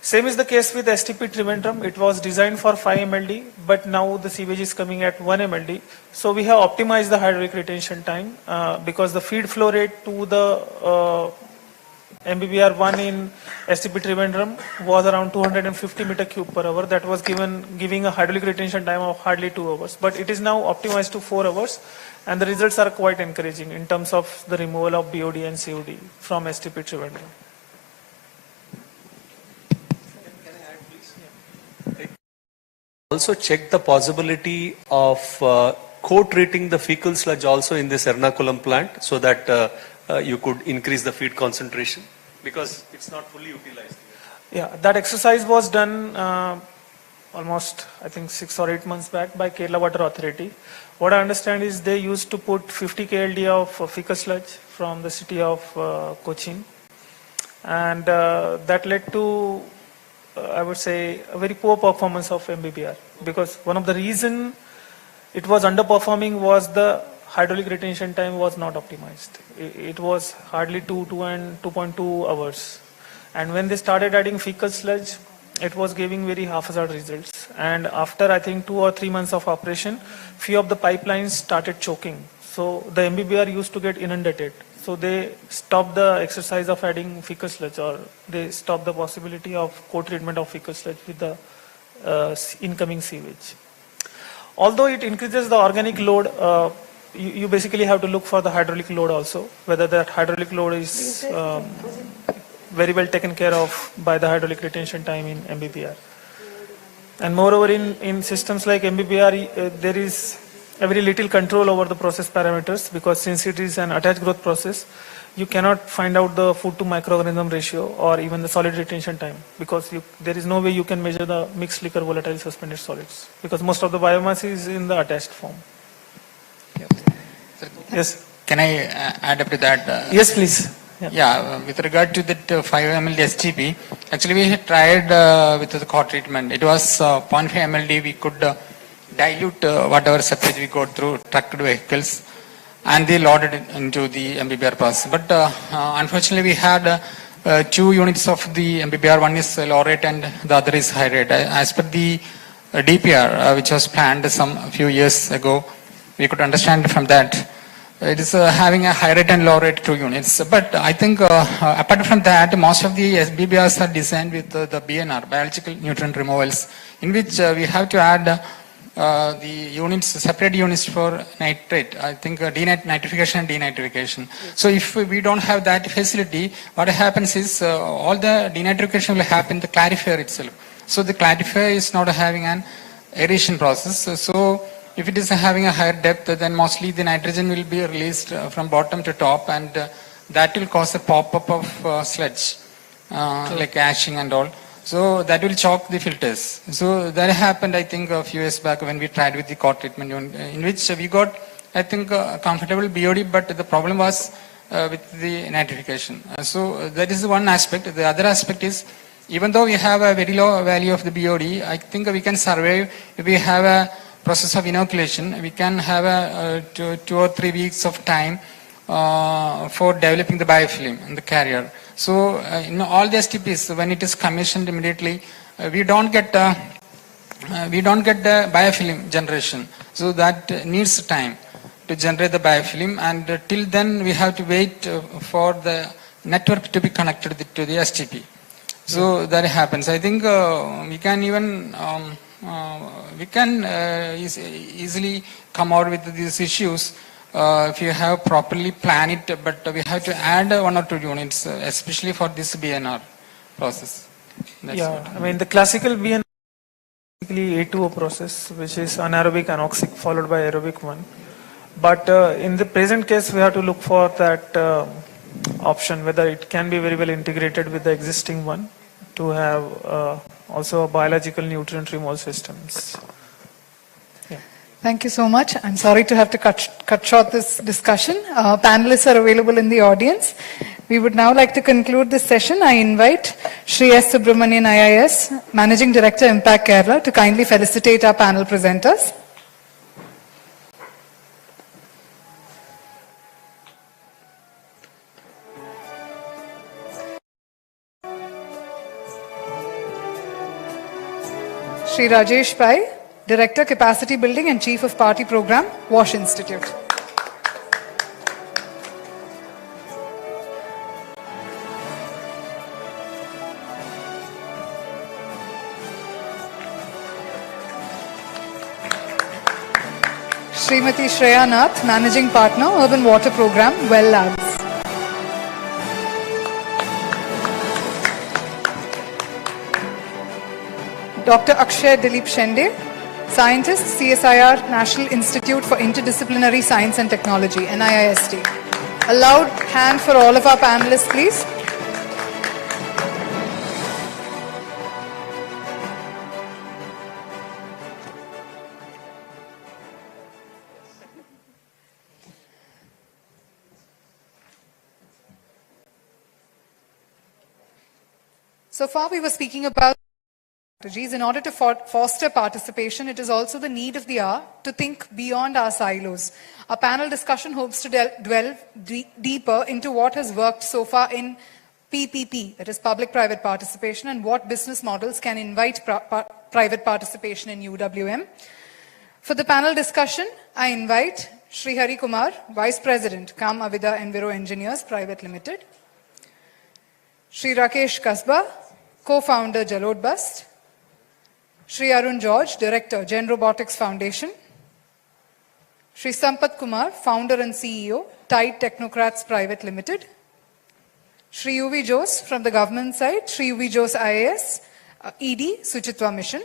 Same is the case with STP Trivandrum. It was designed for 5 MLD, but now the sewage is coming at 1 MLD. So we have optimized the hydraulic retention time because the feed flow rate to the MBBR1 in STP Trivandrum was around 250 meter cube per hour. That was giving a hydraulic retention time of hardly 2 hours. But it is now optimized to 4 hours, and the results are quite encouraging in terms of the removal of BOD and COD from STP Trivandrum. Also check the possibility of co-treating the fecal sludge also in this Ernakulam plant so that you could increase the feed concentration, because it's not fully utilized. Yeah, that exercise was done almost, I think, 6 or 8 months back by Kerala Water Authority. What I understand is they used to put 50 KLD of fecal sludge from the city of Cochin, and that led to I would say, a very poor performance of MBBR, because one of the reason it was underperforming was the hydraulic retention time was not optimized. It was hardly 2.2 hours. And when they started adding fecal sludge, it was giving very haphazard results. And after, I think, 2 or 3 months of operation, few of the pipelines started choking. So the MBBR used to get inundated. So they stopped the exercise of adding fecal sludge, or they stopped the possibility of co-treatment of fecal sludge with the incoming sewage. Although it increases the organic load, you basically have to look for the hydraulic load also, whether that hydraulic load is very well taken care of by the hydraulic retention time in MBBR. And moreover, in systems like MBBR, there is a very little control over the process parameters, because since it is an attached growth process, you cannot find out the food to microorganism ratio or even the solid retention time, because there is no way you can measure the mixed liquor volatile suspended solids, because most of the biomass is in the attached form. Yes. Can I add up to that? Yes, please. Yeah, with regard to that 5 mld STP, actually we had tried with the core treatment. It was 0.5 mld. We could dilute whatever seepage we got through trucked vehicles, and they loaded it into the MBBR process. But unfortunately, we had 2 units of the MBBR. One is low rate and the other is high rate. As per the DPR, which was planned some few years ago, we could understand from that it is having a high rate and low rate 2 units. But I think apart from that, most of the SBBRs are designed with the BNR, biological nutrient removals, in which we have to add the units, separate units for nitrate. I think nitrification and denitrification. So if we don't have that facility, what happens is all the denitrification will happen in the clarifier itself. So the clarifier is not having an aeration process. So if it is having a higher depth, then mostly the nitrogen will be released from bottom to top, and that will cause a pop-up of sludge, like ashing and all. So that will choke the filters. So that happened, I think, a few years back when we tried with the core treatment unit, in which we got, I think, comfortable BOD, but the problem was with the nitrification. So that is one aspect. The other aspect is, even though we have a very low value of the BOD, I think we can survive if we have a process of inoculation. We can have a 2 or 3 weeks of time for developing the biofilm in the carrier. So in all the STPs, when it is commissioned immediately, we don't get the biofilm generation. So that needs time to generate the biofilm, and till then we have to wait for the network to be connected to the STP. So that happens. I think we can even easily come out with these issues if you have properly planned it, but we have to add 1 or 2 units, especially for this BNR process. That's I mean, the classical BNR is basically A2O process, which is anaerobic anoxic followed by aerobic one. But in the present case, we have to look for that option, whether it can be very well integrated with the existing one to have also a biological nutrient removal systems. Thank you so much. I'm sorry to have to cut short this discussion. Panelists are available in the audience. We would now like to conclude this session. I invite Shri S. Subramanian IIS, Managing Director, Impact Kerala, to kindly felicitate our panel presenters. Shri Rajesh Pai, Director, Capacity Building and Chief of Party Program, Wash Institute. Srimati Shreya Nath, Managing Partner, Urban Water Program, Well Labs. Dr. Akshay Dilip Shende, Scientist, CSIR, National Institute for Interdisciplinary Science and Technology, NIIST. A loud hand for all of our panelists, please. So far we were speaking about strategies. In order to foster participation, it is also the need of the hour to think beyond our silos. Our panel discussion hopes to delve deeper into what has worked so far in PPP, that is public-private participation, and what business models can invite private participation in UWM. For the panel discussion, I invite Shri Hari Kumar, Vice President, Kam Avida Enviro Engineers Private Limited, Shri Rakesh Kasba, Co-founder Jalodbust, Shri Arun George, Director, Gen Robotics Foundation, Shri Sampat Kumar, Founder and CEO, Tide Technocrats Private Limited, Shri UV Jose from the government side, Shri UV Jose IAS, ED, Suchitwa Mission.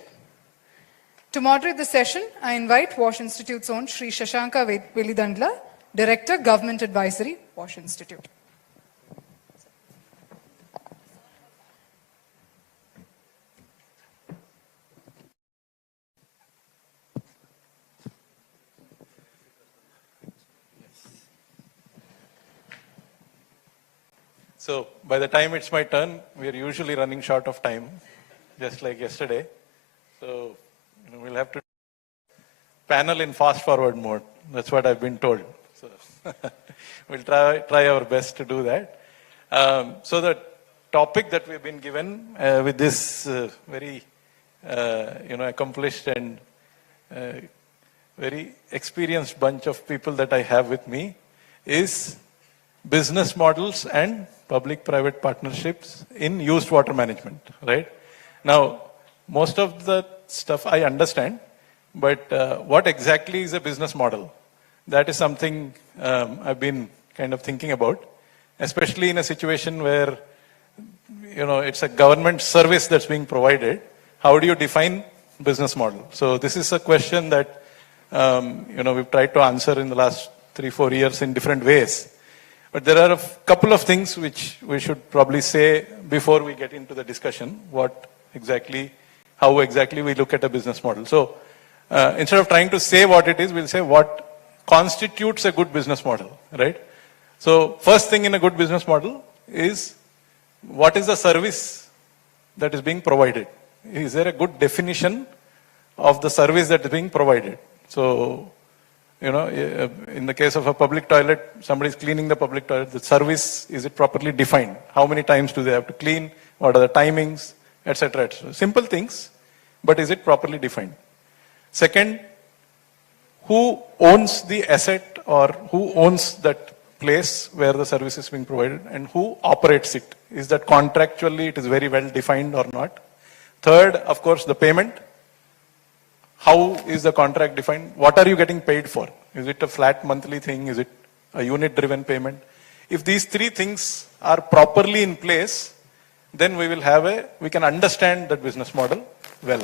To moderate the session, I invite Wash Institute's own Shri Shashanka Velidandla, Director, Government Advisory, Wash Institute. So by the time it's my turn, we are usually running short of time, just like yesterday. So we'll have to panel in fast forward mode. That's what I've been told. So we'll try our best to do that. So the topic that we've been given with this very accomplished and very experienced bunch of people that I have with me is business models and public-private partnerships in used water management, right? Now, most of the stuff I understand, but what exactly is a business model? That is something I've been kind of thinking about, especially in a situation where, it's a government service that's being provided. How do you define business model? So this is a question that, we've tried to answer in the last 3-4 years in different ways. But there are a couple of things which we should probably say before we get into the discussion, how exactly we look at a business model. So instead of trying to say what it is, we'll say what constitutes a good business model, right? So first thing in a good business model is what is the service that is being provided? Is there a good definition of the service that is being provided? So in the case of a public toilet, somebody is cleaning the public toilet, the service, is it properly defined? How many times do they have to clean? What are the timings, etc., etc. Simple things, but is it properly defined? Second, who owns the asset or who owns that place where the service is being provided and who operates it? Is that contractually it is very well defined or not? Third, of course, the payment. How is the contract defined? What are you getting paid for? Is it a flat monthly thing? Is it a unit-driven payment? If these three things are properly in place, then we can understand that business model well.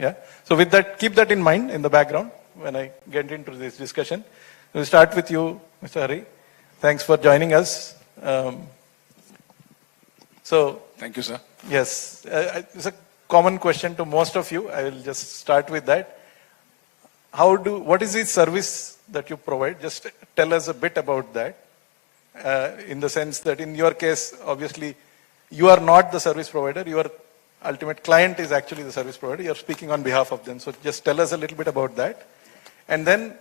Yeah. So with that, keep that in mind in the background when I get into this discussion. We'll start with you, Mr. Hari. Thanks for joining us. Thank you, sir. Yes, it's a common question to most of you. I will just start with that. What is the service that you provide? Just tell us a bit about that. In the sense that in your case, obviously, you are not the service provider. Your ultimate client is actually the service provider. You're speaking on behalf of them. So just tell us a little bit about that. And then,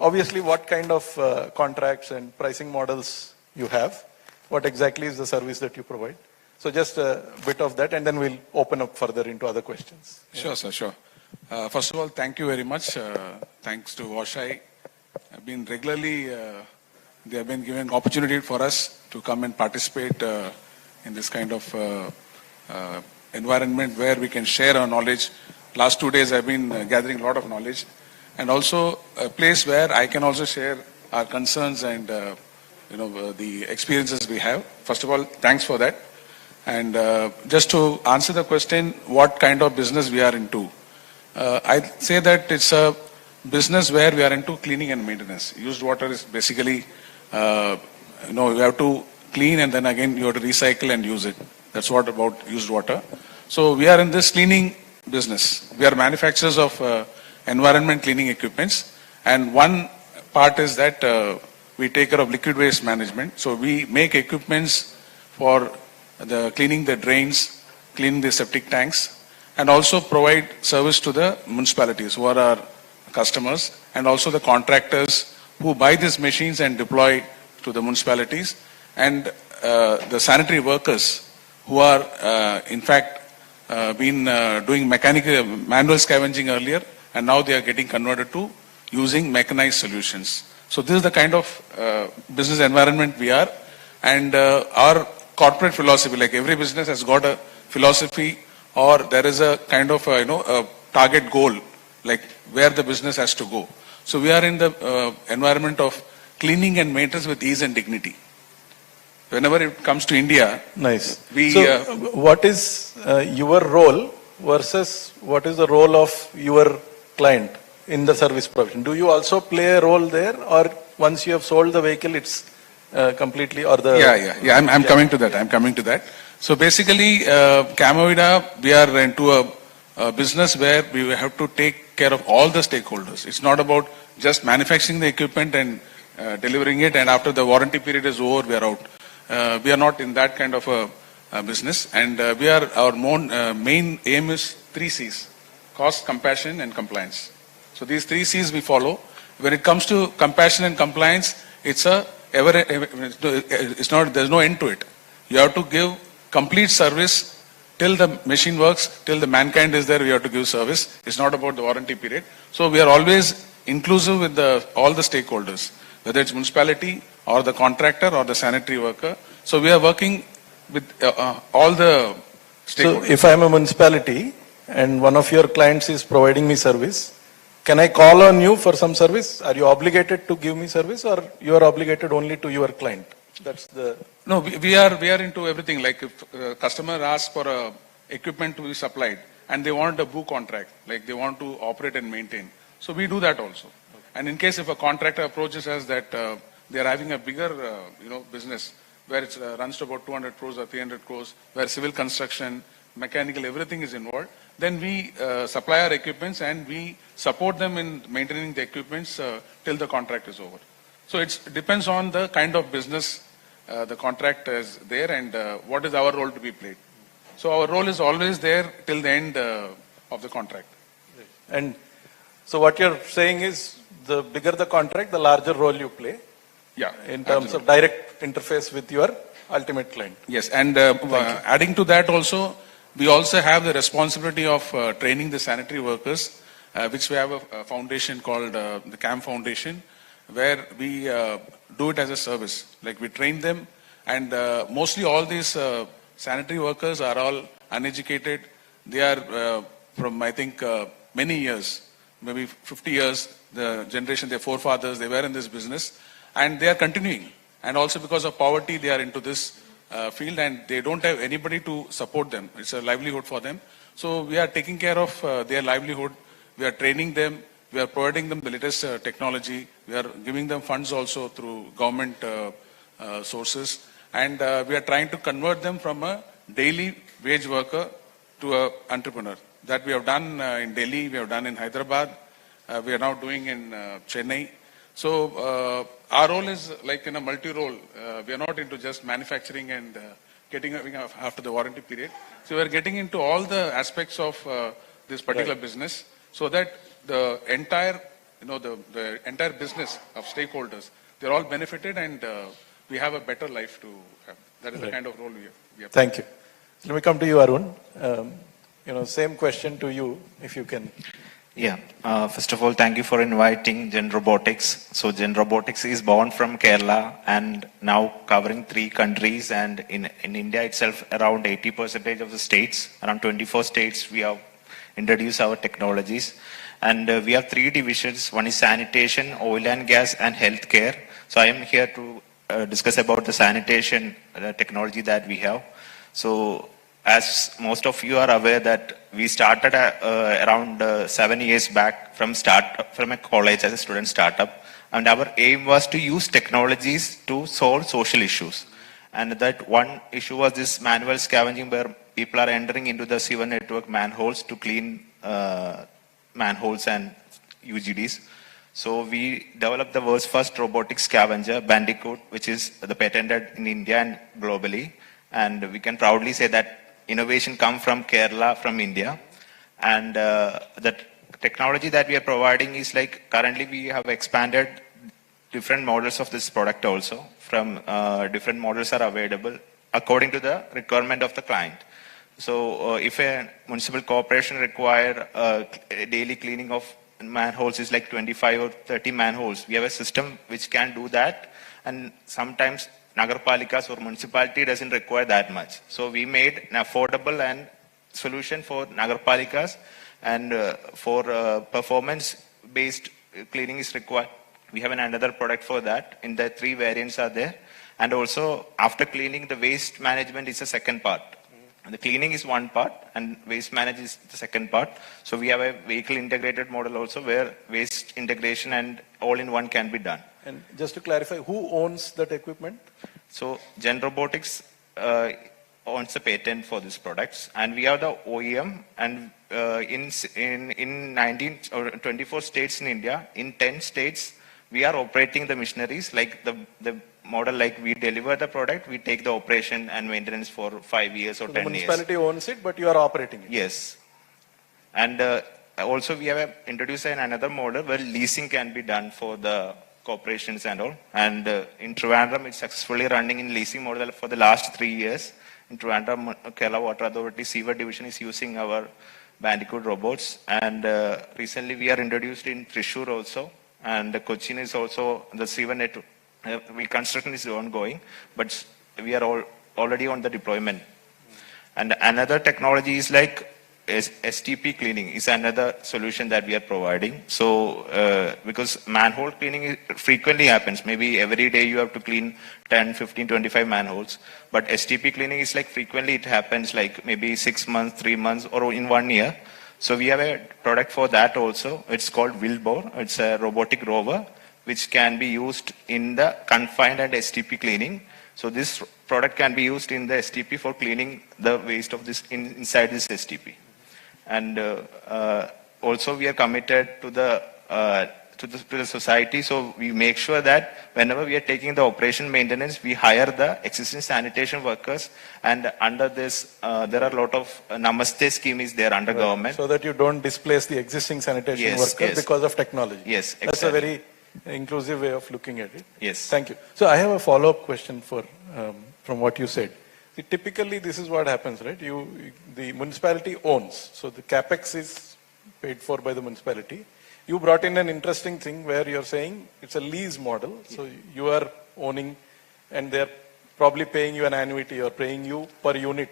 obviously, what kind of contracts and pricing models you have. What exactly is the service that you provide? So just a bit of that, and then we'll open up further into other questions. Sure, sir, sure. First of all, thank you very much. Thanks to WashI. I've been regularly, they have been giving opportunity for us to come and participate in this kind of environment where we can share our knowledge. Last 2 days, I've been gathering a lot of knowledge, and also a place where I can also share our concerns and the experiences we have. First of all, thanks for that. And just to answer the question, what kind of business we are into? I'd say that it's a business where we are into cleaning and maintenance. Used water is basically, you have to clean and then again you have to recycle and use it. That's what about used water. So we are in this cleaning business. We are manufacturers of environment cleaning equipments. And one part is that we take care of liquid waste management. So we make equipments for cleaning the drains, cleaning the septic tanks, and also provide service to the municipalities who are our customers, and also the contractors who buy these machines and deploy to the municipalities, and the sanitary workers who are in fact been doing manual scavenging earlier, and now they are getting converted to using mechanized solutions. So this is the kind of business environment we are, and our corporate philosophy, like every business has got a philosophy, or there is a kind of a target goal, like where the business has to go. So we are in the environment of cleaning and maintenance with ease and dignity. Whenever it comes to India, nice. We, so what is your role versus what is the role of your client in the service provision? Do you also play a role there, or once you have sold the vehicle, it's completely, or the... Yeah. I'm coming to that. I'm coming to that. So basically, Camovida, we are into a business where we have to take care of all the stakeholders. It's not about just manufacturing the equipment and delivering it, and after the warranty period is over, we are out. We are not in that kind of a business, and our main aim is 3 C's: cost, compassion, and compliance. So these 3 C's we follow. When it comes to compassion and compliance, there's no end to it. You have to give complete service till the machine works, till the mankind is there. We have to give service. It's not about the warranty period. So we are always inclusive with all the stakeholders, whether it's municipality or the contractor or the sanitary worker. So we are working with all the stakeholders. So if I'm a municipality and one of your clients is providing me service, can I call on you for some service? Are you obligated to give me service, or you are obligated only to your client? That's the... No, we are into everything. Like if a customer asks for equipment to be supplied and they want a BOO contract, like they want to operate and maintain. So we do that also. And in case if a contractor approaches us that they are having a bigger business where it runs to about 200 crores or 300 crores, where civil construction, mechanical, everything is involved, then we supply our equipments and we support them in maintaining the equipments till the contract is over. So it depends on the kind of business the contract is there, and what is our role to be played. So our role is always there till the end of the contract. And so what you're saying is, the bigger the contract, the larger role you play. Yeah, in terms of direct interface with your ultimate client. Yes, and adding to that also, we also have the responsibility of training the sanitary workers, which we have a foundation called the CAM Foundation, where we do it as a service. Like we train them, and mostly all these sanitary workers are all uneducated. They are from, I think, many years, maybe 50 years, the generation, their forefathers, they were in this business, and they are continuing. And also because of poverty, they are into this field, and they don't have anybody to support them. It's a livelihood for them. So we are taking care of their livelihood. We are training them. We are providing them the latest technology. We are giving them funds also through government sources. And we are trying to convert them from a daily wage worker to an entrepreneur. That we have done in Delhi, we have done in Hyderabad, we are now doing in Chennai. So our role is like in a multi-role. We are not into just manufacturing and getting after the warranty period. So we are getting into all the aspects of this particular business, so that the entire, the entire business of stakeholders, they're all benefited, and we have a better life to have. That is the kind of role we have. Thank you. Let me come to you, Arun. Same question to you, if you can. Yeah. First of all, thank you for inviting Gen Robotics. So Gen Robotics is born from Kerala and now covering 3 countries, and in India itself, around 80% of the states, around 24 states, we have introduced our technologies. And we have 3 divisions. One is sanitation, oil and gas, and healthcare. So I am here to discuss about the sanitation technology that we have. So as most of you are aware that we started around 7 years back from a college as a student startup, and our aim was to use technologies to solve social issues. And that one issue was this manual scavenging, where people are entering into the sewer network manholes to clean manholes and UGDs. So we developed the world's first robotic scavenger, Bandicoot, which is patented in India and globally. And we can proudly say that innovation come from Kerala, from India. And the technology that we are providing is like, currently we have expanded different models of this product also. From different models are available according to the requirement of the client. So if a municipal corporation require daily cleaning of manholes is like 25 or 30 manholes, we have a system which can do that. And sometimes nagarpalikas or municipality doesn't require that much. So we made an affordable and solution for nagarpalikas, and for performance based cleaning is required. We have another product for that. In the 3 variants are there. And also after cleaning, the waste management is the second part. The cleaning is one part and waste management is the second part. So we have a vehicle integrated model also, where waste integration and all-in-one can be done. And just to clarify, who owns that equipment? So Gen Robotics owns the patent for these products, and we are the OEM. And in 19 or 24 states in India, in 10 states, we are operating the machineries like the model, like we deliver the product, we take the operation and maintenance for 5 years or 10 years. The municipality owns it, but you are operating it. Yes. And also we have introduced another model where leasing can be done for the corporations and all. And in Trivandrum, it's successfully running in leasing model for the last 3 years. In Trivandrum, Kerala Water Authority Sewer Division is using our Bandicoot robots. And recently we are introduced in Thrissur also. And Cochin is also the sewer network. Construction is ongoing, but we are already on the deployment. And another technology is like STP cleaning is another solution that we are providing. So because manhole cleaning frequently happens, maybe every day you have to clean 10, 15, 25 manholes. But STP cleaning is like frequently it happens, like maybe 6 months, 3 months, or in 1 year. So we have a product for that also. It's called Wildbore. It's a robotic rover which can be used in the confined and STP cleaning. So this product can be used in the STP for cleaning the waste of this inside this STP. And also we are committed to the society. So we make sure that whenever we are taking the operation maintenance, we hire the existing sanitation workers. And under this, there are a lot of Namaste scheme is there under government. So that you don't displace the existing sanitation workers because of technology. Yes, exactly. That's a very inclusive way of looking at it. Yes. Thank you. So I have a follow-up question from what you said. See, typically, this is what happens, right? The municipality owns. So the capex is paid for by the municipality. You brought in an interesting thing where you're saying it's a lease model. So you are owning and they're probably paying you an annuity or paying you per unit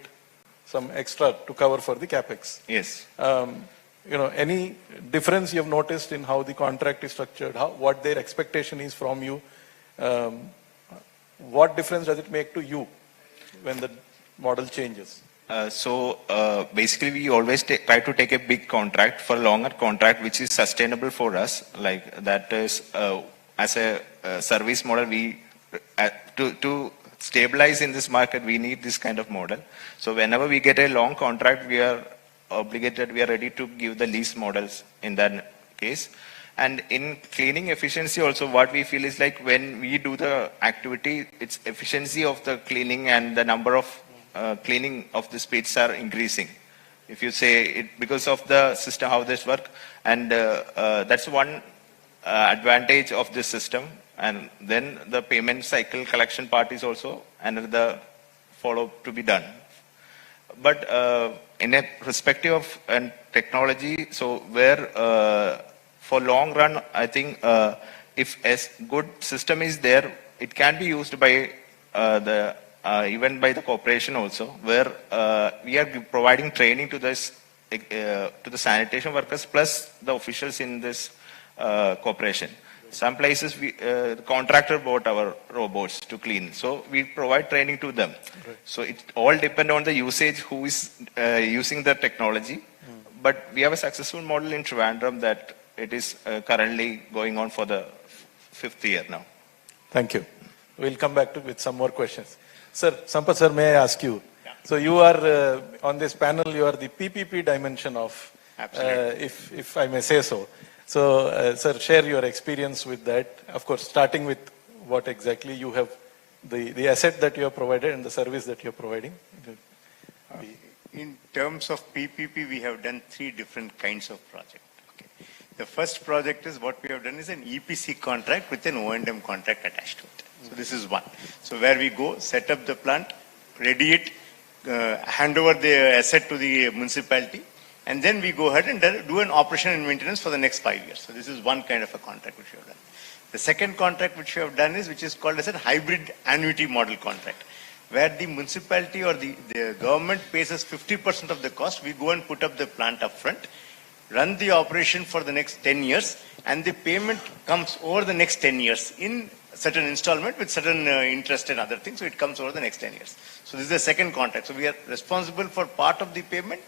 some extra to cover for the capex. Yes. Any difference you have noticed in how the contract is structured, what their expectation is from you? What difference does it make to you when the model changes? Basically, we always try to take a big contract for a longer contract, which is sustainable for us. Like that is, as a service model, to stabilize in this market, we need this kind of model. So whenever we get a long contract, we are obligated, we are ready to give the lease models in that case. And in cleaning efficiency also, what we feel is like when we do the activity, its efficiency of the cleaning and the number of cleaning of the pits are increasing. If you say it because of the system, how this work, and that's one advantage of this system. And then the payment cycle collection part is also another follow to be done. But in a perspective of technology, so where for long run, I think if a good system is there, it can be used by even by the corporation also, where we are providing training to this to the sanitation workers plus the officials in this corporation. Some places the contractor bought our robots to clean, so we provide training to them. Right. So it all depends on the usage, who is using the technology. But we have a successful model in Trivandrum that it is currently going on for the 5th year now. Thank you. We'll come back with some more questions. Sir, Sampath sir, may I ask you? Yeah. So you are on this panel, you are the PPP dimension of, if I may say so. So, sir, share your experience with that. Of course, starting with what exactly you have, the asset that you have provided and the service that you are providing. In terms of PPP, we have done 3 different kinds of projects. Okay. The first project is what we have done is an EPC contract with an O&M contract attached to it. So this is one. So where we go, set up the plant, ready it, hand over the asset to the municipality, and then we go ahead and do an operation and maintenance for the next 5 years. So this is one kind of a contract which we have done. The second contract which we have done is which is called as a hybrid annuity model contract, where the municipality or the government pays us 50% of the cost. We go and put up the plant up front, run the operation for the next 10 years, and the payment comes over the next 10 years in certain installment with certain interest and other things. So it comes over the next 10 years. So this is the second contract. So we are responsible for part of the payment,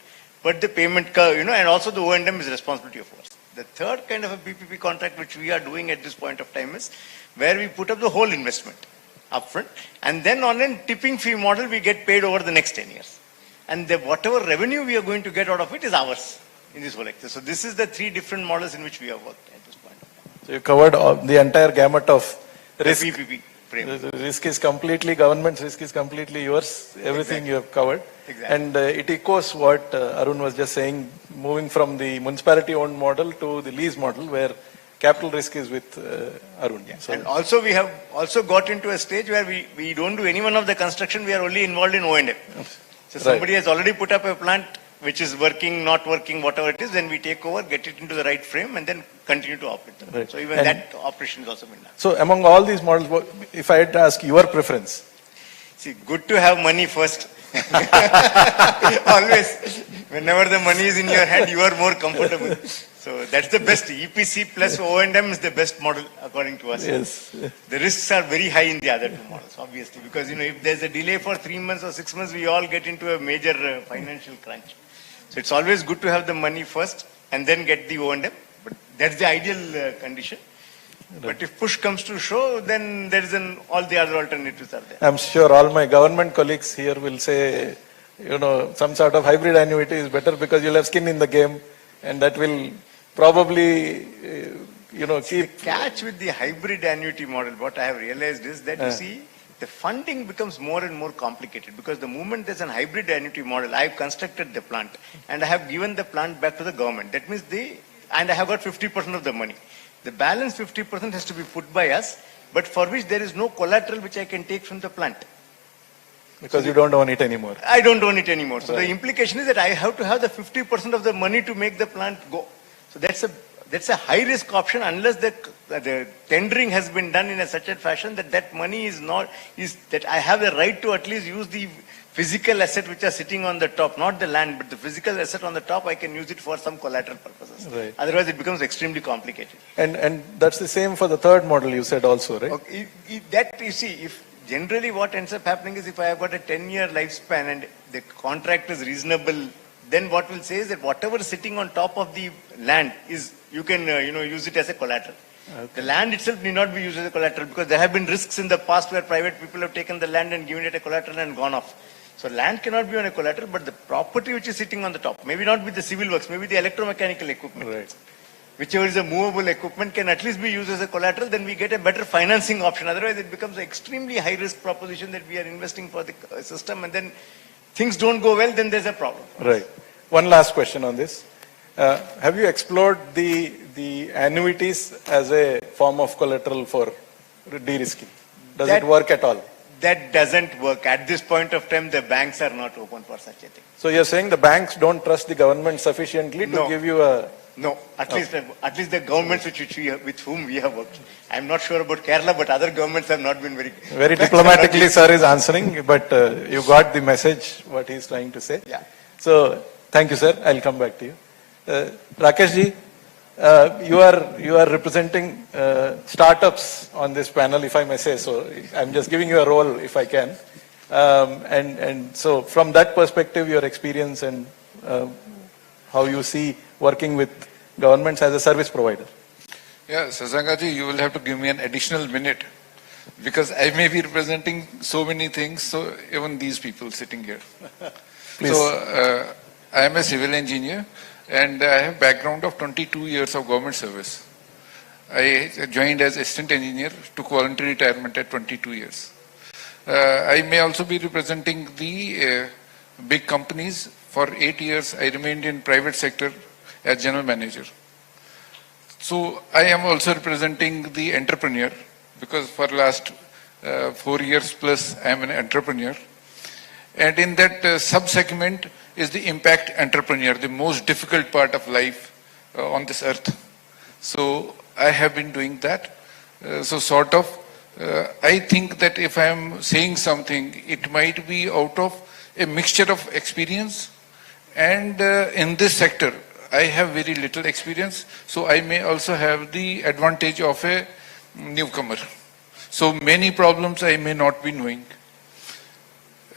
but the payment, and also the O&M is responsibility of ours. The third kind of a PPP contract which we are doing at this point of time is where we put up the whole investment upfront, and then on a tipping fee model we get paid over the next 10 years. And whatever revenue we are going to get out of it is ours in this whole exercise. So this is the 3 different models in which we have worked at this point of time. So you covered the entire gamut of risk. The PPP framework. The risk is completely government's risk is completely yours. Everything you have covered. Exactly. And it echoes what Arun was just saying, moving from the municipality owned model to the lease model where capital risk is with Arun. Yeah. So, and also we have also got into a stage where we don't do any one of the construction, we are only involved in O&M. So somebody has already put up a plant which is working, not working, whatever it is, then we take over, get it into the right frame and then continue to operate them. Right. So even And that operation is also been done. so among all these models, if I had to ask your preference? See, good to have money first. Always. Whenever the money is in your hand, you are more comfortable. So that's the best. EPC plus O&M is the best model according to us. Yes. The risks are very high in the other 2 models, obviously, because if there's a delay for 3 months or 6 months, we all get into a major financial crunch. So it's always good to have the money first and then get the O&M. But that's the ideal condition. But if push comes to shove, then there is all the other alternatives are there. I'm sure all my government colleagues here will say, some sort of hybrid annuity is better because you'll have skin in the game and that will probably, keep... The catch with the hybrid annuity model, what I have realized is that, you see, the funding becomes more and more complicated because the moment there's an hybrid annuity model, I've constructed the plant and I have given the plant back to the government. That means and I have got 50% of the money. The balance 50% has to be put by us, but for which there is no collateral which I can take from the plant. Because you don't own it anymore. I don't own it anymore. So Right. the implication is that I have to have the 50% of the money to make the plant go. So that's a high risk option unless the tendering has been done in such a fashion that money that I have the right to at least use the physical asset which are sitting on the top, not the land, but the physical asset on the top, I can use it for some collateral purposes. Right. Otherwise it becomes extremely complicated. And that's the same for the third model you said also, right? Okay. That you see, if generally what ends up happening is if I have got a 10-year lifespan and the contract is reasonable, then what we'll say is that whatever is sitting on top of the land is, you can use it as a collateral. Okay. The land itself need not be used as a collateral because there have been risks in the past where private people have taken the land and given it a collateral and gone off. So land cannot be on a collateral, but the property which is sitting on the top, maybe not with the civil works, maybe the electromechanical equipment. Right. Whichever is a movable equipment can at least be used as a collateral, then we get a better financing option. Otherwise, it becomes an extremely high risk proposition that we are investing for the system and then things don't go well, then there's a problem. Right. One last question on this. Have you explored the annuities as a form of collateral for de-risking? Does it work at all? That doesn't work. At this point of time, the banks are not open for such a thing. So you're saying the banks don't trust the government sufficiently to give you a... No, at least the governments with whom we have worked. I'm not sure about Kerala, but other governments have not been very... Very diplomatically, sir is answering, but you got the message, what he's trying to say. Yeah. So, thank you, sir. I'll come back to you. Rakesh ji, you are representing startups on this panel, if I may say so. I'm just giving you a role, if I can. And so, from that perspective, your experience and how you see working with governments as a service provider. Yeah, Sasangaji, you will have to give me an additional minute because I may be representing so many things, so even these people sitting here. So, I am a civil engineer and I have background of 22 years of government service. I joined as assistant engineer, took voluntary retirement at 22 years. I may also be representing the big companies For 8 years, I remained in private sector as general manager. So I am also representing the entrepreneur, because for last 4 years plus, I am an entrepreneur. And in that sub-segment is the impact entrepreneur, the most difficult part of life on this earth. So I have been doing that. I think that if I am saying something, it might be out of a mixture of experience, and in this sector, I have very little experience, so I may also have the advantage of a newcomer. So many problems I may not be knowing.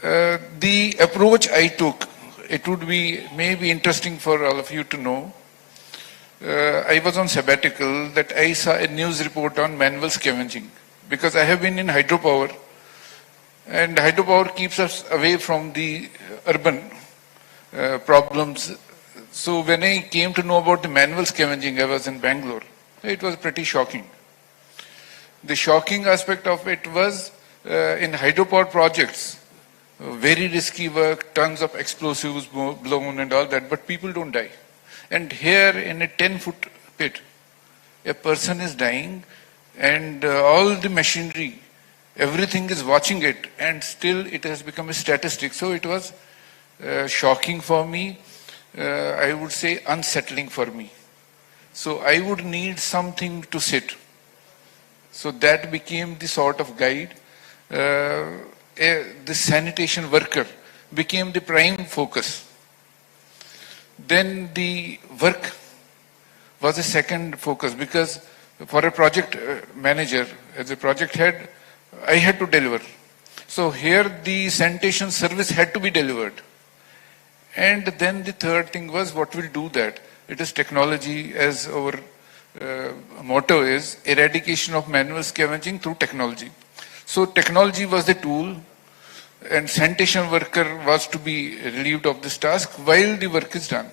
The approach I took, it would be maybe interesting for all of you to know. I was on sabbatical that I saw a news report on manual scavenging, because I have been in hydropower, and hydropower keeps us away from the urban problems. So when I came to know about the manual scavenging, I was in Bangalore. It was pretty shocking. The shocking aspect of it was in hydropower projects, very risky work, tons of explosives blown and all that, but people don't die. And here in a 10-foot pit, a person is dying, and all the machinery, everything is watching it, and still it has become a statistic. So it was shocking for me, I would say unsettling for me. So I would need something to sit. So that became the sort of guide. The sanitation worker became the prime focus. Then the work was a second focus, because for a project manager, as a project head, I had to deliver. So here the sanitation service had to be delivered. And then the third thing was, what will do that? It is technology, as our motto is, eradication of manual scavenging through technology. So technology was the tool, and sanitation worker was to be relieved of this task while the work is done.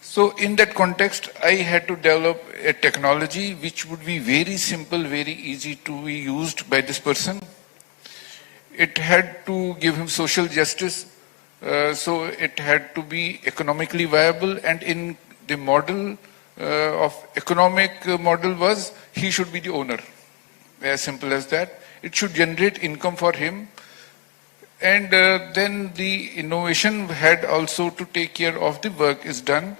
So in that context, I had to develop a technology which would be very simple, very easy to be used by this person. It had to give him social justice, so it had to be economically viable, and in the model of economic model was, he should be the owner. As simple as that. It should generate income for him. And then the innovation had also to take care of the work is done.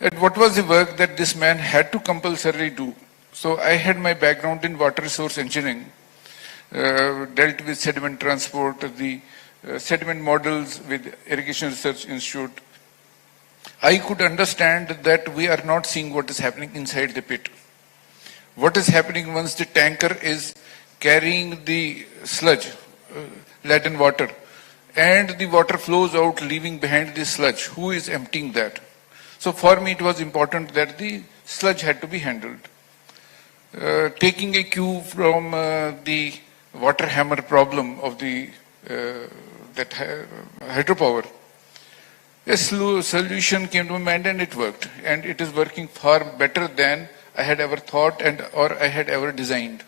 And what was the work that this man had to compulsorily do? So I had my background in water resource engineering, dealt with sediment transport, the sediment models with Irrigation Research Institute. I could understand that we are not seeing what is happening inside the pit. What is happening once the tanker is carrying the sludge, laden water, and the water flows out, leaving behind the sludge? Who is emptying that? So for me, it was important that the sludge had to be handled. Taking a cue from the water hammer problem of the hydropower, a solution came to my mind, and it worked. And it is working far better than I had ever thought or I had ever designed.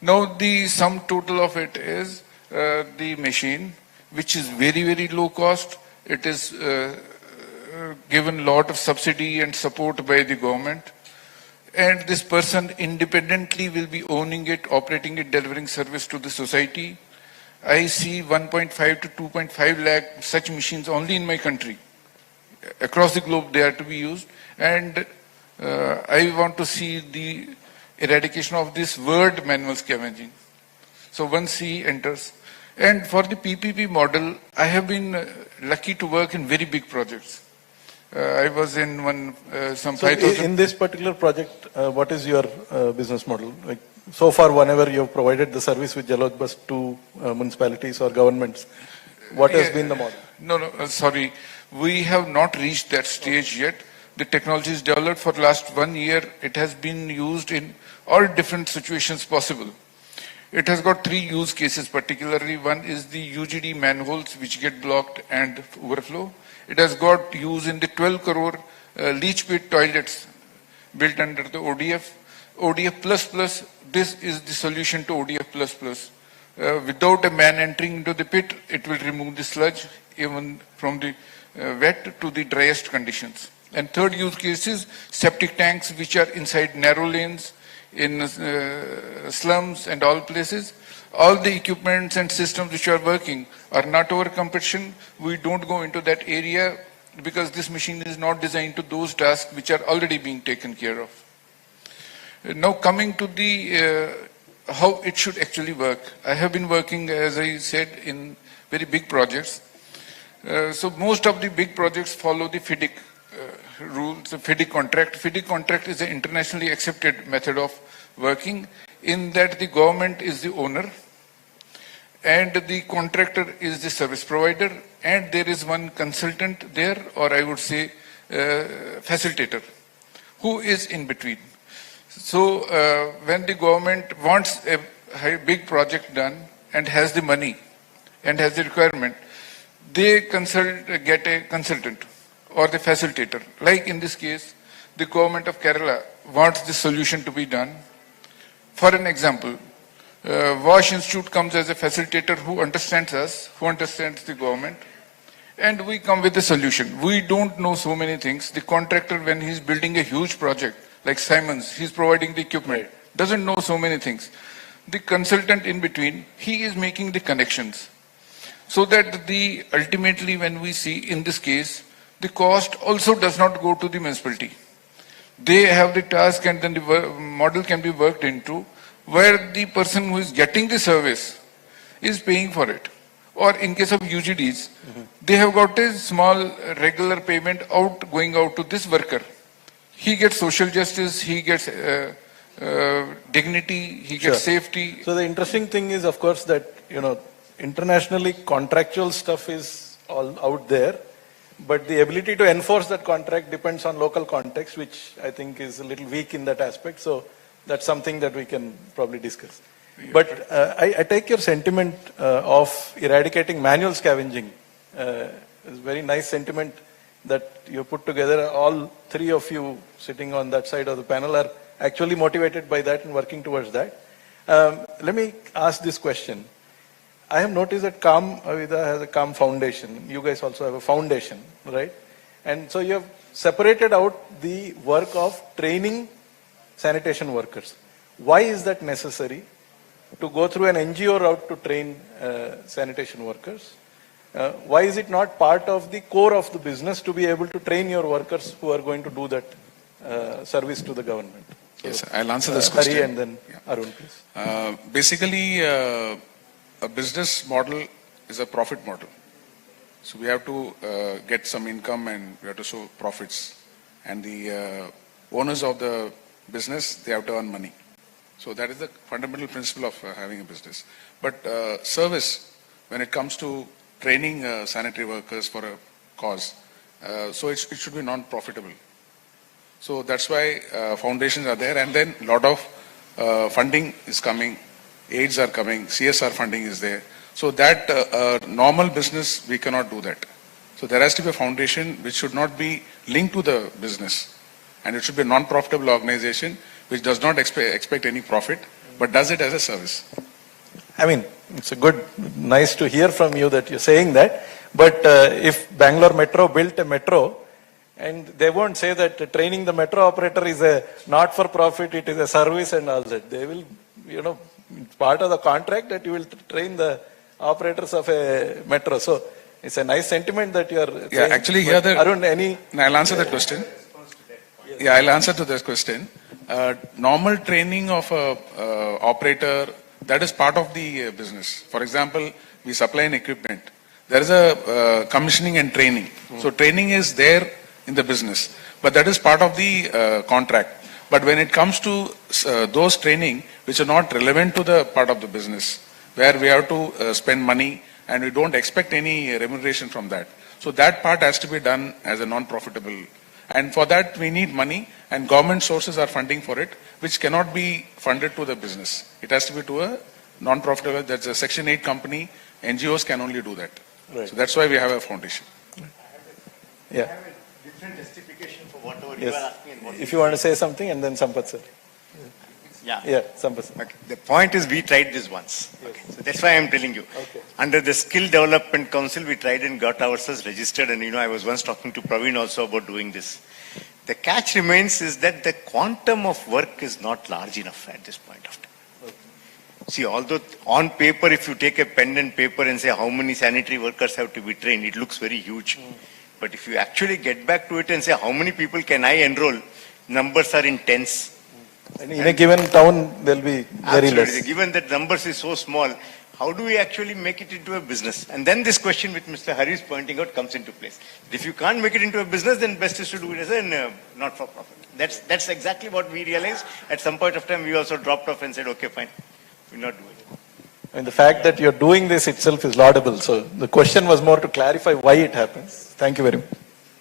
Now the sum total of it is the machine, which is very, very low cost. It is given a lot of subsidy and support by the government. And this person independently will be owning it, operating it, delivering service to the society. I see 1.5 to 2.5 lakh such machines only in my country. Across the globe they are to be used. And I want to see the eradication of this word manual scavenging. So once he enters. And for the PPP model, I have been lucky to work in very big projects. I was in one, some So 5,000. in this particular project, what is your business model? Like, so far, whenever you have provided the service with Jalod Bus to municipalities or governments, what has been the model? No, sorry. We have not reached that stage yet. The technology is developed for last 1 year. It has been used in all different situations possible. It has got 3 use cases particularly. One is the UGD manholes which get blocked and overflow. It has got use in the 12 crore leach pit toilets built under the ODF. ODF++, this is the solution to ODF++. Without a man entering into the pit, it will remove the sludge even from the wet to the driest conditions. And third use case is septic tanks which are inside narrow lanes, in slums and all places. All the equipments and systems which are working are not our competition. We don't go into that area because this machine is not designed to those tasks which are already being taken care of. Now coming to the how it should actually work. I have been working, as I said, in very big projects. So most of the big projects follow the FIDIC rules, the FIDIC contract. FIDIC contract is an internationally accepted method of working in that the government is the owner and the contractor is the service provider and there is one consultant there, or I would say facilitator, who is in between. So when the government wants a big project done and has the money and has the requirement, they get a consultant or the facilitator. Like in this case, the government of Kerala wants the solution to be done. For an example, WASH Institute comes as a facilitator who understands us, who understands the government, and we come with the solution. We don't know so many things. The contractor, when he's building a huge project, like Siemens, he's providing the equipment, doesn't know so many things. The consultant in between, he is making the connections. So that ultimately when we see in this case, the cost also does not go to the municipality. They have the task and then the model can be worked into where the person who is getting the service is paying for it. Or in case of UGDs, they have got a small regular payment going out to this worker. He gets social justice, he gets dignity, he gets safety. So the interesting thing is, of course, that, internationally contractual stuff is all out there, but the ability to enforce that contract depends on local context, which I think is a little weak in that aspect. So that's something that we can probably discuss. But I take your sentiment of eradicating manual scavenging. It's a very nice sentiment that you put together. All three of you sitting on that side of the panel are actually motivated by that and working towards that. Let me ask this question. I have noticed that CAM Avida has a CAM foundation. You guys also have a foundation, right? And so you have separated out the work of training sanitation workers. Why is that necessary to go through an NGO route to train sanitation workers? Why is it not part of the core of the business to be able to train your workers who are going to do that service to the government? So, yes, I'll answer this question. Hari and then Arun, please. Basically, a business model is a profit model. So we have to get some income and we have to show profits. And the owners of the business, they have to earn money. So that is the fundamental principle of having a business. But service, when it comes to training sanitary workers for a cause, so it should be non-profitable. So that's why foundations are there, and then a lot of funding is coming, aids are coming, CSR funding is there. So that normal business, we cannot do that. So there has to be a foundation which should not be linked to the business, and it should be a non-profitable organization which does not expect any profit, but does it as a service. I mean, it's nice to hear from you that you're saying that, but if Bangalore Metro built a metro, and they won't say that training the metro operator is a not-for-profit, it is a service and all that. They will, it's part of the contract that you will train the operators of a metro. So it's a nice sentiment that you are saying. Yeah, actually here Arun, I'll answer that question. Yeah, I'll answer to this question. Normal training of a operator, that is part of the business. For example, we supply an equipment. There is a commissioning and training. So training is there in the business, but that is part of the contract. But when it comes to those training which are not relevant to the part of the business, where we have to spend money and we don't expect any remuneration from that. So that part has to be done as a non-profitable. And for that we need money, and government sources are funding for it, which cannot be funded to the business. It has to be to a non-profitable, that's a Section 8 company, NGOs can only do that. Right. So that's why we have a foundation. Yeah. I have a different justification for whatever Yes. you are asking. And what if you want to say something, and then Sampath sir. It's Yeah, Sampath. Okay. The point is we tried this once. Okay. So that's why I'm telling you. Okay. Under the Skill Development Council, we tried and got ourselves registered. And I was once talking to Praveen also about doing this. The catch remains is that the quantum of work is not large enough at this point of time. Okay. See, although on paper, if you take a pen and paper and say how many sanitary workers have to be trained, it looks very huge. But if you actually get back to it and say how many people can I enroll, numbers are in tens. And in a given town, there will be very Absolutely. less. Given that numbers is so small, how do we actually make it into a business? And then this question which Mr. Hari is pointing out comes into place. If you can't make it into a business, then best is to do it as a not-for-profit. That's exactly what we realized. At some point of time, we also dropped off and said, okay, fine, we'll not do it. And the fact that you're doing this itself is laudable. So the question was more to clarify why it happens. Thank you very much.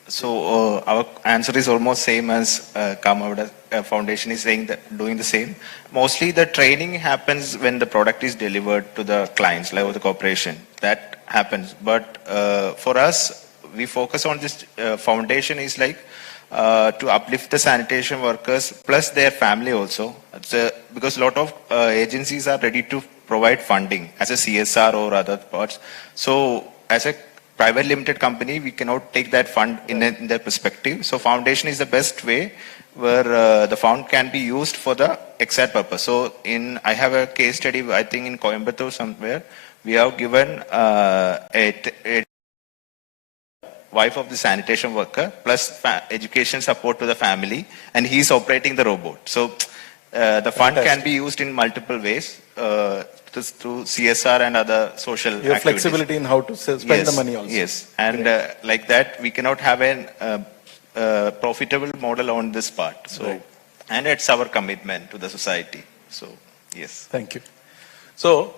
So our answer is almost same as Kamavada Foundation is saying, that doing the same. Mostly the training happens when the product is delivered to the clients, like the corporation. That happens. But for us, we focus on this foundation is like to uplift the sanitation workers plus their family also. Because a lot of agencies are ready to provide funding as a CSR or other parts. So as a private limited company, we cannot take that fund in their perspective. So foundation is the best way where the fund can be used for the exact purpose. So I have a case study, I think in Coimbatore somewhere, we have given a wife of the sanitation worker plus education support to the family, and he is operating the robot. So the fund can be used in multiple ways. Through CSR and other social You have activities. flexibility in how to spend the money also. Yes, and like that, we cannot have a profitable model on this part. So, Right. And it's our commitment to the society. So, yes. Thank you. So,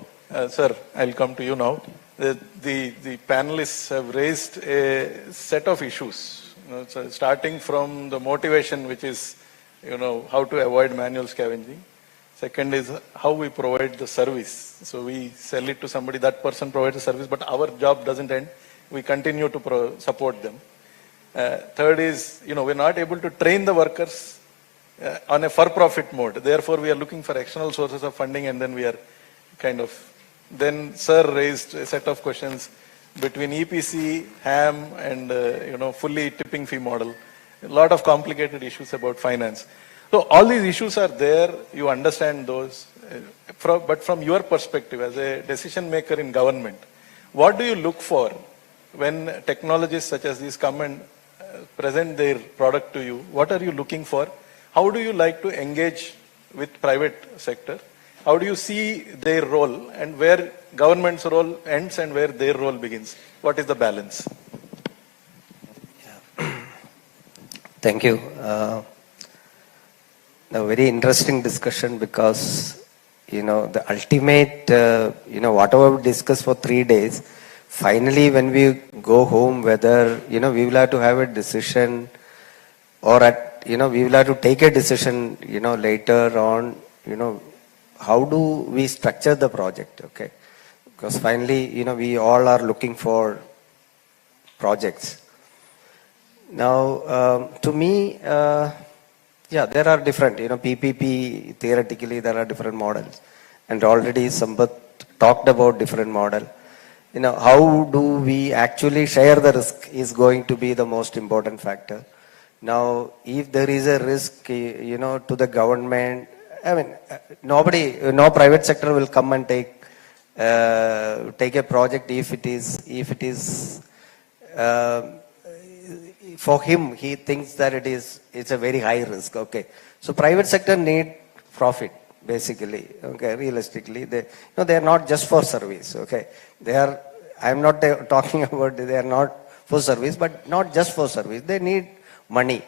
sir, I'll come to you now. The panelists have raised a set of issues, so starting from the motivation, which is, how to avoid manual scavenging. Second is how we provide the service. So we sell it to somebody, that person provides the service, but our job doesn't end. We continue to support them. Third is, we're not able to train the workers on a for-profit mode. Therefore, we are looking for external sources of funding, and then we are then sir raised a set of questions between EPC, HAM, and, fully tipping fee model. A lot of complicated issues about finance. So all these issues are there, you understand those, but from your perspective as a decision maker in government, what do you look for when technologies such as these come and present their product to you? What are you looking for? How do you like to engage with private sector? How do you see their role, and where government's role ends and where their role begins? What is the balance? Thank you. A very interesting discussion because, the ultimate, whatever we discuss for 3 days, finally when we go home, whether, we will have to have a decision or we will have to take a decision, later on, how do we structure the project, okay? Because finally, we all are looking for projects. Now, to me, there are different, PPP, theoretically, there are different models. And already Sampath talked about different model. How do we actually share the risk is going to be the most important factor. Now, if there is a risk, to the government, no private sector will come and take a project if it is for him, he thinks that it's a very high risk. Okay, so private sector need profit basically. Okay, realistically, they are not just for service. Okay, I'm not talking about they are not for service, but not just for service. They need money.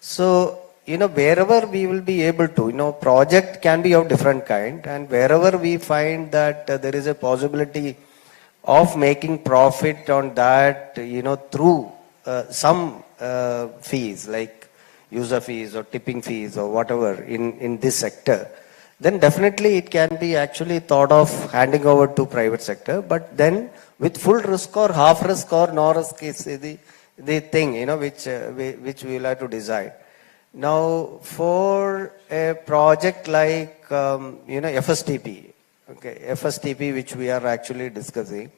So wherever we will be able to, project can be of different kind, and wherever we find that there is a possibility of making profit on that, through some fees like user fees or tipping fees or whatever in this sector, then definitely it can be actually thought of handing over to private sector, but then with full risk or half risk or no risk is the thing, which we will have to decide. Now, for a project like, FSTP, okay, FSTP, which we are actually discussing,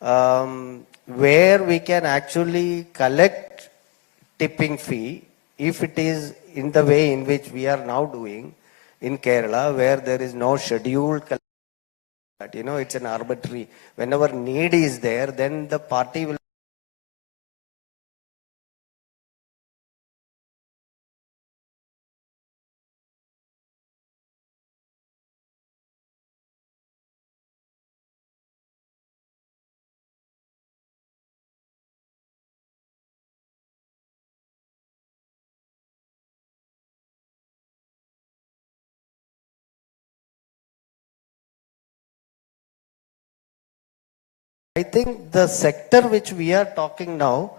where we can actually collect tipping fee if it is in the way in which we are now doing in Kerala, where there is no scheduled collection. It's an arbitrary. Whenever need is there, then the party will. I think the sector which we are talking now,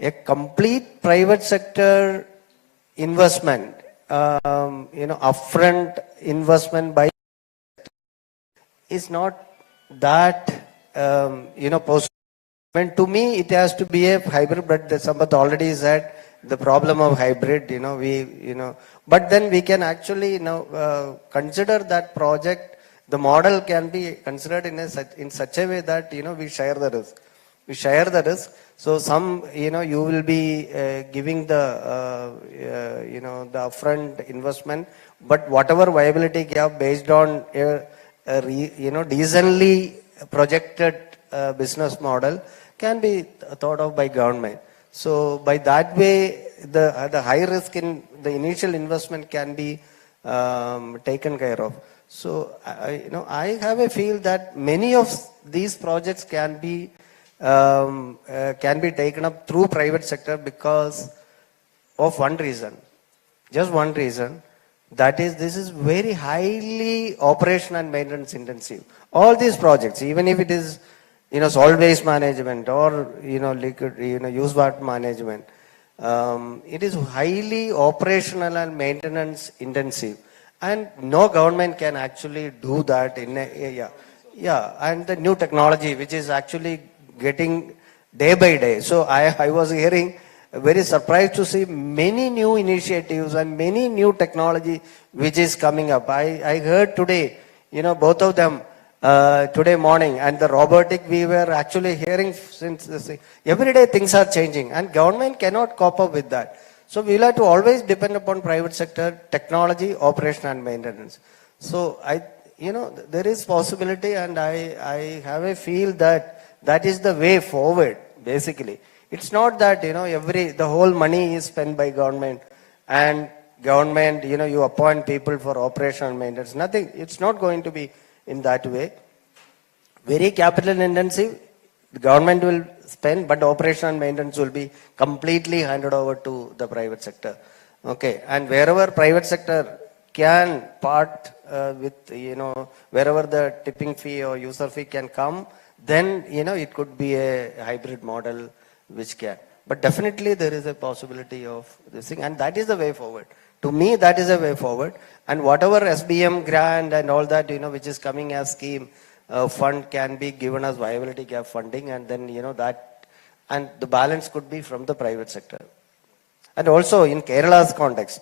a complete private sector investment, upfront investment by is not that, possible. When to me, it has to be a hybrid, but the Sampath already said the problem of hybrid, but then we can actually, consider that project. The model can be considered in such a way that, we share the risk. We share the risk. So some, you will be giving the, the upfront investment, but whatever viability gap based on, decently projected business model can be thought of by government. So by that way, the high risk in the initial investment can be taken care of. So I have a feel that many of these projects can be taken up through private sector because of one reason, just one reason. That is, this is very highly operation and maintenance intensive. All these projects, even if it is, solid waste management or, liquid, use water management, it is highly operational and maintenance intensive. And no government can actually do that in and the new technology, which is actually getting day by day. So I was hearing, very surprised to see many new initiatives and many new technology which is coming up. I heard today, both of them today morning, and the robotic we were actually hearing since every day things are changing and government cannot cope up with that. So we will have to always depend upon private sector, technology, operation and maintenance. So there is possibility, and I have a feel that is the way forward, basically. It's not that, the whole money is spent by government and government, you appoint people for operation and maintenance. Nothing, it's not going to be in that way. Very capital intensive, the government will spend, but operation and maintenance will be completely handed over to the private sector. Okay, and wherever private sector can part with, wherever the tipping fee or user fee can come, then, it could be a hybrid model which can. But definitely there is a possibility of this thing, and that is the way forward. To me, that is a way forward. And whatever SBM grant and all that, which is coming as scheme, fund can be given as viability gap funding, and then, that, and the balance could be from the private sector. And also in Kerala's context,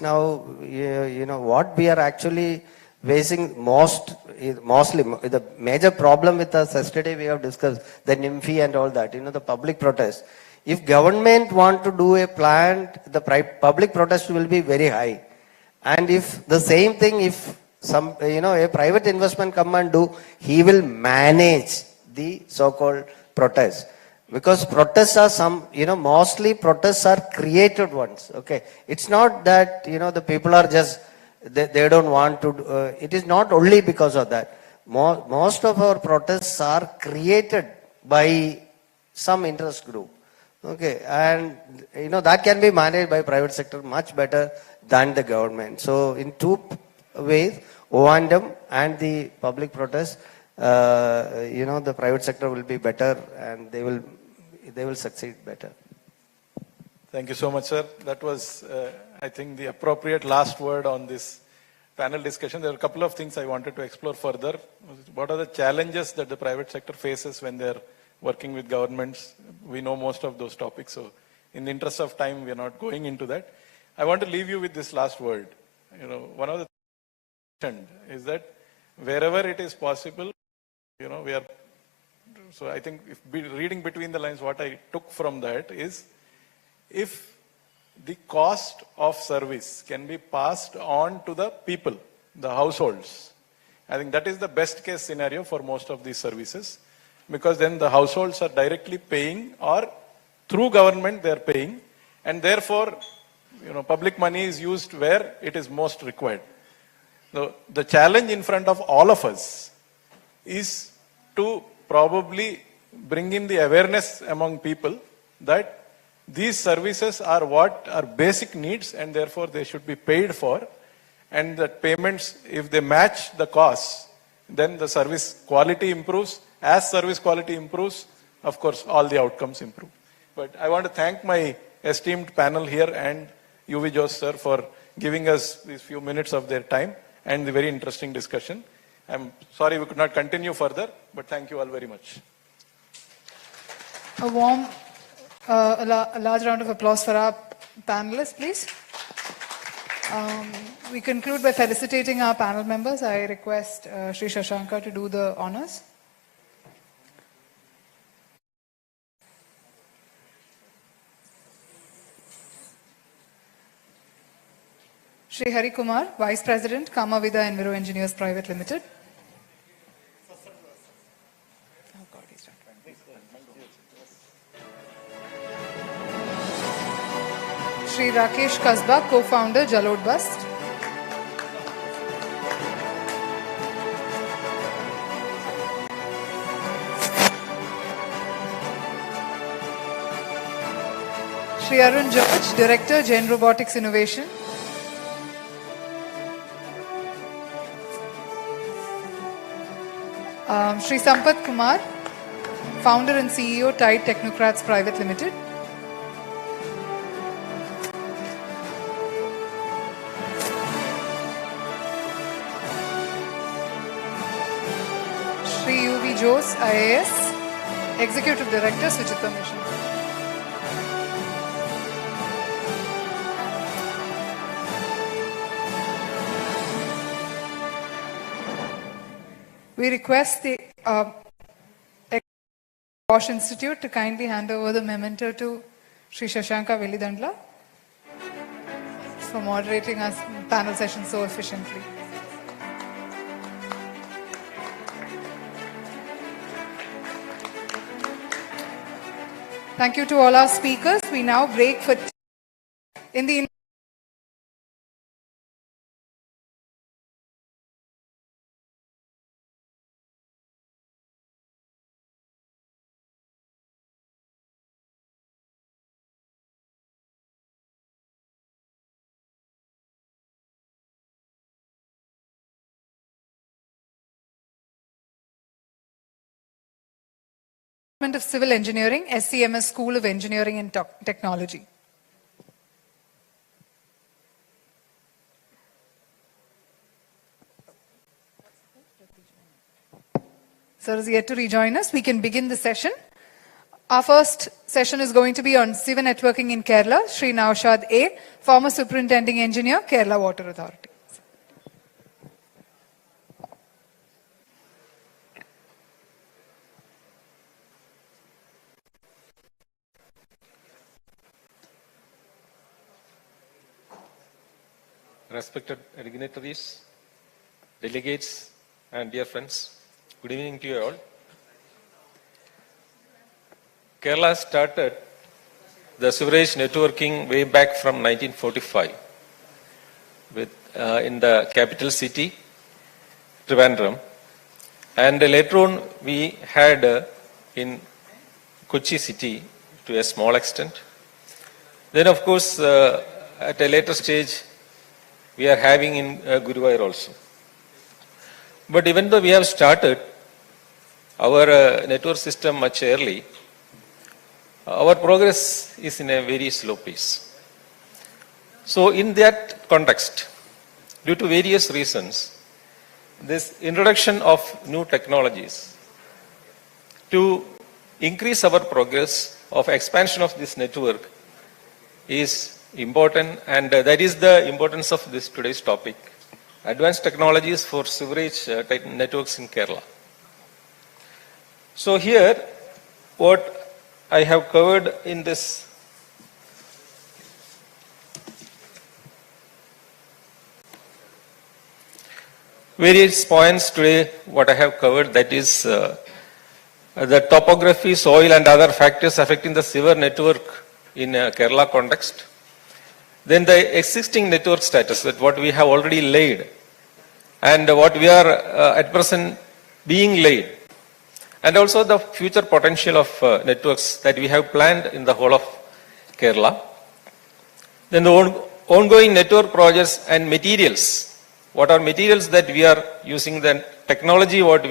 now, what we are actually facing mostly, the major problem with us yesterday we have discussed, the NIMFI and all that, the public protest. If government want to do a plant, the public protest will be very high. And if the same thing, if some, a private investment come and do, he will manage the so-called protests. Because protests are mostly protests are created ones. Okay. It's not that, the people are just, they don't want to, it is not only because of that. Most of our protests are created by some interest group. Okay. And, that can be managed by private sector much better than the government. So in two ways, O&M and the public protest, the private sector will be better and they will succeed better. Thank you so much, sir. That was, I think, the appropriate last word on this panel discussion. There are a couple of things I wanted to explore further. What are the challenges that the private sector faces when they're working with governments? We know most of those topics, so in the interest of time, we are not going into that. I want to leave you with this last word. One of the things is that wherever it is possible, we are. So I think reading between the lines, what I took from that is, if the cost of service can be passed on to the people, the households, I think that is the best case scenario for most of these services, because then the households are directly paying, or through government they are paying, and therefore public money is used where it is most required. The challenge in front of all of us is to probably bring in the awareness among people that these services are what are basic needs, and therefore they should be paid for, and that payments, if they match the costs, then the service quality improves. As service quality improves, of course, all the outcomes improve. But I want to thank my esteemed panel here and UV Jose sir for giving us these few minutes of their time and the very interesting discussion. I'm sorry we could not continue further, but thank you all very much. A warm, a large round of applause for our panelists, please. We conclude by felicitating our panel members. I request Sri Shashanka to do the honors. Shri Hari Kumar, Vice President, Kamavida Enviro Engineers Private Limited. Shri Rakesh Kasba, Co-Founder, Jalod Bust. Shri Arun George, Director, Gen Robotics Innovation. Shri Sampath Kumar, Founder and CEO, Tide Technocrats Private Limited. Shri UV Jose, IAS, Executive Director, Suchita Mission. We request the Bosch Institute to kindly hand over the memento to Sri Shashanka Velidandla for moderating our panel session so efficiently. Thank you to all our speakers. We now break for in the of Civil Engineering, SCMS School of Engineering and Technology. Sir is yet to rejoin us. We can begin the session. Our first session is going to be on civil networking in Kerala. Shri Naushad A, former Superintending Engineer, Kerala Water Authority. Respected dignitaries, delegates, and dear friends, good evening to you all. Kerala started the sewerage networking way back from 1945 in the capital city, Trivandrum. And later on, we had in Kochi city to a small extent. Then, of course, at a later stage, we are having in Guruvayur also. But even though we have started our network system much early, our progress is in a very slow pace. So in that context, due to various reasons, this introduction of new technologies to increase our progress of expansion of this network is important, and that is the importance of this today's topic. Advanced technologies for sewerage networks in Kerala. So here, what I have covered in this various points today, what I have covered, that is the topography, soil and other factors affecting the sewer network in Kerala context. Then the existing network status, that what we have already laid and what we are at present being laid. And also the future potential of networks that we have planned in the whole of Kerala. Then the ongoing network projects and materials. What are materials that we are using, then technology what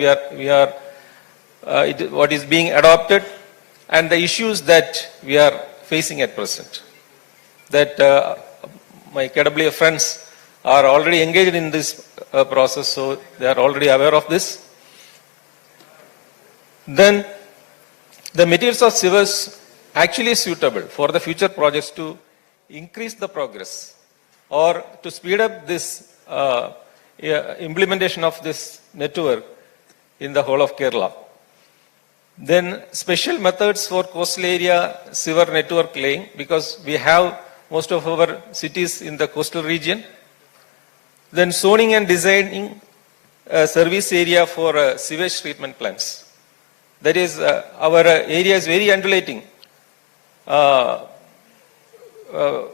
what is being adopted, and the issues that we are facing at present. That my KWF friends are already engaged in this process, so they are already aware of this. Then the materials of sewers actually suitable for the future projects to increase the progress or to speed up this implementation of this network in the whole of Kerala. Then special methods for coastal area sewer network laying, because we have most of our cities in the coastal region. Then zoning and designing service area for sewage treatment plants. That is, our area is very undulating.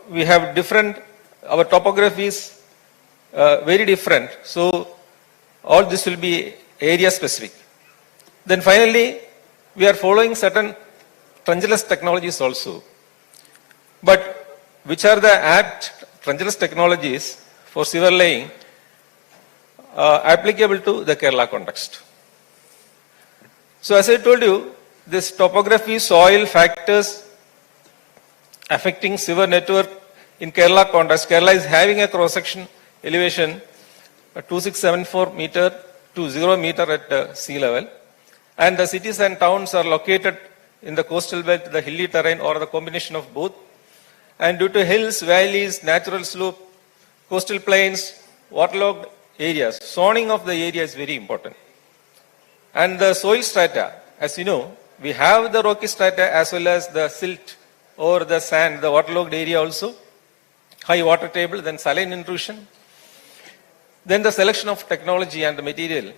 We have different, our topography is very different. So all this will be area specific. Then finally, we are following certain trenchless technologies also. But which are the apt trenchless technologies for sewer laying applicable to the Kerala context? So as I told you, this topography, soil factors affecting sewer network in Kerala context. Kerala is having a cross-section elevation 2674 meter to 0 meter at sea level. And the cities and towns are located in the coastal belt, the hilly terrain, or the combination of both. And due to hills, valleys, natural slope, coastal plains, waterlogged areas, zoning of the area is very important. And the soil strata, as you know, we have the rocky strata as well as the silt or the sand, the waterlogged area also, high water table, then saline intrusion. Then the selection of technology and the material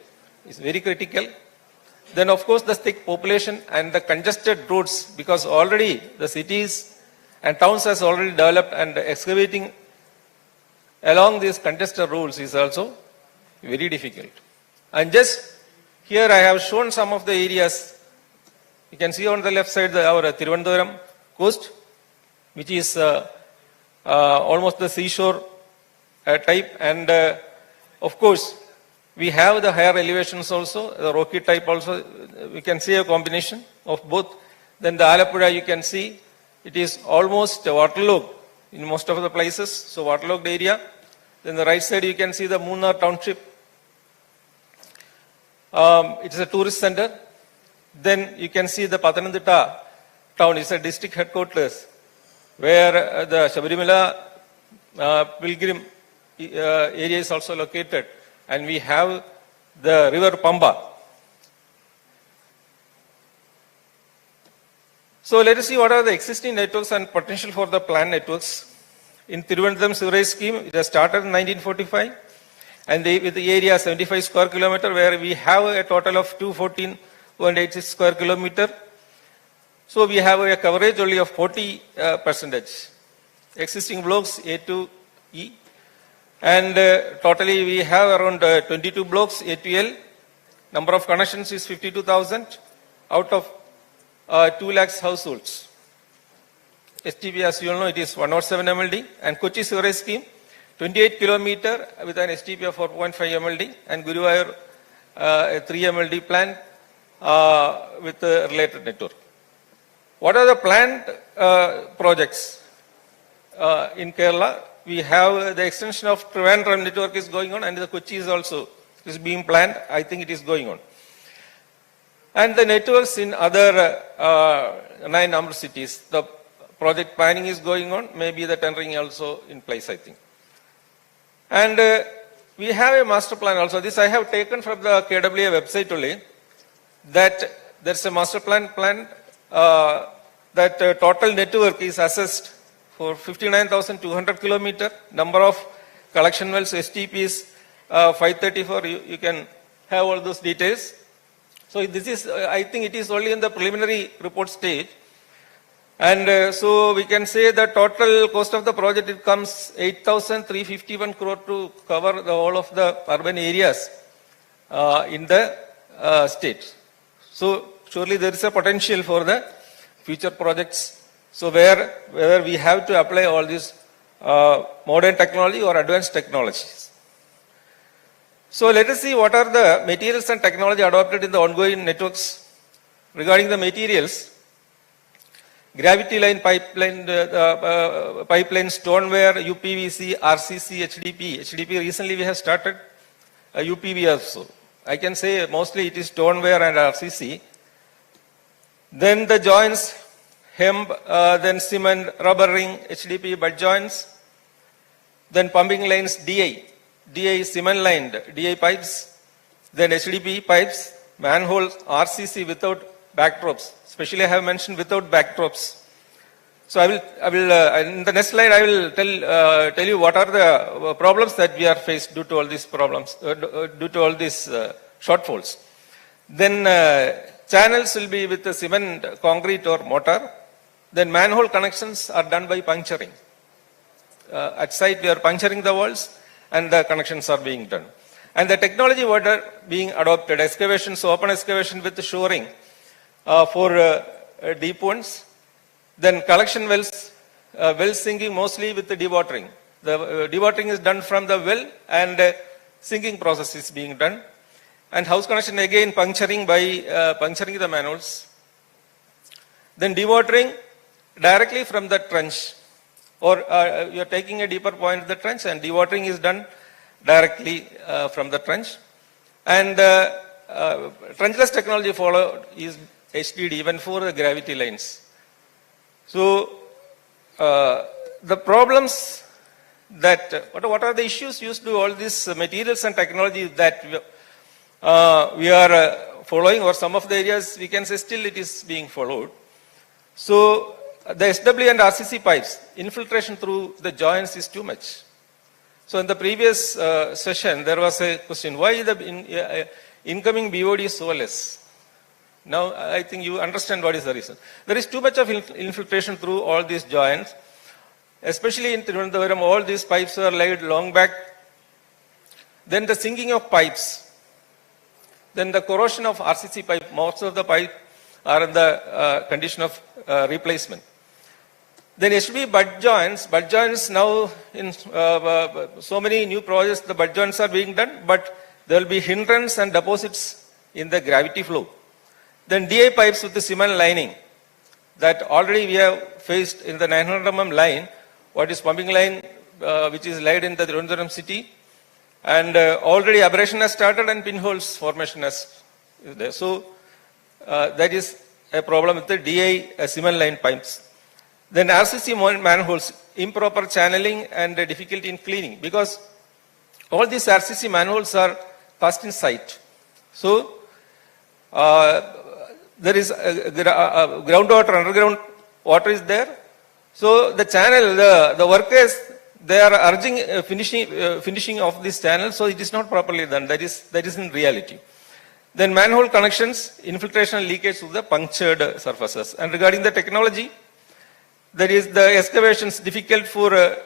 is very critical. Then of course the thick population and the congested roads, because already the cities and towns has already developed, and excavating along these congested roads is also very difficult. And just here I have shown some of the areas. You can see on the left side our Thiruvananthapuram coast, which is almost the seashore type, and of course we have the higher elevations also, the rocky type also. We can see a combination of both. Then the Alappuzha, you can see it is almost waterlogged in most of the places, so waterlogged area. Then the right side you can see the Munnar township. It is a tourist center. Then you can see the Pathanamthitta town is a district headquarters where the Sabarimala pilgrim area is also located, and we have the river Pamba. So let us see what are the existing networks and potential for the planned networks. In Thiruvananthapuram sewerage scheme, it has started in 1945, and with the area 75 square kilometer, where we have a total of 214.86 square kilometer. So we have a coverage only of 40%. Existing blocks A to E, and totally we have around 22 blocks A to L. Number of connections is 52,000 out of 2 lakhs households. STP, as you all know, it is 107 MLD, and Kochi sewerage scheme 28 kilometer with an STP of 4.5 MLD, and Guruvayur a 3 MLD plant with a related network. What are the planned projects in Kerala? We have the extension of Trivandrum network is going on, and the Kochi is also being planned. I think it is going on. And the networks in other 9 number cities, the project planning is going on, maybe the tendering also in place, I think. And we have a master plan also. This I have taken from the KWA website only, that there's a master plan that total network is assessed for 59,200 kilometer, number of collection wells, STPs 534, you can have all those details. So this is, I think it is only in the preliminary report stage. And so we can say the total cost of the project, it comes 8,351 crore to cover the whole of the urban areas in the state. So surely there is a potential for the future projects. So whether we have to apply all these modern technology or advanced technologies. So let us see what are the materials and technology adopted in the ongoing networks. Regarding the materials, gravity line, pipeline, stoneware, UPVC, RCC, HDP. HDP recently we have started UPV also. I can say mostly it is stoneware and RCC. Then the joints, hemp, then cement, rubber ring, HDP, butt joints. Then pumping lines, DI cement lined, DI pipes. Then HDP pipes, manholes, RCC without backdrops. Especially I have mentioned without backdrops. So I will in the next slide I will tell you what are the problems that we are faced due to all these problems, due to all these shortfalls. Then channels will be with the cement, concrete or mortar. Then manhole connections are done by puncturing. At site we are puncturing the walls and the connections are being done. And the technology what are being adopted, excavation, so open excavation with the shoring for deep ones. Then collection wells, well sinking mostly with the dewatering. The dewatering is done from the well and sinking process is being done. And house connection again puncturing by puncturing the manholes. Then dewatering directly from the trench, or you are taking a deeper point of the trench and dewatering is done directly from the trench. And trenchless technology followed is HDD even for the gravity lines. So the problems that, what are the issues used to all these materials and technologies that we are following, or some of the areas we can say still it is being followed. So the SW and RCC pipes, infiltration through the joints is too much. So in the previous session, there was a question, why the incoming BOD is so less? Now I think you understand what is the reason. There is too much of infiltration through all these joints, especially in Trivandrum, all these pipes are laid long back. Then the sinking of pipes. Then the corrosion of RCC pipe, most of the pipe are in the condition of replacement. Then HB butt joints now in so many new projects, the butt joints are being done, but there will be hindrance and deposits in the gravity flow. Then DI pipes with the cement lining that already we have faced in the 900 mm line, what is pumping line which is laid in the Trivandrum city, and already abrasion has started and pinholes formation is there. So that is a problem with the DI cement line pipes. Then RCC manholes, improper channeling and difficulty in cleaning, because all these RCC manholes are cast in site. So there is groundwater, underground water is there. So the channel, the workers, they are urging finishing of this channel, so it is not properly done. That is in reality. Then manhole connections, infiltration and leakage to the punctured surfaces. And regarding the technology, there is the excavations difficult for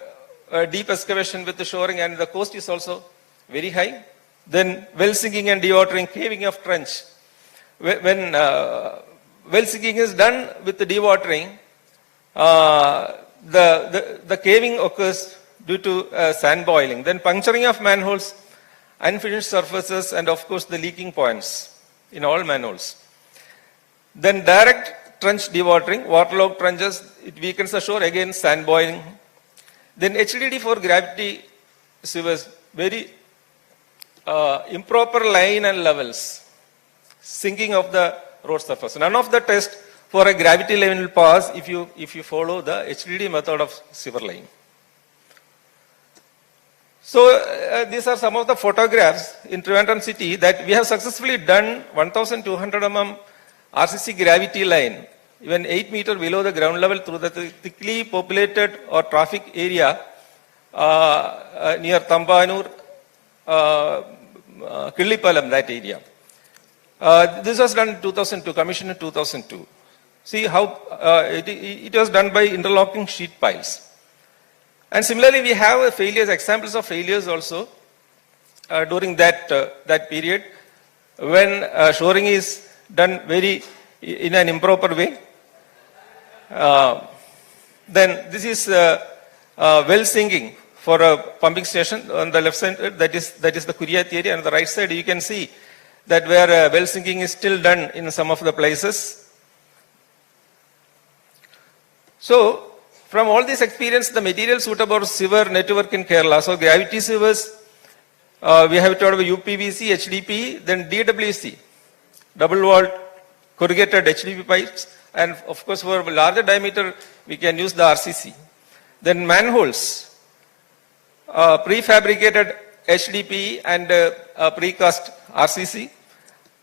deep excavation with the shoring, and the cost is also very high. Then well sinking and dewatering, caving of trench. When well sinking is done with the dewatering, the caving occurs due to sand boiling. Then puncturing of manholes, unfinished surfaces, and of course the leaking points in all manholes. Then direct trench dewatering, waterlogged trenches, it weakens the shore, again sand boiling. Then HDD for gravity sewers, very improper line and levels, sinking of the road surface. None of the tests for a gravity line will pass if you follow the HDD method of sewer line. So these are some of the photographs in Trivandrum city that we have successfully done 1200 mm RCC gravity line, even 8 meter below the ground level through the thickly populated or traffic area near Tambanur, Killipalam, that area. This was done in 2002, commissioned in 2002. See how it was done by interlocking sheet piles. And similarly, we have failures, examples of failures also during that period when shoring is done in an improper way. Then this is well sinking for a pumping station on the left side. That is the Kuriat area. On the right side, you can see that where well sinking is still done in some of the places. So, from all this experience, the material suitable for sewer network in Kerala. So, gravity sewers, we have talked about UPVC, HDPE, then DWC, double walled corrugated HDPE pipes, and of course, for larger diameter, we can use the RCC. Then manholes, prefabricated HDPE and precast RCC.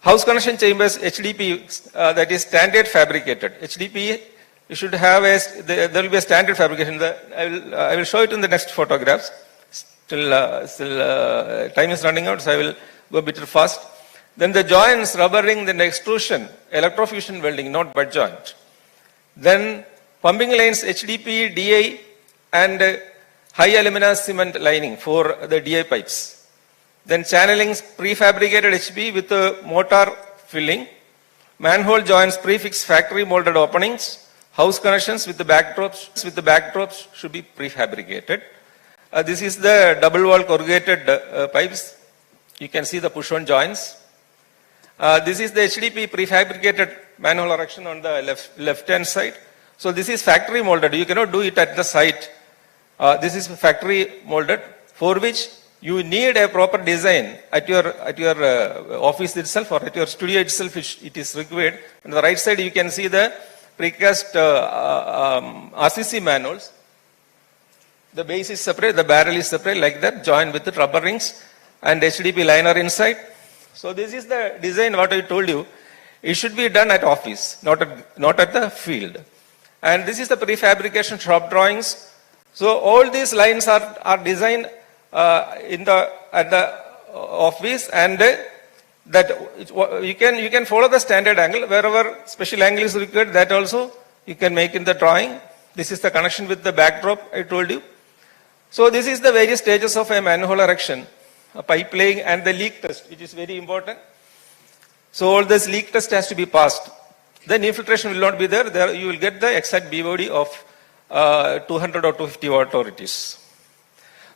House connection chambers, HDPE, that is standard fabricated. HDPE, you should have there will be a standard fabrication. I will show it in the next photographs. Still time is running out, so I will go a bit fast. Then the joints, rubbering, then extrusion, electrofusion welding, not butt joint. Then pumping lines, HDPE, DI, and high alumina cement lining for the DI pipes. Then channelings, prefabricated HDPE with a mortar filling. Manhole joints, prefixed factory molded openings. House connections with the backdrops should be prefabricated. This is the double wall corrugated pipes. You can see the push-on joints. This is the HDPE prefabricated manhole erection on the left-hand side. So this is factory molded. You cannot do it at the site. This is factory molded, for which you need a proper design at your office itself or at your studio itself. It is required. On the right side, you can see the precast RCC manholes. The base is separate, the barrel is separate, like that, joined with the rubber rings and HDPE liner inside. So this is the design what I told you. It should be done at office, not at the field. And this is the prefabrication shop drawings. So all these lines are designed at the office, and that you can follow the standard angle. Wherever special angle is required, that also you can make in the drawing. This is the connection with the backdrop I told you. So this is the various stages of a manhole erection, a pipe laying, and the leak test, which is very important. So all this leak test has to be passed. Then infiltration will not be there. There you will get the exact BOD of 200 or 250 watt or it is.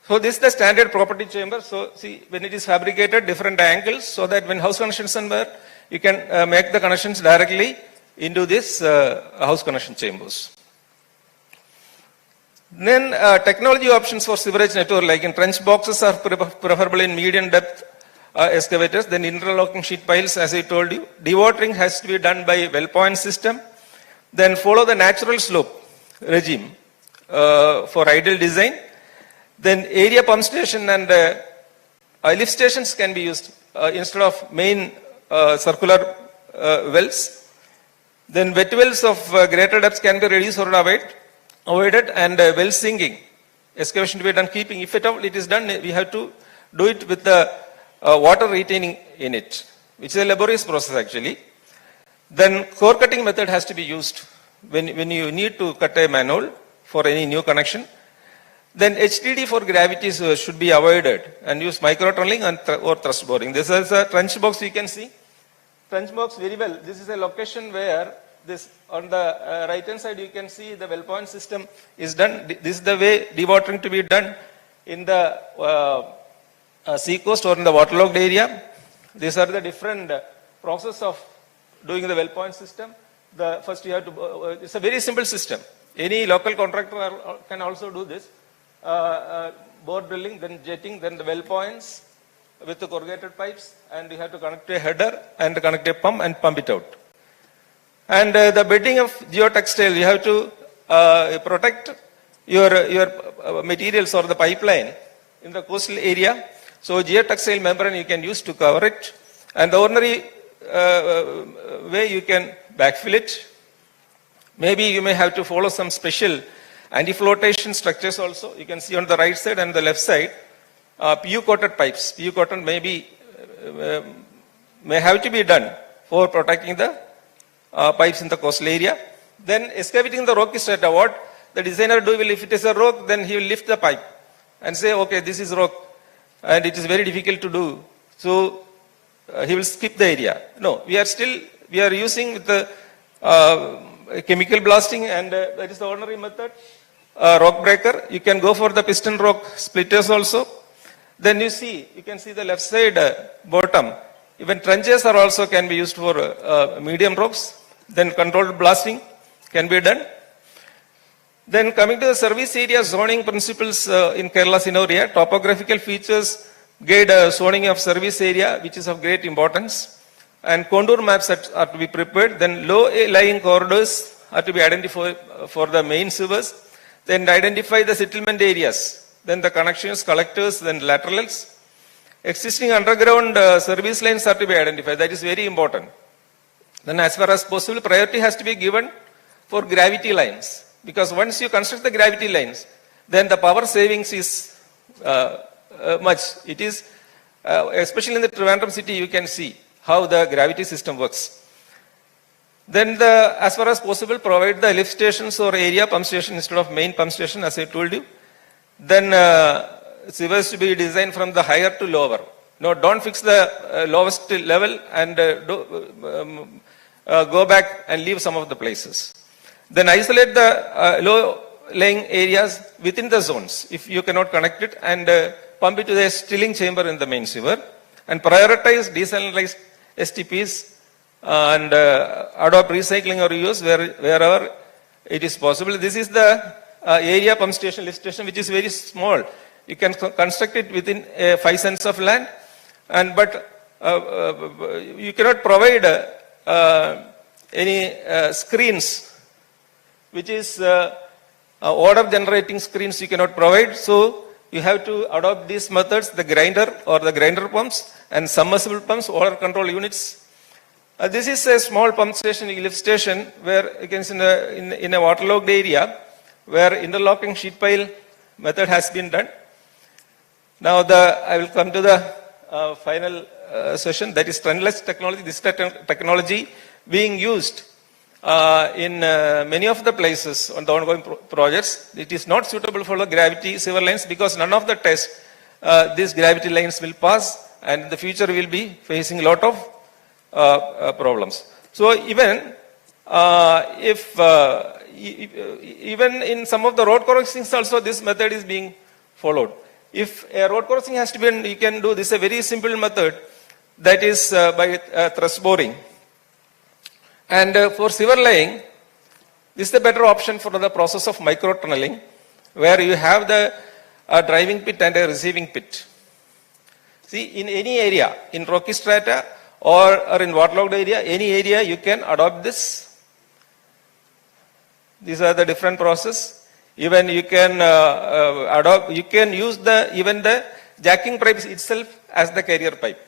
So this is the standard property chamber. So see, when it is fabricated, different angles, so that when house connections are there, you can make the connections directly into this house connection chambers. Then technology options for sewerage network, like in trench boxes, are preferable in medium depth excavators. Then interlocking sheet piles, as I told you. Dewatering has to be done by well point system. Then follow the natural slope regime for ideal design. Then area pump station and lift stations can be used instead of main circular wells. Then wet wells of greater depths can be reduced or avoided, and well sinking excavation to be done keeping. If at all it is done, we have to do it with the water retaining in it, which is a laborious process actually. Then core cutting method has to be used when you need to cut a manhole for any new connection. Then HDD for gravity should be avoided and use micro tunneling or thrust boring. This is a trench box you can see. Trench box very well. This is a location where this on the right hand side you can see the well point system is done. This is the way dewatering to be done in the sea coast or in the waterlogged area. These are the different process of doing the well point system. First you have to, it's a very simple system. Any local contractor can also do this. Bore drilling, then jetting, then the well points with the corrugated pipes, and you have to connect a header and connect a pump and pump it out. And the bedding of geotextile, you have to protect your materials or the pipeline in the coastal area. So geotextile membrane you can use to cover it. And the ordinary way you can backfill it. Maybe you may have to follow some special anti-flotation structures also. You can see on the right side and the left side, PU-coated pipes. PU-coated may have to be done for protecting the pipes in the coastal area. Then excavating the rocky strata, what the designer do will, if it is a rock, then he will lift the pipe and say, okay, this is rock and it is very difficult to do. So he will skip the area. No, we are using with the chemical blasting, and that is the ordinary method. Rock breaker, you can go for the piston rock splitters also. Then you can see the left side bottom. Even trenches are also can be used for medium rocks. Then controlled blasting can be done. Then coming to the service area zoning principles in Kerala scenario, topographical features guide zoning of service area, which is of great importance. And contour maps are to be prepared. Then low-lying corridors are to be identified for the main sewers. Then identify the settlement areas. Then the connections, collectors, then laterals. Existing underground service lines are to be identified. That is very important. Then as far as possible, priority has to be given for gravity lines. Because once you construct the gravity lines, then the power savings is much. It is, especially in the Trivandrum city, you can see how the gravity system works. Then as far as possible, provide the lift stations or area pump station instead of main pump station, as I told you. Then sewers to be designed from the higher to lower. No, don't fix the lowest level and go back and leave some of the places. Then isolate the low-lying areas within the zones if you cannot connect it, and pump it to the stilling chamber in the main sewer. And prioritize desalinized STPs and adopt recycling or reuse wherever it is possible. This is the area pump station, lift station, which is very small. You can construct it within 5 cents of land, but you cannot provide any screens, which is order generating screens you cannot provide. So you have to adopt these methods, the grinder or the grinder pumps and submersible pumps, order control units. This is a small pump station, lift station, where you can see in a waterlogged area where interlocking sheet pile method has been done. Now I will come to the final session, that is trendless technology. This technology being used in many of the places on the ongoing projects. It is not suitable for the gravity sewer lines because none of the tests these gravity lines will pass, and in the future we will be facing a lot of problems. So even even in some of the road crossings also this method is being followed. If a road crossing has to be done, you can do this a very simple method, that is by thrust boring. And for sewer laying, this is the better option for the process of micro tunneling, where you have the driving pit and a receiving pit. See, in any area, in rocky strata or in waterlogged area, any area you can adopt this. These are the different process. Even you can you can use even the jacking pipes itself as the carrier pipe.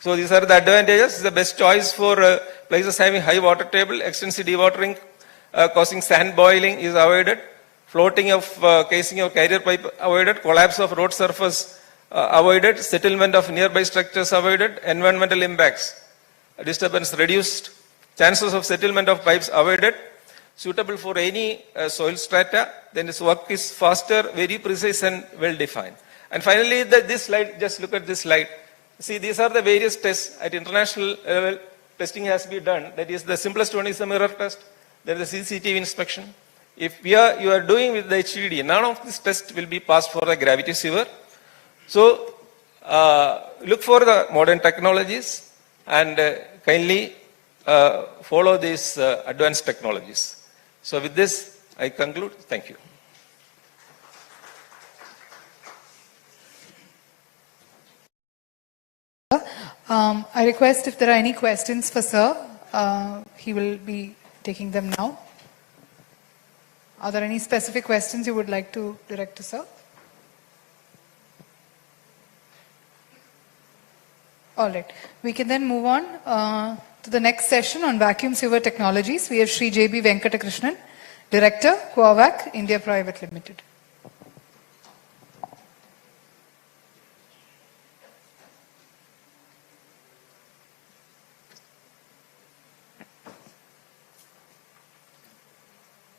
So these are the advantages. The best choice for places having high water table, extensive dewatering causing sand boiling is avoided, floating of casing of carrier pipe avoided, collapse of road surface avoided, settlement of nearby structures avoided, environmental impacts, disturbance reduced, chances of settlement of pipes avoided, suitable for any soil strata, then this work is faster, very precise and well defined. And finally, this slide, just look at this slide. See, these are the various tests at international level. Testing has been done. That is, the simplest one is the mirror test. There is the CCTV inspection. If you are doing with the HDD, none of this test will be passed for the gravity sewer. So look for the modern technologies and kindly follow these advanced technologies. So with this, I conclude. Thank you. I request if there are any questions for Sir, He will be taking them now. Are there any specific questions you would like to direct to sir? All right. We can then move on to the next session on vacuum sewer technologies. We have Sri J.B. Venkatakrishnan, Director, Quavac, India Private Limited.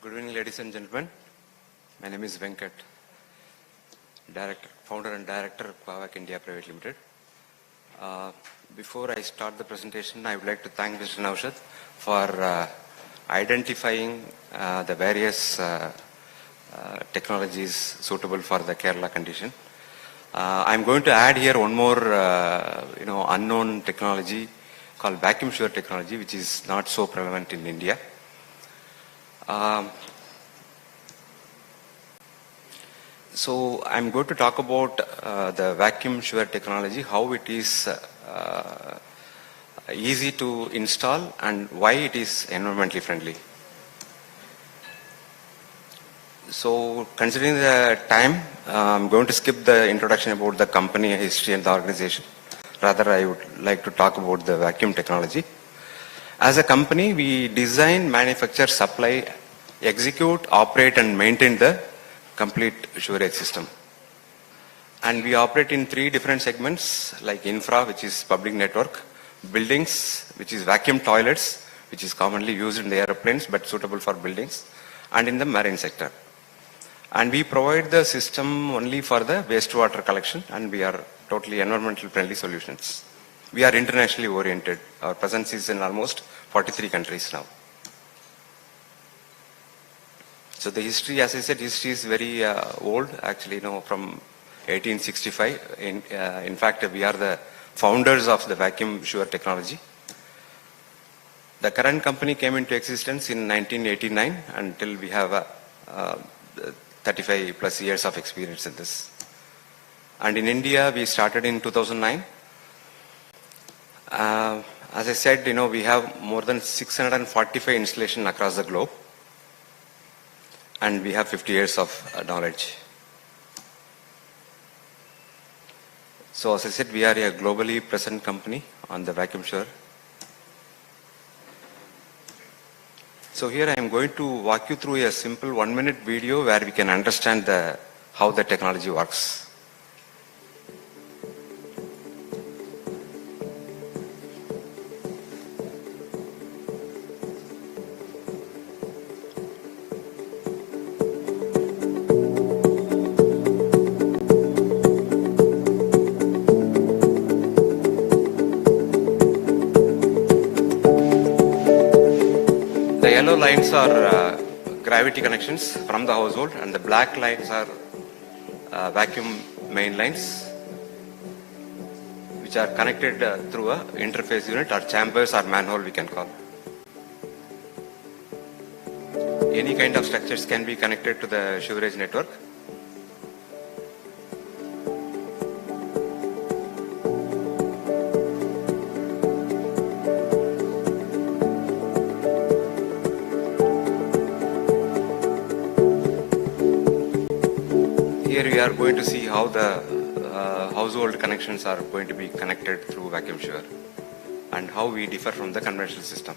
Good evening, ladies and gentlemen. My name is Venkat, founder and director of Quavac India Private Limited. Before I start the presentation, I would like to thank Mr. Naushad for identifying the various technologies suitable for the Kerala condition. I'm going to add here one more, unknown technology called vacuum sewer technology, which is not so prevalent in India. So I'm going to talk about the vacuum sewer technology, how it is easy to install and why it is environmentally friendly. So considering the time, I'm going to skip the introduction about the company history and the organization. Rather, I would like to talk about the vacuum technology. As a company, we design, manufacture, supply, execute, operate and maintain the complete sewerage system. And we operate in 3 different segments like infra, which is public network, buildings, which is vacuum toilets, which is commonly used in the airplanes but suitable for buildings, and in the marine sector. And we provide the system only for the wastewater collection, and we are totally environmental friendly solutions. We are internationally oriented. Our presence is in almost 43 countries now. So the history, as I said, history is very old, actually, from 1865. In fact, we are the founders of the vacuum sewer technology. The current company came into existence in 1989 until we have 35 plus years of experience in this. And in India, we started in 2009. As I said, we have more than 645 installations across the globe. And we have 50 years of knowledge. So as I said, we are a globally present company on the vacuum sewer. So here I am going to walk you through a simple 1-minute video where we can understand how the technology works. The yellow lines are gravity connections from the household, and the black lines are vacuum main lines, which are connected through a interface unit or chambers or manhole, we can call. Any kind of structures can be connected to the sewerage network. Here we are going to see how the household connections are going to be connected through vacuum sewer and how we differ from the conventional system.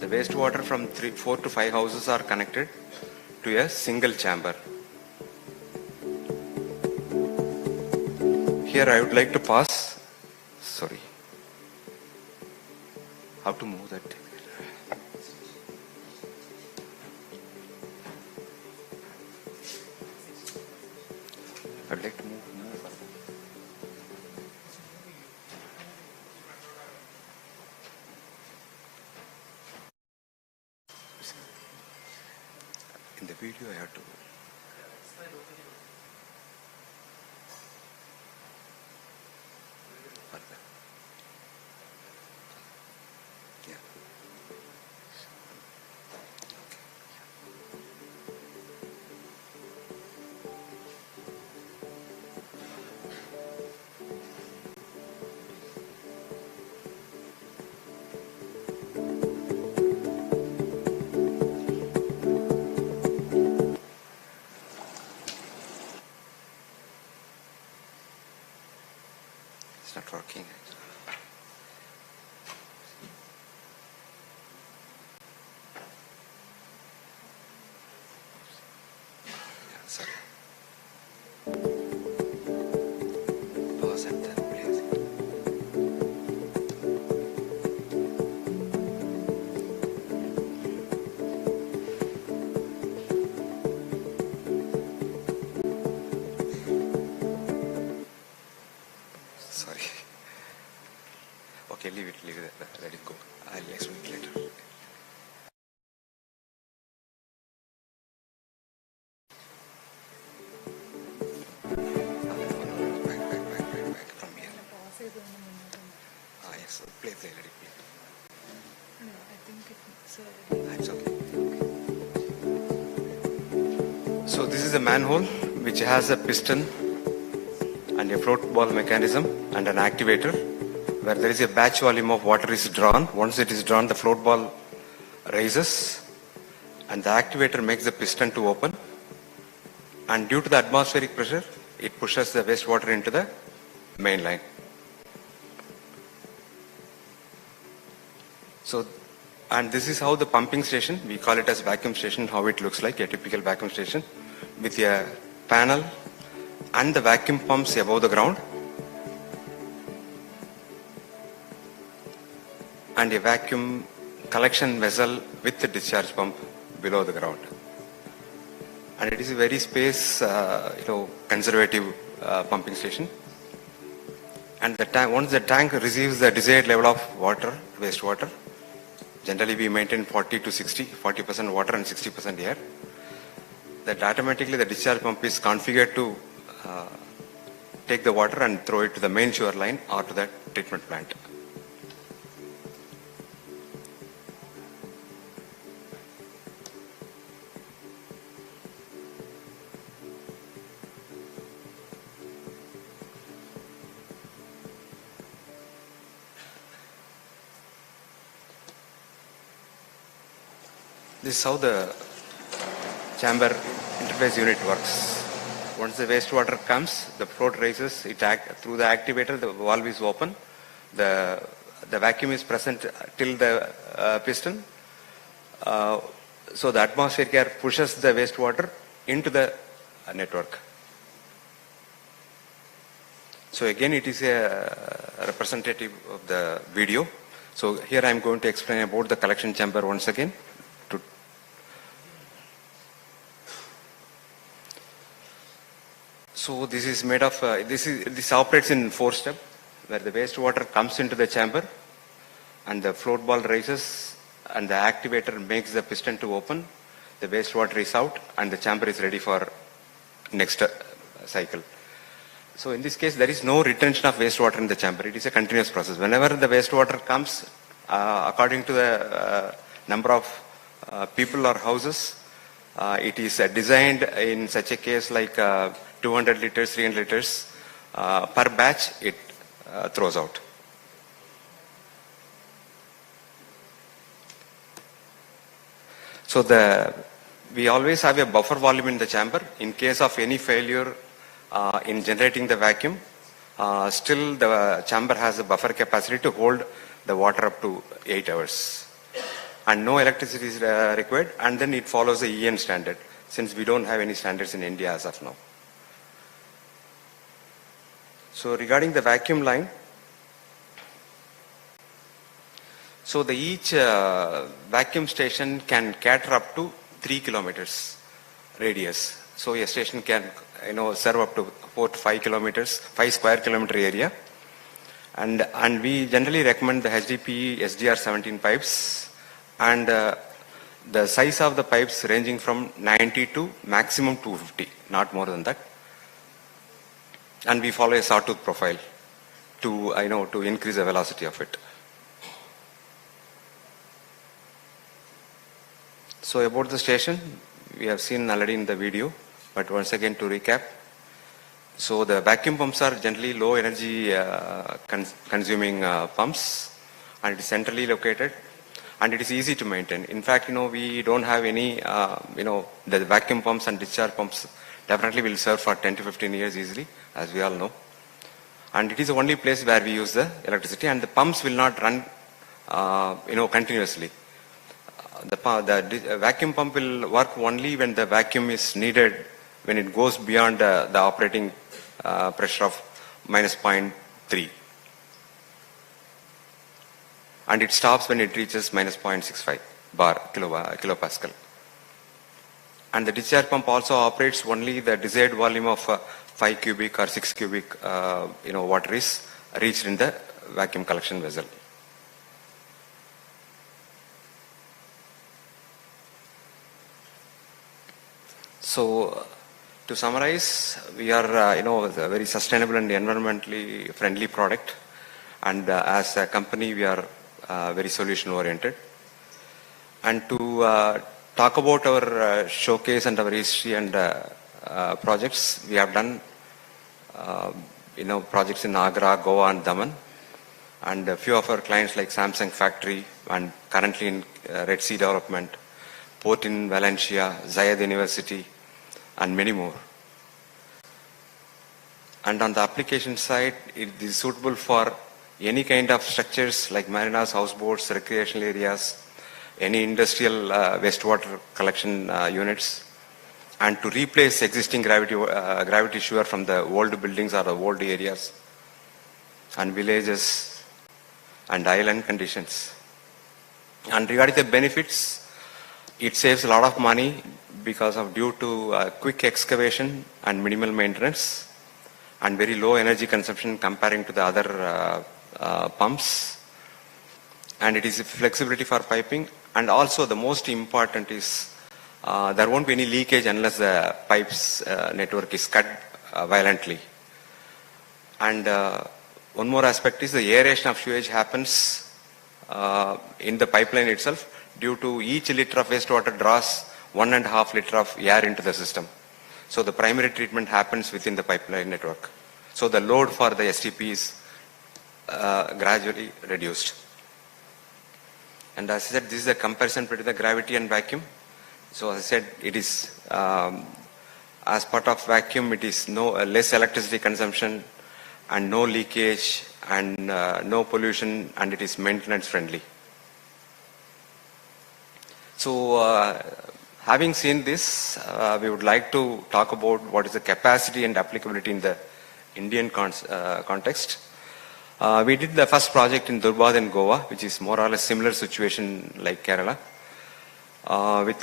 The wastewater from 4 to 5 houses are connected to a single chamber. Here I would like to pass, sorry, how to move that. I'd like to move further. In the video I have to. Further. Yeah. not working. Sorry. Pause and then place it. Sorry. Okay, leave it, let it go. I'll explain it later. Back from here. Yes, play, let it play. No, I think That's okay. So this is a manhole which has a piston and a float ball mechanism and an activator where there is a batch volume of water is drawn. Once it is drawn, the float ball raises and the activator makes the piston to open, and due to the atmospheric pressure, it pushes the wastewater into the main line. So, and this is how the pumping station, we call it as vacuum station, how it looks like, a typical vacuum station with a panel and the vacuum pumps above the ground and a vacuum collection vessel with the discharge pump below the ground. And it is a very space, conservative pumping station. And the tank, once the tank receives the desired level of water, wastewater, generally we maintain 40 to 60, 40% water and 60% air, that automatically the discharge pump is configured to take the water and throw it to the main sewer line or to the treatment plant. This is how the chamber interface unit works. Once the wastewater comes, the float raises, through the activator, the valve is open, the vacuum is present till the piston. So the atmospheric air pushes the wastewater into the network. So again, it is a representative of the video. So here I am going to explain about the collection chamber once again. So this is made of, this operates in 4 steps, where the wastewater comes into the chamber and the float ball raises and the activator makes the piston to open, the wastewater is out and the chamber is ready for next cycle. So in this case, there is no retention of wastewater in the chamber. It is a continuous process. Whenever the wastewater comes, according to the number of people or houses, it is designed in such a case like 200 liters, 300 liters per batch it throws out. So we always have a buffer volume in the chamber. In case of any failure in generating the vacuum, still the chamber has a buffer capacity to hold the water up to 8 hours. And no electricity is required, and then it follows the EN standard, since we don't have any standards in India as of now. So regarding the vacuum line, so each vacuum station can cater up to 3 kilometers radius. So a station can serve up to 4 to 5 kilometers, 5 square kilometer area. And we generally recommend the HDPE SDR 17 pipes, and the size of the pipes ranging from 90 to maximum 250, not more than that. And we follow a sawtooth profile to increase the velocity of it. So about the station, we have seen already in the video, but once again to recap. So the vacuum pumps are generally low energy consuming pumps, and it is centrally located, and it is easy to maintain. In fact, we don't have any, the vacuum pumps and discharge pumps definitely will serve for 10 to 15 years easily, as we all know. And it is the only place where we use the electricity, and the pumps will not run continuously. The vacuum pump will work only when the vacuum is needed, when it goes beyond the operating pressure of minus 0.3. And it stops when it reaches minus 0.65 kilopascal. And the discharge pump also operates only the desired volume of 5 cubic or 6 cubic water is reached in the vacuum collection vessel. So to summarize, we are a very sustainable and environmentally friendly product, and as a company we are very solution oriented. And to talk about our showcase and our history and projects, we have done projects in Agra, Goa and Daman, and a few of our clients like Samsung factory, and currently in Red Sea development, port in Valencia, Zayed University, and many more. And on the application side, it is suitable for any kind of structures like marinas, houseboats, recreational areas, any industrial wastewater collection units, and to replace existing gravity sewer from the old buildings or the old areas and villages and island conditions. And regarding the benefits, it saves a lot of money because of due to quick excavation and minimal maintenance and very low energy consumption comparing to the other pumps. And it is flexibility for piping, and also the most important is there won't be any leakage unless the pipes network is cut violently. And one more aspect is the aeration of sewage happens in the pipeline itself. Due to each liter of wastewater draws 1.5 liter of air into the system. So the primary treatment happens within the pipeline network. So the load for the STP is gradually reduced. And as I said, this is a comparison between the gravity and vacuum. So as I said, it is as part of vacuum, it is less electricity consumption and no leakage and no pollution, and it is maintenance friendly. So having seen this, we would like to talk about what is the capacity and applicability in the Indian context. We did the first project in Durbad in Goa, which is more or less similar situation like Kerala, with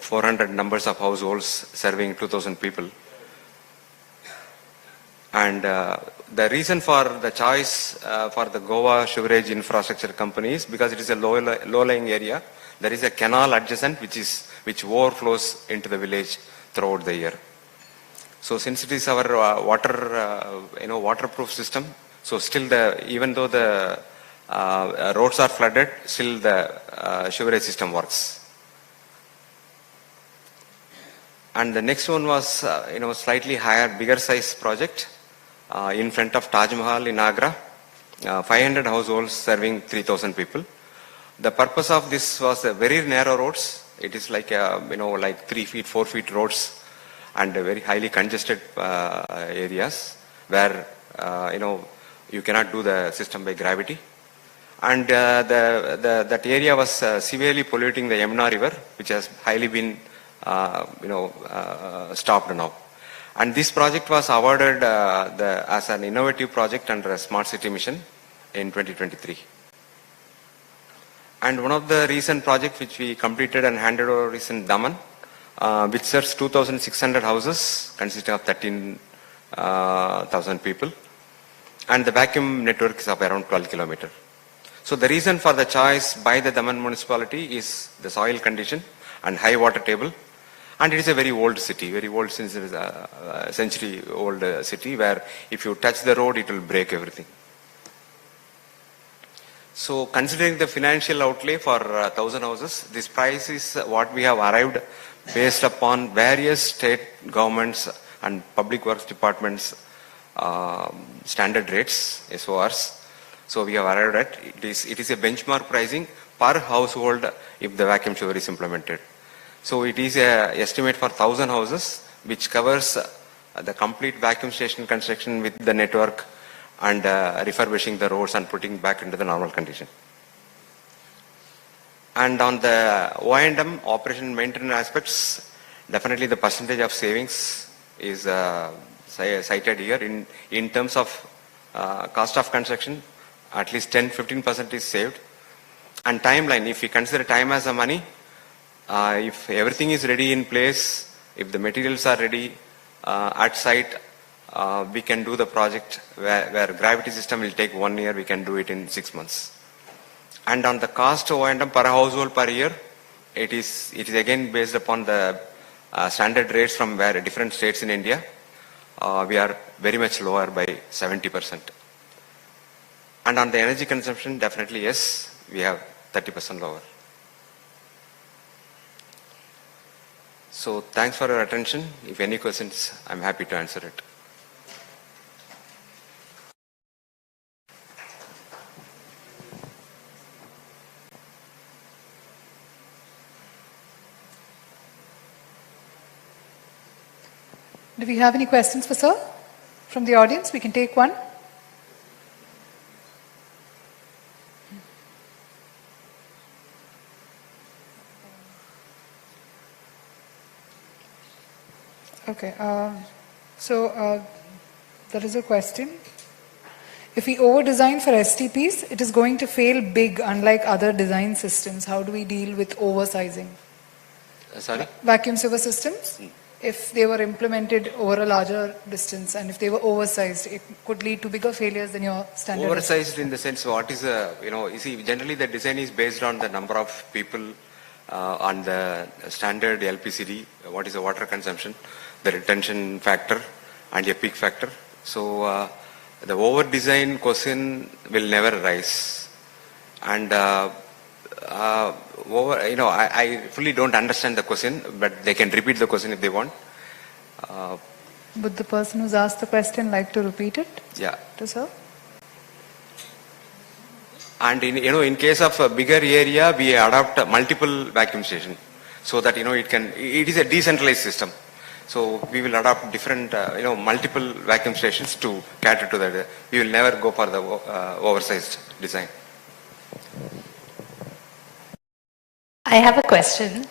400 numbers of households serving 2,000 people. And the reason for the choice for the Goa sewerage infrastructure company is because it is a low-lying area. There is a canal adjacent which overflows into the village throughout the year. So since it is our waterproof system, so still even though the roads are flooded, still the sewerage system works. And the next one was slightly higher, bigger size project in front of Taj Mahal in Agra, 500 households serving 3,000 people. The purpose of this was very narrow roads. It is like like 3 feet, 4 feet roads, and very highly congested areas where you cannot do the system by gravity. And that area was severely polluting the Yamuna River, which has highly been stopped now. And this project was awarded as an innovative project under a Smart City Mission in 2023. And one of the recent projects which we completed and handed over is in Daman, which serves 2,600 houses consisting of 13,000 people. And the vacuum network is of around 12 kilometers. So the reason for the choice by the Daman municipality is the soil condition and high water table. And it is a very old city, very old, since it is a century old city, where if you touch the road, it will break everything. So considering the financial outlay for 1,000 houses, this price is what we have arrived based upon various state governments and public works departments standard rates, SORs. So we have arrived at, it is a benchmark pricing per household if the vacuum sewer is implemented. So it is a estimate for 1,000 houses, which covers the complete vacuum station construction with the network and refurbishing the roads and putting back into the normal condition. And on the O&M, operation and maintenance aspects, definitely the percentage of savings is cited here. In terms of cost of construction, at least 10-15% is saved. And timeline, if we consider time as a money, if everything is ready in place, if the materials are ready at site, we can do the project where gravity system will take 1 year, we can do it in 6 months. And on the cost O&M per household per year, it is again based upon the standard rates from different states in India. We are very much lower by 70%. And on the energy consumption, definitely yes, we have 30% lower. So thanks for your attention. If any questions, I'm happy to answer it. Do we have any questions for sir from the audience? We can take one. Okay, there is a question. If we over-design for STPs, it is going to fail big, unlike other design systems. How do we deal with oversizing? Sorry? Vacuum sewer systems, if they were implemented over a larger distance and if they were oversized, it could lead to bigger failures than your standard. Oversized in the sense, what is you see, generally the design is based on the number of people on the standard LPCD, what is the water consumption, the retention factor and a peak factor. So the over-design question will never arise. And I fully don't understand the question, but they can repeat the question if they want. Would the person who's asked the question like to repeat it? Yeah. To sir? And in case of a bigger area, we adopt multiple vacuum stations so that it is a decentralized system. So we will adopt different multiple vacuum stations to cater to that. We will never go for the oversized design. I have a question.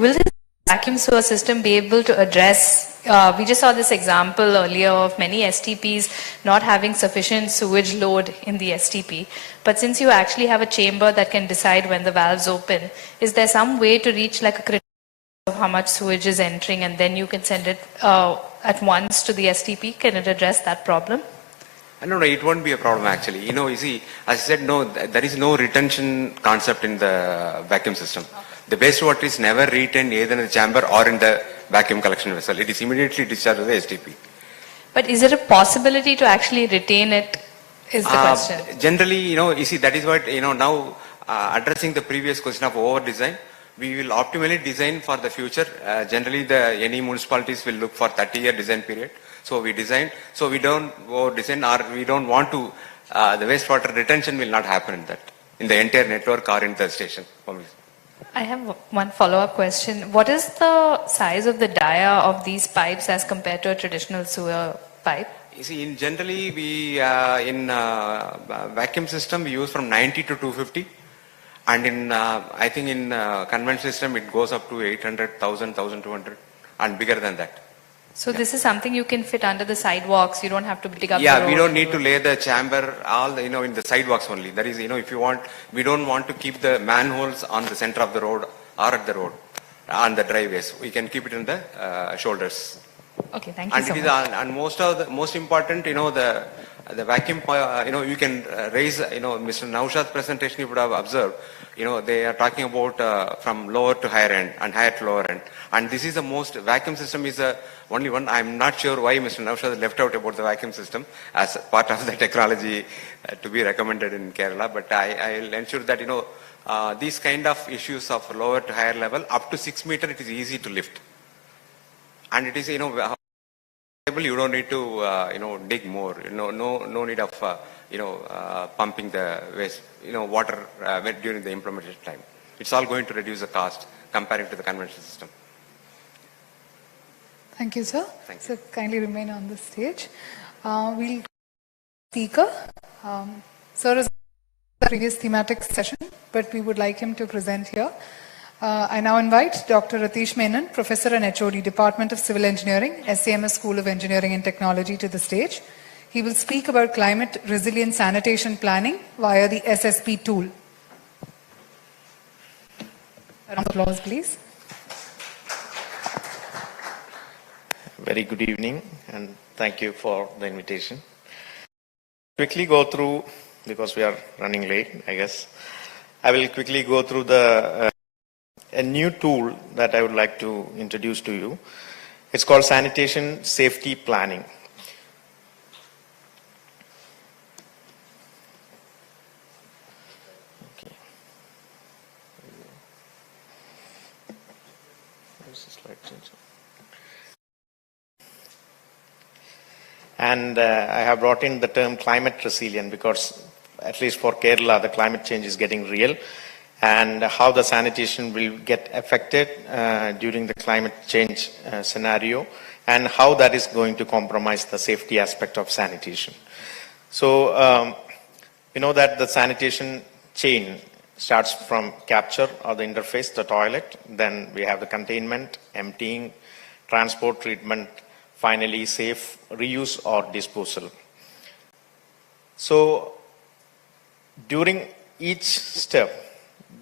Will this vacuum sewer system be able to address, we just saw this example earlier of many STPs not having sufficient sewage load in the STP, but since you actually have a chamber that can decide when the valves open, is there some way to reach like a critical of how much sewage is entering and then you can send it at once to the STP? Can it address that problem? No, it won't be a problem actually. You see, as I said, no, there is no retention concept in the vacuum system. The wastewater is never retained either in the chamber or in the vacuum collection vessel. It is immediately discharged to the STP. But is there a possibility to actually retain it is the question. Generally, you see, that is what, now addressing the previous question of over-design, we will optimally design for the future. Generally, any municipalities will look for 30-year design period. So we design, so we don't design or we don't want to, the wastewater retention will not happen in the entire network or in the station. I have one follow-up question. What is the size of the dia of these pipes as compared to a traditional sewer pipe? You see, generally, we in vacuum system, we use from 90 to 250. And in, I think in conventional system, it goes up to 800, 1,000, 1,200 and bigger than that. So this is something you can fit under the sidewalks. You don't have to dig up the Yeah, road. we don't need to lay the chamber all in the sidewalks only. That is, if you want, we don't want to keep the manholes on the center of the road or at the road, on the driveways. We can keep it in the shoulders. Okay, thank you so much. And most important, the vacuum, you can raise, Mr. Naushad's presentation you would have observed, they are talking about from lower to higher end and higher to lower end. And this is the most, vacuum system is the only one. I'm not sure why Mr. Naushad left out about the vacuum system as part of the technology to be recommended in Kerala. But I'll ensure that, these kind of issues of lower to higher level, up to 6 meters, it is easy to lift. And it is, you don't need to, dig more. No need of, pumping the waste, water during the implementation time. It's all going to reduce the cost comparing to the conventional system. Thank you, sir. Thank you. So kindly remain on the stage. We'll speaker. Sir is the previous thematic session, but we would like him to present here. I now invite Dr. Ratish Menon, Professor and HOD, Department of Civil Engineering, SAMS School of Engineering and Technology, to the stage. He will speak about climate resilient sanitation planning via the SSP tool. A round of applause, please. Very good evening, and thank you for the invitation. Quickly go through, because we are running late, I guess. I will quickly go through a new tool that I would like to introduce to you. It's called Sanitation Safety Planning. Okay. Where's the slide changer? And I have brought in the term climate resilient because, at least for Kerala, the climate change is getting real, and how the sanitation will get affected during the climate change scenario, and how that is going to compromise the safety aspect of sanitation. So, you know that the sanitation chain starts from capture or the interface, the toilet, then we have the containment, emptying, transport, treatment, finally safe reuse or disposal. So during each step,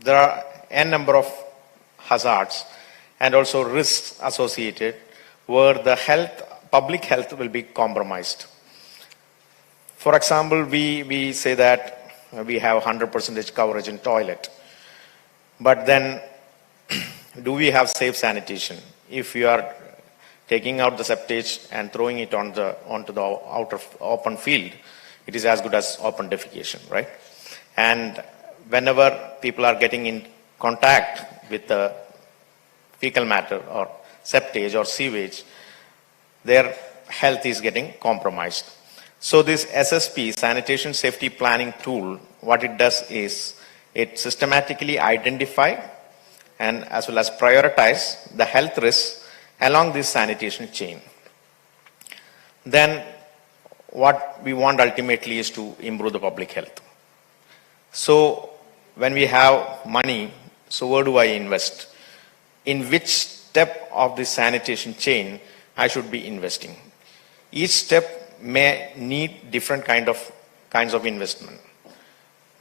there are n number of hazards and also risks associated where the public health will be compromised. For example, we say that we have 100% coverage in toilet, but then do we have safe sanitation? If you are taking out the septage and throwing it onto the outer open field, it is as good as open defecation, right? And whenever people are getting in contact with the fecal matter or septage or sewage, their health is getting compromised. So this SSP, Sanitation Safety Planning tool, what it does is it systematically identify and as well as prioritize the health risks along this sanitation chain. Then what we want ultimately is to improve the public health. So when we have money, so where do I invest? In which step of the sanitation chain I should be investing? Each step may need different kinds of investment.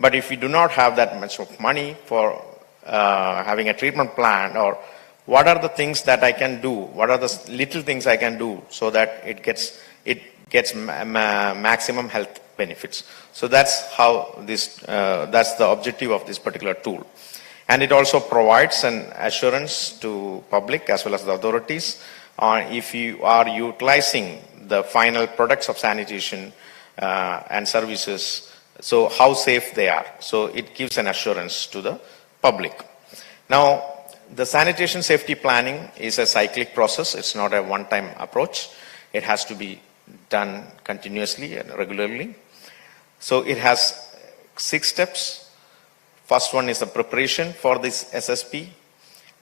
But if we do not have that much of money for having a treatment plan, or what are the things that I can do? What are the little things I can do so that it gets maximum health benefits? So that's how that's the objective of this particular tool. And it also provides an assurance to public as well as the authorities on if you are utilizing the final products of sanitation and services, so how safe they are. So it gives an assurance to the public. Now, the sanitation safety planning is a cyclic process. It's not a one-time approach. It has to be done continuously and regularly. So it has 6 steps. First one is the preparation for this SSP.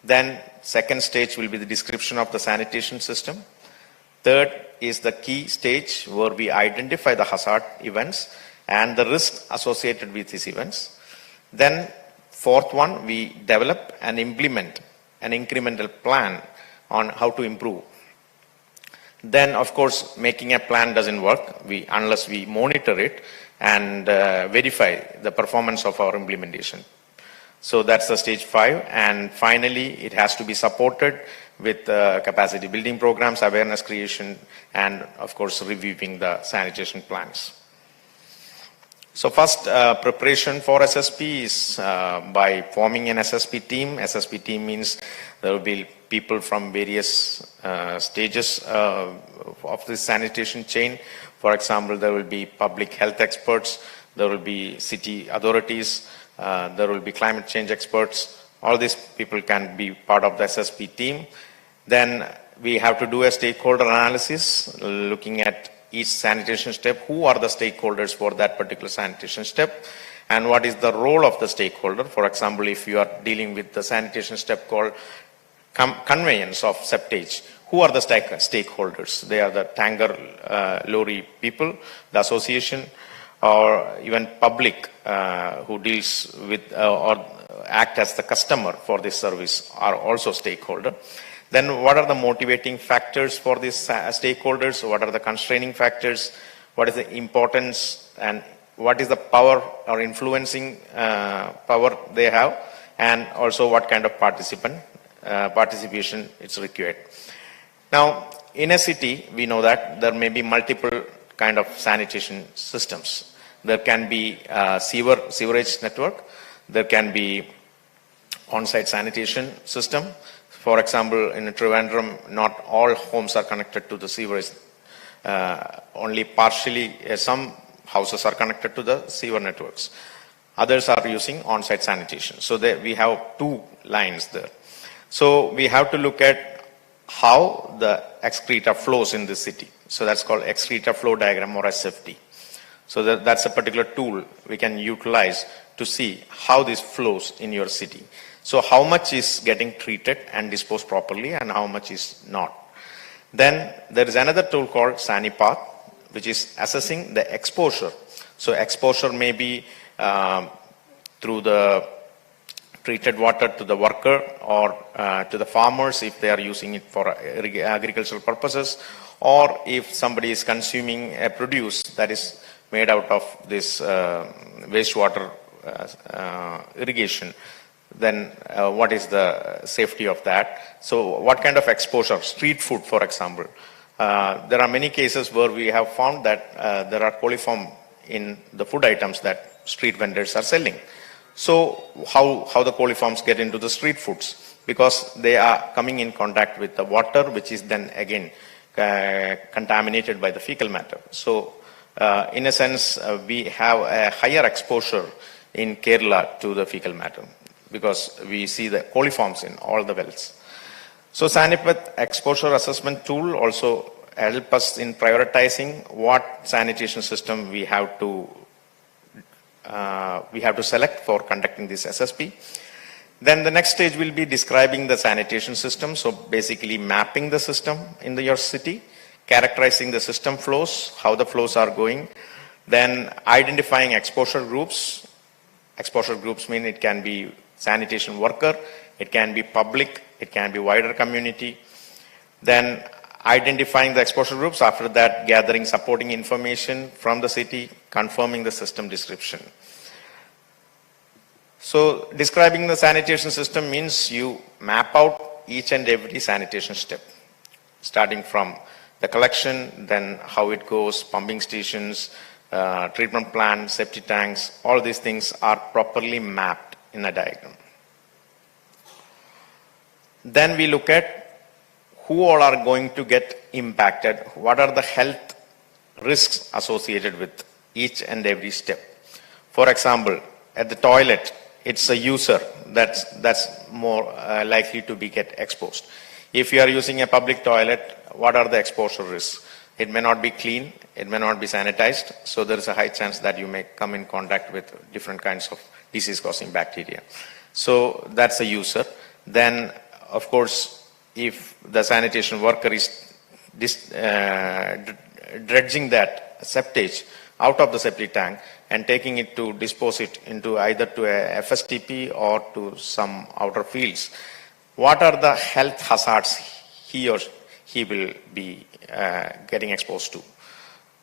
Then second stage will be the description of the sanitation system. Third is the key stage where we identify the hazard events and the risks associated with these events. Then fourth one, we develop and implement an incremental plan on how to improve. Then, of course, making a plan doesn't work unless we monitor it and verify the performance of our implementation. So that's the stage 5. And finally, it has to be supported with capacity building programs, awareness creation, and of course, reviewing the sanitation plans. So first, preparation for SSP is by forming an SSP team. SSP team means there will be people from various stages of the sanitation chain. For example, there will be public health experts, there will be city authorities, there will be climate change experts. All these people can be part of the SSP team. Then we have to do a stakeholder analysis, looking at each sanitation step. Who are the stakeholders for that particular sanitation step? And what is the role of the stakeholder? For example, if you are dealing with the sanitation step called conveyance of septage, who are the stakeholders? They are the tanker lorry people, the association, or even public who deals with or act as the customer for this service are also stakeholder. Then what are the motivating factors for these stakeholders? What are the constraining factors? What is the importance and what is the power or influencing power they have? And also what kind of participation is required. Now, in a city, we know that there may be multiple kind of sanitation systems. There can be sewerage network. There can be on-site sanitation system. For example, in Trivandrum, not all homes are connected to the sewerage. Only partially, some houses are connected to the sewer networks. Others are using on-site sanitation. So we have two lines there. So we have to look at how the excreta flows in the city. So that's called excreta flow diagram or SFD. So that's a particular tool we can utilize to see how this flows in your city. So how much is getting treated and disposed properly and how much is not. Then there is another tool called SaniPath, which is assessing the exposure. So exposure may be through the treated water to the worker or to the farmers if they are using it for agricultural purposes, or if somebody is consuming a produce that is made out of this wastewater irrigation, then what is the safety of that? So what kind of exposure? Street food, for example. There are many cases where we have found that there are coliform in the food items that street vendors are selling. So how the coliforms get into the street foods? Because they are coming in contact with the water, which is then again contaminated by the fecal matter. So in a sense, we have a higher exposure in Kerala to the fecal matter because we see the coliforms in all the wells. So SaniPath exposure assessment tool also help us in prioritizing what sanitation system we have to select for conducting this SSP. Then the next stage will be describing the sanitation system. So basically mapping the system in your city, characterizing the system flows, how the flows are going, then identifying exposure groups. Exposure groups mean it can be sanitation worker, it can be public, it can be wider community. Then identifying the exposure groups, after that gathering supporting information from the city, confirming the system description. So describing the sanitation system means you map out each and every sanitation step, starting from the collection, then how it goes, pumping stations, treatment plant, septic tanks, all these things are properly mapped in a diagram. Then we look at who all are going to get impacted, what are the health risks associated with each and every step. For example, at the toilet, it's a user that's more likely to get exposed. If you are using a public toilet, what are the exposure risks? It may not be clean, it may not be sanitized, so there is a high chance that you may come in contact with different kinds of disease-causing bacteria. So that's a user. Then, of course, if the sanitation worker is dredging that septage out of the septic tank and taking it to dispose it into either to a FSTP or to some outer fields, what are the health hazards he or he will be getting exposed to?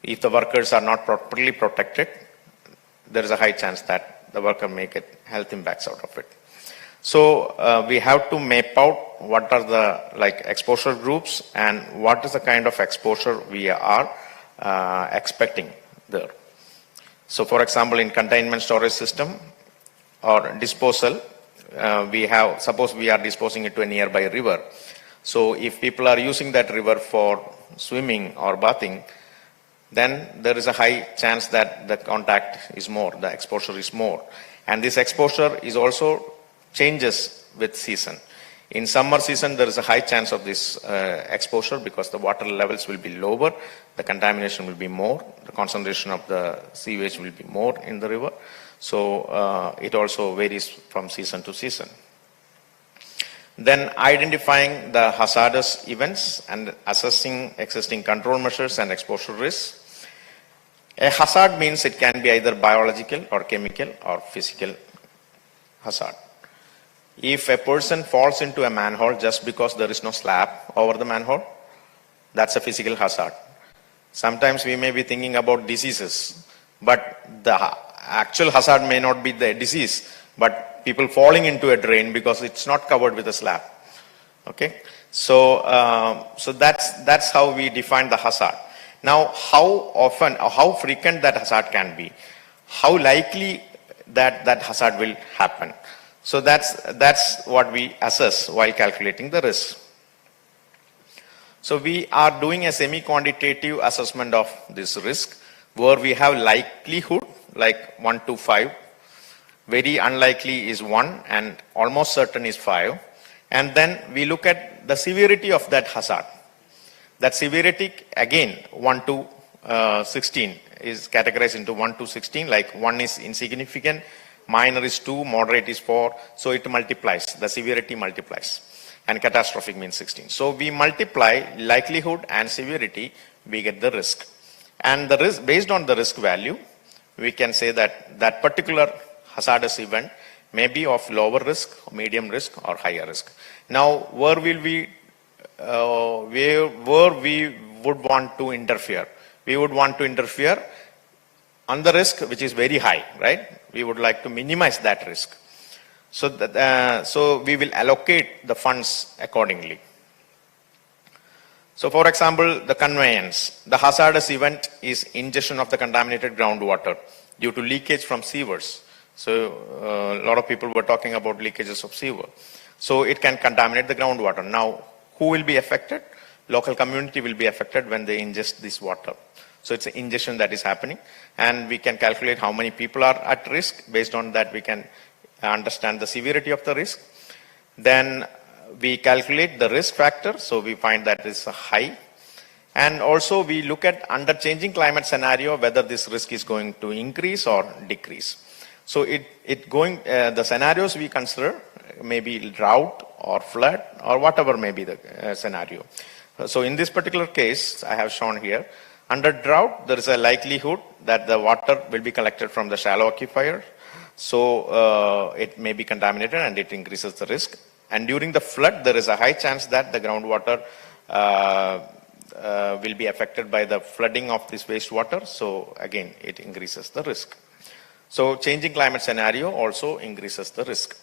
If the workers are not properly protected, there is a high chance that the worker may get health impacts out of it. So we have to map out what are the exposure groups and what is the kind of exposure we are expecting there. So for example, in containment storage system or disposal, suppose we are disposing it to a nearby river. So if people are using that river for swimming or bathing, then there is a high chance that the contact is more, the exposure is more. And this exposure is also changes with season. In summer season, there is a high chance of this exposure because the water levels will be lower, the contamination will be more, the concentration of the sewage will be more in the river. So it also varies from season to season. Then identifying the hazardous events and assessing existing control measures and exposure risks. A hazard means it can be either biological or chemical or physical hazard. If a person falls into a manhole just because there is no slab over the manhole, that's a physical hazard. Sometimes we may be thinking about diseases, but the actual hazard may not be the disease, but people falling into a drain because it's not covered with a slab. Okay, so that's how we define the hazard. Now, how often or how frequent that hazard can be, how likely that hazard will happen. So that's what we assess while calculating the risk. So we are doing a semi-quantitative assessment of this risk where we have likelihood like 1 to 5, very unlikely is 1 and almost certain is 5. And then we look at the severity of that hazard. That severity again 1 to 16 is categorized into 1 to 16, like 1 is insignificant, minor is 2, moderate is 4, so it multiplies, the severity multiplies. And catastrophic means 16. So we multiply likelihood and severity, we get the risk. And the risk, based on the risk value, we can say that that particular hazardous event may be of lower risk, medium risk, or higher risk. Now, where we would want to interfere? We would want to interfere on the risk which is very high, right? We would like to minimize that risk. So we will allocate the funds accordingly. So for example, the conveyance. The hazardous event is ingestion of the contaminated groundwater due to leakage from sewers. So a lot of people were talking about leakages of sewer. So it can contaminate the groundwater. Now, who will be affected? Local community will be affected when they ingest this water. So it's an ingestion that is happening, and we can calculate how many people are at risk. Based on that, we can understand the severity of the risk. Then we calculate the risk factor, so we find that is high. And also we look at under changing climate scenario whether this risk is going to increase or decrease. So the scenarios we consider may be drought or flood or whatever may be the scenario. So in this particular case, I have shown here, under drought there is a likelihood that the water will be collected from the shallow aquifer. So it may be contaminated and it increases the risk. And during the flood, there is a high chance that the groundwater will be affected by the flooding of this wastewater. So again, it increases the risk. So changing climate scenario also increases the risk.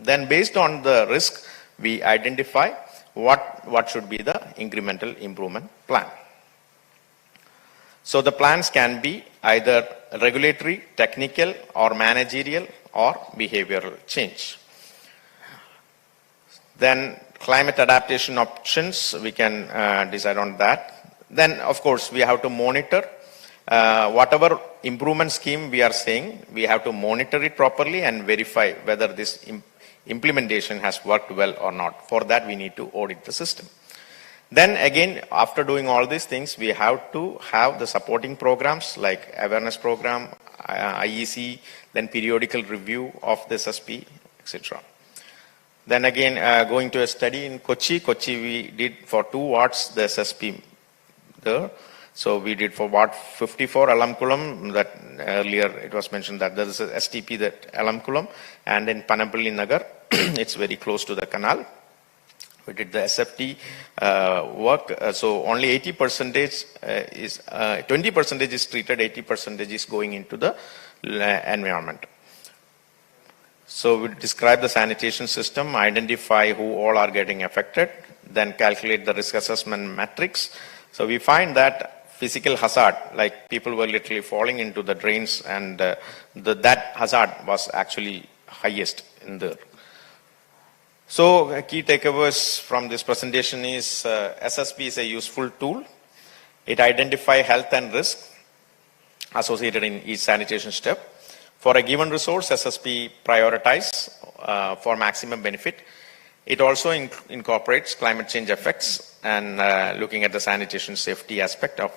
Then based on the risk, we identify what should be the incremental improvement plan. So the plans can be either regulatory, technical, or managerial, or behavioral change. Then climate adaptation options, we can decide on that. Then of course we have to monitor whatever improvement scheme we are saying, we have to monitor it properly and verify whether this implementation has worked well or not. For that we need to audit the system. Then again, after doing all these things, we have to have the supporting programs like awareness program, IEC, then periodical review of the SSP, etc. Then again, going to a study in Kochi, we did for 2 wards the SSP there. So we did for Ward 54, Alamkulam, that earlier it was mentioned that there is a STP that Alamkulam, and in Panapalli Nagar, it's very close to the canal. We did the SFT work, so only 80% is, 20% is treated, 80% is going into the environment. So we describe the sanitation system, identify who all are getting affected, then calculate the risk assessment metrics. So we find that physical hazard, like people were literally falling into the drains, and that hazard was actually highest in there. So key takeaways from this presentation is SSP is a useful tool. It identifies health and risk associated in each sanitation step. For a given resource, SSP prioritize for maximum benefit. It also incorporates climate change effects and looking at the sanitation safety aspect of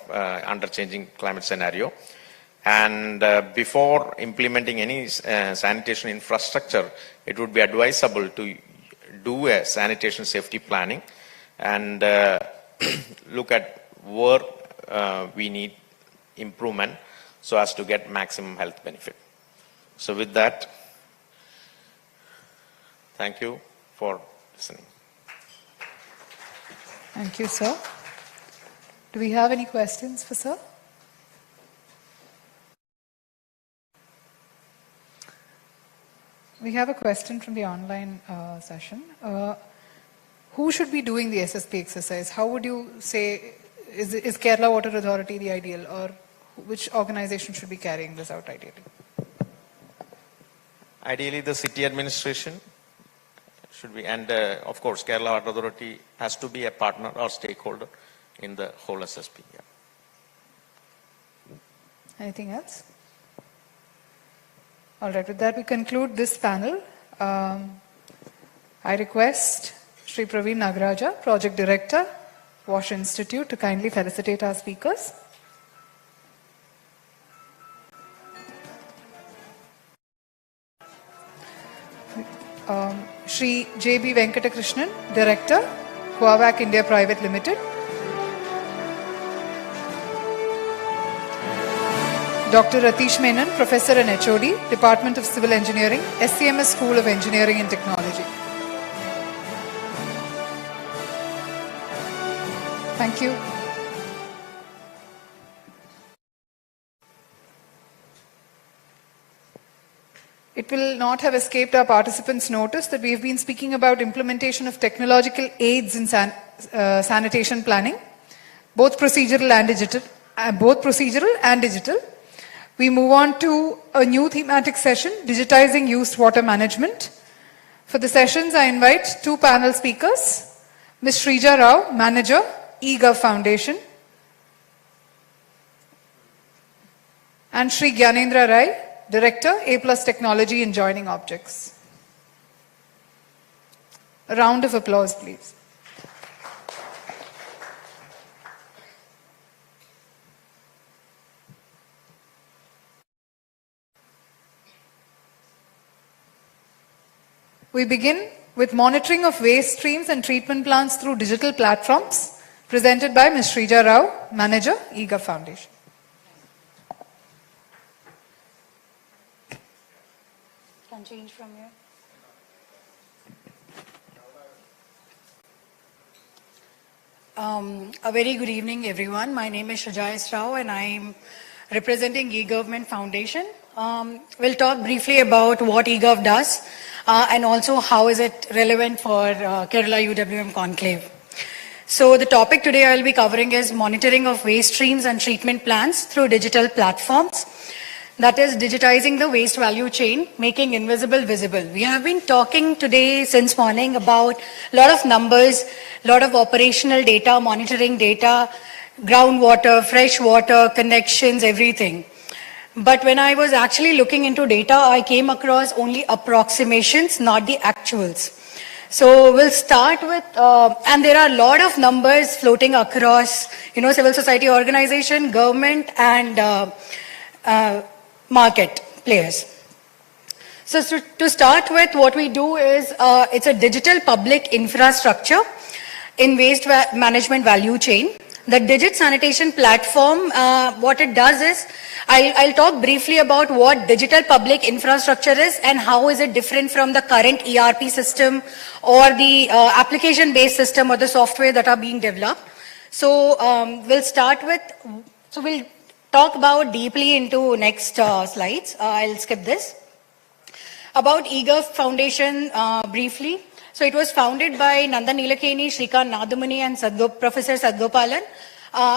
under changing climate scenario. And before implementing any sanitation infrastructure, it would be advisable to do a sanitation safety planning and look at where we need improvement so as to get maximum health benefit. So with that, thank you for listening. Thank you, sir. Do we have any questions for sir? We have a question from the online session. Who should be doing the SSP exercise? How would you say, is Kerala Water Authority the ideal, or which organization should be carrying this out ideally? Ideally, the city administration should be, and of course, Kerala Water Authority has to be a partner or stakeholder in the whole SSP. Yeah. Anything else? All right, with that we conclude this panel. I request Shri Praveen Nagaraja, Project Director, Wash Institute, to kindly felicitate our speakers. Shri J.B. Venkatakrishnan, Director, Huavac India Private Limited. Dr. Ratish Menon, Professor and HOD, Department of Civil Engineering, SCMS School of Engineering and Technology. Thank you. It will not have escaped our participants' notice that we have been speaking about implementation of technological aids in sanitation planning, both procedural and digital. We move on to a new thematic session, digitizing used water management. For the sessions, I invite two panel speakers, Ms. Shrija Rao, Manager, eGov Foundation, and Shri Gyanendra Rai, Director, A+ Technology in Joining Objects. A round of applause, please. We begin with monitoring of waste streams and treatment plants through digital platforms, presented by Ms. Shrija Rao, Manager, eGov Foundation. Can change from here. A very good evening, everyone. My name is Shrija Rao, and I'm representing eGovernment Foundation. We'll talk briefly about what eGov does, and also how is it relevant for Kerala UWM Conclave. So the topic today I'll be covering is monitoring of waste streams and treatment plants through digital platforms. That is digitizing the waste value chain, making invisible visible. We have been talking today since morning about a lot of numbers, a lot of operational data, monitoring data, groundwater, fresh water, connections, everything. But when I was actually looking into data, I came across only approximations, not the actuals. So we'll start with, and there are a lot of numbers floating across, civil society organization, government, and market players. So to start with, what we do is, it's a digital public infrastructure in waste management value chain. The Digit Sanitation platform, what it does is, I'll talk briefly about what digital public infrastructure is and how is it different from the current ERP system or the application-based system or the software that are being developed. So we'll talk about deeply into next slides. I'll skip this. About eGov Foundation briefly. So it was founded by Nanda Nilekani, Shrikant Nadamani and Professor Sadgopalan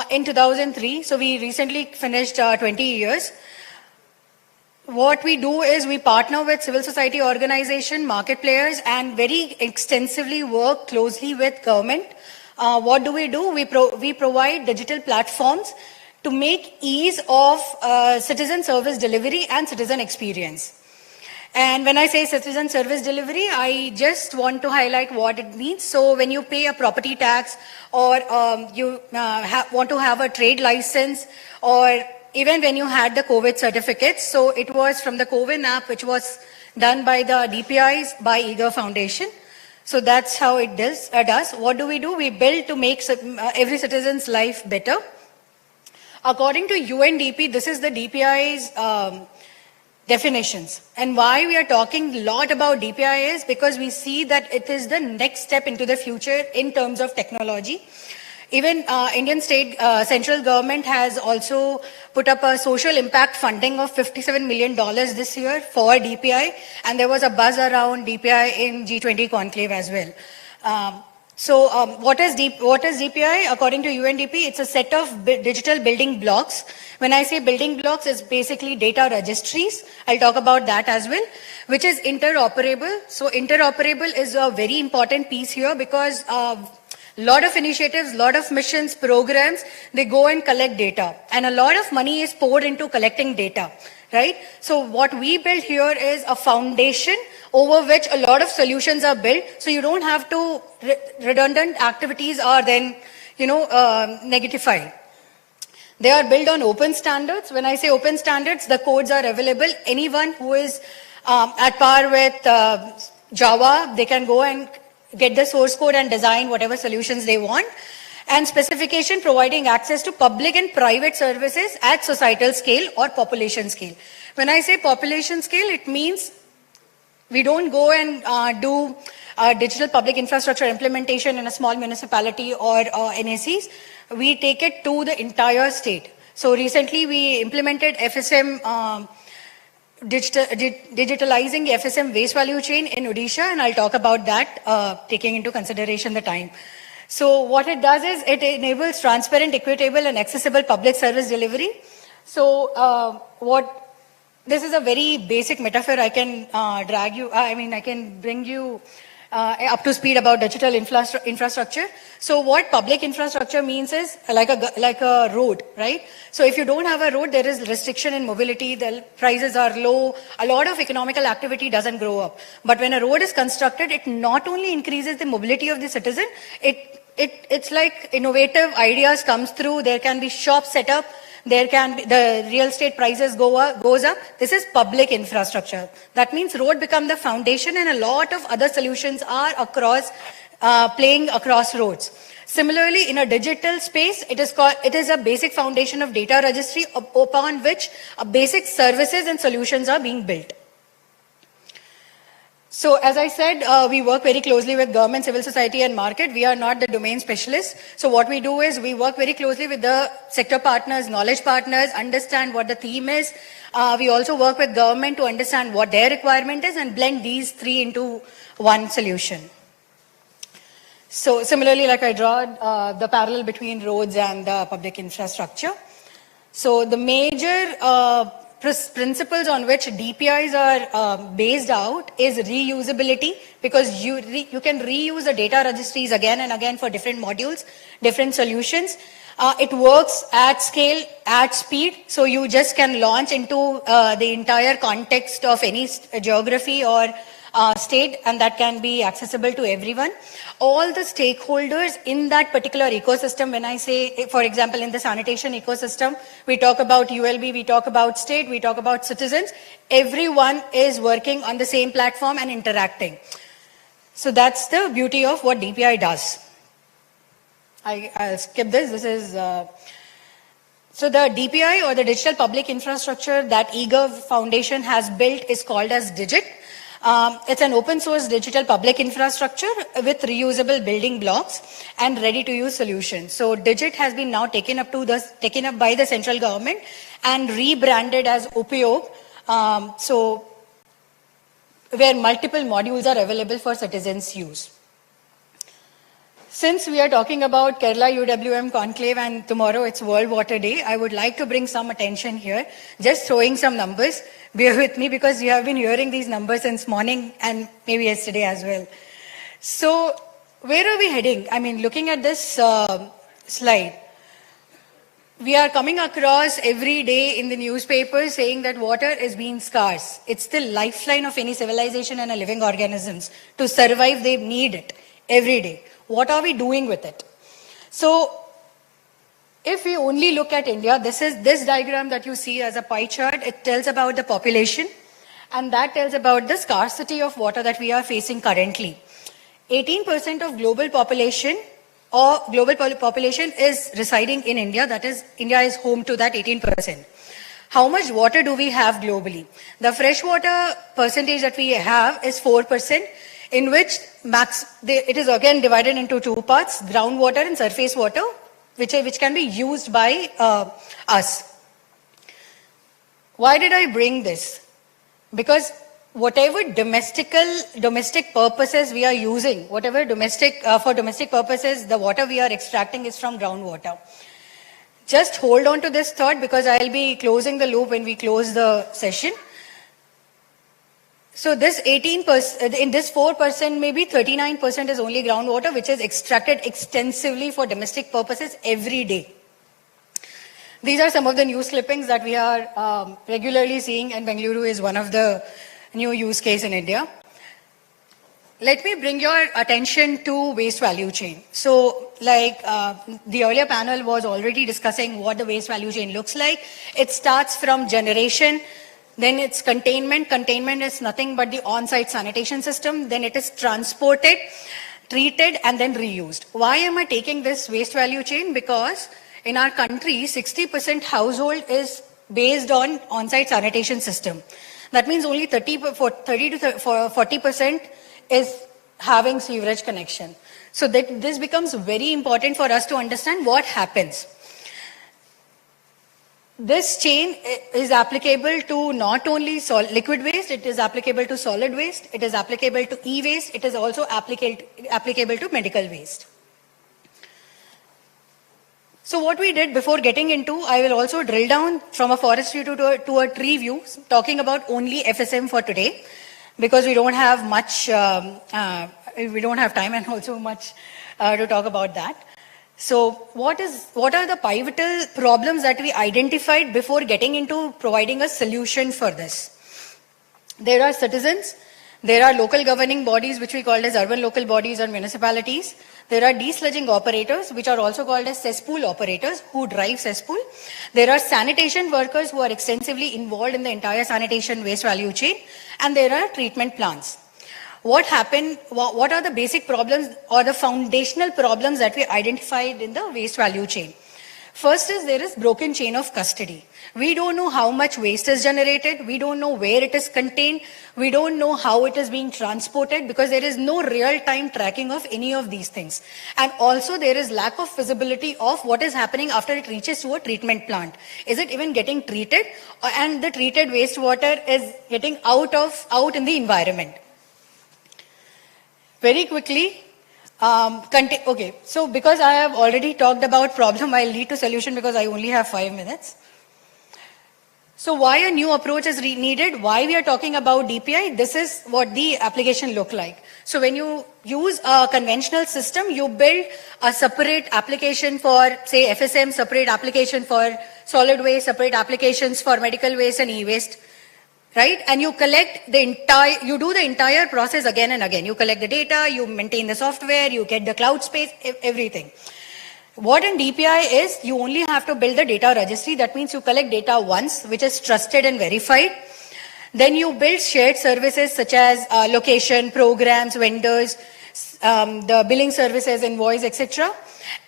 in 2003. So we recently finished 20 years. What we do is we partner with civil society organization, market players, and very extensively work closely with government. What do? We provide digital platforms to make ease of citizen service delivery and citizen experience. And when I say citizen service delivery, I just want to highlight what it means. So when you pay a property tax or you want to have a trade license, or even when you had the COVID certificates, so it was from the COVID app, which was done by the DPIs by eGov Foundation. So that's how it does. What do? We build to make every citizen's life better. According to UNDP, this is the DPI's definitions. And why we are talking a lot about DPI is because we see that it is the next step into the future in terms of technology. Even Indian state central government has also put up a social impact funding of $57 million this year for DPI, and there was a buzz around DPI in G20 conclave as well. What is DPI? According to UNDP, it's a set of digital building blocks. When I say building blocks, it's basically data registries. I'll talk about that as well, which is interoperable. So interoperable is a very important piece here because lot of initiatives, lot of missions, programs, they go and collect data. And a lot of money is poured into collecting data, right? So what we build here is a foundation over which a lot of solutions are built. So you don't have to, redundant activities are then, negatified. They are built on open standards. When I say open standards, the codes are available. Anyone who is at par with Java, they can go and get the source code and design whatever solutions they want. And specification providing access to public and private services at societal scale or population scale. When I say population scale, it means we don't go and do digital public infrastructure implementation in a small municipality or NACs. We take it to the entire state. So recently we implemented FSM digitalizing FSM waste value chain in Odisha, and I'll talk about that, taking into consideration the time. So what it does is it enables transparent, equitable, and accessible public service delivery. So this is a very basic metaphor. I can I can bring you up to speed about digital infrastructure. So what public infrastructure means is like a road, right? So if you don't have a road, there is restriction in mobility, the prices are low, a lot of economical activity doesn't grow up. But when a road is constructed, it not only increases the mobility of the citizen, it's like innovative ideas comes through, there can be shops set up, there can be, the real estate prices goes up. This is public infrastructure. That means road become the foundation and a lot of other solutions are across, playing across roads. Similarly, in a digital space, it is a basic foundation of data registry upon which basic services and solutions are being built. So as I said, we work very closely with government, civil society and market. We are not the domain specialists. So what we do is we work very closely with the sector partners, knowledge partners, understand what the theme is. We also work with government to understand what their requirement is and blend these three into one solution. So similarly, like I draw the parallel between roads and public infrastructure. So the major principles on which DPIs are based out is reusability, because you can reuse the data registries again and again for different modules, different solutions. It works at scale, at speed, so you just can launch into the entire context of any geography or state, and that can be accessible to everyone. All the stakeholders in that particular ecosystem, when I say, for example, in the sanitation ecosystem, we talk about ULB, we talk about state, we talk about citizens, everyone is working on the same platform and interacting. So that's the beauty of what DPI does. I'll skip this. This is, so the DPI, or the Digital Public Infrastructure that eGov Foundation has built, is called as DIGIT. It's an open source digital public infrastructure with reusable building blocks and ready to use solutions. So DIGIT has been now taken up by the central government and rebranded as OPIOG, so where multiple modules are available for citizens' use. Since we are talking about Kerala UWM Conclave and tomorrow it's World Water Day, I would like to bring some attention here, just throwing some numbers. Bear with me because you have been hearing these numbers since morning and maybe yesterday as well. So where are we heading? I mean, looking at this slide, we are coming across every day in the newspapers saying that water is being scarce. It's the lifeline of any civilization and a living organisms. To survive, they need it every day. What are we doing with it? So if we only look at India, this diagram that you see as a pie chart, it tells about the population, and that tells about the scarcity of water that we are facing currently. 18% of global population or global population is residing in India, that is, India is home to that 18%. How much water do we have globally? The freshwater percentage that we have is 4%, in which it is again divided into two parts, groundwater and surface water, which can be used by us. Why did I bring this? Because whatever domestic purposes we are using, whatever for domestic purposes, the water we are extracting is from groundwater. Just hold on to this thought, because I'll be closing the loop when we close the session. So this 18%, in this 4%, maybe 39% is only groundwater, which is extracted extensively for domestic purposes every day. These are some of the news clippings that we are regularly seeing, and Bengaluru is one of the new use case in India. Let me bring your attention to waste value chain. So like the earlier panel was already discussing what the waste value chain looks like. It starts from generation, then it's containment. Containment is nothing but the on-site sanitation system. Then it is transported, treated, and then reused. Why am I taking this waste value chain? Because in our country, 60% household is based on on-site sanitation system. That means only 30 to 40% is having sewerage connection. So this becomes very important for us to understand what happens. This chain is applicable to not only liquid waste, it is applicable to solid waste, it is applicable to e-waste, it is also applicable to medical waste. So what we did before getting into, I will also drill down from a forestry to a tree view, talking about only FSM for today, because we don't have much, we don't have time and also much to talk about that. So what are the pivotal problems that we identified before getting into providing a solution for this? There are citizens, there are local governing bodies, which we call as urban local bodies or municipalities. There are desludging operators, which are also called as cesspool operators, who drive cesspool. There are sanitation workers who are extensively involved in the entire sanitation waste value chain. And there are treatment plants. What happened, what are the basic problems or the foundational problems that we identified in the waste value chain? First is there is broken chain of custody. We don't know how much waste is generated. We don't know where it is contained. We don't know how it is being transported, because there is no real-time tracking of any of these things. And also there is lack of visibility of what is happening after it reaches to a treatment plant. Is it even getting treated? And the treated wastewater is getting out in the environment. Very quickly, okay, so because I have already talked about problem, I'll lead to solution because I only have 5 minutes. So why a new approach is needed? Why we are talking about DPI? This is what the application look like. So when you use a conventional system, you build a separate application for, say, FSM, separate application for solid waste, separate applications for medical waste and e-waste. Right? And you collect you do the entire process again and again. You collect the data, you maintain the software, you get the cloud space, everything. What in DPI is, you only have to build the data registry. That means you collect data once, which is trusted and verified. Then you build shared services such as location, programs, vendors, the billing services, invoice, etc.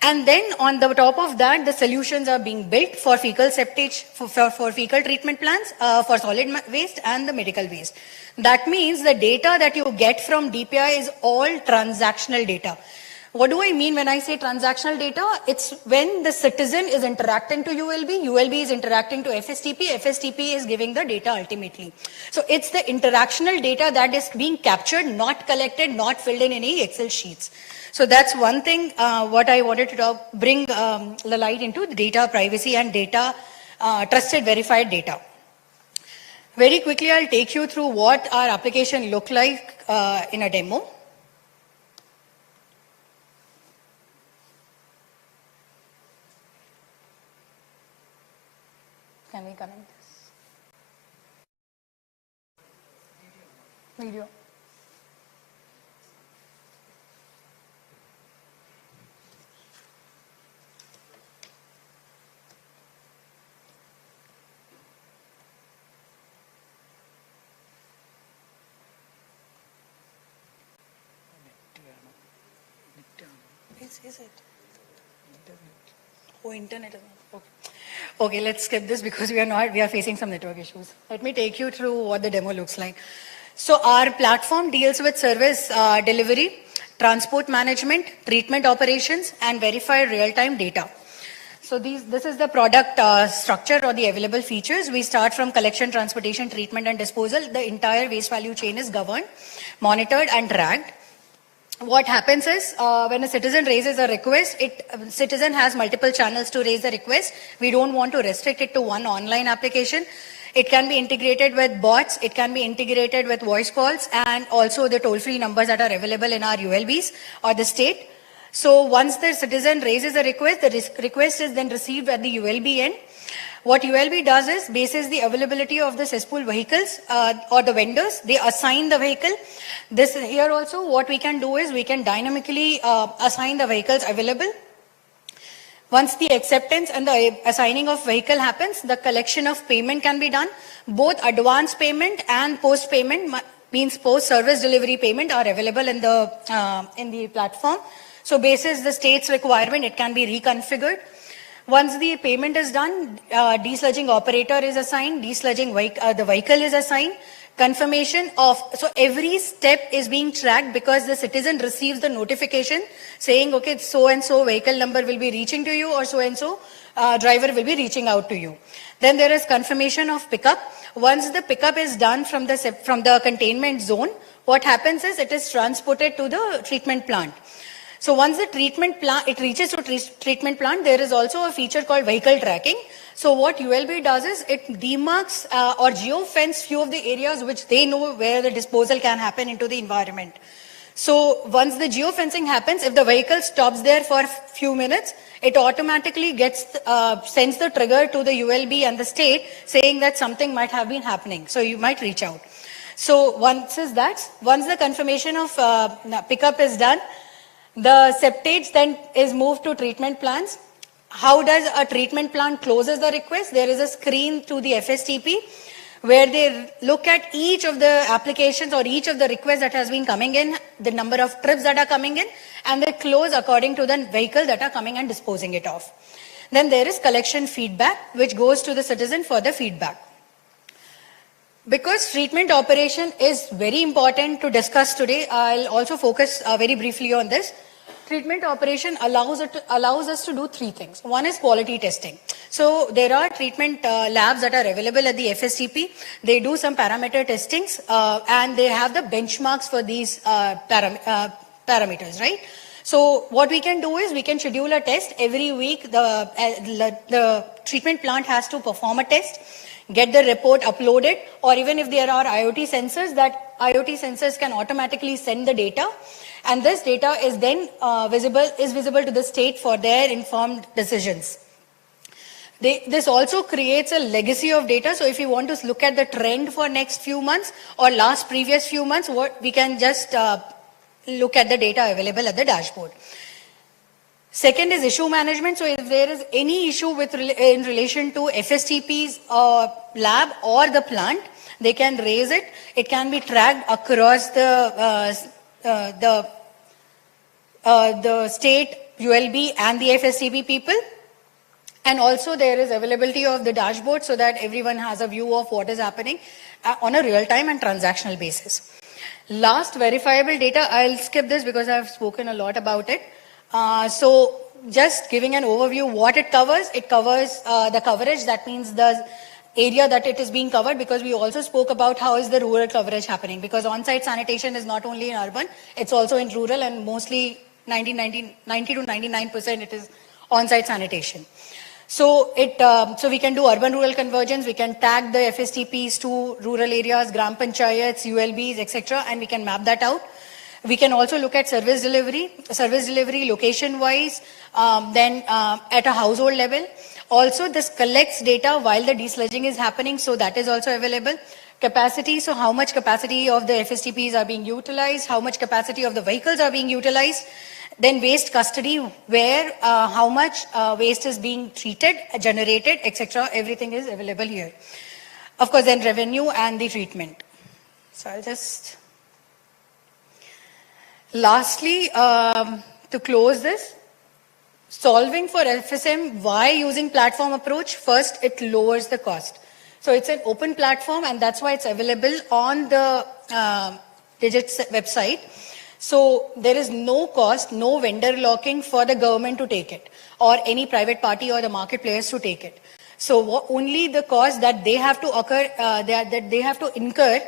And then on the top of that, the solutions are being built for fecal septage, for fecal treatment plants, for solid waste and the medical waste. That means the data that you get from DPI is all transactional data. What do I mean when I say transactional data? It's when the citizen is interacting to ULB, ULB is interacting to FSTP, FSTP is giving the data ultimately. So it's the interactional data that is being captured, not collected, not filled in any Excel sheets. So that's one thing what I wanted to bring the light into, the data privacy and data, trusted verified data. Very quickly, I'll take you through what our application look like in a demo. Can we connect this? Video. Is says it? Oh, internet. Okay, let's skip this because we are facing some network issues. Let me take you through what the demo looks like. So our platform deals with service delivery, transport management, treatment operations, and verified real-time data. So this is the product structure or the available features. We start from collection, transportation, treatment, and disposal. The entire waste value chain is governed, monitored, and tracked. What happens is when a citizen raises a request, citizen has multiple channels to raise the request. We don't want to restrict it to one online application. It can be integrated with bots, it can be integrated with voice calls, and also the toll-free numbers that are available in our ULBs or the state. So once the citizen raises a request, the request is then received at the ULB end. What ULB does is, bases the availability of the cesspool vehicles or the vendors, they assign the vehicle. This here also, what we can do is we can dynamically assign the vehicles available. Once the acceptance and the assigning of vehicle happens, the collection of payment can be done. Both advance payment and post payment, means post service delivery payment, are available in the platform. So basis the state's requirement, it can be reconfigured. Once the payment is done, desludging operator is assigned, desludging the vehicle is assigned. Confirmation of, so every step is being tracked because the citizen receives the notification saying, okay, so and so vehicle number will be reaching to you, or so and so driver will be reaching out to you. Then there is confirmation of pickup. Once the pickup is done from the containment zone, what happens is it is transported to the treatment plant. So once the treatment plant, it reaches to treatment plant, there is also a feature called vehicle tracking. So what ULB does is it demarks or geofence few of the areas which they know where the disposal can happen into the environment. So once the geofencing happens, if the vehicle stops there for a few minutes, it automatically sends the trigger to the ULB and the state saying that something might have been happening. So you might reach out. So once the confirmation of pickup is done, the septage then is moved to treatment plants. How does a treatment plant closes the request? There is a screen to the FSTP where they look at each of the applications or each of the requests that has been coming in, the number of trips that are coming in, and they close according to the vehicles that are coming and disposing it off. Then there is collection feedback, which goes to the citizen for the feedback. Because treatment operation is very important to discuss today, I'll also focus very briefly on this. Treatment operation allows us to do three things. One is quality testing. So there are treatment labs that are available at the FSTP. They do some parameter testings and they have the benchmarks for these parameters, right? So what we can do is we can schedule a test every week. The treatment plant has to perform a test, get the report uploaded, or even if there are IoT sensors, that IoT sensors can automatically send the data. And this data is then visible to the state for their informed decisions. This also creates a legacy of data. So if you want to look at the trend for next few months or previous few months, we can just look at the data available at the dashboard. Second is issue management. So if there is any issue in relation to FSTP's lab or the plant, they can raise it. It can be tracked across the state, ULB and the FSTP people. And also there is availability of the dashboard so that everyone has a view of what is happening on a real-time and transactional basis. Last, verifiable data. I'll skip this because I've spoken a lot about it. So just giving an overview what it covers. It covers the coverage, that means the area that it is being covered, because we also spoke about how is the rural coverage happening, because on-site sanitation is not only in urban, it's also in rural, and mostly 90 to 99% it is on-site sanitation. So so we can do urban-rural convergence, we can tag the FSTPs to rural areas, gram panchayats, ULBs, etc., and we can map that out. We can also look at service delivery location-wise, then at a household level. Also, this collects data while the desludging is happening, so that is also available. Capacity, so how much capacity of the FSTPs are being utilized, how much capacity of the vehicles are being utilized. Then waste custody, where, how much waste is being treated, generated, etc. Everything is available here. Of course, then revenue and the treatment. So I'll just... Lastly, to close this, solving for FSM, why using platform approach? First, it lowers the cost. So it's an open platform, and that's why it's available on the Digit's website. So there is no cost, no vendor locking for the government to take it, or any private party or the market players to take it. So only the cost that they have to occur, that they have to incur,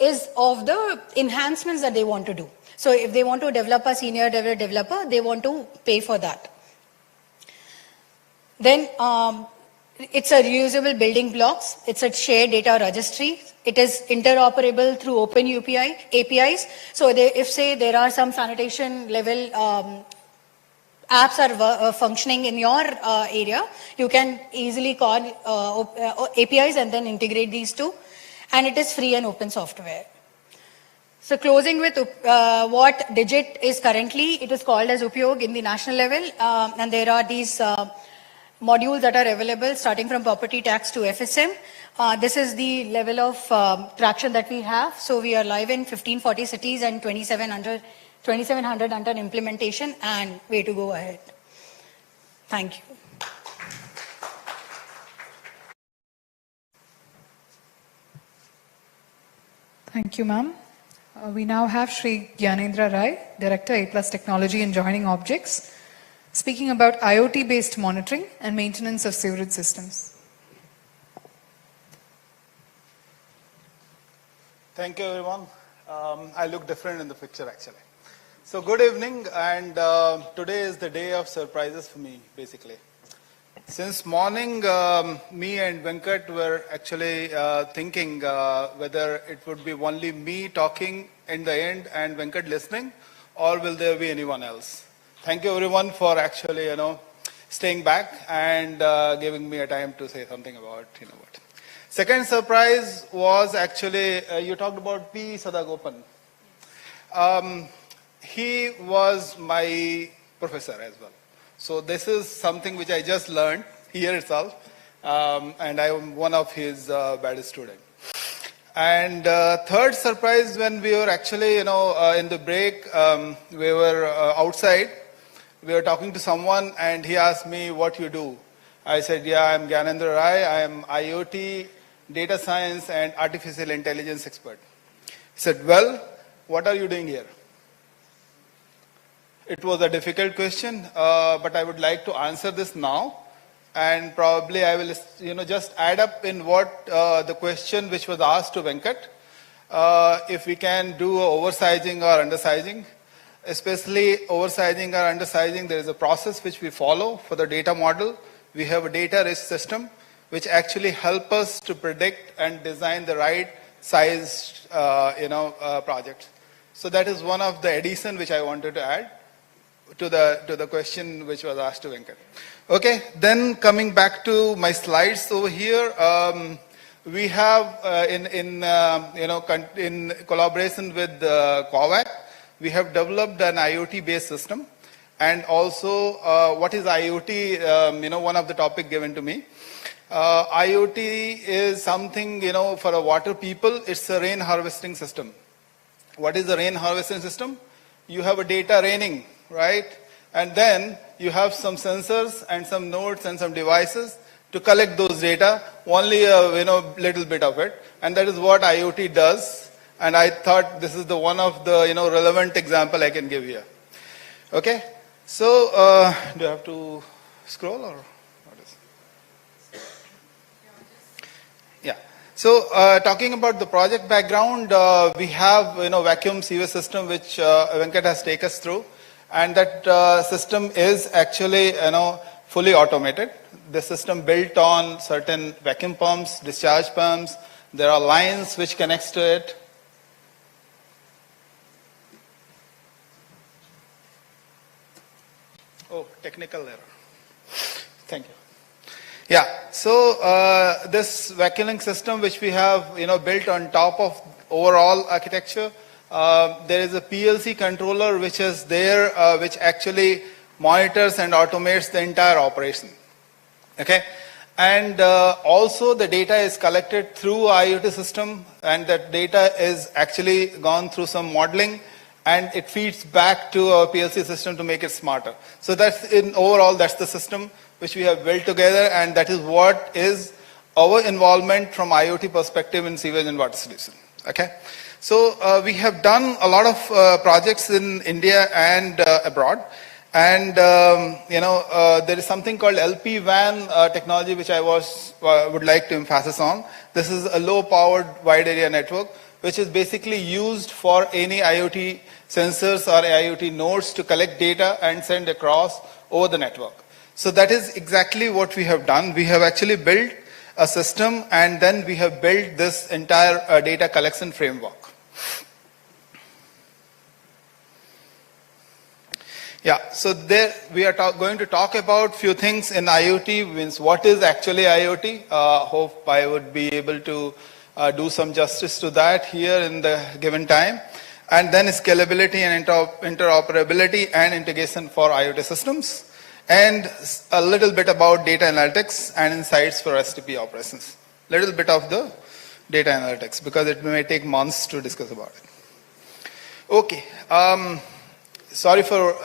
is of the enhancements that they want to do. So if they want to develop a senior developer, they want to pay for that. Then it's a reusable building blocks. It's a shared data registry. It is interoperable through open APIs. So if say there are some sanitation level apps are functioning in your area, you can easily call APIs and then integrate these two. And it is free and open software. So closing with what Digit is currently, it is called as Upyog in the national level. And there are these modules that are available starting from property tax to FSM. This is the level of traction that we have. So we are live in 1540 cities and 2,700 under implementation, and way to go ahead. Thank you. Thank you, ma'am. We now have Shri Gyanendra Rai, Director A+ Technology and Joining Objects, speaking about IoT-based monitoring and maintenance of sewerage systems. Thank you, everyone. I look different in the picture, actually. So good evening, and today is the day of surprises for me, basically. Since morning, me and Venkat were actually thinking whether it would be only me talking in the end and Venkat listening, or will there be anyone else? Thank you, everyone, for actually, staying back and giving me a time to say something about, what. Second surprise was actually, you talked about P. Sadagopan. He was my professor as well. So this is something which I just learned here itself, and I am one of his baddest students. And third surprise, when we were actually, in the break, we were outside, we were talking to someone, and he asked me what you do. I said, yeah, I'm Gyanendra Rai, I am IoT, data science, and artificial intelligence expert. He said, well, what are you doing here? It was a difficult question, but I would like to answer this now. And probably I will, just add up in what the question which was asked to Venkat. If we can do oversizing or undersizing, especially oversizing or undersizing, there is a process which we follow for the data model. We have a data risk system which actually help us to predict and design the right sized, projects. So that is one of the addition which I wanted to add to the question which was asked to Venkat. Okay, then coming back to my slides over here, we have in collaboration with COVAC, we have developed an IoT-based system, and also what is IoT? One of the topic given to me. IoT is something for a water people. It's a rain harvesting system. What is the rain harvesting system? You have a data raining, right? And then you have some sensors and some nodes and some devices to collect those data, only a little bit of it. And that is what IoT does. And I thought this is the one of the relevant example I can give here. Okay, so do I have to scroll or what is? Yeah. So talking about the project background, we have vacuum sewer system which Venkat has taken us through. And that system is actually, fully automated. The system built on certain vacuum pumps, discharge pumps. There are lines which connects to it. Oh, technical error. Thank you. Yeah, so this vacuuming system which we have, built on top of overall architecture, there is a PLC controller which is there, which actually monitors and automates the entire operation. Okay, and also the data is collected through IoT system, and that data is actually gone through some modeling and it feeds back to our PLC system to make it smarter. So that's overall, that's the system which we have built together, and that is what is our involvement from IoT perspective in sewage and water solution. Okay, so we have done a lot of projects in India and abroad, and there is something called LP-WAN technology which I would like to emphasize on. This is a low-powered wide area network which is basically used for any IoT sensors or IoT nodes to collect data and send across over the network. So that is exactly what we have done. We have actually built a system, and then we have built this entire data collection framework. Yeah, so there we are going to talk about few things in IoT, means what is actually IoT. Hope I would be able to do some justice to that here in the given time. And then scalability and interoperability and integration for IoT systems. And a little bit about data analytics and insights for STP operations. Little bit of the data analytics, because it may take months to discuss about it. Okay. Sorry for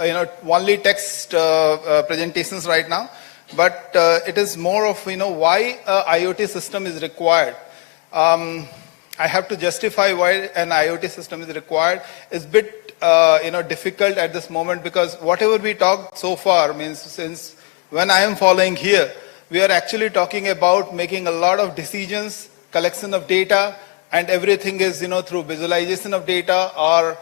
only text presentations right now, but it is more of why a IoT system is required. I have to justify why an IoT system is required. It's a bit difficult at this moment, because whatever we talked so far means, since when I am following here, we are actually talking about making a lot of decisions, collection of data, and everything is through visualization of data or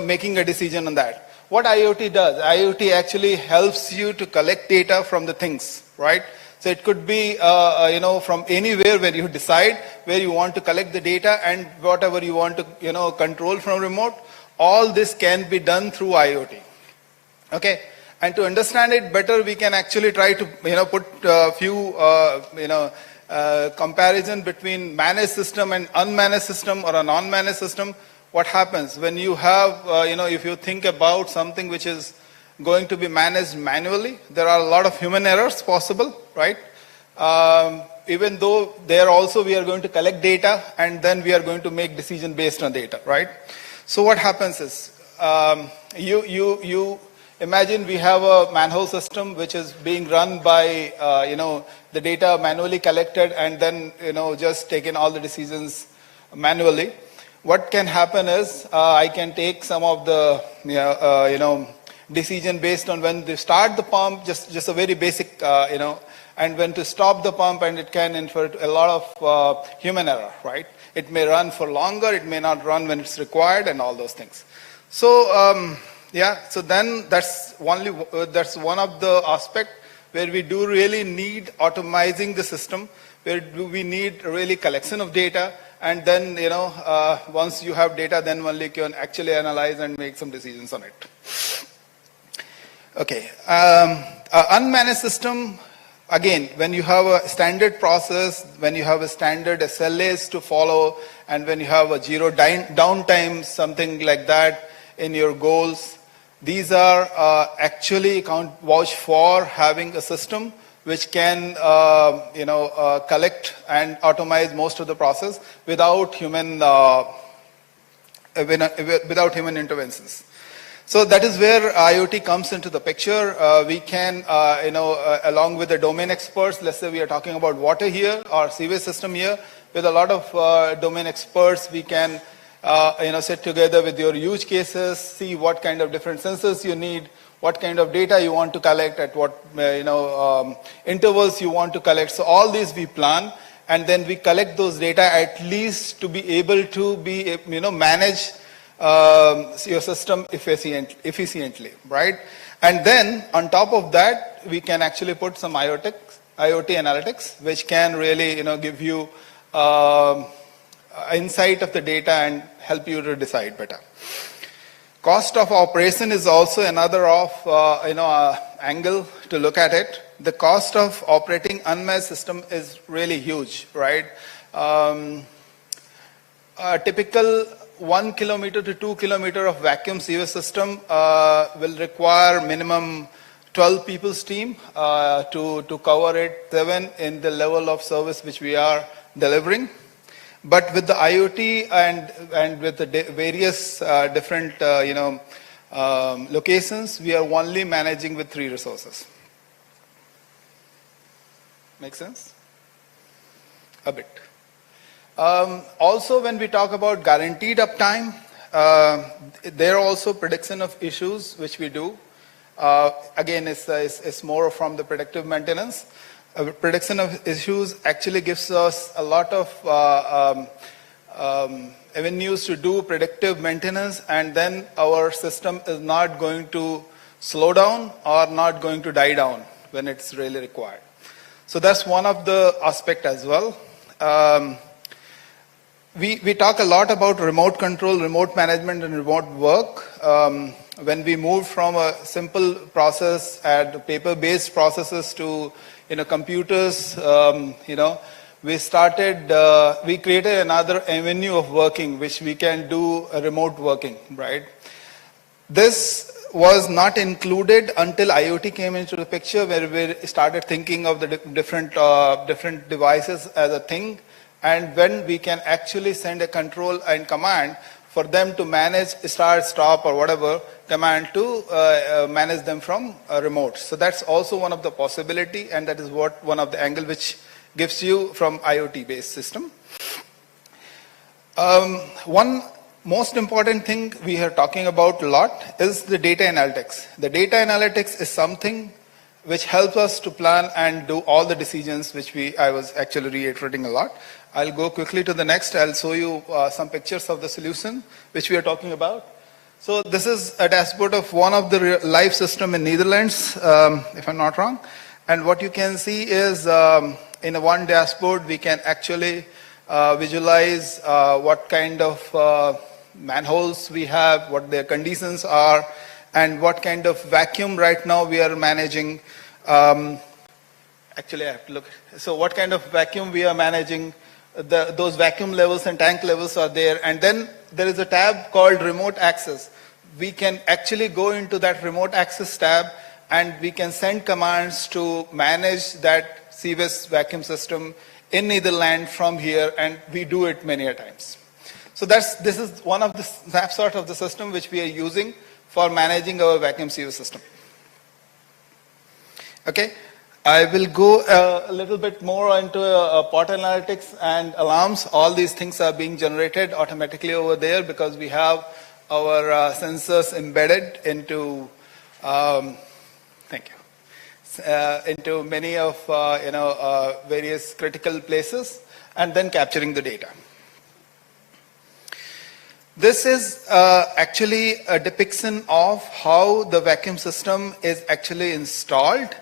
making a decision on that. What IoT does, IoT actually helps you to collect data from the things, right? So it could be from anywhere where you decide where you want to collect the data, and whatever you want to control from remote. All this can be done through IoT. Okay, and to understand it better, we can actually try to put a few comparison between managed system and unmanaged system or a non-managed system. What happens when you have if you think about something which is going to be managed manually, there are a lot of human errors possible, right? Even though there also we are going to collect data, and then we are going to make decision based on data, right? So what happens is, you imagine we have a manhole system which is being run by, the data manually collected and then, just taken all the decisions manually. What can happen is, I can take some of the, decision based on when to start the pump, just a very basic, and when to stop the pump, and it can infer a lot of human error, right? It may run for longer, it may not run when it's required, and all those things. So, so then that's one of the aspects where we do really need automizing the system, where we need really collection of data, and then, once you have data, then only you can actually analyze and make some decisions on it. Okay, unmanaged system, again, when you have a standard process, when you have a standard SLAs to follow, and when you have a zero downtime, something like that in your goals, these are actually vouch for having a system which can collect and automate most of the process without human interventions. So that is where IoT comes into the picture. We can, along with the domain experts, let's say we are talking about water here or sewage system here, with a lot of domain experts, we can, sit together with your use cases, see what kind of different sensors you need, what kind of data you want to collect, at what intervals you want to collect. So all these we plan, and then we collect those data at least to be able to be, manage your system efficiently, right? And then on top of that, we can actually put some IoT analytics, which can really, give you insight of the data and help you to decide better. Cost of operation is also another angle to look at it. The cost of operating unmanaged system is really huge, right? A typical 1 kilometer to 2 kilometer of vacuum sewage system will require minimum 12 people's team to cover it, 7 in the level of service which we are delivering. But with the IoT and with the various different locations, we are only managing with 3 resources. Make sense? A bit. Also, when we talk about guaranteed uptime, there are also prediction of issues which we do. Again, it's more from the predictive maintenance. Prediction of issues actually gives us a lot of avenues to do predictive maintenance, and then our system is not going to slow down or not going to die down when it's really required. So that's one of the aspects as well. We talk a lot about remote control, remote management, and remote work. When we moved from a simple process and paper-based processes to computers, we created another avenue of working, which we can do remote working, right? This was not included until IoT came into the picture, where we started thinking of the different devices as a thing, and when we can actually send a control and command for them to manage start, stop, or whatever command to manage them from remote. So that's also one of the possibility, and that is one of the angle which gives you from IoT-based system. One most important thing we are talking about a lot is the data analytics. The data analytics is something which helps us to plan and do all the decisions, which I was actually reiterating a lot. I'll go quickly to the next. I'll show you some pictures of the solution which we are talking about. So this is a dashboard of one of the live system in Netherlands, if I'm not wrong. And what you can see is in one dashboard, we can actually visualize what kind of manholes we have, what their conditions are, and what kind of vacuum right now we are managing. Actually, I have to look. So what kind of vacuum we are managing, those vacuum levels and tank levels are there. And then there is a tab called remote access. We can actually go into that remote access tab, and we can send commands to manage that CVS vacuum system in Netherlands from here, and we do it many a times. So this is one of the snapshots of the system which we are using for managing our vacuum CVS system. Okay, I will go a little bit more into pot analytics and alarms. All these things are being generated automatically over there because we have our sensors embedded into into many of various critical places, and then capturing the data. This is actually a depiction of how the vacuum system is actually installed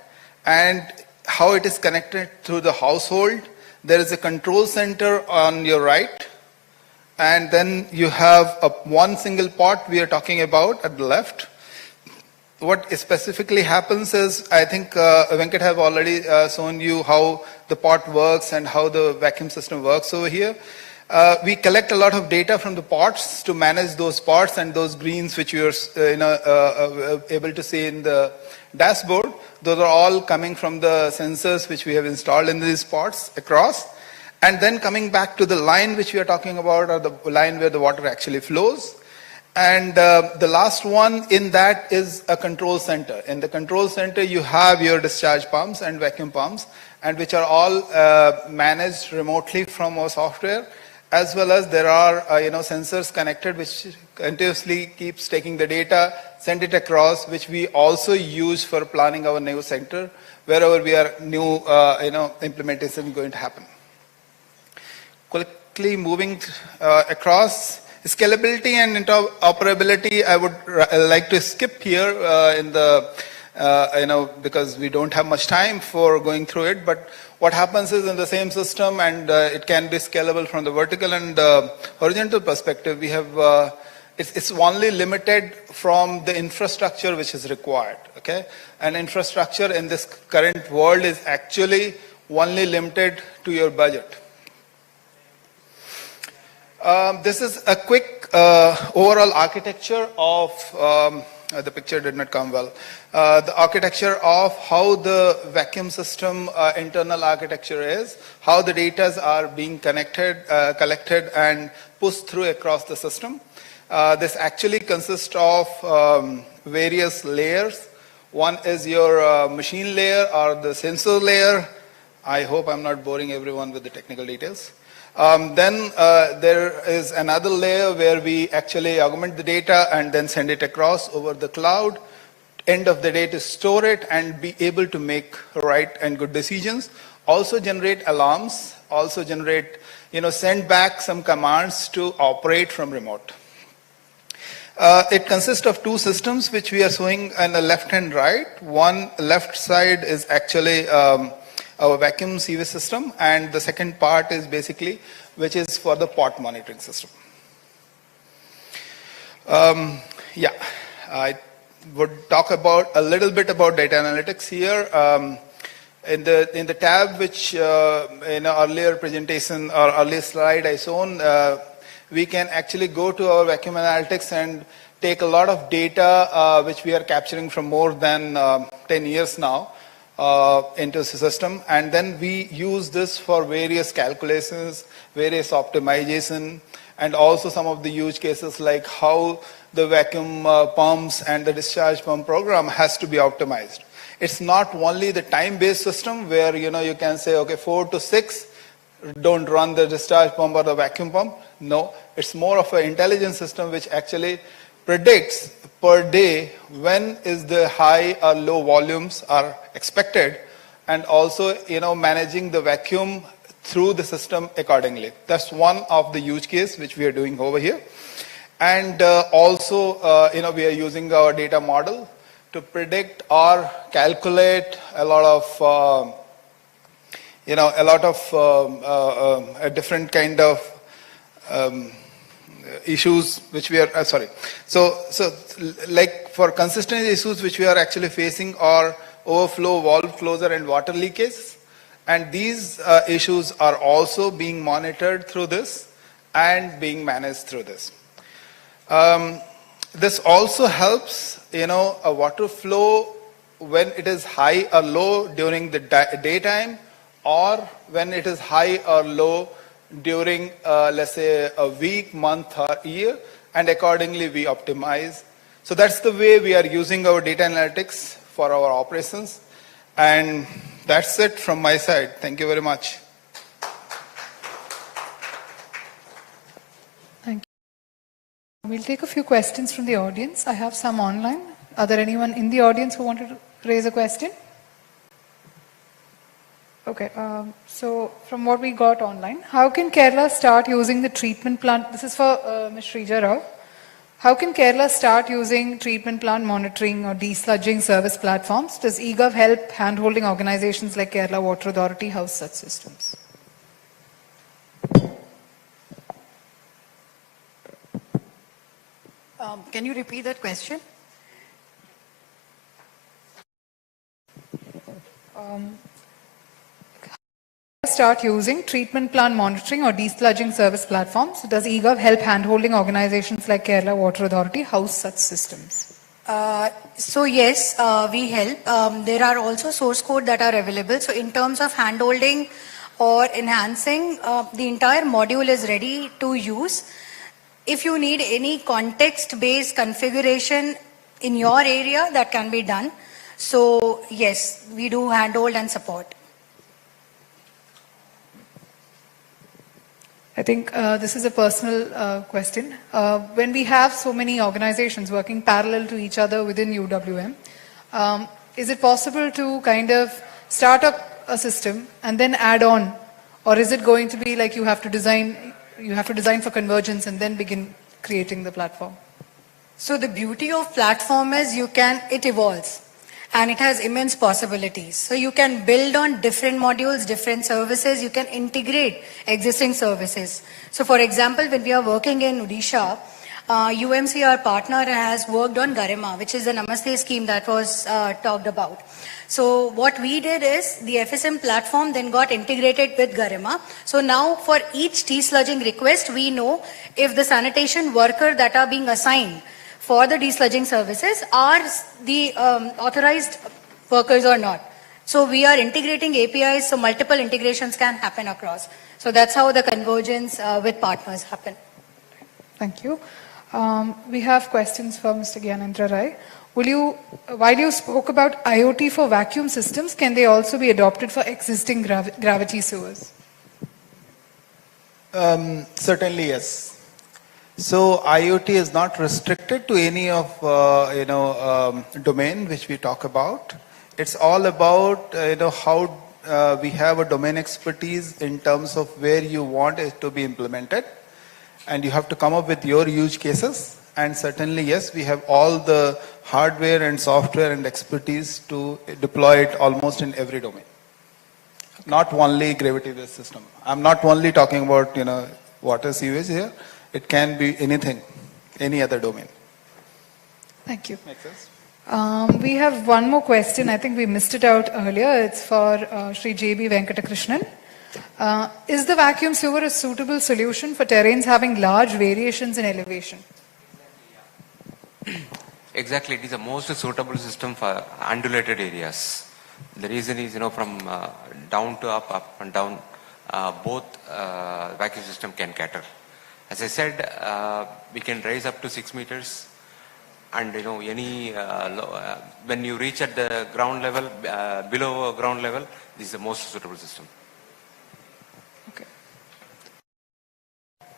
and how it is connected to the household. There is a control center on your right, and then you have one single pot we are talking about at the left. What specifically happens is, I think Venkat have already shown you how the pot works and how the vacuum system works over here. We collect a lot of data from the pots to manage those pots, and those greens which you are able to see in the dashboard. Those are all coming from the sensors which we have installed in these pots across. And then coming back to the line which we are talking about, or the line where the water actually flows. And the last one in that is a control center. In the control center, you have your discharge pumps and vacuum pumps, and which are all managed remotely from our software, as well as there are sensors connected which continuously keeps taking the data, send it across, which we also use for planning our new center wherever we are new implementation going to happen. Quickly moving across. Scalability and interoperability, I would like to skip here in the, because we don't have much time for going through it. But what happens is, in the same system, and it can be scalable from the vertical and horizontal perspective, we have, it's only limited from the infrastructure which is required, okay? And infrastructure in this current world is actually only limited to your budget. This is a quick overall architecture of the picture did not come well. The architecture of how the vacuum system internal architecture is, how the data are being collected and pushed through across the system. This actually consists of various layers. One is your machine layer or the sensor layer. I hope I'm not boring everyone with the technical details. Then there is another layer where we actually augment the data and then send it across over the cloud. End of the day to store it and be able to make right and good decisions. Also generate alarms, also generate, send back some commands to operate from remote. It consists of two systems which we are showing on the left and right. One left side is actually our vacuum CV system, and the second part is basically which is for the pot monitoring system. I would talk about a little bit about data analytics here. In the tab which in an earlier presentation or earlier slide I shown, we can actually go to our vacuum analytics and take a lot of data which we are capturing from more than 10 years now into the system, and then we use this for various calculations, various optimization, and also some of the use cases like how the vacuum pumps and the discharge pump program has to be optimized. It's not only the time-based system where you can say, okay, 4 to 6, don't run the discharge pump or the vacuum pump. No, it's more of an intelligent system which actually predicts per day when is the high or low volumes are expected, and also managing the vacuum through the system accordingly. That's one of the use case which we are doing over here. And also we are using our data model to predict or calculate a lot of a different kind of issues which we are so like for consistency issues which we are actually facing are overflow, valve closure, and water leakage, and these issues are also being monitored through this and being managed through this. This also helps a water flow when it is high or low during the daytime, or when it is high or low during, let's say, a week, month, or year, and accordingly we optimize. So that's the way we are using our data analytics for our operations. And that's it from my side. Thank you very much. Thank you. We'll take a few questions from the audience. I have some online. Are there anyone in the audience who wanted to raise a question? Okay, so from what we got online, how can Kerala start using the treatment plant? This is for Ms. Shrija Rao. How can Kerala start using treatment plant monitoring or desludging service platforms? Does eGov help hand-holding organizations like Kerala Water Authority house such systems? Can you repeat that question? Start using treatment plant monitoring or desludging service platforms. Does eGov help hand-holding organizations like Kerala Water Authority house such systems? So yes, we help. There are also source code that are available. So in terms of hand-holding or enhancing, the entire module is ready to use. If you need any context-based configuration in your area, that can be done. So yes, we do handhold and support. I think this is a personal question. When we have so many organizations working parallel to each other within UWM, is it possible to kind of start up a system and then add on? Or is it going to be like you have to design for convergence and then begin creating the platform? So the beauty of platform is it evolves. And it has immense possibilities. So you can build on different modules, different services. You can integrate existing services. So for example, when we are working in Odisha, UMC, our partner, has worked on Garima, which is the Namaste scheme that was talked about. So what we did is the FSM platform then got integrated with Garima. So now for each T-sludging request, we know if the sanitation worker that are being assigned for the desludging services are the authorized workers or not. So we are integrating APIs so multiple integrations can happen across. So that's how the convergence with partners happen. Thank you. We have questions for Mr. Gyanendra Rai. While you spoke about IoT for vacuum systems, can they also be adopted for existing gravity sewers? Certainly, yes. So IoT is not restricted to any of domain which we talk about. It's all about how we have a domain expertise in terms of where you want it to be implemented, and you have to come up with your use cases. And certainly, yes, we have all the hardware and software and expertise to deploy it almost in every domain. Not only gravity-based system. I'm not only talking about water sewage here. It can be anything, any other domain. Thank you. Makes sense? We have one more question. I think we missed it out earlier. It's for Sri J.B. Venkatakrishnan. Is the vacuum sewer a suitable solution for terrains having large variations in elevation? Exactly, it is the most suitable system for undulated areas. The reason is, from down to up and down, both vacuum system can cater. As I said, we can raise up to 6 meters, and when you reach at the ground level, below ground level, this is the most suitable system. Okay.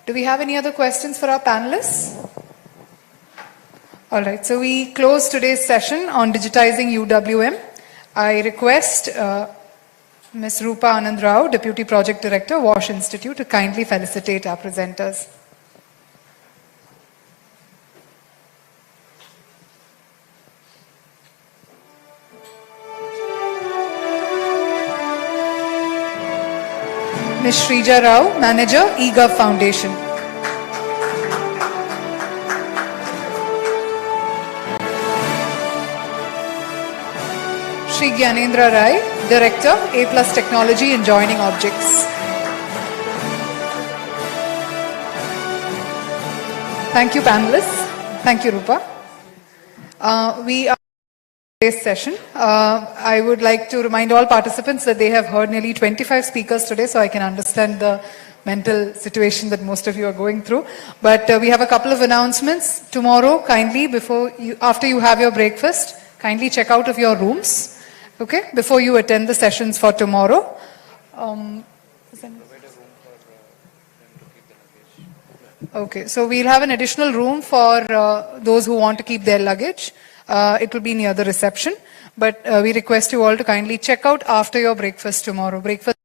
Do we have any other questions for our panelists? All right, so we close today's session on digitizing UWM. I request Ms. Rupa Anand Rao, Deputy Project Director, Wash Institute, to kindly felicitate our presenters. Ms. Shrija Rao, Manager, eGov Foundation. Shri Gyanendra Rai, Director, A+ Technology and Joining Objects. Thank you, panelists. Thank you, Rupa. We are today's session. I would like to remind all participants that they have heard nearly 25 speakers today, so I can understand the mental situation that most of you are going through. But we have a couple of announcements. Tomorrow, kindly, after you have your breakfast, kindly check out of your rooms. Okay, before you attend the sessions for tomorrow. Okay, so we'll have an additional room for those who want to keep their luggage. It will be near the reception, but we request you all to kindly check out after your breakfast tomorrow. Breakfast